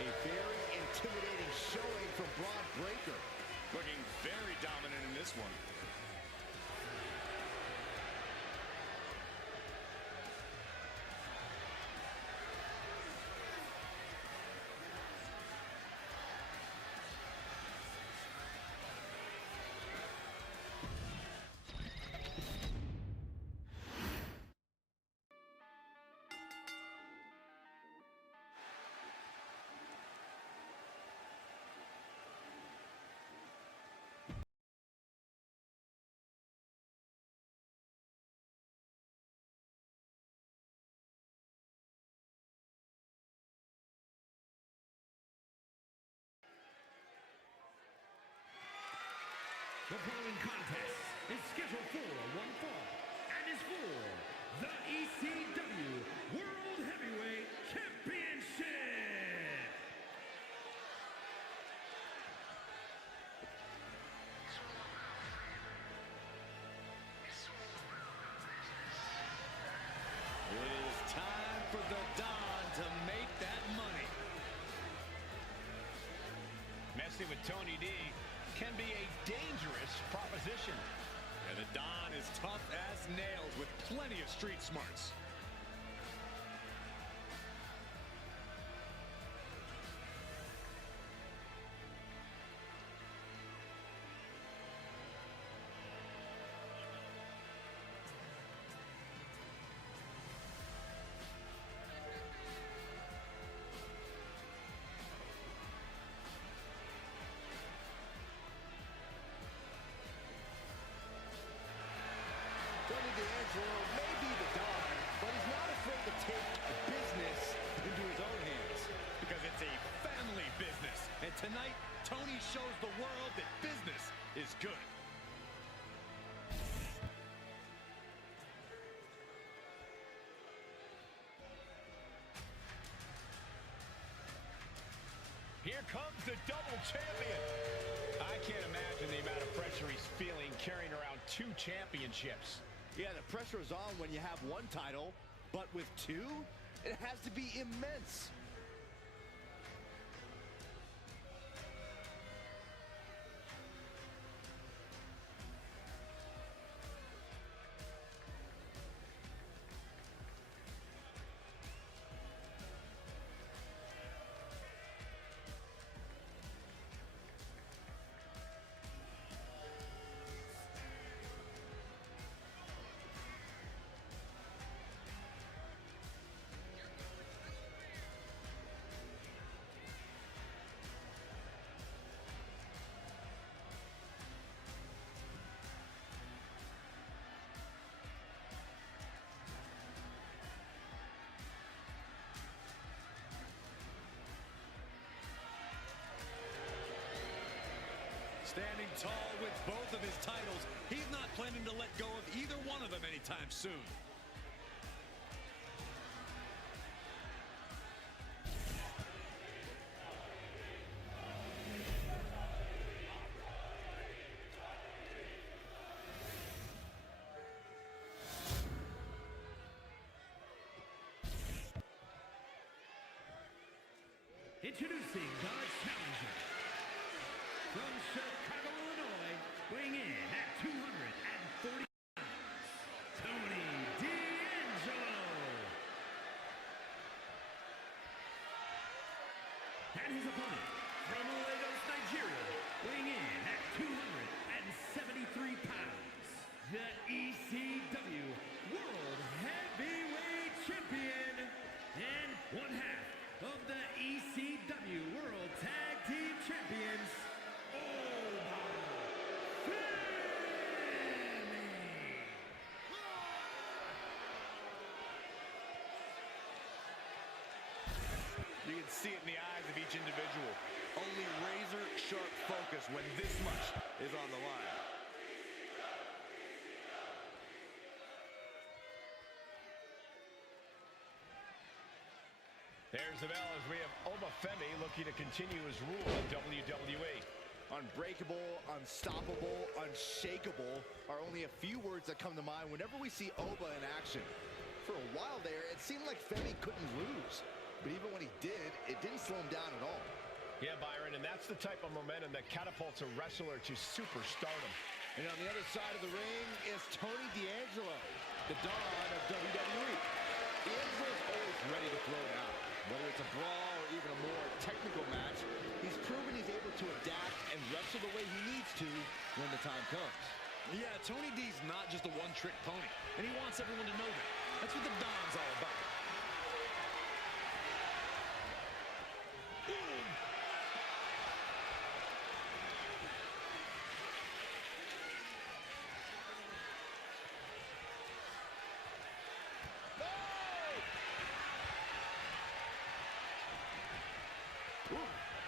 A very intimidating showing from Braun Breaker. Looking very dominant in this one. The following contest is scheduled for one fall and is for the ECW World Heavyweight Championship. It is time for the Don to make that money. Messing with Tony D can be a dangerous proposition. And the Don is tough as nails with plenty of street smarts. May be the Don, but he's not afraid to take business into his own hands. Because it's a family business. And tonight, Tony shows the world that business is good. Here comes the double champion. I can't imagine the amount of pressure he's feeling carrying around 2 championships. Yeah, the pressure is on when you have one title, but with 2, it has to be immense. Standing tall with both of his titles, he's not planning to let go of either one of them anytime soon. Introducing God's challenger. From Chicago, Illinois, weighing in at 240 pounds, Tony D'Angelo. And his opponent, from Lagos, Nigeria, weighing in at 273 pounds, the ECW World Heavyweight Champion, and one half of the ECW World Tag Team Champions, You can see it in the eyes of each individual. Only razor-sharp focus when this much is on the line. There's the bell as we have Obafemi looking to continue his rule in WWE. Unbreakable, unstoppable, unshakable are only a few words that come to mind whenever we see Oba in action. For a while there, it seemed like Femi couldn't lose. But even when he did, it didn't slow him down at all. Yeah, Byron, and that's the type of momentum that catapults a wrestler to superstardom. And on the other side of the ring is Tony D'Angelo, the Don of WWE. D'Angelo's always ready to throw down. Whether it's a brawl or even a more technical match, he's proven he's able to adapt and wrestle the way he needs to when the time comes. Yeah, Tony D's not just a one-trick pony, and he wants everyone to know that. That's what the Don's all about.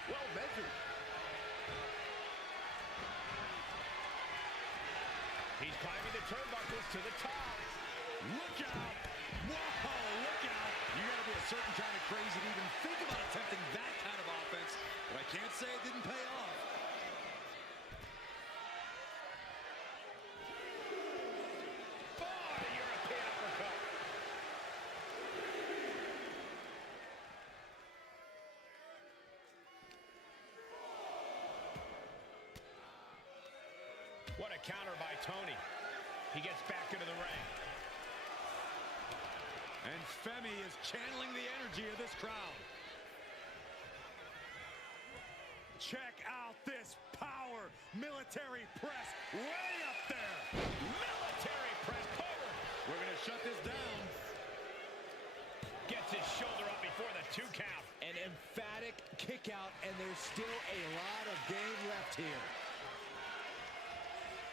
Well measured. He's climbing the turnbuckles to the top. Look out! Whoa, look out! You gotta be a certain kind of crazy to even think about attempting that kind of offense, but I can't say it didn't pay off. Oh, European uppercut. What a counter by Tony. He gets back into the ring. And Femi is channeling the energy of this crowd. Check out this power. Military press way up there. Military press power. We're gonna shut this down. Gets his shoulder up before the 2 count. An emphatic kick out, and there's still a lot of game left here.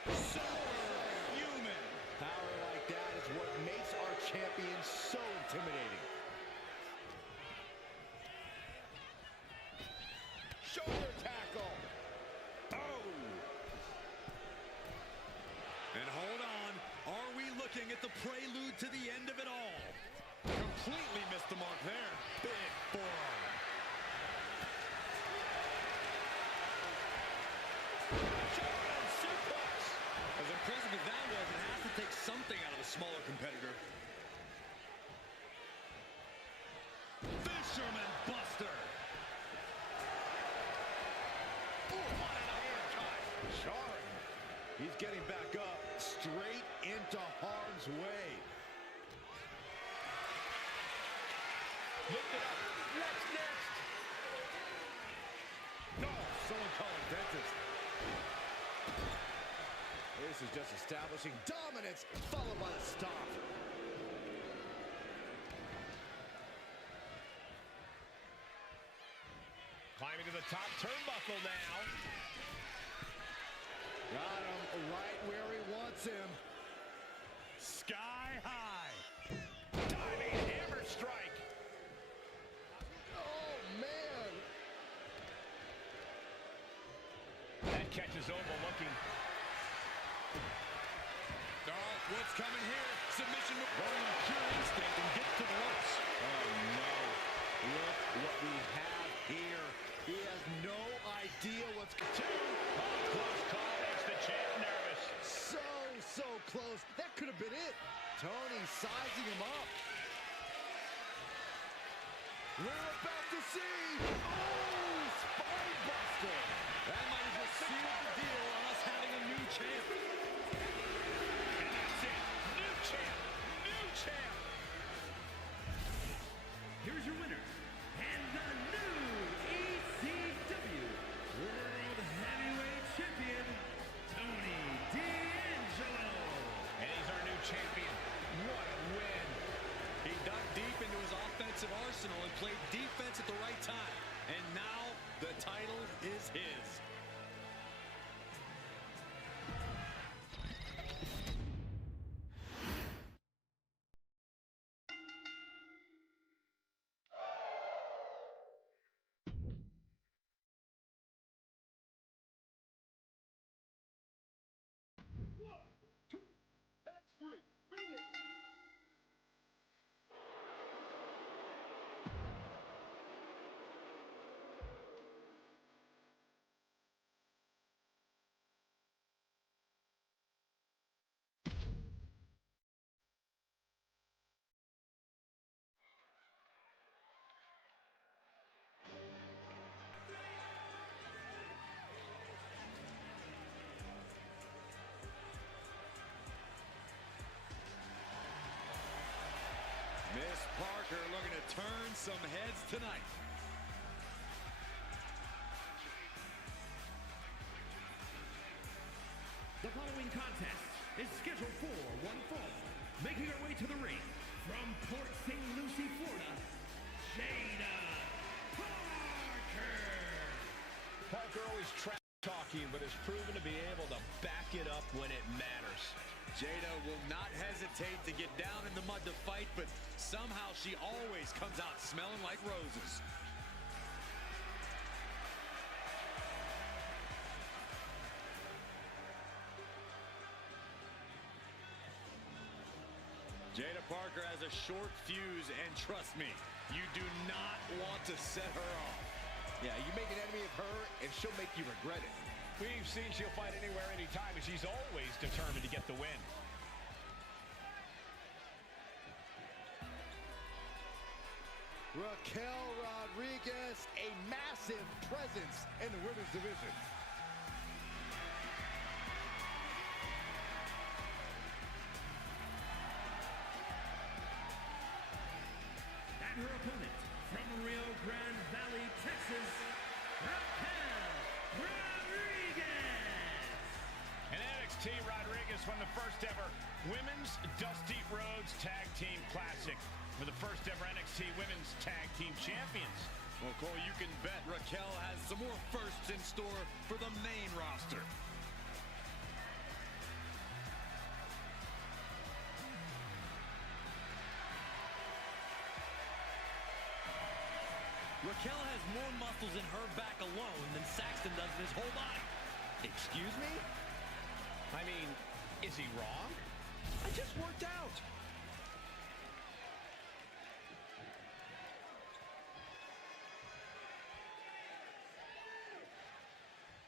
Superhuman. Power like that is what makes our champion so intimidating. Shoulder tackle. Oh! And hold on. Are we looking at the prelude to the end of it all? Completely missed the mark there. Big forearm. German suplex. As impressive as that was, it has to take something out of a smaller competitor. Fisherman Buster. What an uppercut. Jarring. He's getting back up, straight into harm's way. Lift it up. What's next? No, someone call a dentist. This is just establishing dominance, followed by a stop. Climbing to the top turnbuckle now. Got him right where he wants him. Sky high. Diving hammer strike. Oh, man. That catches Oba looking. Oh, what's coming here? Submission going on pure instinct and get to the ropes. Oh, no. Look what we have here. He has no idea what's going to. Close call makes the champ nervous. So close. That could have been it. Tony sizing him up. We're about to see. Oh, spine buster. That might have just sealed the deal on us having a new champ. And that's it. New champ. New champ. Here's your winner, and the new ECW World Heavyweight Champion, Tony D'Angelo. And he's our new champion. What a win. He dug deep into his offensive arsenal and played defense at the right time. And now the title is his. Parker looking to turn some heads tonight. The following contest is scheduled for one fall. Making her way to the ring from Port St. Lucie, Florida, Jada Parker. Parker always trash-talking, but has proven to be able to back it up when it matters. Jada will not hesitate to get down in the mud to fight, but somehow she always comes out smelling like roses. Jada Parker has a short fuse, and trust me, you do not want to set her off. Yeah, you make an enemy of her, and she'll make you regret it. We've seen she'll fight anywhere, anytime, and she's always determined to get the win. Raquel Rodriguez, a massive presence in the women's division. And her opponent from Rio Grande Valley, Texas, Raquel Rodriguez. And NXT, Rodriguez won the first ever Women's Dusty Rhodes Tag Team Classic. For the first ever NXT Women's Tag Team Champions. Well, Cole, you can bet Raquel has some more firsts in store for the main roster. Raquel has more muscles in her back alone than Saxton does in his whole body. Excuse me? I mean, is he wrong? I just worked out.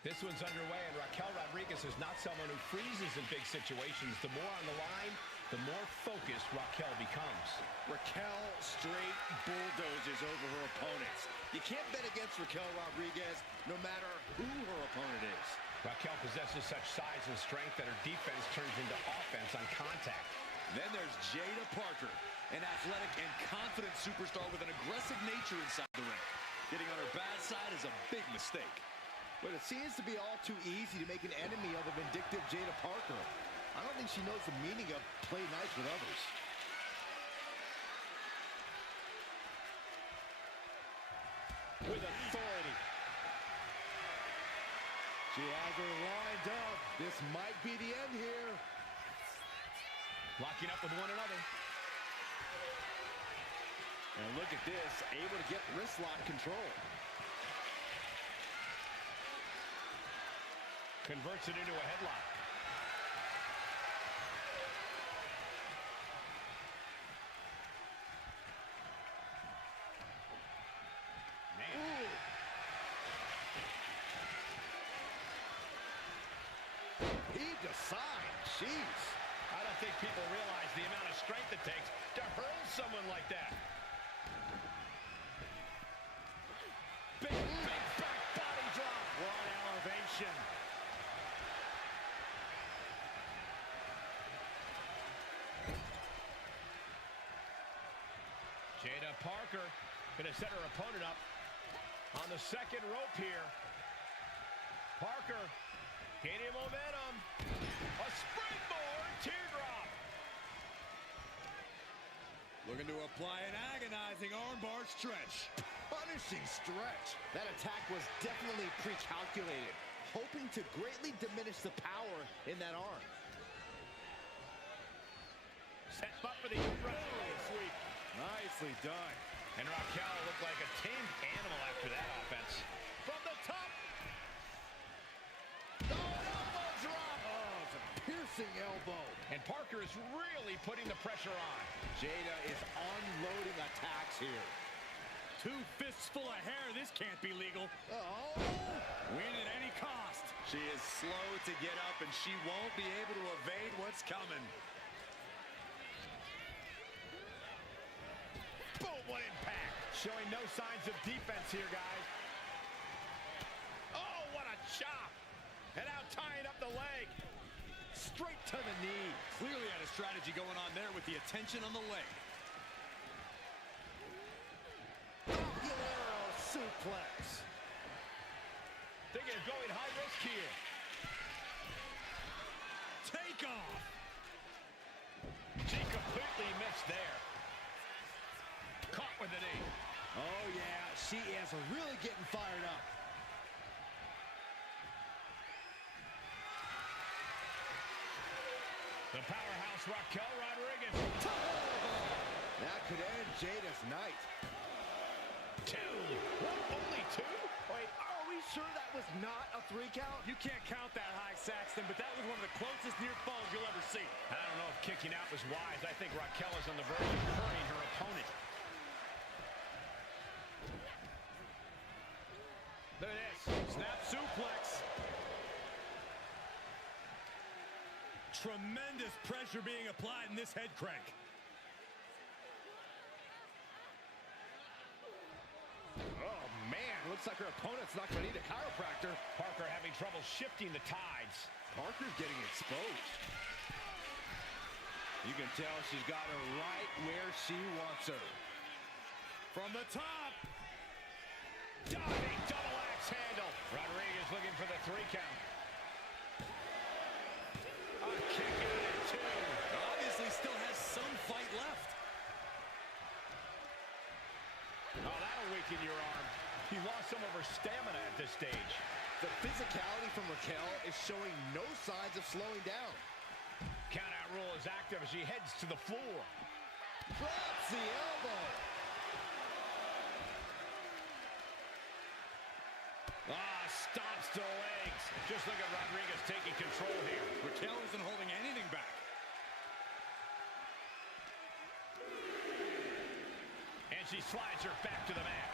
This one's underway, and Raquel Rodriguez is not someone who freezes in big situations. The more on the line, the more focused Raquel becomes. Raquel straight bulldozes over her opponents. You can't bet against Raquel Rodriguez no matter who her opponent is. Raquel possesses such size and strength that her defense turns into offense on contact. Then there's Jada Parker, an athletic and confident superstar with an aggressive nature inside the ring. Getting on her bad side is a big mistake. But it seems to be all too easy to make an enemy of the vindictive Jada Parker. I don't think she knows the meaning of play nice with others. With authority. She has her lined up. This might be the end here. Locking up with one another. And look at this, able to get wrist lock control. Converts it into a headlock. Man. Ooh. He decides. Jeez. I don't think people realize the amount of strength it takes to hurl someone like that. Big back body drop. What elevation. Jada Parker going to set her opponent up on the second rope here. Parker gaining momentum. A springboard teardrop. Looking to apply an agonizing armbar stretch. Punishing stretch. That attack was definitely pre-calculated, hoping to greatly diminish the power in that arm. Set up for the wrestling sweep. Nicely done. And Raquel looked like a tamed animal after that offense. From the top. Oh, elbow drop. Oh, it's a piercing elbow. And Parker is really putting the pressure on. Jada is unloading attacks here. 2 fists full of hair. This can't be legal. Oh. Win at any cost. She is slow to get up, and she won't be able to evade what's coming. Boom, what impact. Showing no signs of defense here, guys. Oh, what a chop. And now tying up the leg. Straight to the knee. Clearly had a strategy going on there with the attention on the leg. suplex. Thinking of going high risk here. Take off. She completely missed there. Caught with a knee. Oh, yeah, she is really getting fired up. The powerhouse Raquel Rodriguez. That could end Jada's night. 2. What? Only 2? Wait, are we sure that was not a 3 count? You can't count that high, Saxton, but that was one of the closest near falls you'll ever see. I don't know if kicking out was wise. I think Raquel is on the verge of hurting her opponent. Look at this. Snap suplex. Tremendous pressure being applied in this head crank. Oh, man, looks like her opponent's not going to need a chiropractor. Parker having trouble shifting the tides. Parker's getting exposed. You can tell she's got her right where she wants her. From the top. Diving double axe handle. Rodriguez looking for the 3 count. A kick out at 2. Obviously still has some fight left. Oh, that'll weaken your arm. He lost some of her stamina at this stage. The physicality from Raquel is showing no signs of slowing down. Countout rule is active as she heads to the floor. Drops the elbow. Stomps to the legs. Just look at Rodriguez taking control here. Raquel isn't holding anything back. And she slides her back to the mat.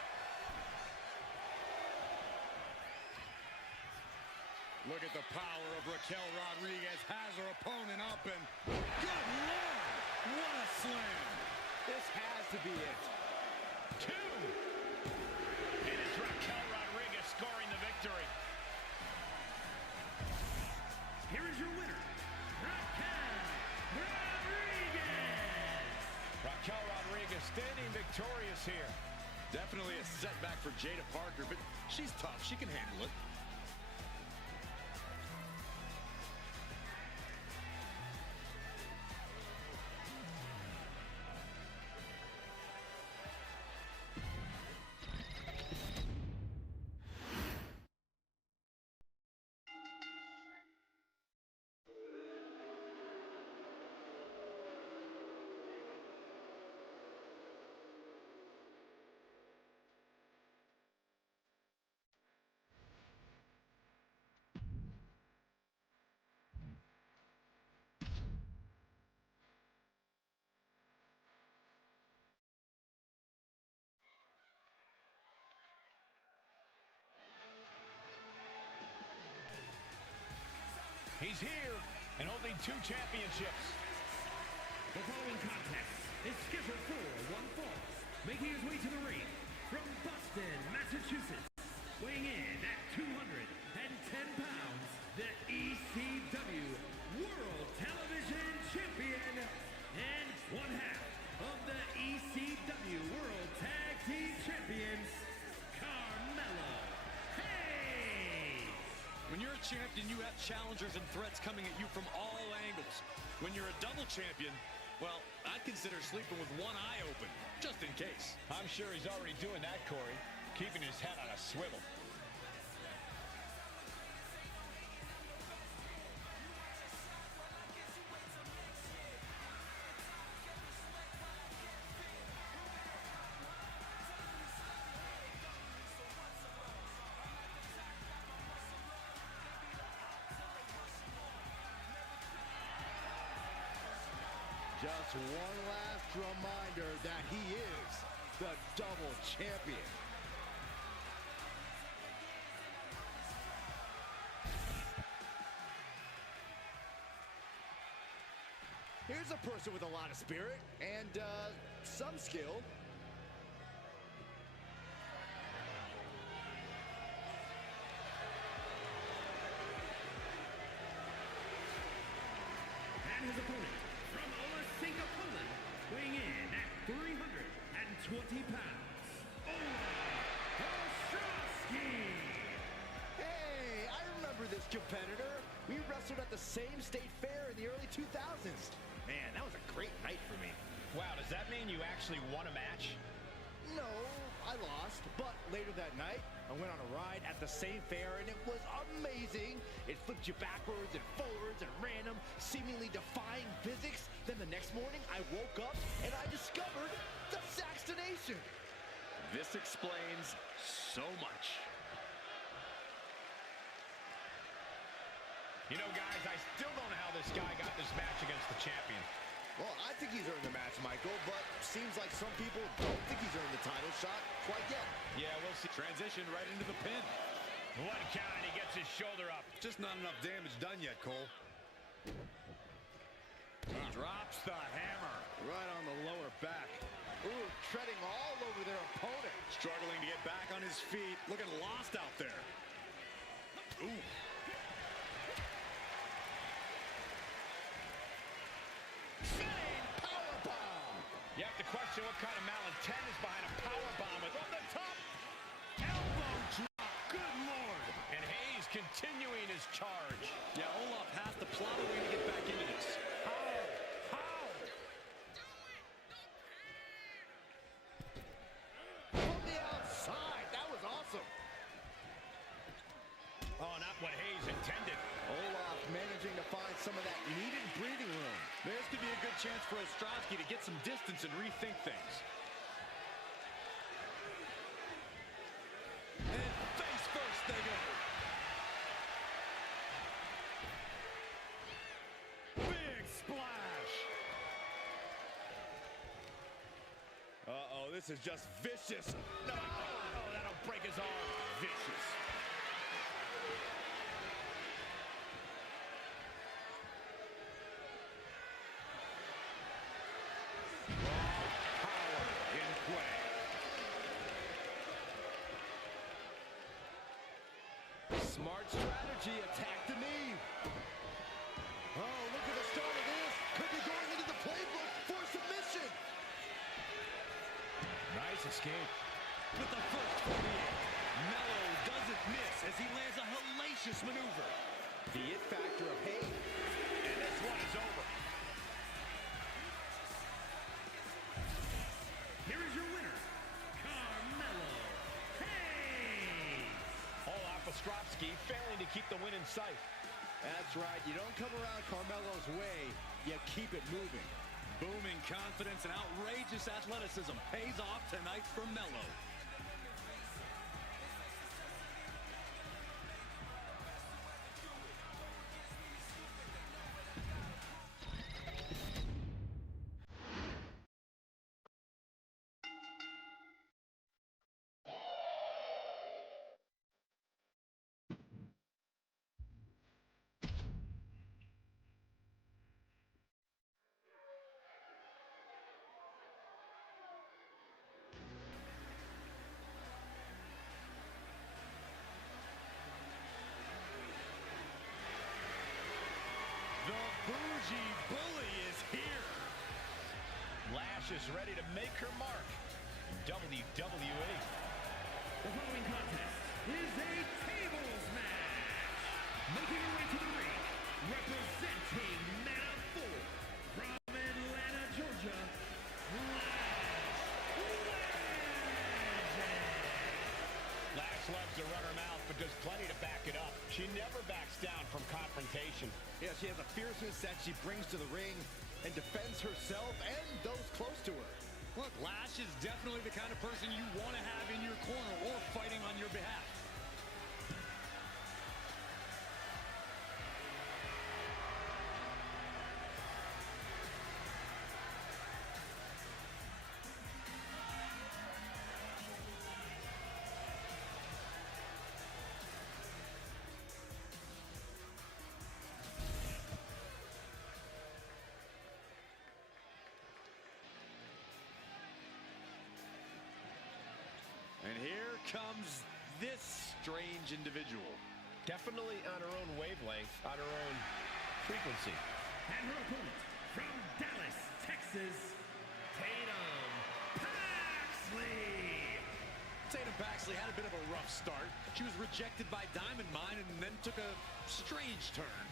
Look at the power of Raquel Rodriguez. Has her opponent up and... Good Lord! What a slam! This has to be it. 2. And it's Raquel Rodriguez scoring the victory. Here is your winner, Raquel Rodriguez. Raquel Rodriguez standing victorious here. Definitely a setback for Jada Parker, but she's tough. She can handle it. He's here and holding 2 championships. The following contest is scheduled for one fall. Making his way to the ring from Boston, Massachusetts, weighing in at 210 pounds, the ECW World Television Champion and one half of the ECW World Tag Team Champions, Carmelo Hayes. When you're a champion, you have challengers and threats coming at you from all angles. When you're a double champion, well, I'd consider sleeping with one eye open, just in case. I'm sure he's already doing that, Corey, keeping his head on a swivel. Just one last reminder that he is the double champion. Here's a person with a lot of spirit and some skill. And his opponent, from Olesinka, Poland, weighing in at 320 pounds, Ola Ostrow. competitor. We wrestled at the same state fair in the early 2000s. Man, that was a great night for me. Wow, does that mean you actually won a match? No, I lost. But later that night, I went on a ride at the same fair, and it was amazing. It flipped you backwards and forwards and random, seemingly defying physics. Then the next morning, I woke up, and I discovered the Saxtonation. This explains so much. You know, guys, I still don't know how this guy got this match against the champion. Well, I think he's earned the match, Michael, but seems like some people don't think he's earned the title shot quite yet. Yeah, we'll see. Transition right into the pin. One count, and he gets his shoulder up. Just not enough damage done yet, Cole. He drops the hammer. Right on the lower back. Ooh, treading all over their opponent. Struggling to get back on his feet. Looking lost out there. Ooh. Spinning powerbomb. You have to question what kind of malintent is behind a powerbomb with on the top. Elbow drop. Good Lord. And Hayes continuing his charge. Yeah, Olaf has to plot a way to get back into this. How? From the outside. That was awesome. Oh, not what Hayes intended. Olaf managing to find some of that needed breathing room. This could be a good chance for Ostrowski to get some distance and rethink things. And face first they go. Big splash. Uh-oh, this is just vicious. No, oh, that'll break his arm. Vicious. Smart strategy, attack the knee. Oh, look at the start of this. Could be going into the playbook for submission. Nice escape. With the first 48, Mello doesn't miss as he lands a hellacious maneuver. The it factor of Hayes. And this one is over. Here is your winner, Carmelo Hayes. Olaf Ostrowski failing to keep the win in sight. That's right. You don't come around Carmelo's way, you keep it moving. Booming confidence and outrageous athleticism pays off tonight for Mello. Bougie Bully is here. Lash is ready to make her mark in WWE. The following contest is a tables match. Making her way to the ring, representing Man of 4 from Atlanta, Georgia, Lash loves to run her mouth, but does plenty to back it up. She never backs down from confrontation. Yeah, she has a fierceness that she brings to the ring and defends herself and those close to her. Look, Lash is definitely the kind of person you want to have in your corner or fighting on your behalf. And here comes this strange individual. Definitely on her own wavelength, on her own frequency. and her opponent from Dallas, Texas, Tatum Paxley. Tatum Paxley had a bit of a rough start. She was rejected by Diamond Mine and then took a strange turn.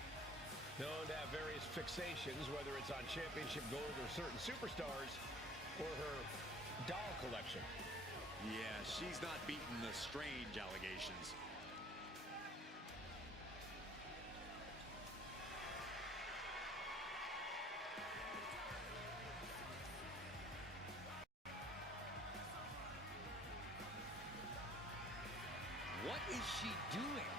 Known to have various fixations, whether it's on championship gold or certain superstars, or her doll collection. Yeah, she's not beating the strange allegations. What is she doing?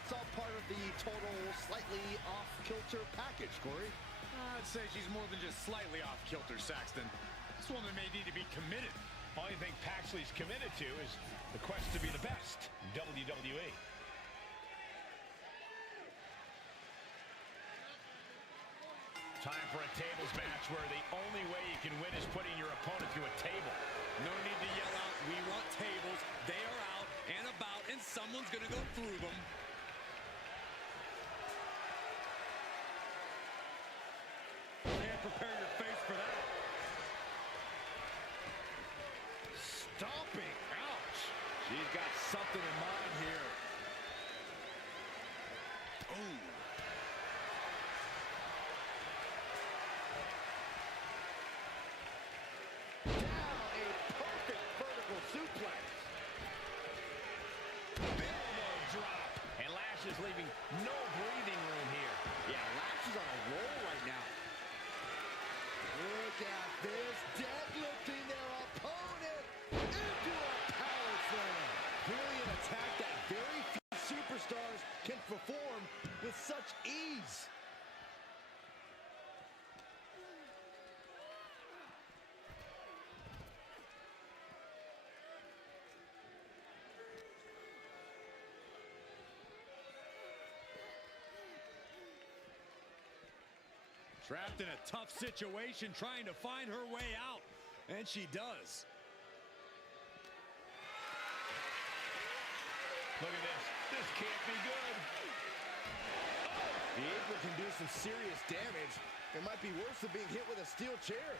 It's all part of the total slightly off-kilter package, Corey. I'd say she's more than just slightly off-kilter, Saxton. This woman may need to be committed. Only thing Paxley's committed to is the quest to be the best in WWE. Time for a tables match where the only way you can win is putting your opponent through a table. No need to yell out, "We want tables." They are out and about, and someone's going to go through them. Can't prepare your face for that. Stomping. Ouch. She's got something in mind here. Oh. Down a perfect vertical suplex. Elbow drop. And Lash is leaving no breathing room here. Yeah, Lash is on a roll right now. Look at this, deadlifting their opponent into a power slam. Clearly an attack that very few superstars can perform with such ease. Trapped in a tough situation, trying to find her way out. And she does. Look at this. This can't be good. The apron can do some serious damage. It might be worse than being hit with a steel chair.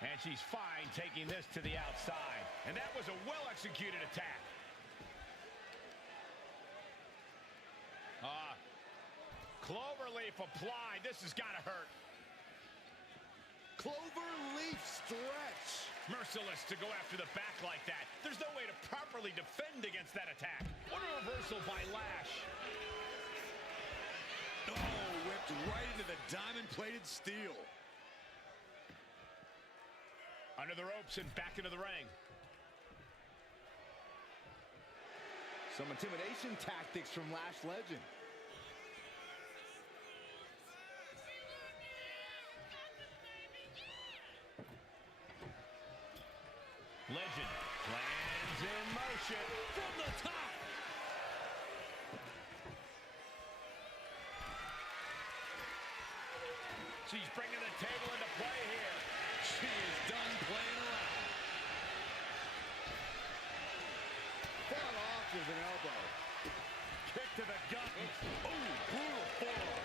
And she's fine taking this to the outside. And that was a well-executed attack. Cloverleaf applied. This has got to hurt. Cloverleaf stretch. Merciless to go after the back like that. There's no way to properly defend against that attack. What a reversal by Lash. Oh, whipped right into the diamond-plated steel. Under the ropes and back into the ring. Some intimidation tactics from Lash Legend. Legend lands in motion From the top. She's bringing the table into play here. She is done playing around. Fought off with an elbow. Kick to the gut. Oh, brutal forearm.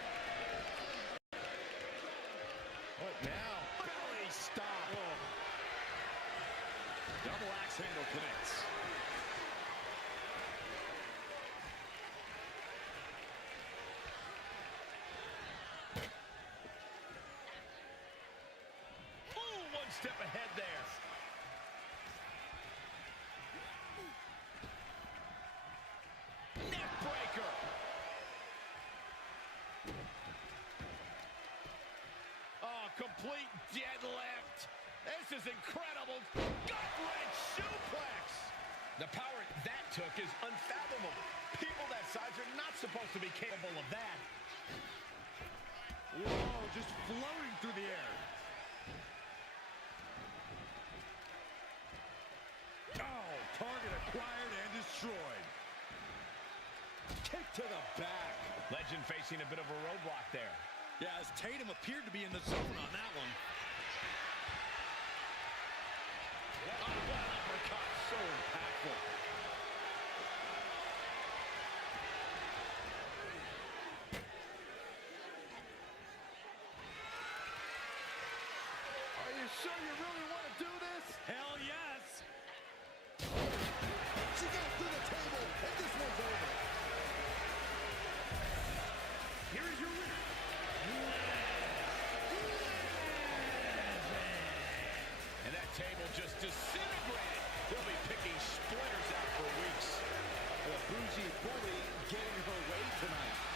What now? Belly stop. Oh. Double axe handle connects. Oh, one step ahead there. Neck breaker. Oh, complete deadlift. This is incredible. Gut-wrench suplex. The power that took is unfathomable. People that size are not supposed to be capable of that. Whoa, just floating through the air. Oh, target acquired and destroyed. Kick to the back. Legend facing a bit of a roadblock there. Yeah, as Tatum appeared to be in the zone on that one. Uppercut, so impactful. Are you sure you really want to do this? Hell yes. She got through the table, and this one's over. Here is your winner, And that table just disintegrated. They'll be picking splinters out for weeks. Well, Bougie bully getting her way tonight.